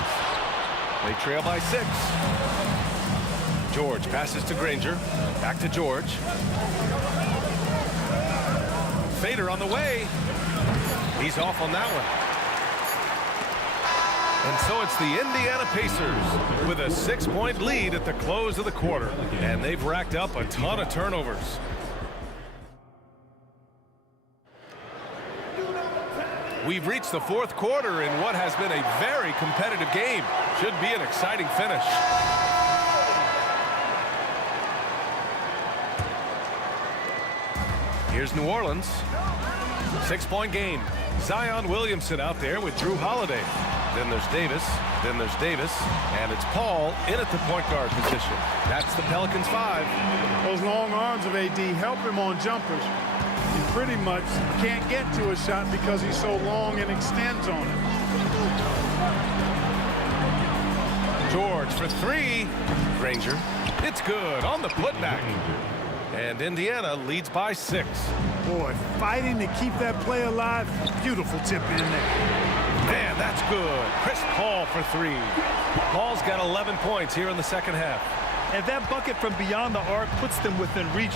They trail by 6. George passes to Granger. Back to George. Fader on the way. He's off on that one. And so it's the Indiana Pacers with a 6-point lead at the close of the quarter. And they've racked up a ton of turnovers. We've reached the fourth quarter in what has been a very competitive game. Should be an exciting finish. Here's New Orleans. 6-point game. Zion Williamson out there with Drew Holiday. Then there's Davis. Then there's Davis. And it's Paul in at the point guard position. That's the Pelicans 5. Those long arms of AD help him on jumpers. He pretty much can't get to a shot because he's so long and extends on it. George for 3. Granger. It's good on the putback. And Indiana leads by 6. Boy, fighting to keep that play alive. Beautiful tip in there. Man, that's good. Chris Paul for 3. Paul's got 11 points here in the second half. And that bucket from beyond the arc puts them within reach.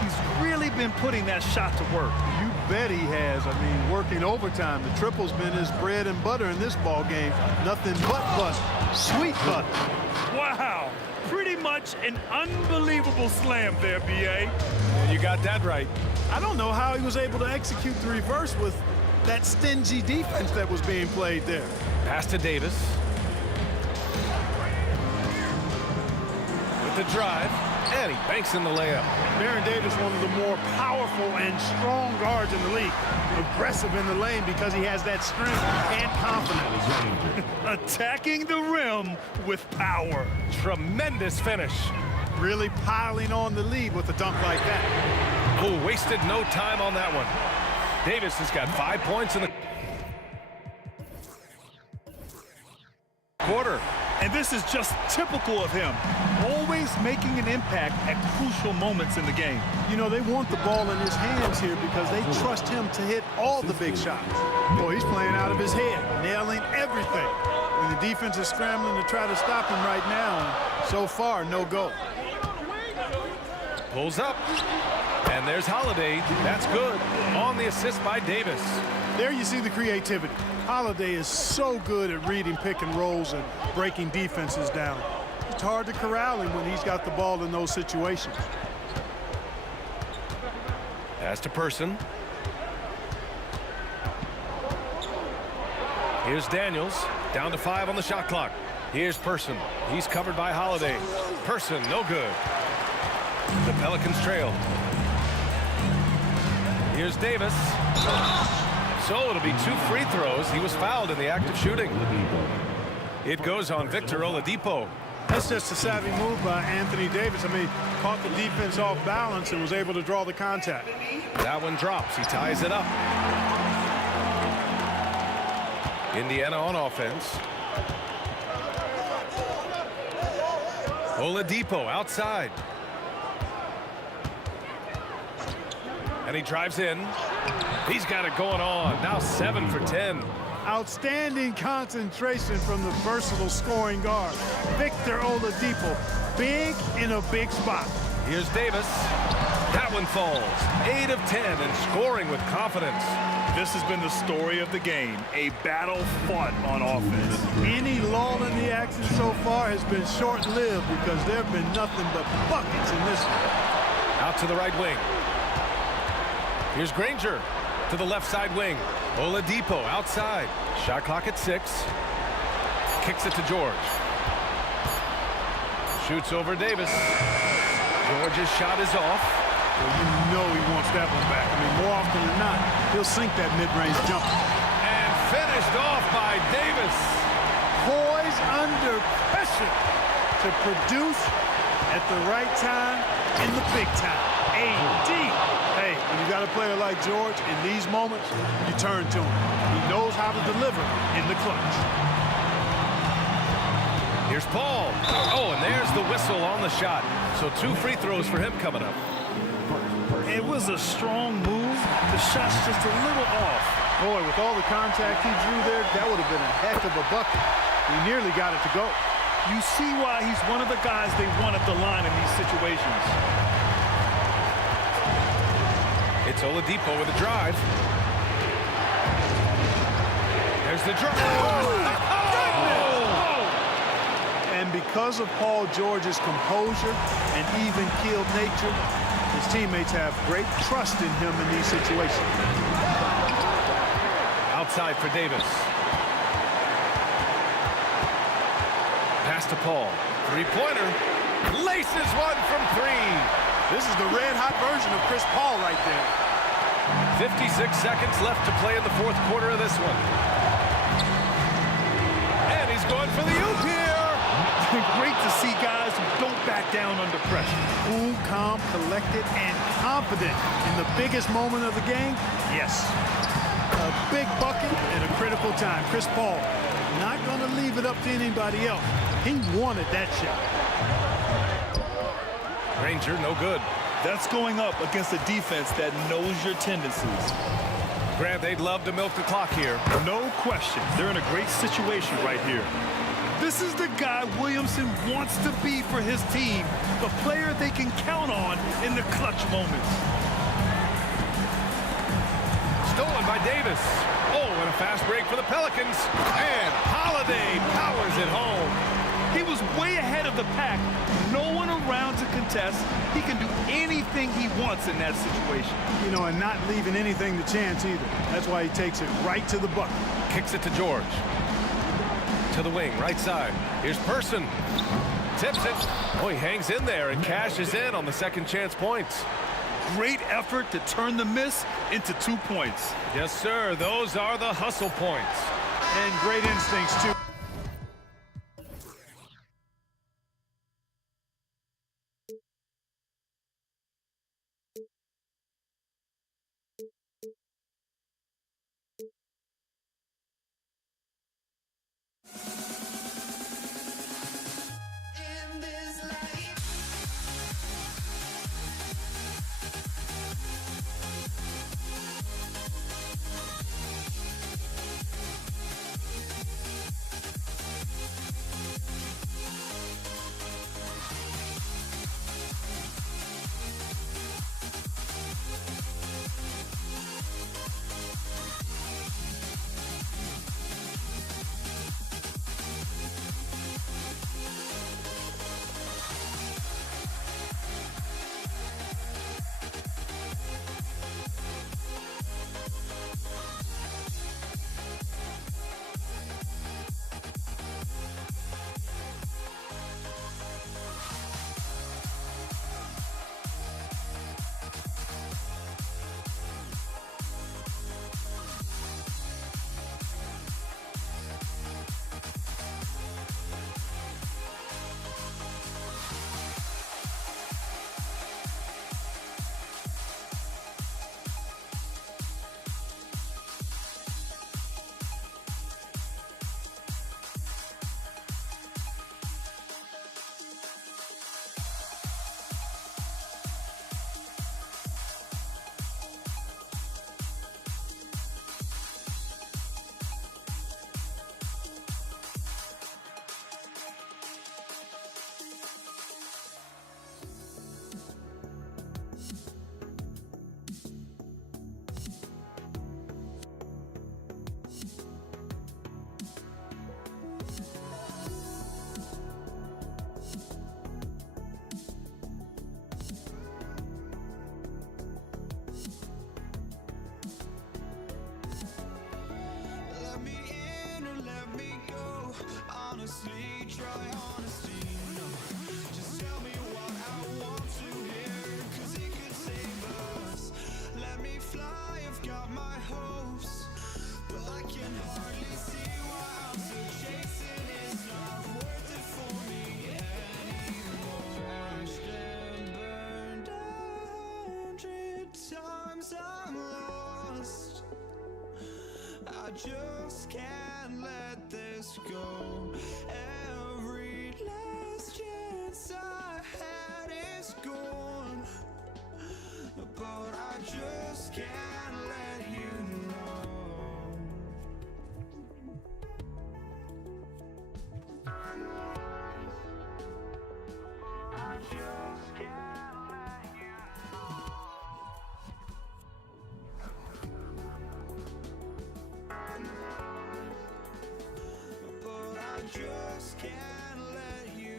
He's really been putting that shot to work. You bet he has. I mean, working overtime. The triple's been his bread and butter in this ball game. Nothing but butter. Sweet butter. Wow. Pretty much an unbelievable slam there, B.A. You got that right. I don't know how he was able to execute the reverse with that stingy defense that was being played there. Pass to Davis. With the drive, and he banks in the layup. Baron Davis, one of the more powerful and strong guards in the league. Aggressive in the lane because he has that strength and confidence. Attacking the rim with power. Tremendous finish. Really piling on the lead with a dunk like that. Oh, wasted no time on that one. Davis has got 5 points in the quarter. And this is just typical of him. Always making an impact at crucial moments in the game. You know, they want the ball in his hands here because they trust him to hit all the big shots. Boy, he's playing out of his head, nailing everything. When the defense is scrambling to try to stop him right now, so far, no go. Pulls up. And there's Holiday. That's good. On the assist by Davis. There you see the creativity. Holiday is so good at reading pick and rolls and breaking defenses down. It's hard to corral him when he's got the ball in those situations. Pass to Person. Here's Daniels. Down to 5 on the shot clock. Here's Person. He's covered by Holiday. Person, no good. The Pelicans trail. Here's Davis. So it'll be 2 free throws. He was fouled in the act of shooting. It goes on Victor Oladipo. That's just a savvy move by Anthony Davis. I mean, caught the defense off balance and was able to draw the contact. That one drops. He ties it up. Indiana on offense. Oladipo outside. And he drives in. He's got it going on. Now 7 for 10. Outstanding concentration from the versatile scoring guard, Victor Oladipo. Big in a big spot. Here's Davis. That one falls. 8 of 10 and scoring with confidence. This has been the story of the game. A battle fought on offense. Any lull in the action so far has been short-lived because there have been nothing but buckets in this one. Out to the right wing. Here's Granger to the left side wing. Oladipo outside. Shot clock at 6. Kicks it to George. Shoots over Davis. George's shot is off. Well, you know he wants that one back. I mean, more often than not, he'll sink that mid-range jumper. And finished off by Davis. Poised under pressure to produce at the right time in the big time. AD. Hey, when you got a player like George, in these moments, you turn to him. He knows how to deliver in the clutch. Here's Paul. Oh, and there's the whistle on the shot. So 2 free throws for him coming up. It was a strong move. The shot's just a little off. Boy, with all the contact he drew there, that would have been a heck of a bucket. He nearly got it to go. You see why he's one of the guys they want at the line in these situations. It's Oladipo with a drive. There's the drive. Oh! And because of Paul George's composure and even-keeled nature, his teammates have great trust in him in these situations. Outside for Davis. Pass to Paul. Three-pointer. Laces one from 3. This is the red-hot version of Chris Paul right there. 56 seconds left to play in the 4th quarter of this one. And he's going for the oop here. Great to see guys who don't back down under pressure. Cool, calm, collected, and confident in the biggest moment of the game. Yes. A big bucket at a critical time. Chris Paul not going to leave it up to anybody else. He wanted that shot. Ranger, no good. That's going up against a defense that knows your tendencies. Grant, they'd love to milk the clock here. No question. They're in a great situation right here. This is the guy Williamson wants to be for his team, the player they can count on in the clutch moments. Stolen by Davis. Oh, and a fast break for the Pelicans. And Holiday powers it home. He was way ahead of the pack. No one around to contest. He can do anything he wants in that situation. You know, and not leaving anything to chance either. That's why he takes it right to the bucket. Kicks it to George. To the wing, right side. Here's Person. Tips it. Oh, he hangs in there and cashes in on the second chance points. Great effort to turn the miss into 2 points. Yes, sir. Those are the hustle points. And great instincts, too. Just tell me what I want to hear, 'cause it could save my hopes, but I can hardly see why I'm still chasing. It's not worth it for me anymore. Crashed and burned 100 times I'm lost. I just can't let this go. Every last chance I had is gone, but I just can't let you know. I just can't let you know. But I just can't let you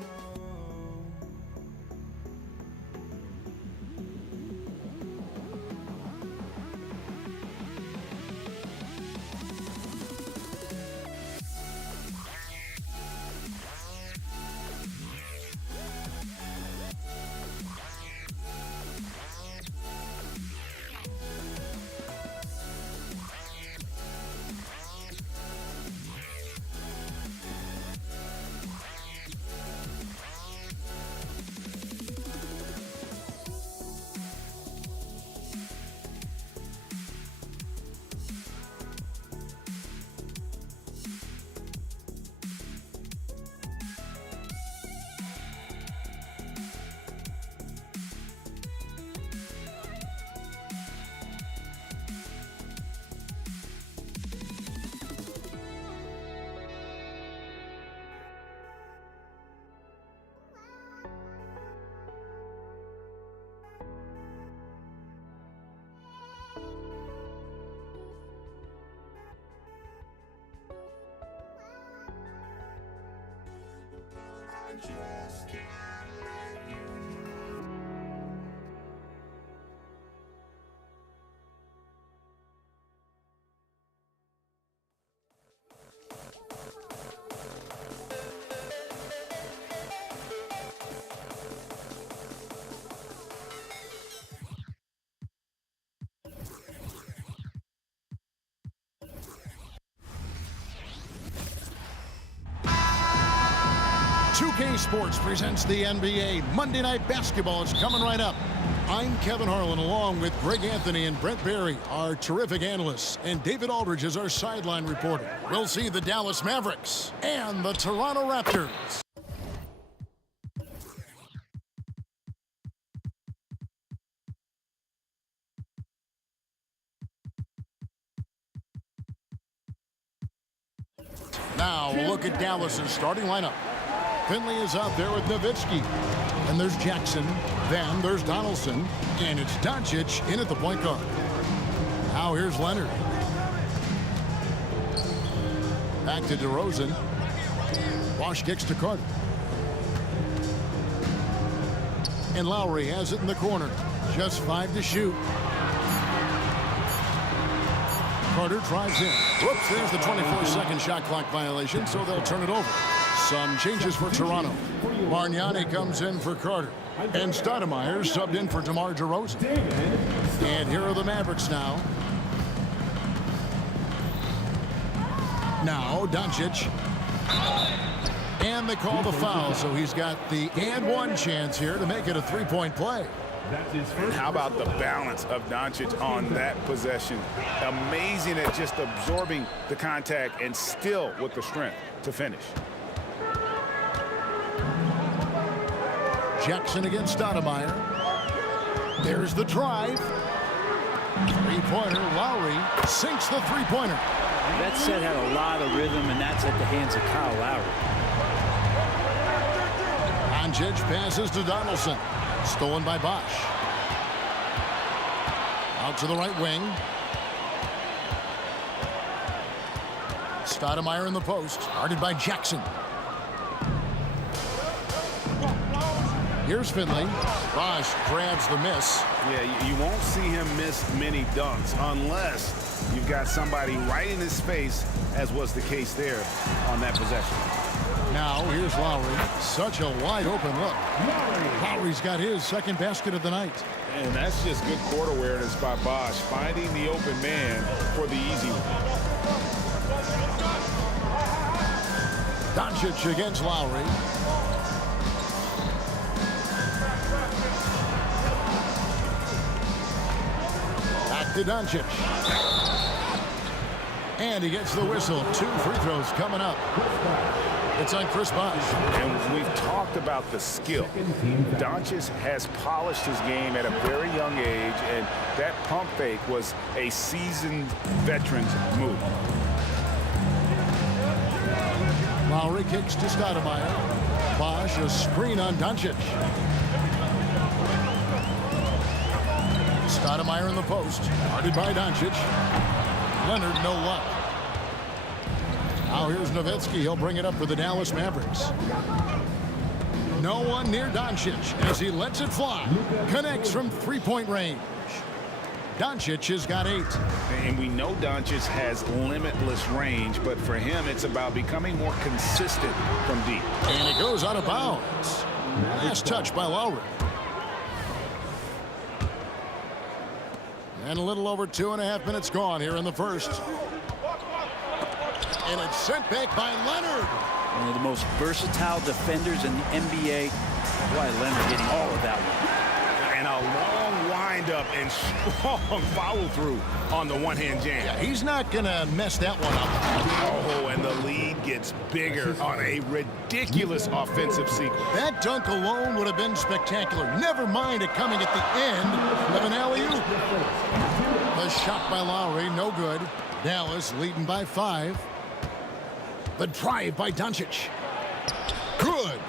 know. just can't let you know. K Sports presents the NBA. Monday Night Basketball is coming right up. I'm Kevin Harlan, along with Greg Anthony and Brent Barry, our terrific analysts, and David Aldridge is our sideline reporter. We'll see the Dallas Mavericks and the Toronto Raptors. Now we'll look at Dallas's starting lineup. Finley is out there with Nowitzki. And there's Jackson. Then there's Donaldson. And it's Doncic in at the point guard. Now here's Leonard. Back to DeRozan. Bosch kicks to Carter. And Lowry has it in the corner. Just 5 to shoot. Carter drives in. Whoops, there's the 24-second shot clock violation, so they'll turn it over. Some changes for Toronto. Bargnani comes in for Carter. And Stoudemire subbed in for DeMar DeRozan. And here are the Mavericks now. Now, Doncic. And they call the foul, so he's got the and one chance here to make it a three-point play. And how about the balance of Doncic on that possession? Amazing at just absorbing the contact and still with the strength to finish. Jackson against Stoudemire. There's the drive. Three-pointer. Lowry sinks the three-pointer. That set had a lot of rhythm, and that's at the hands of Kyle Lowry. Doncic passes to Donaldson. Stolen by Bosch. Out to the right wing. Stoudemire in the post. Guarded by Jackson. Here's Finley. Bosch grabs the miss. Yeah, you won't see him miss many dunks unless you've got somebody right in his face, as was the case there on that possession. Now, here's Lowry. Such a wide open look. Lowry's got his second basket of the night. And that's just good court awareness by Bosch, finding the open man for the easy one. Doncic against Lowry. Back to Doncic. And he gets the whistle. 2 free throws coming up. It's on Chris Bosh. And we've talked about the skill. Doncic has polished his game at a very young age, and that pump fake was a seasoned veteran's move. Lowry kicks to Stoudemire. Bosh, a screen on Doncic. Stoudemire in the post. Guarded by Doncic. Leonard, no luck. Now here's Nowitzki. He'll bring it up for the Dallas Mavericks. No one near Doncic as he lets it fly. Connects from three-point range. Doncic has got 8. And we know Doncic has limitless range, but for him, it's about becoming more consistent from deep. And it goes out of bounds. Last touch by Lowry. And a little over 2.5 minutes gone here in the first. And it's sent back by Leonard. One of the most versatile defenders in the NBA. Why Leonard getting all of that one. And a long windup and strong follow through on the one-hand jam. Yeah, he's not going to mess that one up. Oh, and the lead gets bigger on a ridiculous offensive sequence. That dunk alone would have been spectacular. Never mind it coming at the end of an alley-oop. The shot by Lowry, no good. Dallas leading by 5. The drive by Doncic. Good.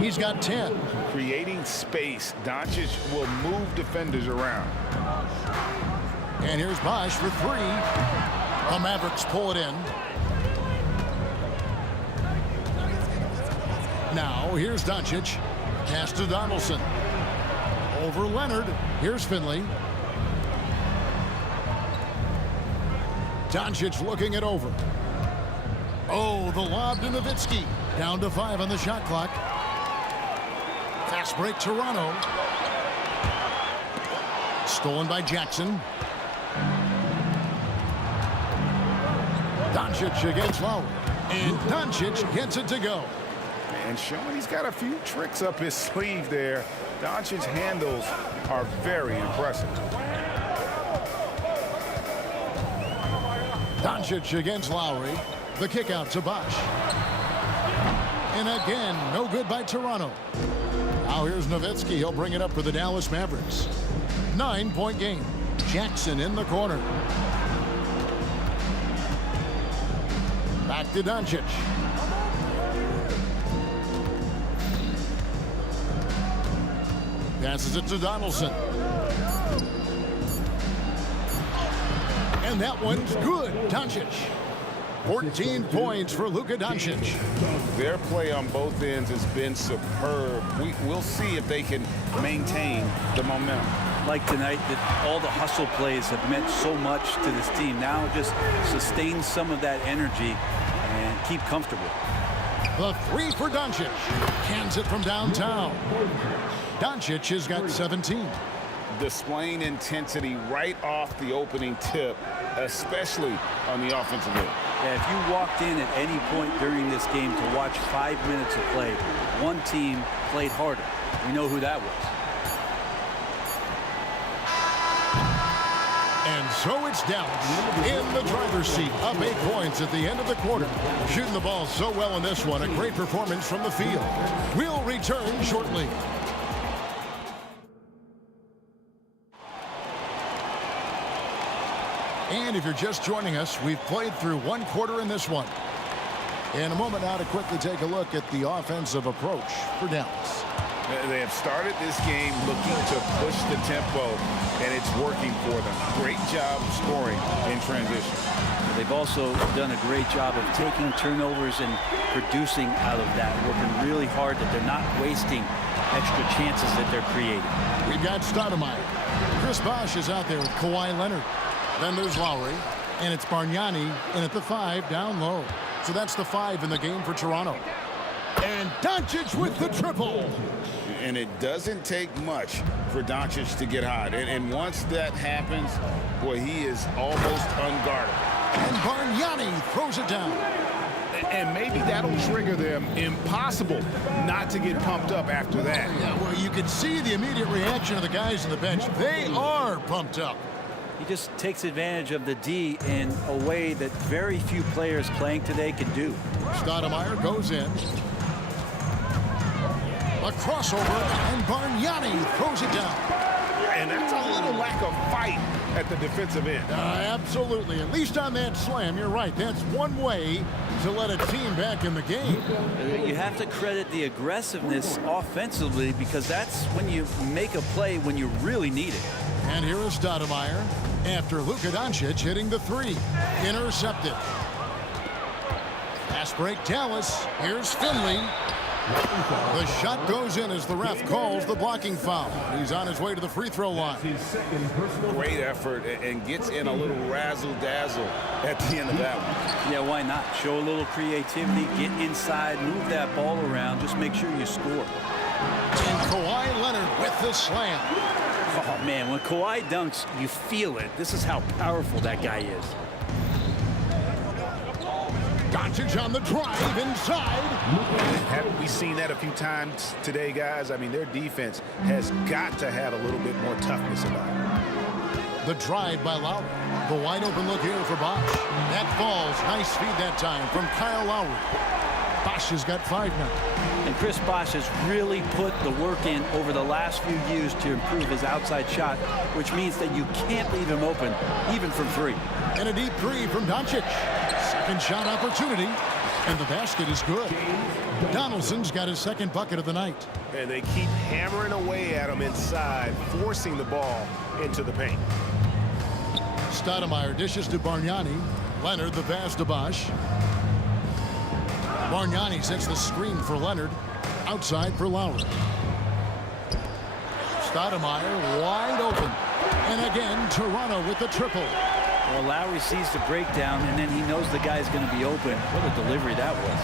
He's got 10. Creating space, Doncic will move defenders around. And here's Bosh for 3. The Mavericks pull it in. Now here's Doncic. Pass to Donaldson. Over Leonard. Here's Finley. Doncic looking it over. Oh, the lob to Nowitzki. Down to 5 on the shot clock. Fast break Toronto. Stolen by Jackson. Doncic against Lowry. And Doncic gets it to go. And showing he's got a few tricks up his sleeve there. Doncic's handles are very impressive. Doncic against Lowry. The kick out to Bosh. And again, no good by Toronto. Now here's Nowitzki. He'll bring it up for the Dallas Mavericks. 9-point game. Jackson in the corner. Back to Doncic. Passes it to Donaldson. And that one's good. Doncic. 14 points for Luka Doncic. Their play on both ends has been superb. We'll see if they can maintain the momentum. Like tonight, that all the hustle plays have meant so much to this team. Now just sustain some of that energy and keep comfortable. The three for Doncic. Cans it from downtown. Doncic has got 17. Displaying intensity right off the opening tip, especially on the offensive end. Yeah, if you walked in at any point during this game to watch 5 minutes of play, one team played harder. We know who that was. And so it's Dallas in the driver's seat, up 8 points at the end of the quarter. Shooting the ball so well in this one, a great performance from the field. We'll return shortly. And if you're just joining us, we've played through 1 quarter in this one. In a moment now to quickly take a look at the offensive approach for Dallas. They have started this game looking to push the tempo, and it's working for them. Great job scoring in transition. They've also done a great job of taking turnovers and producing out of that, working really hard that they're not wasting extra chances that they're creating. We've got Stoudemire. Chris Bosh is out there with Kawhi Leonard. Then there's Lowry, and it's Bargnani in at the 5 down low. So that's the 5 in the game for Toronto. And Doncic with the triple. And it doesn't take much for Doncic to get hot. And once that happens, boy, he is almost unguardable. And Bargnani throws it down. And maybe that'll trigger them. Impossible not to get pumped up after that. Yeah, well, you can see the immediate reaction of the guys on the bench. They are pumped up. He just takes advantage of the D in a way that very few players playing today can do. Stoudemire goes in. A crossover, and Bargnani throws it down. And that's a little lack of fight at the defensive end. Absolutely. At least on that slam, you're right. That's one way to let a team back in the game. You have to credit the aggressiveness offensively because that's when you make a play when you really need it. And here is Stoudemire after Luka Doncic hitting the 3. Intercepted. Fast break Dallas. Here's Finley. The shot goes in as the ref calls the blocking foul. He's on his way to the free throw line. Great effort and gets in a little razzle-dazzle at the end of that one. Yeah, why not? Show a little creativity, get inside, move that ball around, just make sure you score. And Kawhi Leonard with the slam. Oh, man, when Kawhi dunks, you feel it. This is how powerful that guy is. Doncic on the drive inside. Haven't we seen that a few times today, guys? I mean, their defense has got to have a little bit more toughness about it. The drive by Lowry. The wide open look here for Bosh. That falls. Nice feed that time from Kyle Lowry. Bosh has got 5 now. And Chris Bosh has really put the work in over the last few years to improve his outside shot, which means that you can't leave him open, even from 3. And a deep 3 from Doncic. Second shot opportunity, and the basket is good. Donaldson's got his 2nd bucket of the night. And they keep hammering away at him inside, forcing the ball into the paint. Stoudemire dishes to Bargnani. Leonard the pass to Bosh. Bargnani sets the screen for Leonard. Outside for Lowry. Stoudemire wide open. And again, Toronto with the triple. Well, Lowry sees the breakdown, and then he knows the guy's going to be open. What a delivery that was.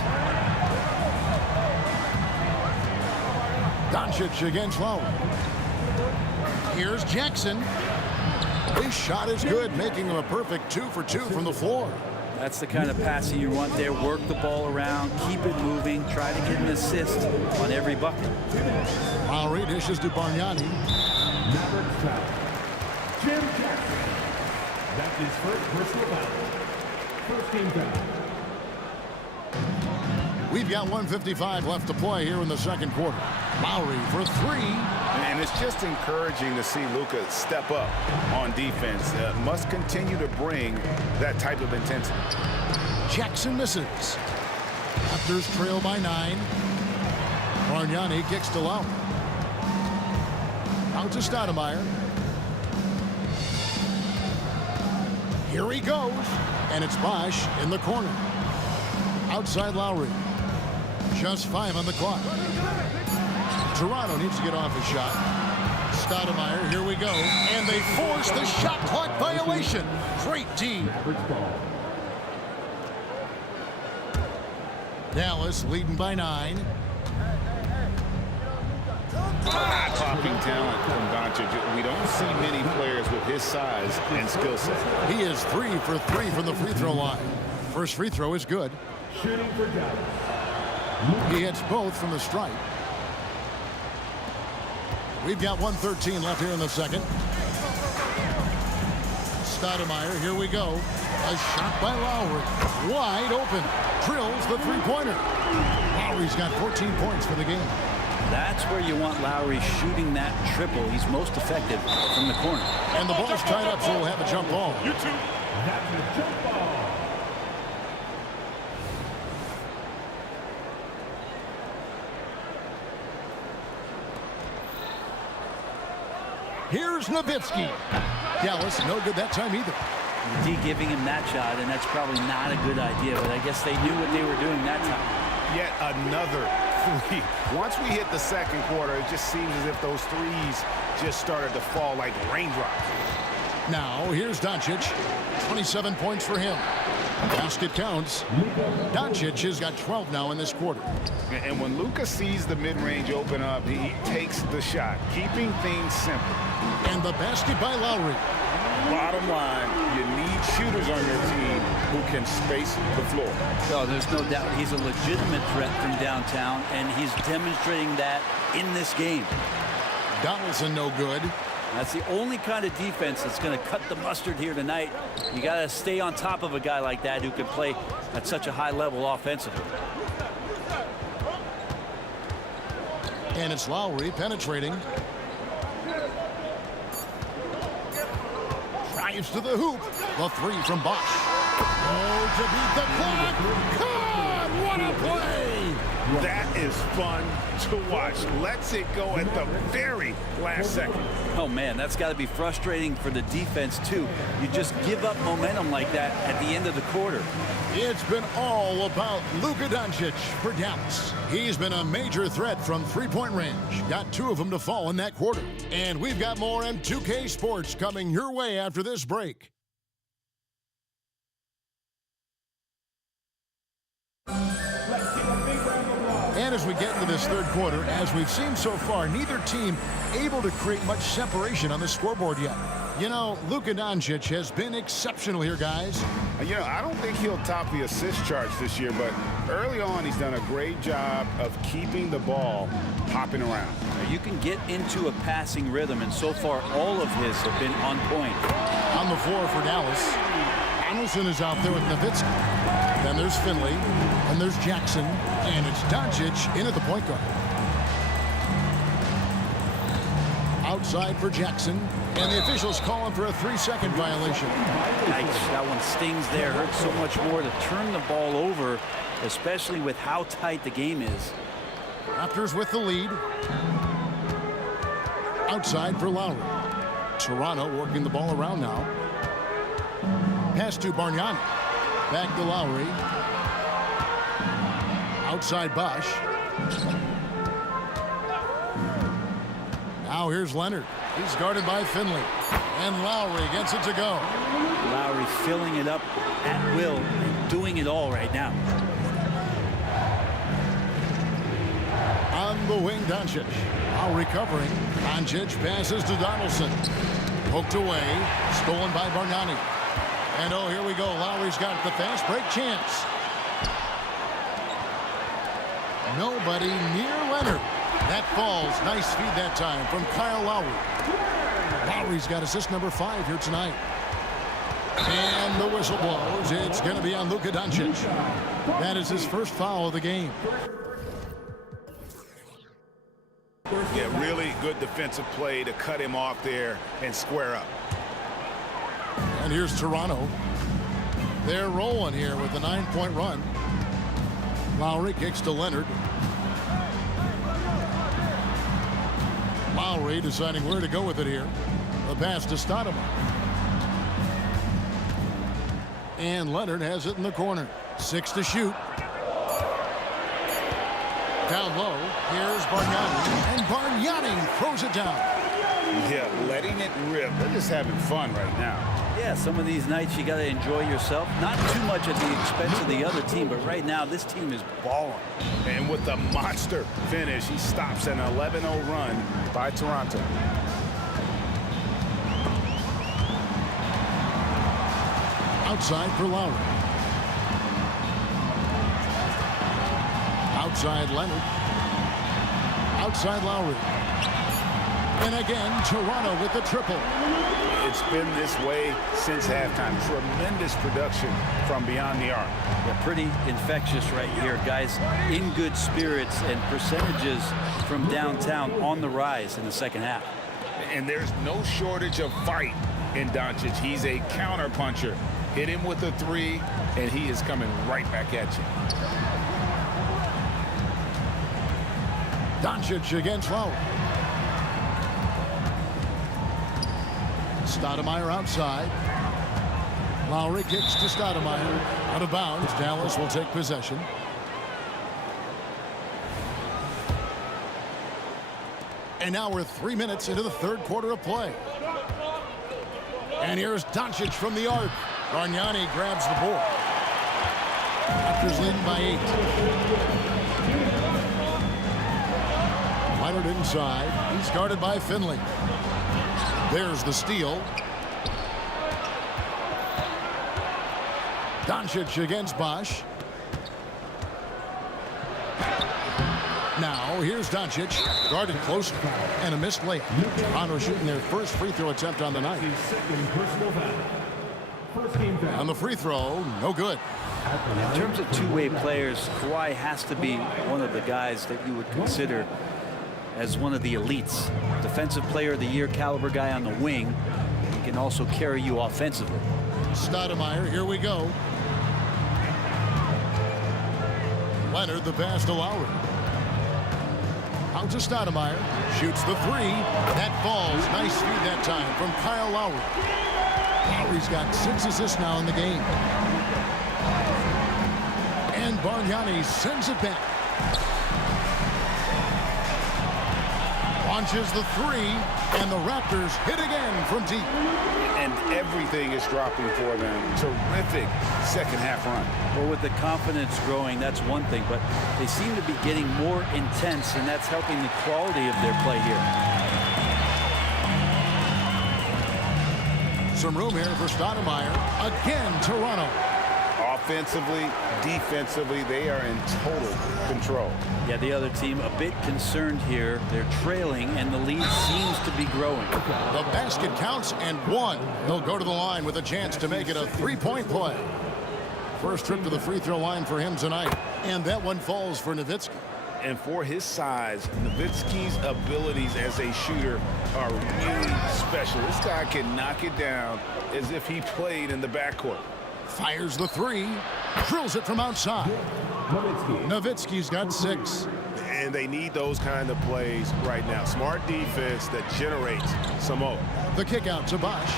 Doncic against Lowry. Here's Jackson. His shot is good, making him a perfect 2 for 2 from the floor. That's the kind of passing you want there. Work the ball around, keep it moving, try to get an assist on every bucket. Lowry dishes to Bargnani. Mavericks foul. Jim Jackson. That's his first personal foul. First team foul. We've got 1:55 left to play here in the 2nd quarter. Lowry for 3. And it's just encouraging to see Luka step up on defense. Must continue to bring that type of intensity. Jackson misses. Raptors trail by 9. Bargnani kicks to Lowry. Out to Stoudemire. Here he goes. And it's Bosh in the corner. Outside Lowry. Just 5 on the clock. Toronto needs to get off a shot. Stoudemire, here we go. And they force the shot clock violation. Great D. Dallas leading by 9. Eye-popping talent from Doncic. We don't see many players with his size and skill set. He is 3 for 3 from the free throw line. First free throw is good. Shooting for Dallas. He hits both from the stripe. We've got 1:13 left here in the second. Stoudemire, here we go. A shot by Lowry. Wide open. Drills the three-pointer. Lowry's got 14 points for the game. That's where you want Lowry shooting that triple. He's most effective from the corner. And the ball's tied up, so we'll have a jump ball. You two. That's a jump ball. Here's Nowitzki. Dallas, no good that time either. D giving him that shot, and that's probably not a good idea, but I guess they knew what they were doing that time. Yet another three. Once we hit the second quarter, it just seems as if those threes just started to fall like raindrops. Now, here's Doncic. 27 points for him. Basket counts. Doncic has got 12 now in this quarter. And when Luka sees the mid-range open up, he takes the shot, keeping things simple. And the basket by Lowry. Bottom line, you need shooters on your team who can space the floor. No, there's no doubt he's a legitimate threat from downtown, and he's demonstrating that in this game. Donaldson no good. That's the only kind of defense that's going to cut the mustard here tonight. You got to stay on top of a guy like that who can play at such a high level offensively. And it's Lowry penetrating. Drives to the hoop. The three from Bosch. Oh, to beat the clock. God, what a play! That is fun to watch. Lets it go at the very last second. Oh, man, that's got to be frustrating for the defense, too. You just give up momentum like that at the end of the quarter. It's been all about Luka Doncic for Dallas. He's been a major threat from three-point range. Got 2 of them to fall in that quarter. And we've got more M2K Sports coming your way after this break. And as we get into this third quarter, as we've seen so far, neither team able to create much separation on the scoreboard yet. You know, Luka Doncic has been exceptional here, guys. You know, I don't think he'll top the assist charts this year, but early on he's done a great job of keeping the ball hopping around. You can get into a passing rhythm, and so far all of his have been on point. On the floor for Dallas, Donaldson is out there with Nowitzki. Then there's Finley, and there's Jackson, and it's Doncic in at the point guard. Outside for Jackson, and the officials calling for a 3-second violation. Yikes, that one stings there. Hurts so much more to turn the ball over, especially with how tight the game is. Raptors with the lead. Outside for Lowry. Toronto working the ball around now. Pass to Bargnani. Back to Lowry. Outside Bosch. Now here's Leonard. He's guarded by Finley. And Lowry gets it to go. Lowry filling it up at will and doing it all right now. On the wing, Doncic. Lowry covering. Doncic passes to Donaldson. Poked away. Stolen by Bargnani. And oh, here we go. Lowry's got the fast break chance. Nobody near Leonard. That falls. Nice feed that time from Kyle Lowry. Lowry's got assist number 5 here tonight. And the whistle blows. It's going to be on Luka Doncic. That is his first foul of the game. Yeah, really good defensive play to cut him off there and square up. And here's Toronto. They're rolling here with a 9-point run. Lowry kicks to Leonard. Lowry deciding where to go with it here. The pass to Stoudemire. And Leonard has it in the corner. 6 to shoot. Down low, here's Bargnani, and Bargnani throws it down. Yeah, letting it rip. They're just having fun right now. Yeah, some of these nights you got to enjoy yourself. Not too much at the expense of the other team, but right now this team is balling. And with the monster finish, he stops an 11-0 run by Toronto. Outside for Lowry. Outside Leonard. Outside Lowry. And again, Toronto with the triple. It's been this way since halftime. Tremendous production from beyond the arc. Yeah, pretty infectious right here. Guys in good spirits and percentages from downtown on the rise in the second half. And there's no shortage of fight in Doncic. He's a counter puncher. Hit him with a three, and he is coming right back at you. Doncic against Lowry. Stoudemire outside. Lowry kicks to Stoudemire. Out of bounds. Dallas will take possession. And now we're 3 minutes into the third quarter of play. And here's Doncic from the arc. Bargnani grabs the board. Raptors leading by 8. Leonard inside. He's guarded by Finley. There's the steal. Doncic against Bosch. Now here's Doncic, guarded close, and a missed layup. Toronto shooting their first free throw attempt on the night. On the free throw, no good. In terms of two-way players, Kawhi has to be one of the guys that you would consider as one of the elites. Defensive player of the year caliber guy on the wing. He can also carry you offensively. Stoudemire, here we go. Leonard, the pass to Lowry. Out to Stoudemire. Shoots the three. That falls. Nice feed that time from Kyle Lowry. Lowry's got 6 assists now in the game. And Bargnani sends it back. Launches the three, and the Raptors hit again from deep. And everything is dropping for them. Terrific second half run. Well, with the confidence growing, that's one thing, but they seem to be getting more intense, and that's helping the quality of their play here. Some room here for Stoudemire. Again, Toronto. Offensively, defensively, they are in total control. Yeah, the other team a bit concerned here. They're trailing, and the lead seems to be growing. The basket counts and one. He'll go to the line with a chance to make it a three-point play. First trip to the free throw line for him tonight. And that one falls for Nowitzki. And for his size, Nowitzki's abilities as a shooter are really special. This guy can knock it down as if he played in the backcourt. Fires the three. Drills it from outside. Nowitzki's got 6. And they need those kind of plays right now. Smart defense that generates some more. The kick out to Bosch.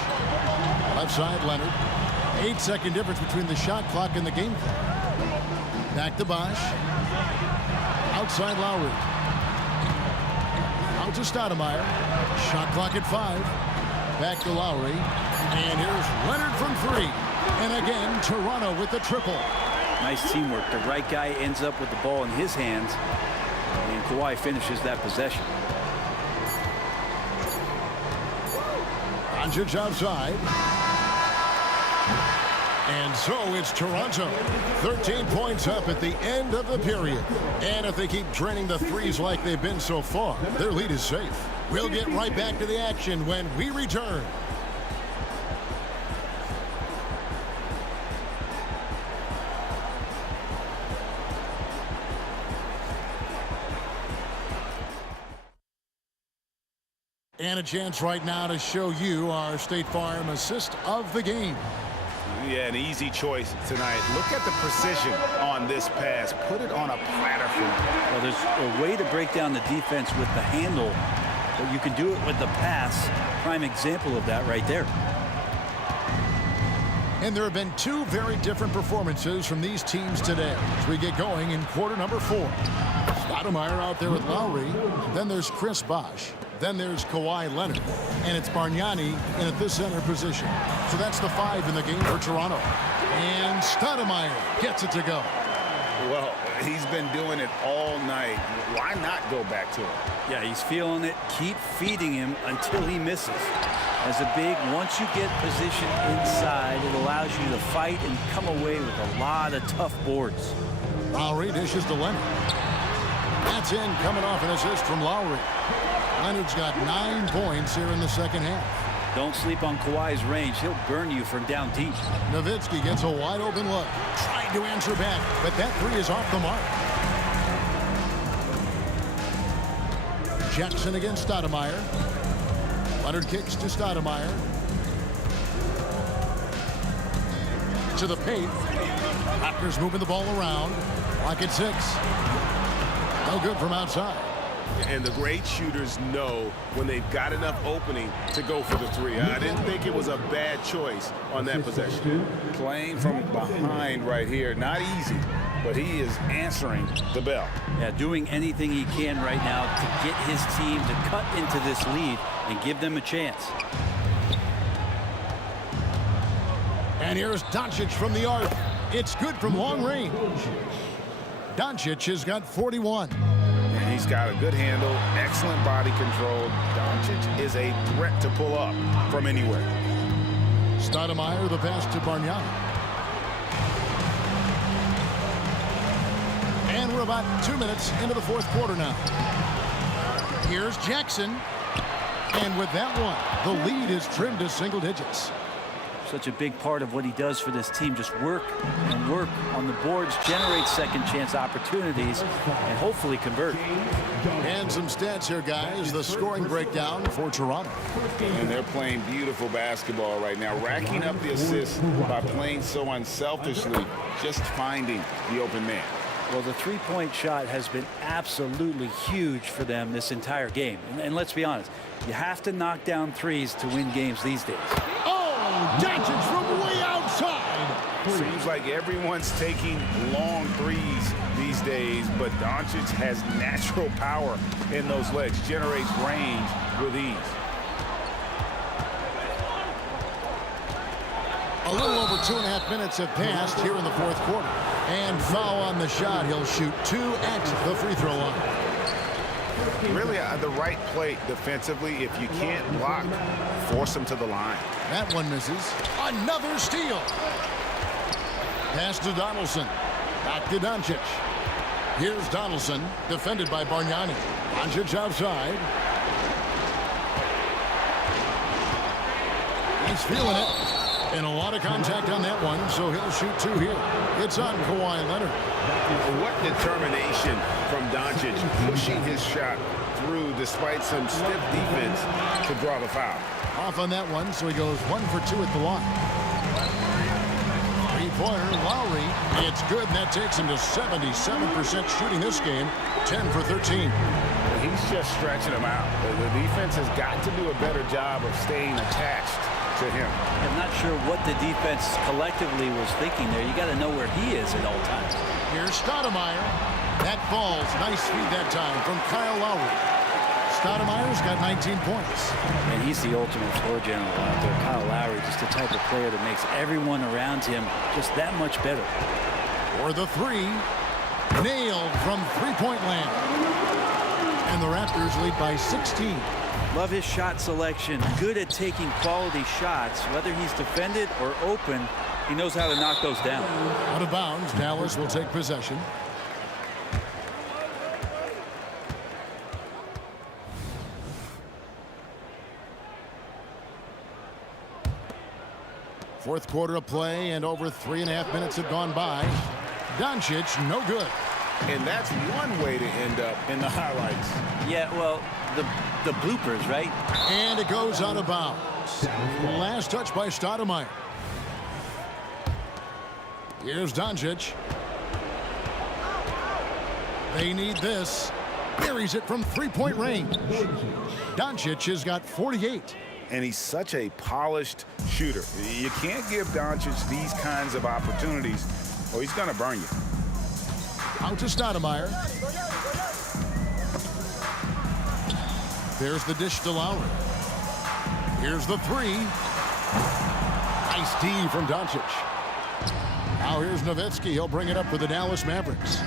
Left side, Leonard. 8-second difference between the shot clock and the game clock. Back to Bosch. Outside Lowry. Out to Stoudemire. Shot clock at 5. Back to Lowry. And here's Leonard from 3. And again, Toronto with the triple. Nice teamwork. The right guy ends up with the ball in his hands, and Kawhi finishes that possession. Doncic outside. And so it's Toronto. 13 points up at the end of the period. And if they keep draining the threes like they've been so far, their lead is safe. We'll get right back to the action when we return. And a chance right now to show you our State Farm assist of the game. Yeah, an easy choice tonight. Look at the precision on this pass. Put it on a platter for him. Well, there's a way to break down the defense with the handle, but you can do it with the pass. Prime example of that right there. And there have been two very different performances from these teams today as we get going in quarter number 4. Stoudemire out there with Lowry. Then there's Chris Bosh. Then there's Kawhi Leonard. And it's Bargnani in at the center position. So that's the 5 in the game for Toronto. And Stoudemire gets it to go. Well, he's been doing it all night. Why not go back to it? Yeah, he's feeling it. Keep feeding him until he misses. As a big, once you get positioned inside, it allows you to fight and come away with a lot of tough boards. Lowry dishes to Leonard. That's in, coming off an assist from Lowry. Leonard's got 9 points here in the second half. Don't sleep on Kawhi's range. He'll burn you from down deep. Nowitzki gets a wide open look. Trying to answer back, but that 3 is off the mark. Jackson against Stoudemire. Leonard kicks to Stoudemire. To the paint. Raptors moving the ball around. Clock at 6. No good from outside. And the great shooters know when they've got enough opening to go for the 3. I didn't think it was a bad choice on that possession. Playing from behind right here, not easy, but he is answering the bell. Yeah, doing anything he can right now to get his team to cut into this lead and give them a chance. And here's Doncic from the arc. It's good from long range. Doncic has got 41. And he's got a good handle, excellent body control. Doncic is a threat to pull up from anywhere. Stoudemire, the pass to Bargnani. And we're about 2 minutes into the fourth quarter now. Here's Jackson. And with that one, the lead is trimmed to single digits. Such a big part of what he does for this team. Just work and work on the boards, generate second chance opportunities, and hopefully convert. And some stats here, guys. The scoring breakdown for Toronto. And they're playing beautiful basketball right now, racking up the assists by playing so unselfishly, just finding the open man. Well, the three-point shot has been absolutely huge for them this entire game. And let's be honest, you have to knock down threes to win games these days. Doncic from way outside. Seems like everyone's taking long threes these days, but Doncic has natural power in those legs, generates range with ease. A little over 2.5 minutes have passed here in the fourth quarter. And foul on the shot. He'll shoot 2 at the free throw line. Really, the right play defensively. If you can't block, force him to the line. That one misses. Another steal. Pass to Donaldson. Back to Doncic. Here's Donaldson, defended by Bargnani. Doncic outside. He's feeling it. And a lot of contact on that one, so he'll shoot 2 here. It's on Kawhi Leonard. What determination from Doncic, pushing his shot through despite some stiff defense to draw the foul. Off on that one, so he goes 1 for 2 at the line. Three-pointer, Lowry. It's good, and that takes him to 77% shooting this game, 10 for 13. He's just stretching him out. The defense has got to do a better job of staying attached to him. I'm not sure what the defense collectively was thinking there. You got to know where he is at all times. Here's Stoudemire. That ball's nice feed that time from Kyle Lowry. Stoudemire's got 19 points. And he's the ultimate floor general out there. Kyle Lowry, just the type of player that makes everyone around him just that much better. For the 3, nailed from three-point land. And the Raptors lead by 16. Love his shot selection. Good at taking quality shots. Whether he's defended or open, he knows how to knock those down. Out of bounds, Dallas will take possession. Fourth quarter of play, and over 3.5 minutes have gone by. Doncic, no good. And that's one way to end up in the highlights. Yeah, well, the bloopers, right? And it goes out of bounds. Last touch by Stoudemire. Here's Doncic. They need this. Buries it from three-point range. Doncic has got 48. and he's such a polished shooter. You can't give Doncic these kinds of opportunities, or he's going to burn you. Out to Stoudemire. There's the dish to Lowry. Here's the three. Nice D from Doncic. Now here's Nowitzki. He'll bring it up for the Dallas Mavericks.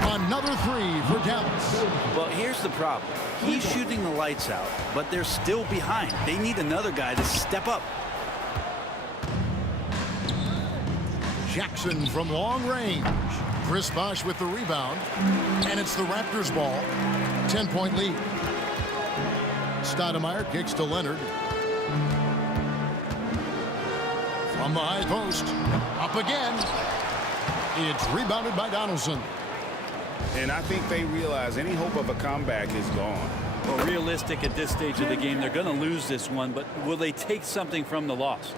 Another three for Dallas. Well, here's the problem. He's shooting the lights out, but they're still behind. They need another guy to step up. Jackson from long range. Chris Bosh with the rebound. And it's the Raptors ball. 10-point lead. Stoudemire kicks to Leonard. From the high post. Up again. It's rebounded by Donaldson. And I think they realize any hope of a comeback is gone. Well, realistic at this stage of the game, they're going to lose this one, but will they take something from the loss?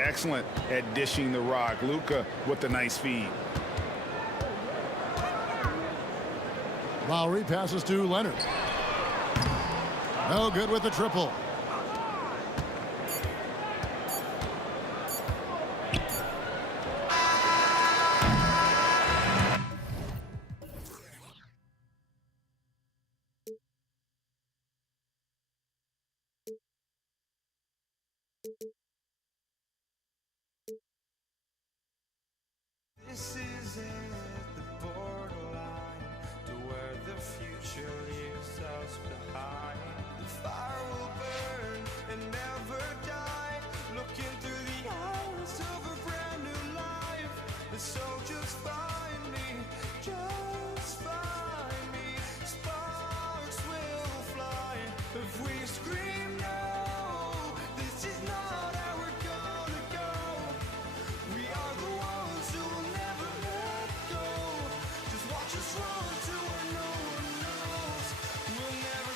Excellent at dishing the rock. Luka with the nice feed. Lowry passes to Leonard. No good with the triple. This is it, the borderline to where the future leaves us behind. The fire will burn and never die, looking through the eyes of a brand new life. And so just find me, just find me. Sparks will fly if we scream no. This is not how we're gonna go. We are the ones who will never let go. Just watch us run to where no one knows. We'll never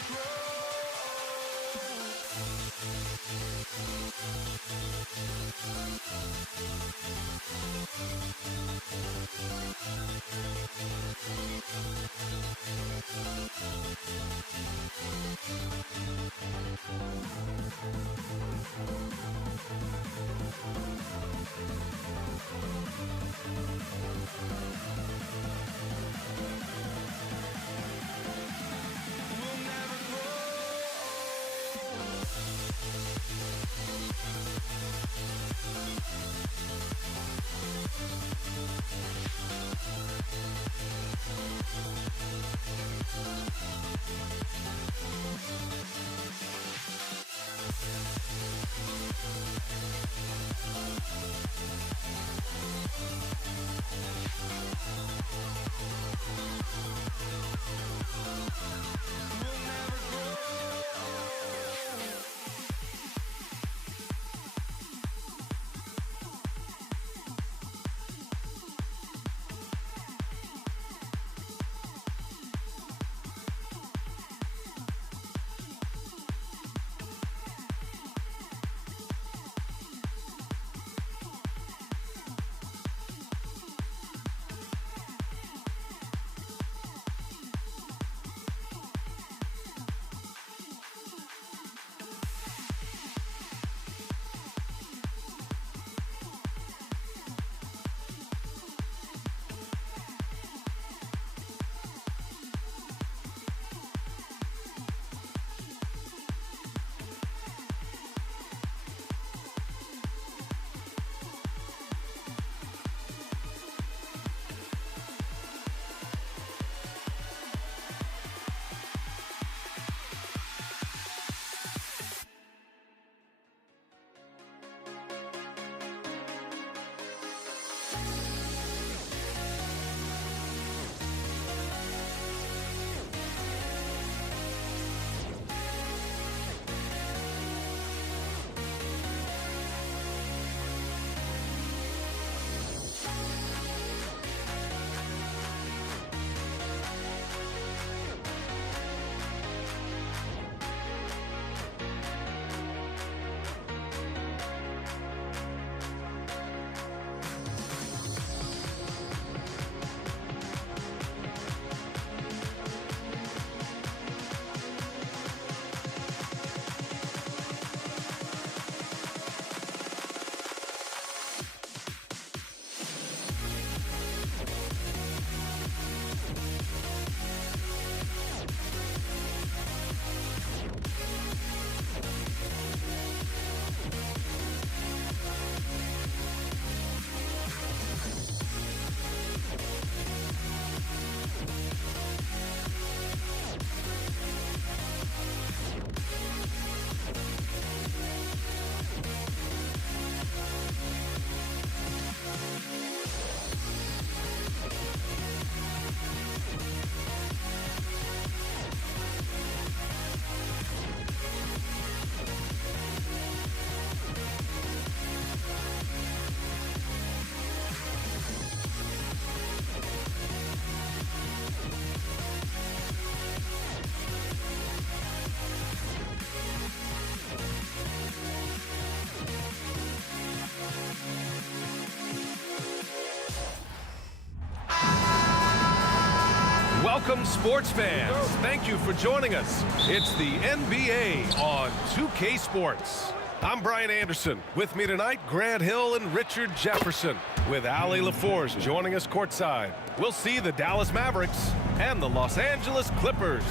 Welcome, sports fans. Thank you for joining us. It's the NBA on 2K Sports. I'm Brian Anderson. With me tonight, Grant Hill and Richard Jefferson, with Allie LaForce joining us courtside. We'll see the Dallas Mavericks and the Los Angeles Clippers.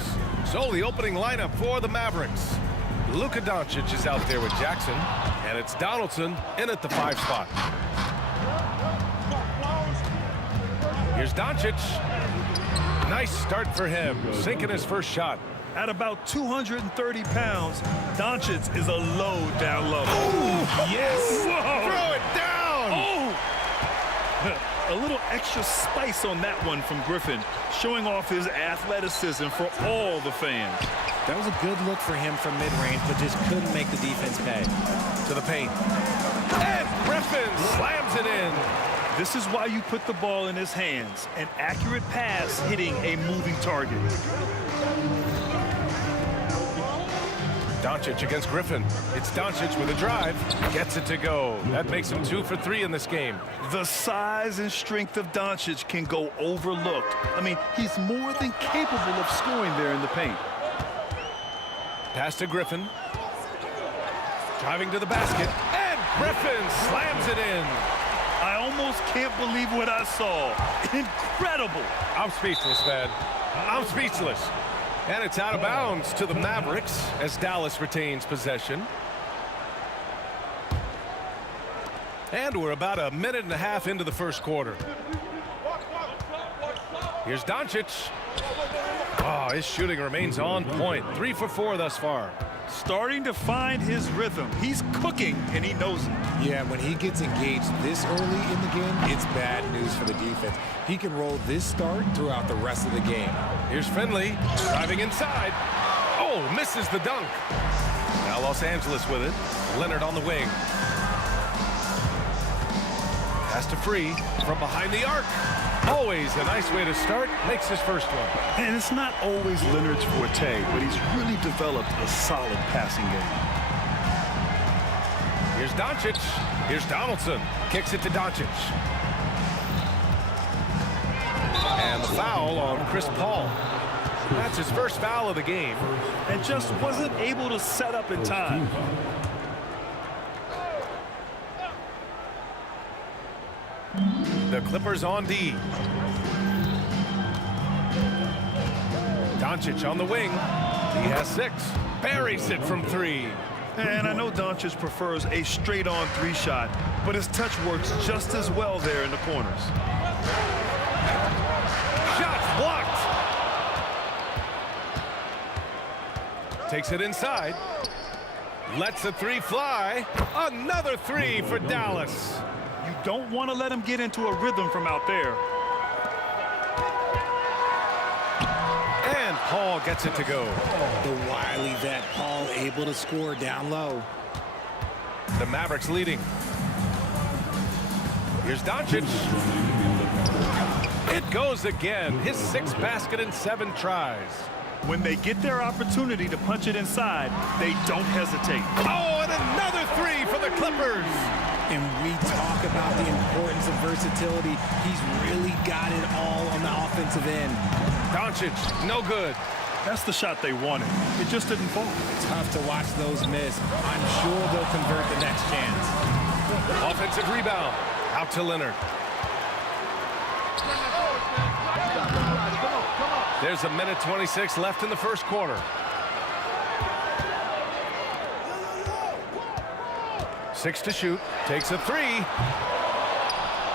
So the opening lineup for the Mavericks. Luka Doncic is out there with Jackson, and it's Donaldson in at the 5 spot. Here's Doncic. Nice start for him, sinking his first shot. At about 230 pounds, Doncic is a load down low. Oh, yes! Whoa. Throw it down! Oh! A little extra spice on that one from Griffin, showing off his athleticism for all the fans. That was a good look for him from mid-range, but just couldn't make the defense pay. To the paint. And Griffin slams it in. This is why you put the ball in his hands. An accurate pass hitting a moving target. Doncic against Griffin. It's Doncic with a drive. Gets it to go. That makes him 2 for 3 in this game. The size and strength of Doncic can go overlooked. I mean, he's more than capable of scoring there in the paint. Pass to Griffin. Driving to the basket. And Griffin slams it in. I almost can't believe what I saw. Incredible. I'm speechless, man. I'm speechless. And it's out of bounds to the Mavericks as Dallas retains possession. And we're about a minute and a half into the first quarter. Here's Doncic. Oh, his shooting remains on point. 3 for 4 thus far. Starting to find his rhythm. He's cooking, and he knows it. Yeah, when he gets engaged this early in the game, it's bad news for the defense. He can roll this start throughout the rest of the game. Here's Finley driving inside. Oh, misses the dunk. Now Los Angeles with it. Leonard on the wing. Pass to Free from behind the arc. Always a nice way to start. Makes his first one. And it's not always Leonard's forte, but he's really developed a solid passing game. Here's Doncic. Here's Donaldson. Kicks it to Doncic. And the foul on Chris Paul. That's his first foul of the game. And just wasn't able to set up in time. The Clippers on D. Doncic on the wing. He has 6. Buries it from 3. And I know Doncic prefers a straight-on 3 shot, but his touch works just as well there in the corners. Shots blocked. Takes it inside. Lets a 3 fly. Another 3 for Dallas. You don't want to let him get into a rhythm from out there. And Paul gets it to go. The wily vet Paul able to score down low. The Mavericks leading. Here's Doncic. It goes again. His 6th basket in 7 tries. When they get their opportunity to punch it inside, they don't hesitate. Oh, and another 3 for the Clippers. And we talk about the importance of versatility. He's really got it all on the offensive end. Doncic, no good. That's the shot they wanted. It just didn't fall. Tough to watch those miss. I'm sure they'll convert the next chance. Offensive rebound. Out to Leonard. There's a minute 26 left in the first quarter. Six to shoot. Takes a 3.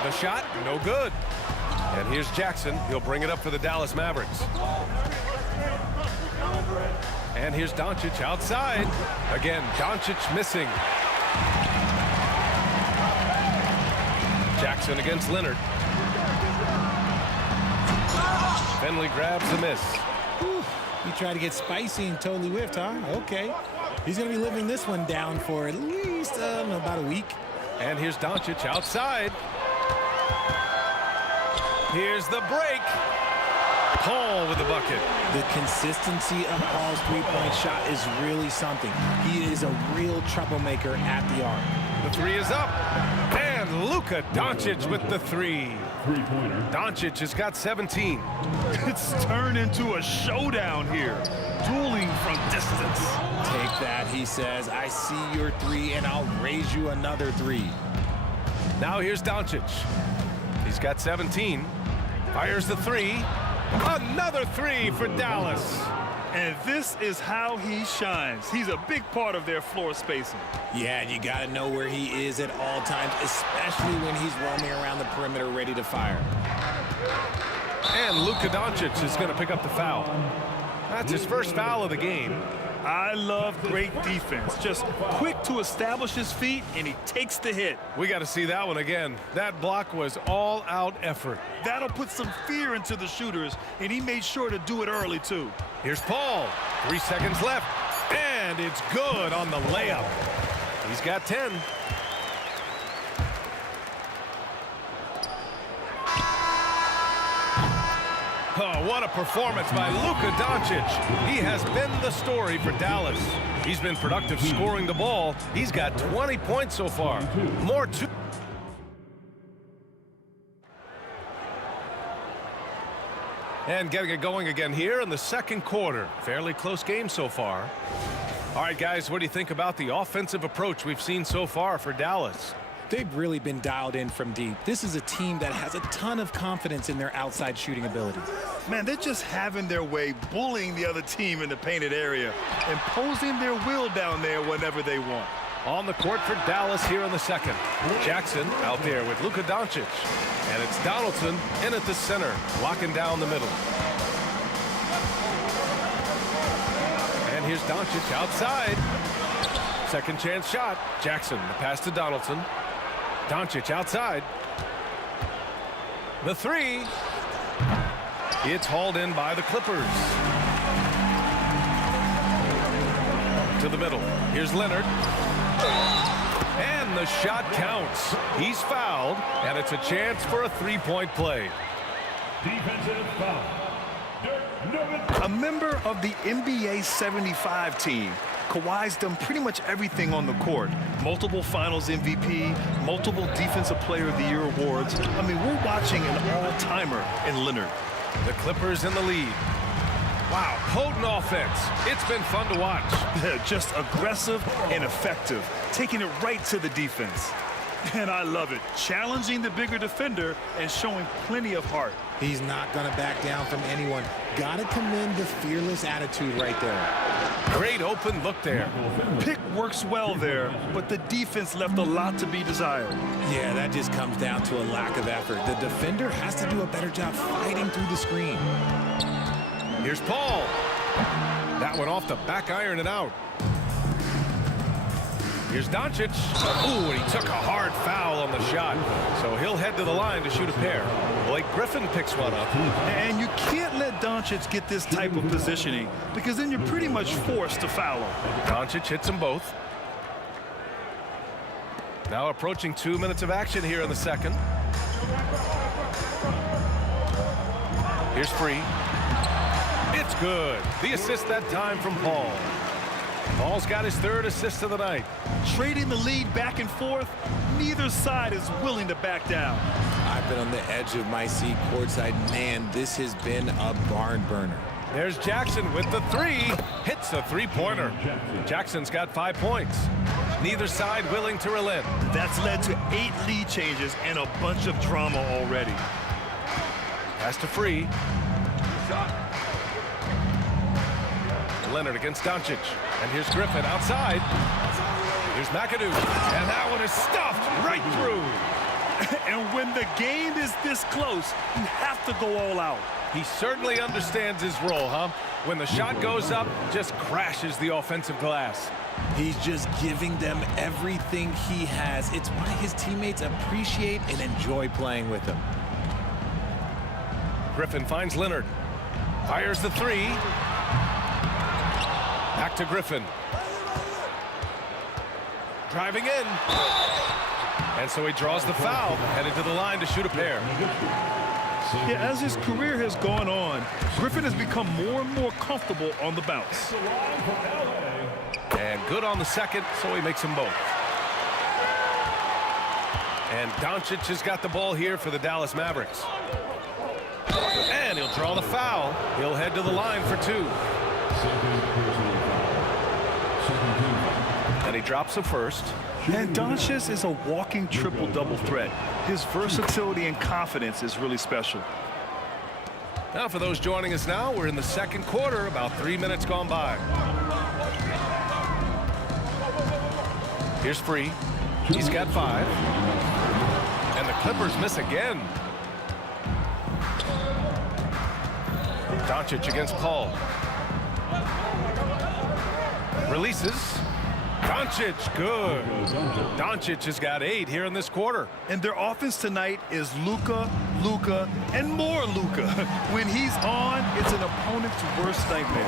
The shot, no good. And here's Jackson. He'll bring it up for the Dallas Mavericks. And here's Doncic outside. Again, Doncic missing. Jackson against Leonard. Finley grabs the miss. Whew. He tried to get spicy and totally whiffed, huh? Okay. He's going to be living this one down for at least about a week. And here's Doncic outside. Here's the break. Paul with the bucket. The consistency of Paul's three-point shot is really something. He is a real troublemaker at the arc. The three is up. And Luka Doncic with the three. Three-pointer. Doncic has got 17. It's turned into a showdown here. Dueling from distance. Take that, he says. I see your three, and I'll raise you another three. Now here's Doncic. He's got 17. Fires the three. Another three for Dallas. And this is how he shines. He's a big part of their floor spacing. Yeah, and you got to know where he is at all times, especially when he's roaming around the perimeter ready to fire. And Luka Doncic is going to pick up the foul. That's his first foul of the game. I love great defense. Just quick to establish his feet, and he takes the hit. We got to see that one again. That block was all-out effort. That'll put some fear into the shooters, and he made sure to do it early, too. Here's Paul. 3 seconds left. And it's good on the layup. He's got 10. Oh, what a performance by Luka Doncic. He has been the story for Dallas. He's been productive scoring the ball. He's got 20 points so far. More to... And getting it going again here in the second quarter. Fairly close game so far. All right, guys, what do you think about the offensive approach we've seen so far for Dallas? They've really been dialed in from deep. This is a team that has a ton of confidence in their outside shooting ability. Man, they're just having their way, bullying the other team in the painted area, imposing their will down there whenever they want. On the court for Dallas here in the second. Jackson out there with Luka Doncic. And it's Donaldson in at the center, locking down the middle. And here's Doncic outside. Second chance shot. Jackson, the pass to Donaldson. Doncic outside. The three. It's hauled in by the Clippers. To the middle. Here's Leonard. And the shot counts. He's fouled, and it's a chance for a three-point play. Defensive foul. Dirk Nowitzki. A member of the NBA 75 team. Kawhi's done pretty much everything on the court. Multiple Finals MVP, multiple Defensive Player of the Year awards. I mean, we're watching an all-timer in Leonard. The Clippers in the lead. Wow, potent offense. It's been fun to watch. Just aggressive and effective, taking it right to the defense. And I love it. Challenging the bigger defender and showing plenty of heart. He's not going to back down from anyone. Got to commend the fearless attitude right there. Great open look there. Pick works well there, but the defense left a lot to be desired. Yeah, that just comes down to a lack of effort. The defender has to do a better job fighting through the screen. Here's Paul. That one off the back iron and out. Here's Doncic. Ooh, and he took a hard foul on the shot. So he'll head to the line to shoot a pair. Blake Griffin picks one up. And you can't let Doncic get this type of positioning because then you're pretty much forced to foul him. Doncic hits them both. Now approaching 2 minutes of action here in the second. Here's Free. It's good. The assist that time from Paul. Paul's got his third assist of the night. Trading the lead back and forth, neither side is willing to back down. I've been on the edge of my seat courtside. Man, this has been a barn burner. There's Jackson with the three. Hits a three-pointer. Jackson's got 5 points. Neither side willing to relent. That's led to 8 lead changes and a bunch of drama already. Pass to Free. Leonard against Doncic. And here's Griffin outside. Here's McAdoo. And that one is stuffed right through. And when the game is this close, you have to go all out. He certainly understands his role, huh? When the shot goes up, just crashes the offensive glass. He's just giving them everything he has. It's why his teammates appreciate and enjoy playing with him. Griffin finds Leonard. Fires the three. Back to Griffin. Driving in. And so he draws the foul, headed to the line to shoot a pair. Yeah, as his career has gone on, Griffin has become more and more comfortable on the bounce. And good on the second, so he makes them both. And Doncic has got the ball here for the Dallas Mavericks. And he'll draw the foul. He'll head to the line for 2. And he drops the first. And Doncic is a walking triple-double threat. His versatility and confidence is really special. Now for those joining us now, we're in the second quarter, about 3 minutes gone by. Here's Free. He's got 5. And the Clippers miss again. Doncic against Paul. Releases. Doncic, good. Doncic has got 8 here in this quarter. And their offense tonight is Luka, and more Luka. When he's on, it's an opponent's worst nightmare.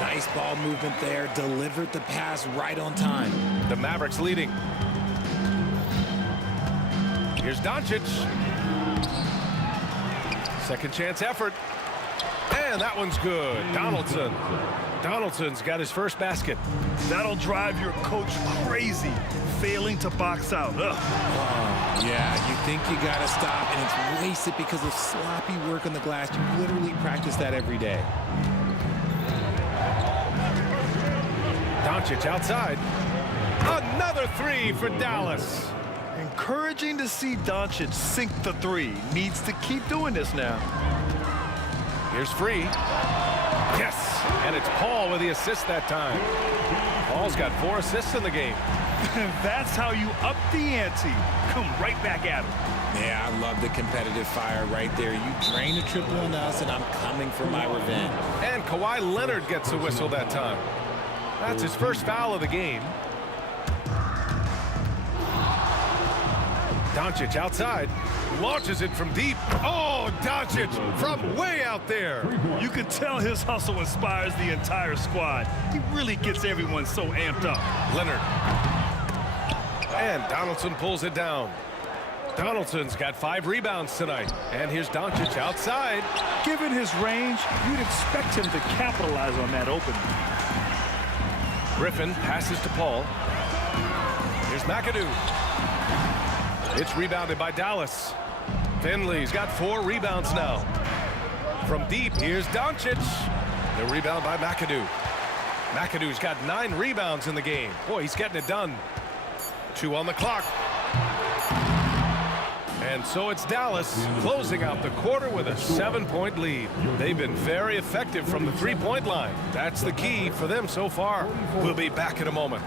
Nice ball movement there. Delivered the pass right on time. The Mavericks leading. Here's Doncic. Second chance effort. And that one's good. Donaldson. Donaldson's got his first basket. That'll drive your coach crazy, failing to box out. Yeah, you think you got to stop, and it's wasted because of sloppy work on the glass. You literally practice that every day. Doncic outside. Another 3 for Dallas. Encouraging to see Doncic sink the 3. Needs to keep doing this now. Here's Free. Yes, and it's Paul with the assist that time. Paul's got 4 assists in the game. That's how you up the ante. Come right back at him. Yeah, I love the competitive fire right there. You drain a triple on us, and I'm coming for my revenge. And Kawhi Leonard gets a whistle that time. That's his first foul of the game. Doncic outside. Launches it from deep. Oh, Doncic from way out there. You can tell his hustle inspires the entire squad. He really gets everyone so amped up. Leonard. And Donaldson pulls it down. Donaldson's got 5 rebounds tonight. And here's Doncic outside. Given his range, you'd expect him to capitalize on that opening. Griffin passes to Paul. Here's McAdoo. It's rebounded by Dallas. Finley's got 4 rebounds now. From deep, here's Doncic. The rebound by McAdoo. McAdoo's got 9 rebounds in the game. Boy, he's getting it done. 2 on the clock. And so it's Dallas closing out the quarter with a 7-point lead. They've been very effective from the 3-point line. That's the key for them so far. We'll be back in a moment.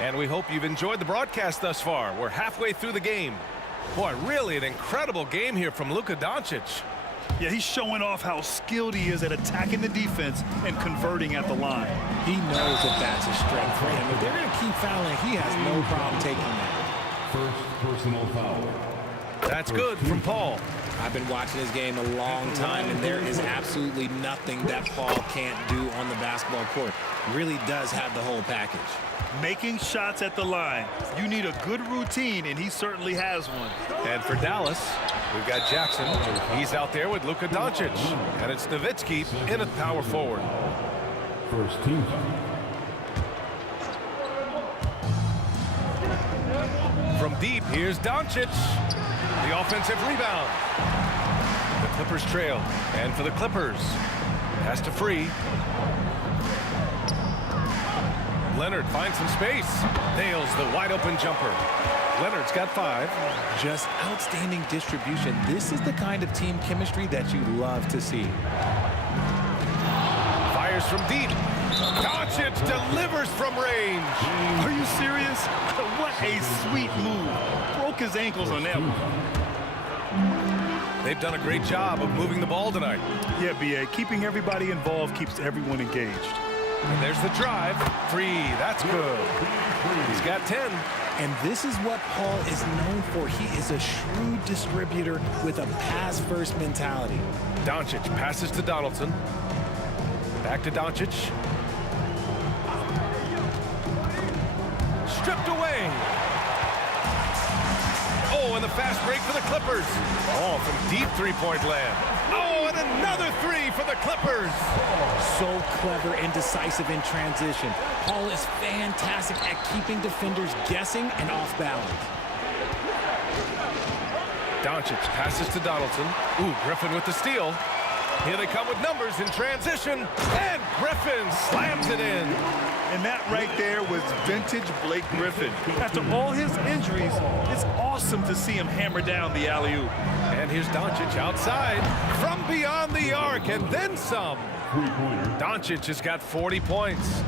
And we hope you've enjoyed the broadcast thus far. We're halfway through the game. Boy, really an incredible game here from Luka Doncic. Yeah, he's showing off how skilled he is at attacking the defense and converting at the line. He knows that that's a strength for him. If they're going to keep fouling, he has no problem taking that. First personal foul. That's good from Paul. I've been watching this game a long time, and there is absolutely nothing that Paul can't do on the basketball court. Really does have the whole package. Making shots at the line. You need a good routine, and he certainly has one. And for Dallas, we've got Jackson. He's out there with Luka Doncic. And it's Nowitzki in at power forward. First team foul. From deep, here's Doncic. The offensive rebound. The Clippers trail. And for the Clippers, pass to Free. Leonard finds some space. Nails the wide open jumper. Leonard's got 5. Just outstanding distribution. This is the kind of team chemistry that you love to see. Fires from deep. Doncic delivers from range. Are you serious? What a sweet move. Broke his ankles on that one. They've done a great job of moving the ball tonight. Yeah, B.A. Keeping everybody involved keeps everyone engaged. And there's the drive. Free. That's good. He's got 10. And this is what Paul is known for. He is a shrewd distributor with a pass-first mentality. Doncic passes to Donaldson. Back to Doncic. Stripped away. Oh, and the fast break for the Clippers. Oh, from deep three-point land. Oh, and another three for the Clippers. So clever and decisive in transition. Paul is fantastic at keeping defenders guessing and off balance. Doncic passes to Donaldson. Ooh, Griffin with the steal. Here they come with numbers in transition. And Griffin slams it in. And that right there was vintage Blake Griffin. After all his injuries, it's awesome to see him hammer down the alley-oop. And here's Doncic outside from beyond the arc and then some. Doncic has got 40 points.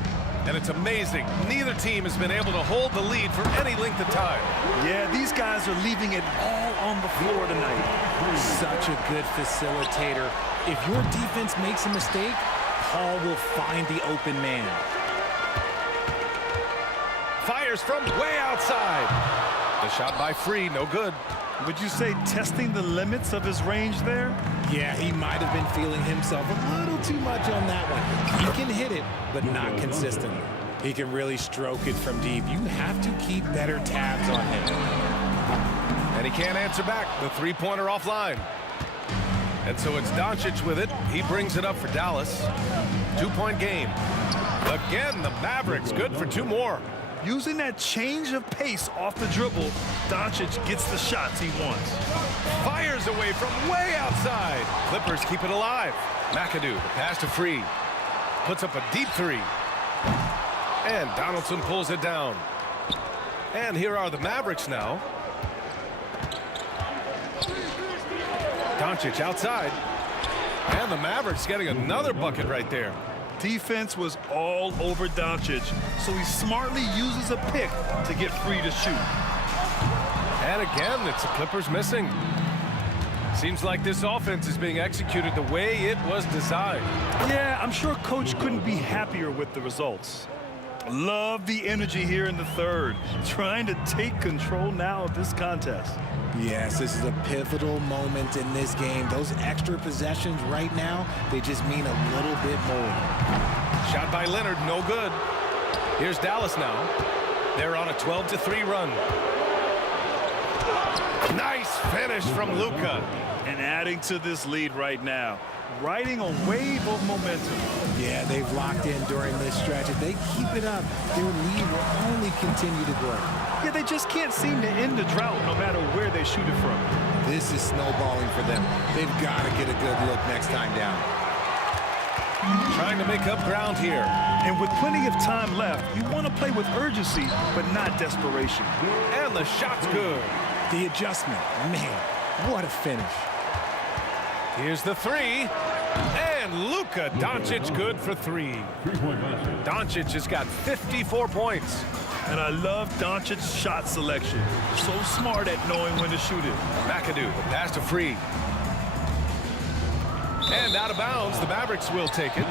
And it's amazing. Neither team has been able to hold the lead for any length of time. Yeah, these guys are leaving it all on the floor tonight. Such a good facilitator. If your defense makes a mistake, Paul will find the open man. Fires from way outside. The shot by Free, no good. Would you say testing the limits of his range there? Yeah, he might have been feeling himself a little too much on that one. He can hit it, but not consistently. He can really stroke it from deep. You have to keep better tabs on him. And he can't answer back. The three-pointer offline. And so it's Doncic with it. He brings it up for Dallas. 2-point game. Again, the Mavericks good for 2 more. Using that change of pace off the dribble, Doncic gets the shots he wants. Fires away from way outside. Clippers keep it alive. McAdoo, the pass to Free. Puts up a deep three. And Donaldson pulls it down. And here are the Mavericks now. Doncic outside. And the Mavericks getting another bucket right there. Defense was all over Doncic, so he smartly uses a pick to get Free to shoot. And again, it's the Clippers missing. Seems like this offense is being executed the way it was designed. Yeah, I'm sure Coach couldn't be happier with the results. Love the energy here in the third, trying to take control now of this contest. Yes, this is a pivotal moment in this game. Those extra possessions right now, they just mean a little bit more. Shot by Leonard, no good. Here's Dallas now. They're on a 12-3 run. Nice finish from Luka. And adding to this lead right now, riding a wave of momentum. Yeah, they've locked in during this stretch. If they keep it up, their lead will only continue to grow. Yeah, they just can't seem to end the drought no matter where they shoot it from. This is snowballing for them. They've got to get a good look next time down. Trying to make up ground here. And with plenty of time left, you want to play with urgency, but not desperation. And the shot's good. The adjustment, man, what a finish. Here's the three. And Luka Doncic good for 3. Doncic has got 54 points. And I love Doncic's shot selection. So smart at knowing when to shoot it. McAdoo, the pass to Free. And out of bounds, the Mavericks will take it.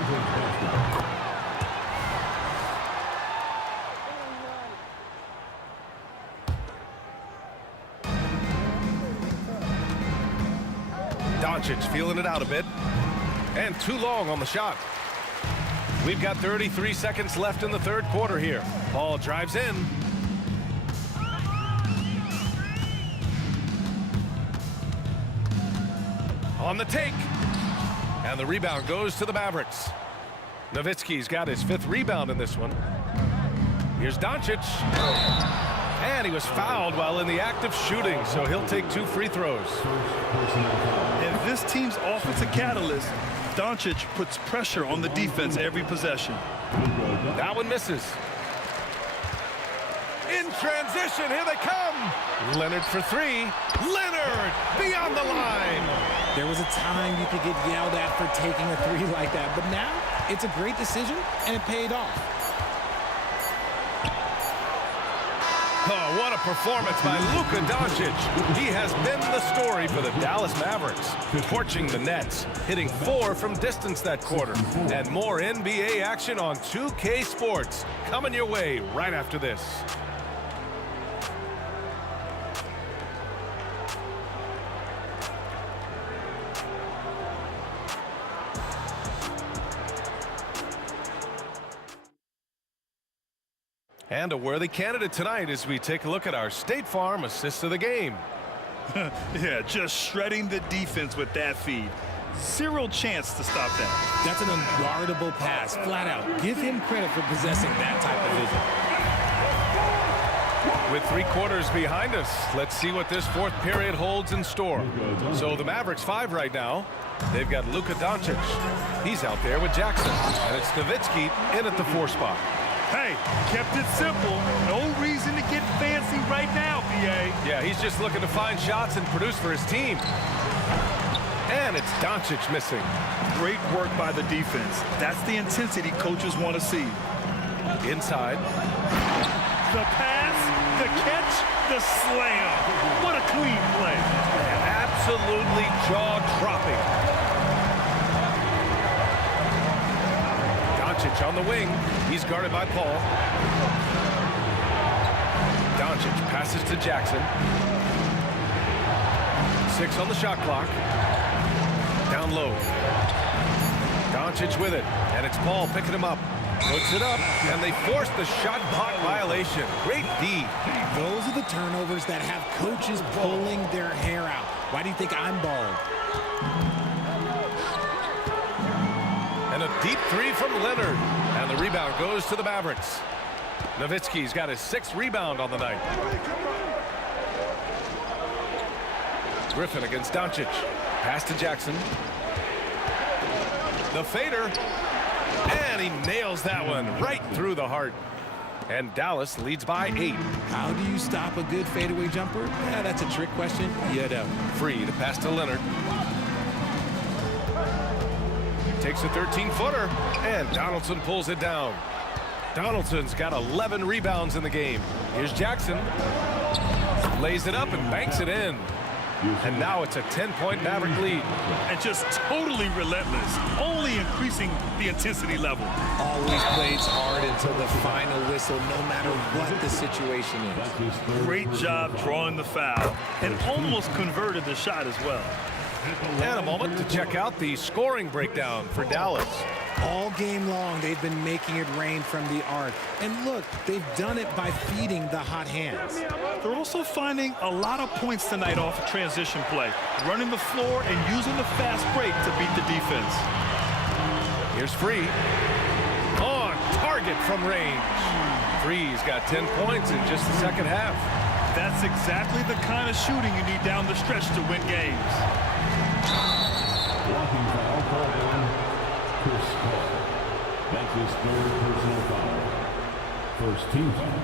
Doncic feeling it out a bit. And too long on the shot. We've got 33 seconds left in the third quarter here. Paul drives in. On the take. And the rebound goes to the Mavericks. Nowitzki's got his 5th rebound in this one. Here's Doncic. And he was fouled while in the act of shooting, so he'll take 2 free throws. And this team's offensive catalyst, Doncic puts pressure on the defense every possession. That one misses. In transition, here they come. Leonard for 3. Leonard beyond the line. There was a time you could get yelled at for taking a 3 like that, but now it's a great decision and it paid off. Oh, what a performance by Luka Doncic. He has been the story for the Dallas Mavericks, torching the Nets, hitting 4 from distance that quarter. And more NBA action on 2K Sports coming your way right after this. And a worthy candidate tonight as we take a look at our State Farm assist of the game. Yeah, just shredding the defense with that feed. Zero chance to stop that. That's an unguardable pass, flat out. Give him credit for possessing that type of vision. With 3 quarters behind us, let's see what this 4th period holds in store. So the Mavericks 5 right now. They've got Luka Doncic. He's out there with Jackson. And it's Nowitzki in at the 4 spot. Hey, kept it simple. No reason to get fancy right now, BA. Yeah, he's just looking to find shots and produce for his team. And it's Doncic missing. Great work by the defense. That's the intensity coaches want to see. Inside. The pass, the catch, the slam. What a clean play. Absolutely jaw-dropping. Doncic on the wing. He's guarded by Paul. Doncic passes to Jackson. 6 on the shot clock. Down low. Doncic with it. And it's Paul picking him up. Puts it up. And they force the shot clock violation. Great D. Those are the turnovers that have coaches pulling their hair out. Why do you think I'm bald? And a deep 3 from Leonard. And the rebound goes to the Mavericks. Nowitzki's got his 6th rebound on the night. Griffin against Doncic. Pass to Jackson. The fader. And he nails that one right through the heart. And Dallas leads by 8. How do you stop a good fadeaway jumper? Yeah, that's a trick question. You know. Free to pass to Leonard. Takes a 13-footer, and Donaldson pulls it down. Donaldson's got 11 rebounds in the game. Here's Jackson. Lays it up and banks it in. And now it's a 10-point Maverick lead. And just totally relentless, only increasing the intensity level. Always plays hard until the final whistle, no matter what the situation is. Great job drawing the foul, and almost converted the shot as well. And a moment to check out the scoring breakdown for Dallas. All game long, they've been making it rain from the arc. And look, they've done it by feeding the hot hands. They're also finding a lot of points tonight off of transition play, running the floor and using the fast break to beat the defense. Here's Free. On target from range. Free's got 10 points in just the second half. That's exactly the kind of shooting you need down the stretch to win games. Blocking foul called on Chris Paul. That's his 3rd personal foul. First team foul.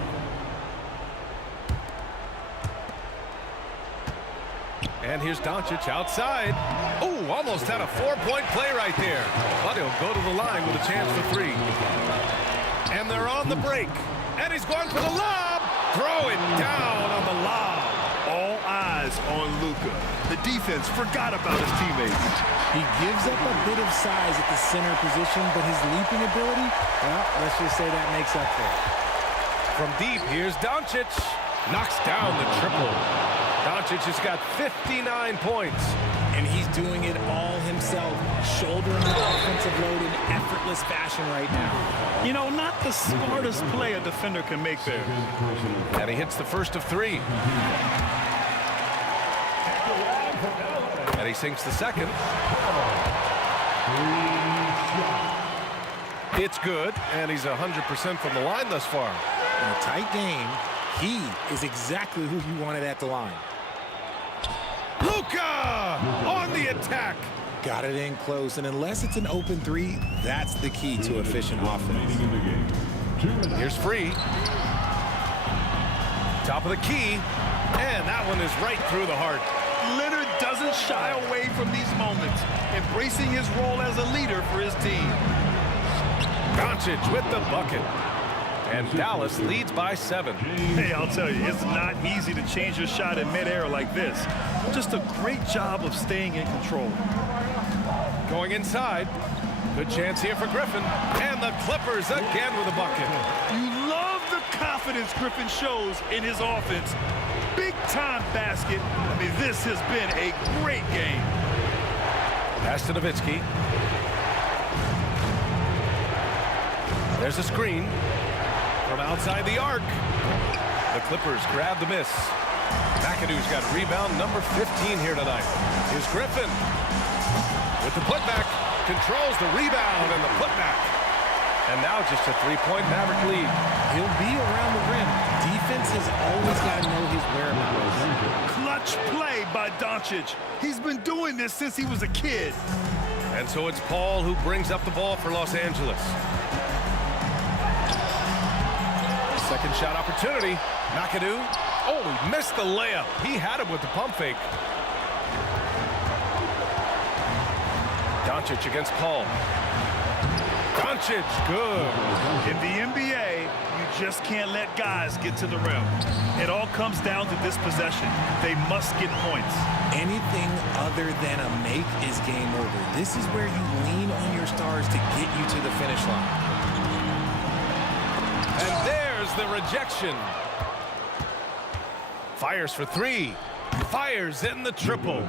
And here's Doncic outside. Oh, almost had a 4-point play right there. But he'll go to the line with a chance for 3. And they're on the break. And he's going for the lob. Throw it down on the lob. All eyes on Luka. The defense forgot about his teammates. He gives up a bit of size at the center position, but his leaping ability, well, let's just say that makes up for it. From deep, here's Doncic. Knocks down the triple. Doncic has got 59 points. And he's doing it all himself, shouldering the offensive load in effortless fashion right now. You know, not the smartest play a defender can make there. And he hits the first of 3. And he sinks the second. It's good, and he's 100% from the line thus far. In a tight game, he is exactly who you wanted at the line. Luka on the attack. Got it in close, and unless it's an open 3, that's the key to efficient offense. Here's Free. Top of the key, and that one is right through the heart. Leonard doesn't shy away from these moments, embracing his role as a leader for his team. Doncic with the bucket. And Dallas leads by 7. Hey, I'll tell you, it's not easy to change your shot in midair like this. Just a great job of staying in control. Going inside. Good chance here for Griffin. And the Clippers again with a bucket. You love the confidence Griffin shows in his offense. Big-time basket. I mean, this has been a great game. Pass to Nowitzki. There's a screen from outside the arc. The Clippers grab the miss. McAdoo's got rebound number 15 here tonight. Here's Griffin with the putback. Controls the rebound and the putback. And now just a 3-point Maverick lead. He'll be around the rim. Defense has always got to know his whereabouts. Clutch play by Doncic. He's been doing this since he was a kid. And so it's Paul who brings up the ball for Los Angeles. Second shot opportunity. McAdoo. Oh, he missed the layup. He had him with the pump fake. Doncic against Paul. Doncic, good. In the NBA, you just can't let guys get to the rim. It all comes down to this possession. They must get points. Anything other than a make is game over. This is where you lean on your stars to get you to the finish line. And there's the rejection. Fires for 3. Fires in the triple.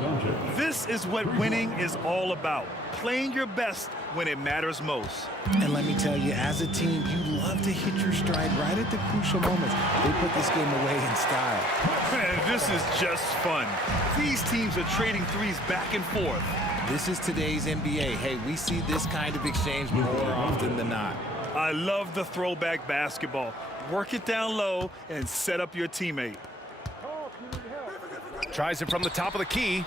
This is what winning is all about. Playing your best when it matters most. And let me tell you, as a team, you love to hit your stride right at the crucial moments. They put this game away in style. Man, this is just fun. These teams are trading threes back and forth. This is today's NBA. Hey, we see this kind of exchange more often than not. I love the throwback basketball. Work it down low and set up your teammate. Tries it from the top of the key.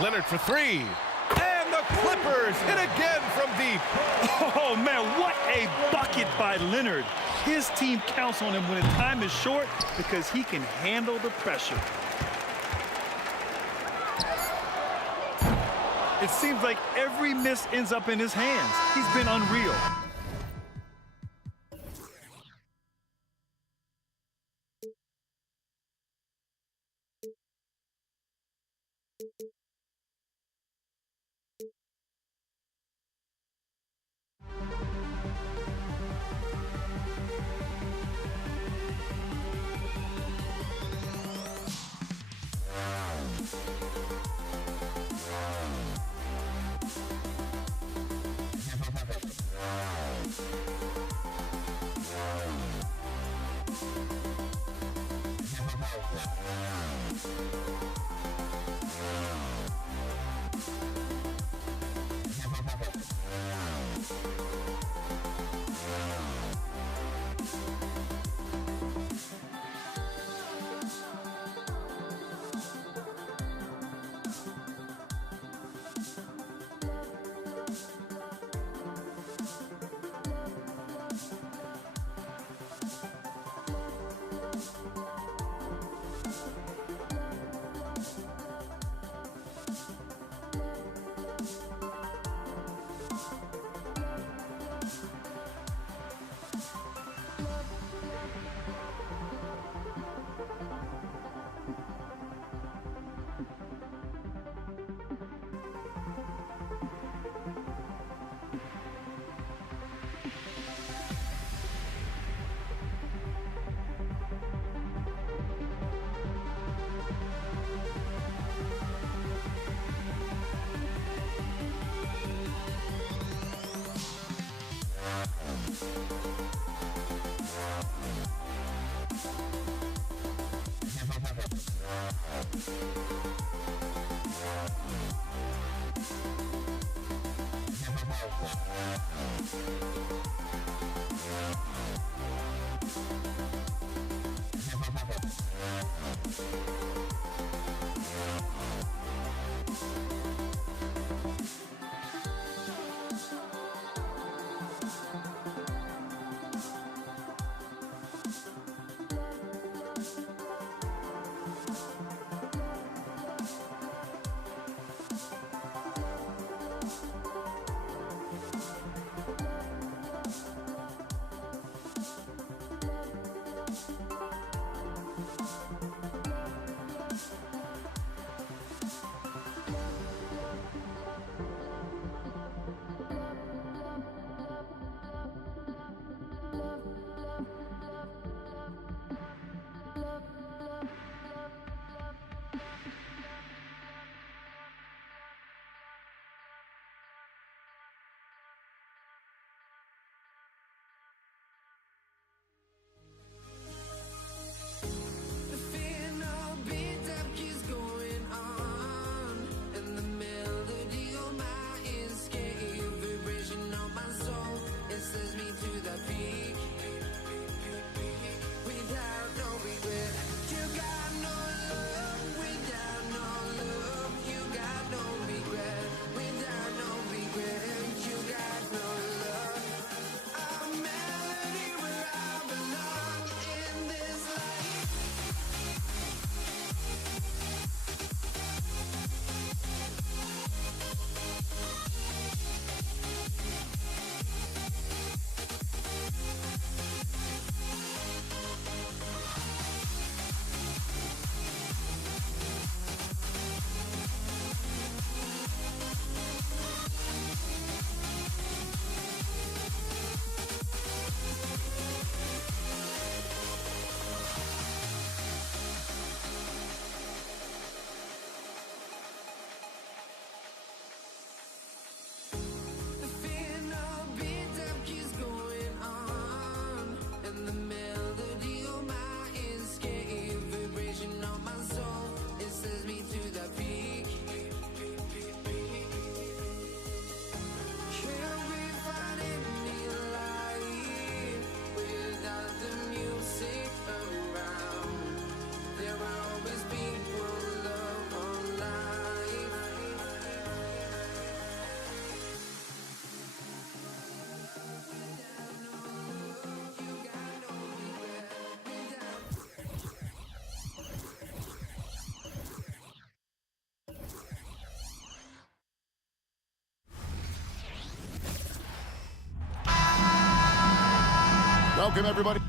Leonard for 3. And the Clippers hit again from deep. Oh, man, what a bucket by Leonard. His team counts on him when time is short because he can handle the pressure. It seems like every miss ends up in his hands. He's been unreal. Welcome, everybody.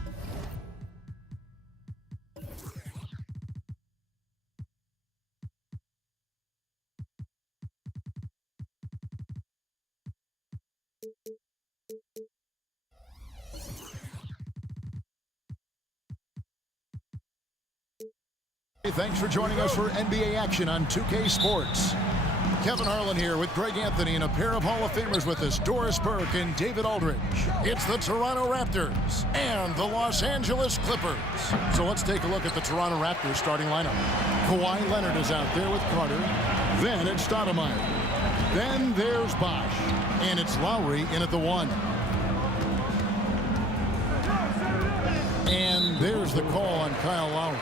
Thanks for joining us for NBA action on 2K Sports. Kevin Harlan here with Greg Anthony and a pair of Hall of Famers with us, Doris Burke and David Aldridge. It's the Toronto Raptors and the Los Angeles Clippers. So let's take a look at the Toronto Raptors starting lineup. Kawhi Leonard is out there with Carter. Then it's Stoudemire. Then there's Bosh. And it's Lowry in at the 1. And there's the call on Kyle Lowry.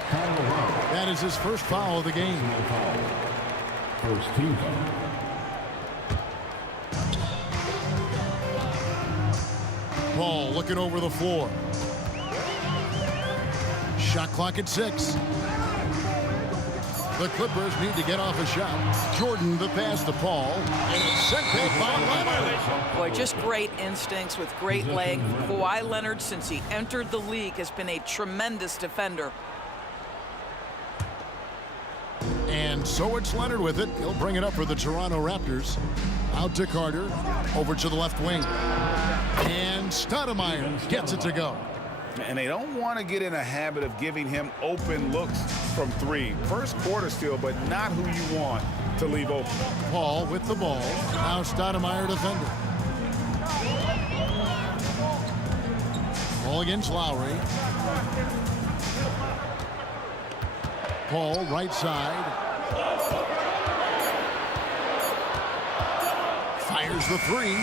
That is his first foul of the game. First team. Paul looking over the floor. Shot clock at 6. The Clippers need to get off a shot. Jordan the pass to Paul. And it's sent back by Leonard. Boy, just great instincts with great length. Kawhi Leonard, since he entered the league, has been a tremendous defender. And so it's Leonard with it. He'll bring it up for the Toronto Raptors. Out to Carter. Over to the left wing. And Stoudemire gets it to go. And they don't want to get in a habit of giving him open looks from 3. First quarter still, but not who you want to leave open. Paul with the ball. Now Stoudemire defender. Ball against Lowry. Paul right side. Fires the 3.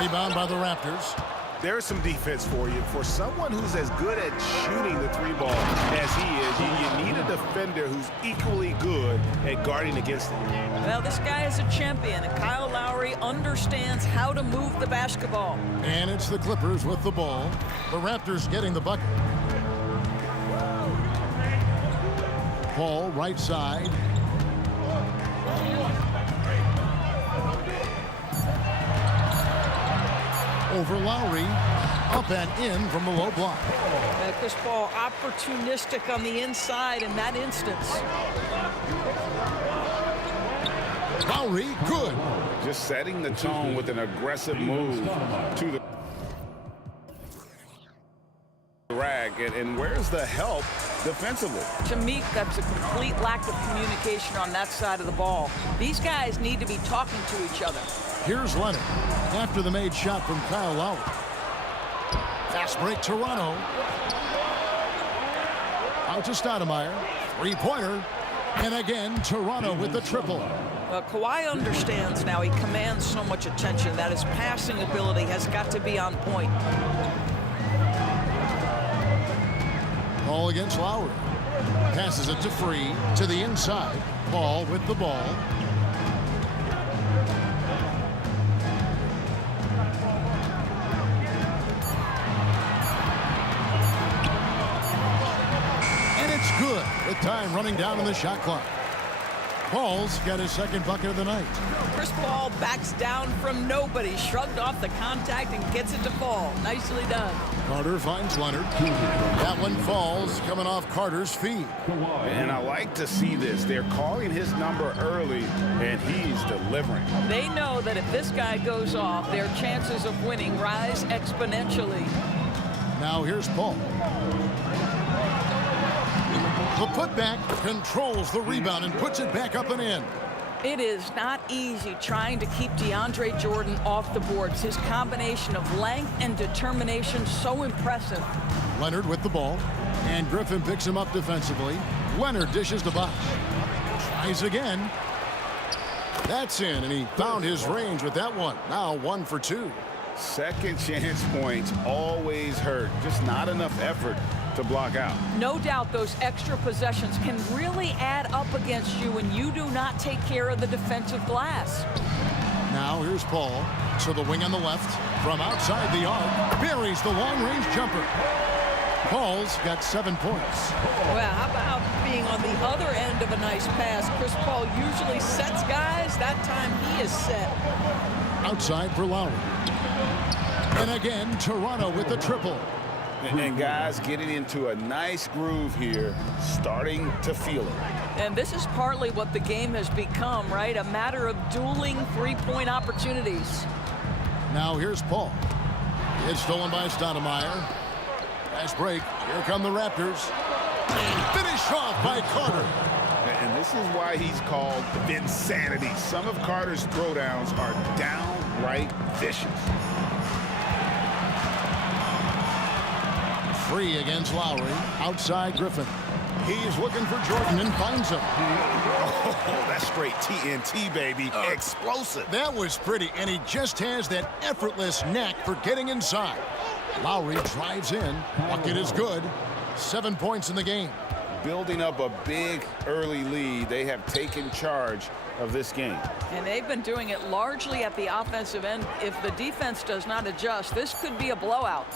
Rebound by the Raptors. There's some defense for you. For someone who's as good at shooting the 3 ball as he is, you need a defender who's equally good at guarding against it. Well, this guy is a champion, and Kyle Lowry understands how to move the basketball. And it's the Clippers with the ball. The Raptors getting the bucket. Paul right side. Over Lowry, up and in from the low block. Chris Paul opportunistic on the inside in that instance. Lowry, good. Just setting the tone with an aggressive move to the rag. And where's the help defensively? To me, that's a complete lack of communication on that side of the ball. These guys need to be talking to each other. Here's Leonard after the made shot from Kyle Lowry. Fast break Toronto. Out to Stoudemire. 3-pointer. And again, Toronto with the triple. Kawhi understands now. He commands so much attention that his passing ability has got to be on point. Paul against Lowry. Passes it to Free to the inside. Paul with the ball. Good with time running down on the shot clock. Paul's got his second bucket of the night. Chris Paul backs down from nobody, shrugged off the contact and gets it to fall. Nicely done. Carter finds Leonard. That one falls, coming off Carter's feet. And I like to see this. They're calling his number early, and he's delivering. They know that if this guy goes off, their chances of winning rise exponentially. Now here's Paul. The putback controls the rebound and puts it back up and in. It is not easy trying to keep DeAndre Jordan off the boards. His combination of length and determination so impressive. Leonard with the ball, and Griffin picks him up defensively. Leonard dishes to Bosh. Tries again. That's in, and he found his range with that one. Now 1 for 2. Second chance points always hurt. Just not enough effort to block out. No doubt those extra possessions can really add up against you when you do not take care of the defensive glass. Now here's Paul to the wing on the left. From outside the arc, buries the long-range jumper. Paul's got 7 points. Well, how about being on the other end of a nice pass? Chris Paul usually sets guys. That time he is set. Outside for Lowry. And again, Toronto with the triple. And guys getting into a nice groove here, starting to feel it. And this is partly what the game has become, right? A matter of dueling three-point opportunities. Now here's Paul. It's stolen by Stoudemire. Nice break. Here come the Raptors. Finished off by Carter. And this is why he's called Vinsanity. Some of Carter's throwdowns are downright vicious. Free against Lowry. Outside Griffin. He's looking for Jordan and finds him. Oh, that's straight TNT, baby. Explosive. That was pretty, and he just has that effortless knack for getting inside. Lowry drives in. Bucket is good. 7 points in the game. Building up a big early lead, they have taken charge of this game. And they've been doing it largely at the offensive end. If the defense does not adjust, this could be a blowout.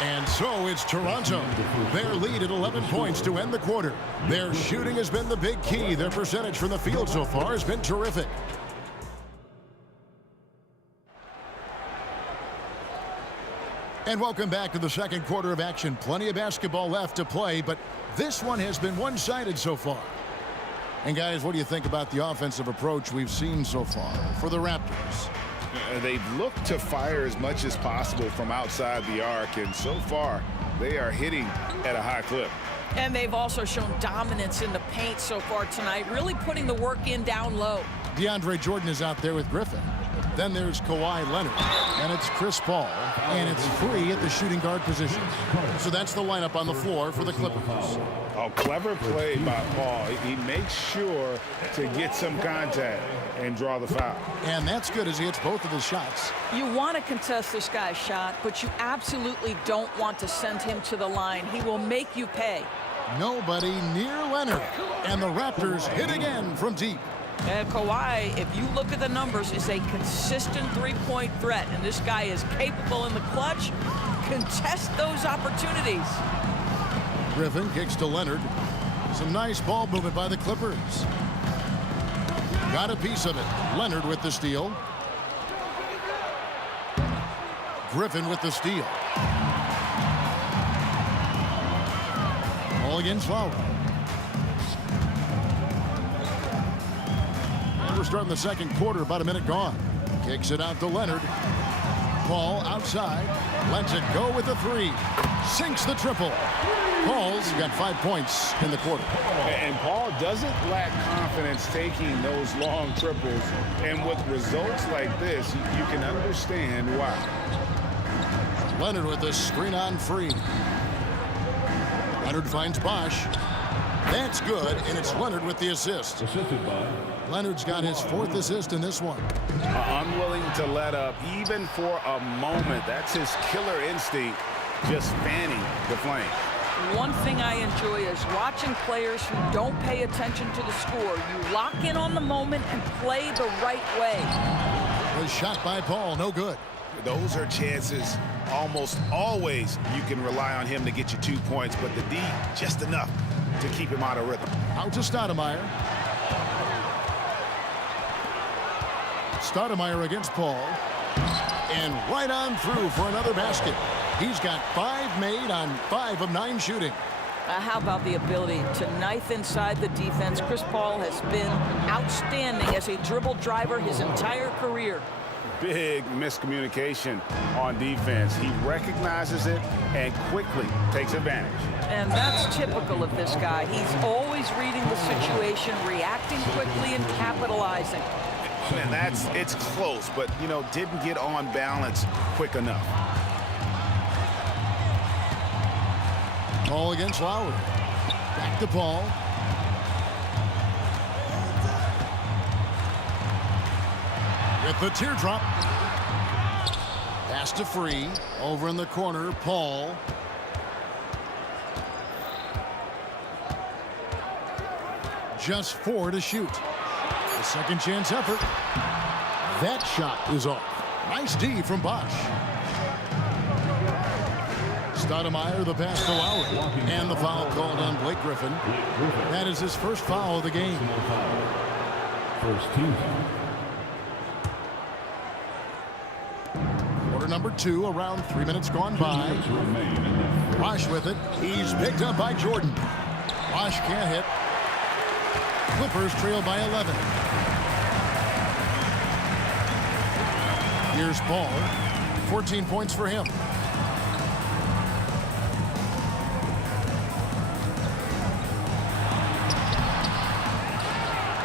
And so it's Toronto. Their lead at 11 points to end the quarter. Their shooting has been the big key. Their percentage from the field so far has been terrific. And welcome back to the second quarter of action. Plenty of basketball left to play, but this one has been one-sided so far. And guys, what do you think about the offensive approach we've seen so far for the Raptors? They've looked to fire as much as possible from outside the arc, and so far they are hitting at a high clip. And they've also shown dominance in the paint so far tonight, really putting the work in down low. DeAndre Jordan is out there with Griffin. Then there's Kawhi Leonard, and it's Chris Paul, and it's Free at the shooting guard position. So that's the lineup on the floor for the Clippers. Oh, clever play by Paul. He makes sure to get some contact and draw the foul. And that's good as he hits both of his shots. You want to contest this guy's shot, but you absolutely don't want to send him to the line. He will make you pay. Nobody near Leonard, and the Raptors hit again from deep. And Kawhi, if you look at the numbers, is a consistent three-point threat, and this guy is capable in the clutch. Contest those opportunities. Griffin kicks to Leonard. Some nice ball movement by the Clippers. Got a piece of it. Leonard with the steal. Griffin with the steal. All against Lowry. And we're starting the second quarter, about a minute gone. Kicks it out to Leonard. Paul outside. Lets it go with the three. Sinks the triple. Paul's got 5 points in the quarter. And Paul doesn't lack confidence taking those long triples. And with results like this, you can understand why. Leonard with the screen on Free. Leonard finds Bosch. That's good, and it's Leonard with the assist. Leonard's got his 4th assist in this one. Unwilling to let up even for a moment. That's his killer instinct, just fanning the flame. One thing I enjoy is watching players who don't pay attention to the score. You lock in on the moment and play the right way. The shot by Paul, no good. Those are chances almost always you can rely on him to get you 2 points, but the D, just enough to keep him out of rhythm. Out to Stoudemire. Stoudemire against Paul. And right on through for another basket. He's got 5 made on 5 of 9 shooting. How about the ability to knife inside the defense? Chris Paul has been outstanding as a dribble driver his entire career. Big miscommunication on defense. He recognizes it and quickly takes advantage. And that's typical of this guy. He's always reading the situation, reacting quickly, and capitalizing. And it's close, but, you know, didn't get on balance quick enough. Paul against Lowry. Back to Paul. With the teardrop. Pass to Free. Over in the corner, Paul. Just 4 to shoot. A second chance effort. That shot is off. Nice D from Bosch. Stoudemire, the pass to Lowry. And the foul called on Blake Griffin. That is his first foul of the game. First team. number 2, around 3 minutes gone by. Bosch with it. He's picked up by Jordan. Bosch can't hit. Clippers trail by 11. Here's Paul. 14 points for him.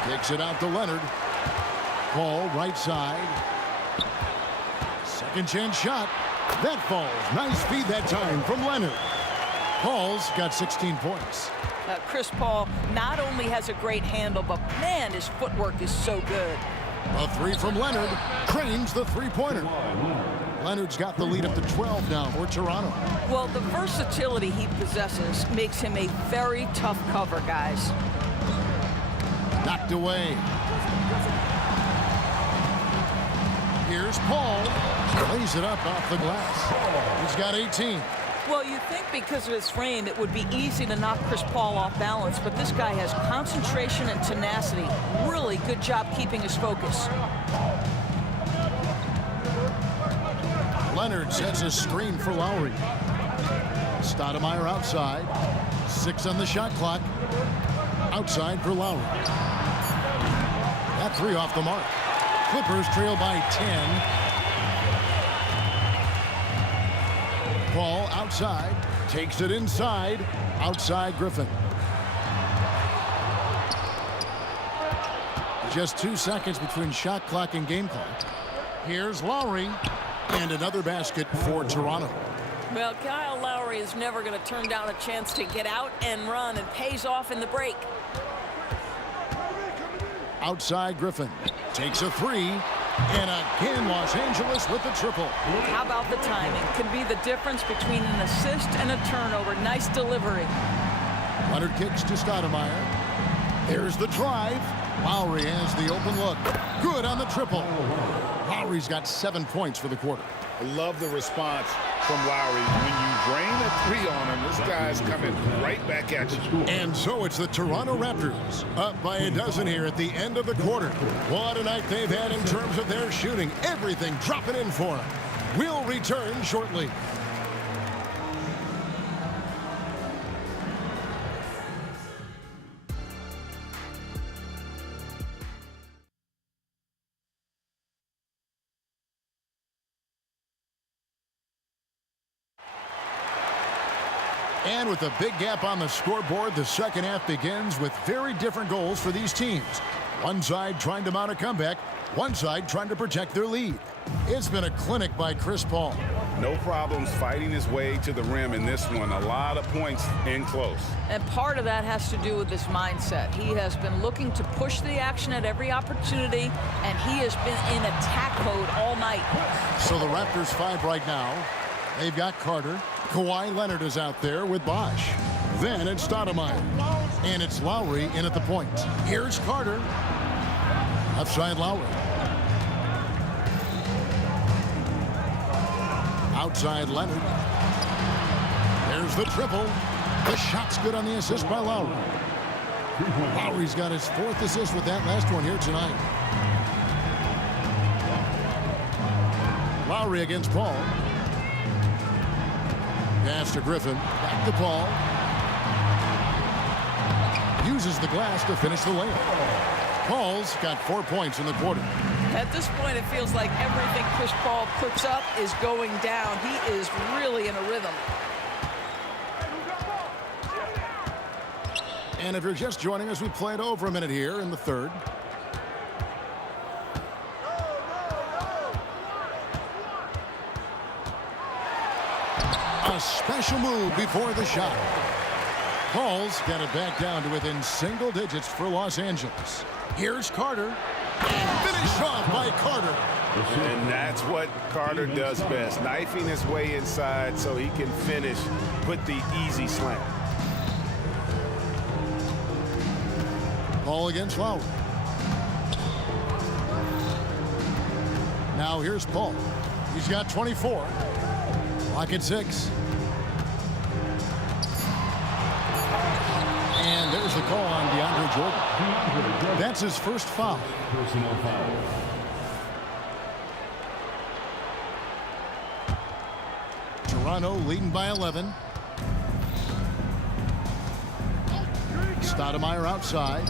Takes it out to Leonard. Paul, right side. Second chance shot. That falls. Nice feed that time from Leonard. Paul's got 16 points. Chris Paul not only has a great handle, but man, his footwork is so good. A 3 from Leonard. Cranes the three-pointer. Leonard's got the lead up to 12 now for Toronto. Well, the versatility he possesses makes him a very tough cover, guys. Knocked away. Here's Paul. Lays it up off the glass. He's got 18. Well, you think because of his frame, it would be easy to knock Chris Paul off balance, but this guy has concentration and tenacity. Really good job keeping his focus. Leonard sets a screen for Lowry. Stoudemire outside. 6 on the shot clock. Outside for Lowry. That 3 off the mark. Clippers trail by 10. Paul outside. Takes it inside. Outside Griffin. Just 2 seconds between shot clock and game clock. Here's Lowry. And another basket for Toronto. Well, Kyle Lowry is never going to turn down a chance to get out and run, and pays off in the break. Outside Griffin. Takes a 3. And again, Los Angeles with the triple. How about the timing? Can be the difference between an assist and a turnover. Nice delivery. Leonard kicks to Stoudemire. There's the drive. Lowry has the open look. Good on the triple. Lowry's got 7 points for the quarter. I love the response from Lowry. When you drain a 3 on him, this guy's coming right back at you. And so it's the Toronto Raptors up by a dozen here at the end of the quarter. What a night they've had in terms of their shooting. Everything dropping in for them. We'll return shortly. And with a big gap on the scoreboard, the second half begins with very different goals for these teams. One side trying to mount a comeback, one side trying to protect their lead. It's been a clinic by Chris Paul. No problems fighting his way to the rim in this one. A lot of points in close. And part of that has to do with his mindset. He has been looking to push the action at every opportunity, and he has been in attack mode all night. So the Raptors 5 right now. They've got Carter. Kawhi Leonard is out there with Bosch. Then it's Stoudemire. And it's Lowry in at the point. Here's Carter. Left side Lowry. Outside Leonard. There's the triple. The shot's good on the assist by Lowry. Lowry's got his 4th assist with that last one here tonight. Lowry against Paul. Pass to Griffin. Back to Paul. Uses the glass to finish the layup. Paul's got 4 points in the quarter. At this point, it feels like everything Chris Paul puts up is going down. He is really in a rhythm. And if you're just joining us, we played over a minute here in the third. A special move before the shot. Paul's got it back down to within single digits for Los Angeles. Here's Carter. And finished off by Carter. And that's what Carter does best. Knifing his way inside so he can finish, put the easy slam. Paul against Lowry. Now here's Paul. He's got 24. Lock at 6. And there's the call on DeAndre Jordan. That's his first foul. Personal foul. Toronto leading by 11. Stoudemire outside.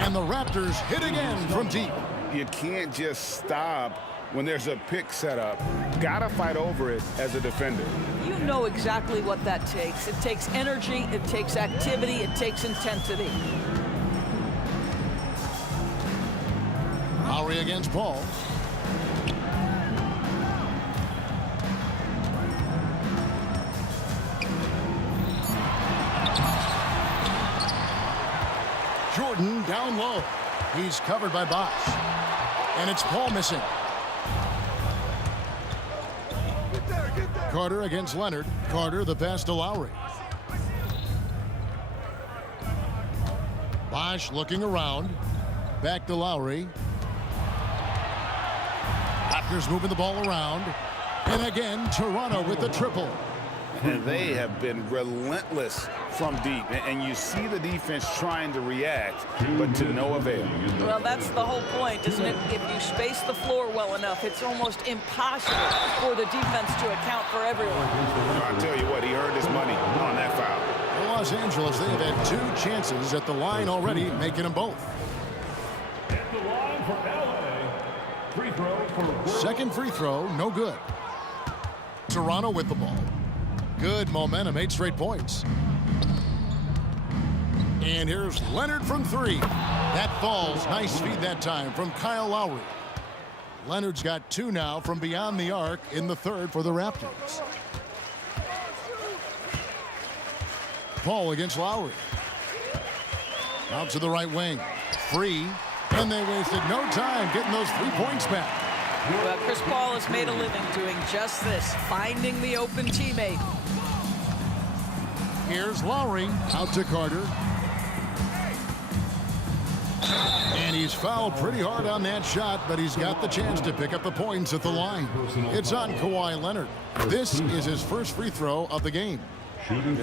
And the Raptors hit again from deep. You can't just stop when there's a pick set up. Gotta fight over it as a defender. You know exactly what that takes. It takes energy, it takes activity, it takes intensity. Lowry against Paul. Jordan down low. He's covered by Bosh. And it's Paul missing. Carter against Leonard. Carter the pass to Lowry. Bosh looking around. Back to Lowry. Raptors moving the ball around. And again, Toronto with the triple. And they have been relentless from deep. And you see the defense trying to react, but to no avail. Well, that's the whole point, isn't it? If you space the floor well enough, it's almost impossible for the defense to account for everyone. I'll tell you what, he earned his money on that foul. For Los Angeles, they have had 2 chances at the line already, making them both. At the line for LA. Free throw for Second free throw, no good. Toronto with the ball. Good momentum, 8 straight points. And here's Leonard from 3. That falls. Nice feed that time from Kyle Lowry. Leonard's got 2 now from beyond the arc in the third for the Raptors. Paul against Lowry. Out to the right wing. Free. And they wasted no time getting those 3 points back. Well, Chris Paul has made a living doing just this, finding the open teammate. Here's Lowry out to Carter. And he's fouled pretty hard on that shot, but he's got the chance to pick up the points at the line. It's on Kawhi Leonard. This is his first free throw of the game.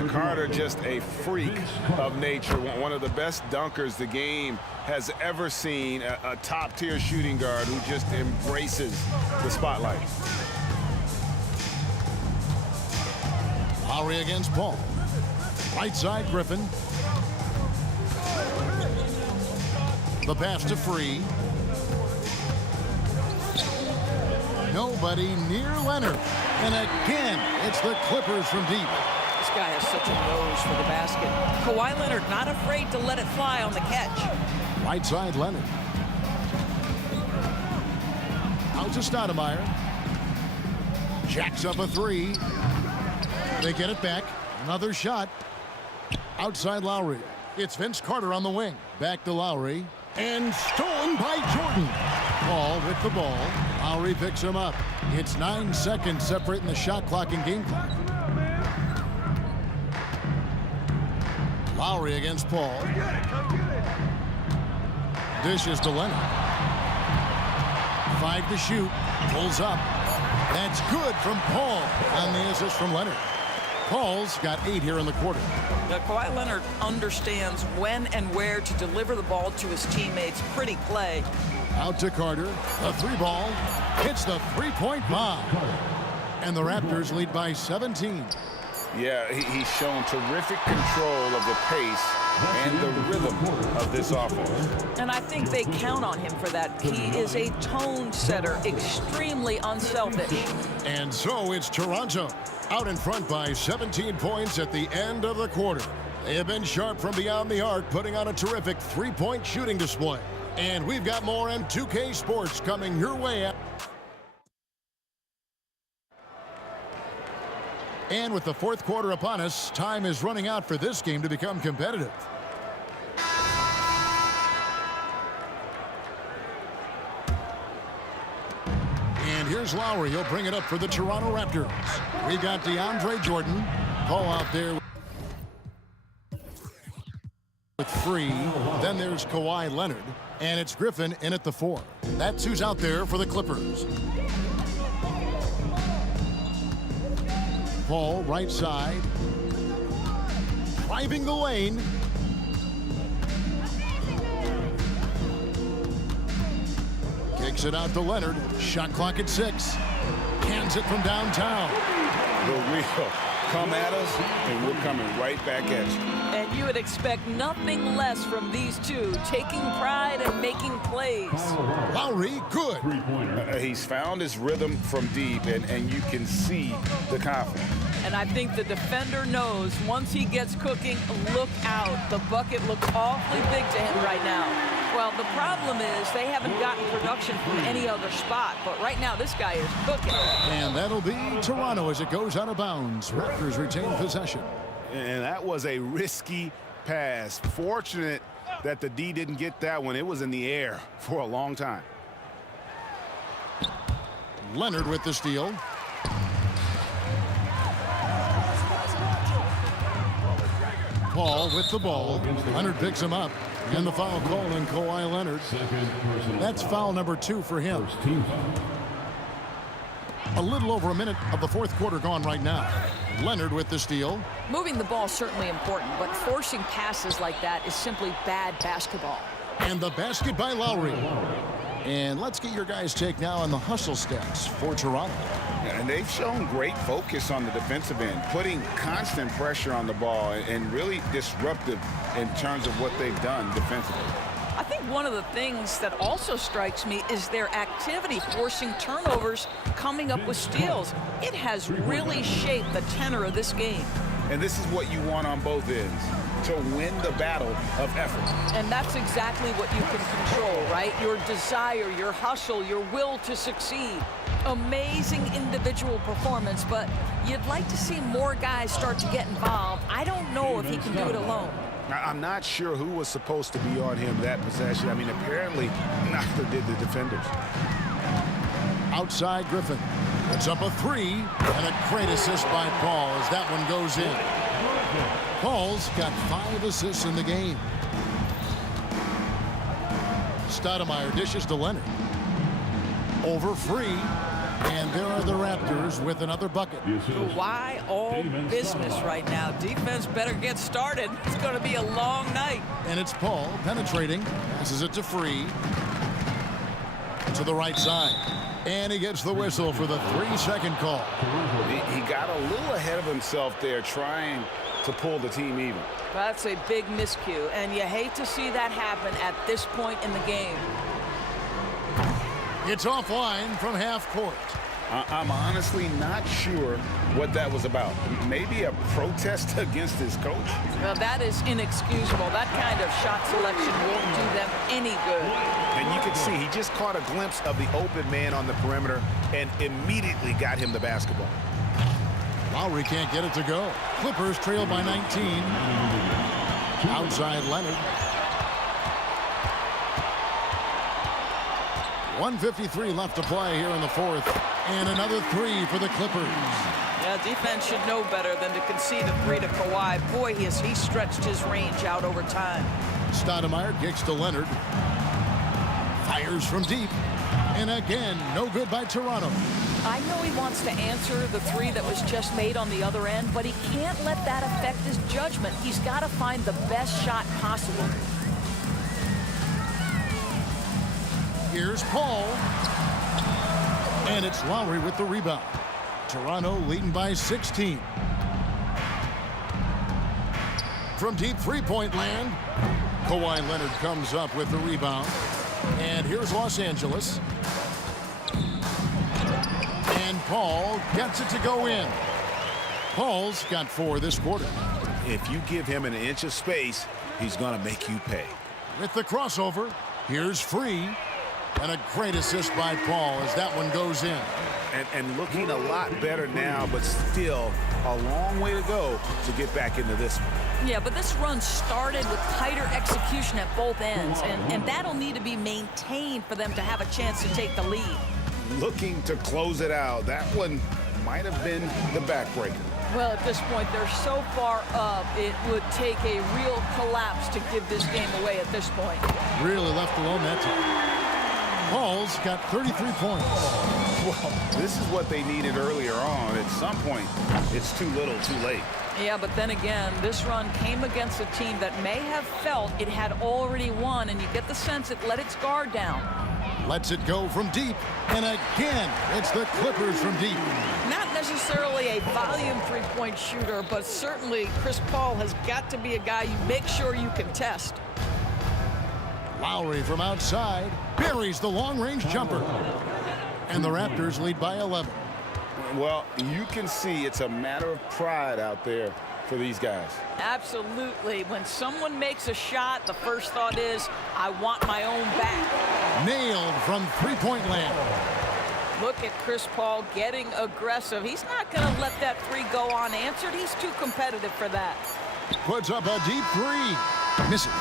Carter, just a freak of nature, one of the best dunkers the game has ever seen, a top-tier shooting guard who just embraces the spotlight. Lowry against Paul. Right side, Griffin. The pass to Free. Nobody near Leonard. And again, it's the Clippers from deep. This guy has such a nose for the basket. Kawhi Leonard not afraid to let it fly on the catch. Right side, Leonard. Out to Stoudemire. Jacks up a 3. They get it back. Another shot. Outside Lowry. It's Vince Carter on the wing. Back to Lowry. And stolen by Jordan. Paul with the ball. Lowry picks him up. It's 9 seconds separating the shot clock and game clock. Lowry against Paul. Dishes to Leonard. 5 to shoot. Pulls up. That's good from Paul on the assist from Leonard. Paul's got 8 here in the quarter. Now, Kawhi Leonard understands when and where to deliver the ball to his teammates. Pretty play. Out to Carter. The 3 ball. Hits the 3-point bomb. And the Raptors lead by 17. Yeah, he's shown terrific control of the pace and the rhythm of this offense. And I think they count on him for that. He is a tone setter, extremely unselfish. And so it's Toronto out in front by 17 points at the end of the quarter. They have been sharp from beyond the arc, putting on a terrific 3-point shooting display. And we've got more on 2K Sports coming your way. And with the fourth quarter upon us, time is running out for this game to become competitive. And here's Lowry. He'll bring it up for the Toronto Raptors. We got DeAndre Jordan. Call out there with 3. Then there's Kawhi Leonard. And it's Griffin in at the 4. That's who's out there for the Clippers. Paul, right side. Driving the lane. Kicks it out to Leonard. Shot clock at 6. Hands it from downtown. the real. Come at us, and we're coming right back at you. And you would expect nothing less from these two, taking pride and making plays. Lowry, good. He's found his rhythm from deep, and you can see the confidence. And I think the defender knows once he gets cooking, look out. The bucket looks awfully big to him right now. Well, the problem is they haven't gotten production from any other spot, but right now this guy is cooking. And that'll be Toronto as it goes out of bounds. Raptors retain possession. And that was a risky pass. Fortunate that the D didn't get that one. It was in the air for a long time. Leonard with the steal. Paul with the ball. Leonard picks him up. And the foul call on Kawhi Leonard. That's foul number 2 for him. A little over a minute of the fourth quarter gone right now. Leonard with the steal. Moving the ball is certainly important, but forcing passes like that is simply bad basketball. And the basket by Lowry. And let's get your guys' take now on the hustle steps for Toronto. And they've shown great focus on the defensive end, putting constant pressure on the ball and really disruptive in terms of what they've done defensively. I think one of the things that also strikes me is their activity forcing turnovers, coming up with steals. It has really shaped the tenor of this game. And this is what you want on both ends, to win the battle of effort. And that's exactly what you can control, right? Your desire, your hustle, your will to succeed. Amazing individual performance, but you'd like to see more guys start to get involved. I don't know if he can do it alone. I'm not sure who was supposed to be on him that possession. I mean, apparently neither did the defenders. Outside Griffin. Puts up a 3 and a great assist by Paul as that one goes in. Paul's got 5 assists in the game. Stoudemire dishes to Leonard. Over free. And there are the Raptors with another bucket. Kawhi all business right now. Defense better get started. It's going to be a long night. And it's Paul penetrating. Passes it to Free. To the right side. And he gets the whistle for the 3-second call. He got a little ahead of himself there trying to pull the team even. That's a big miscue, and you hate to see that happen at this point in the game. It's offline from half court. I'm honestly not sure what that was about. Maybe a protest against his coach? Well, that is inexcusable. That kind of shot selection won't do them any good. And you can see he just caught a glimpse of the open man on the perimeter and immediately got him the basketball. Lowry can't get it to go. Clippers trail by 19. Outside Leonard. 1:53 left to play here in the fourth. And another 3 for the Clippers. Yeah, defense should know better than to concede a 3 to Kawhi. Boy, he stretched his range out over time. Stoudemire kicks to Leonard. Fires from deep. And again, no good by Toronto. I know he wants to answer the 3 that was just made on the other end, but he can't let that affect his judgment. He's got to find the best shot possible. Here's Paul. And it's Lowry with the rebound. Toronto leading by 16. From deep three-point land, Kawhi Leonard comes up with the rebound. And here's Los Angeles. And Paul gets it to go in. Paul's got 4 this quarter. If you give him an inch of space, he's going to make you pay. With the crossover, here's Free. And a great assist by Paul as that one goes in. And looking a lot better now, but still a long way to go to get back into this one. Yeah, but this run started with tighter execution at both ends, and that'll need to be maintained for them to have a chance to take the lead. Looking to close it out. That one might have been the backbreaker. Well, at this point, they're so far up, it would take a real collapse to give this game away at this point. Really left alone that time. Paul's got 33 points. Well, this is what they needed earlier on. At some point, it's too little, too late. Yeah, but then again, this run came against a team that may have felt it had already won, and you get the sense it let its guard down. Lets it go from deep. And again, it's the Clippers from deep. Not necessarily a volume three-point shooter, but certainly Chris Paul has got to be a guy you make sure you can test. Lowry from outside buries the long-range jumper. And the Raptors lead by 11. Well, you can see it's a matter of pride out there for these guys. Absolutely. When someone makes a shot, the first thought is, I want my own back. Nailed from three-point land. Look at Chris Paul getting aggressive. He's not going to let that three go unanswered. He's too competitive for that. Puts up a deep three. Misses.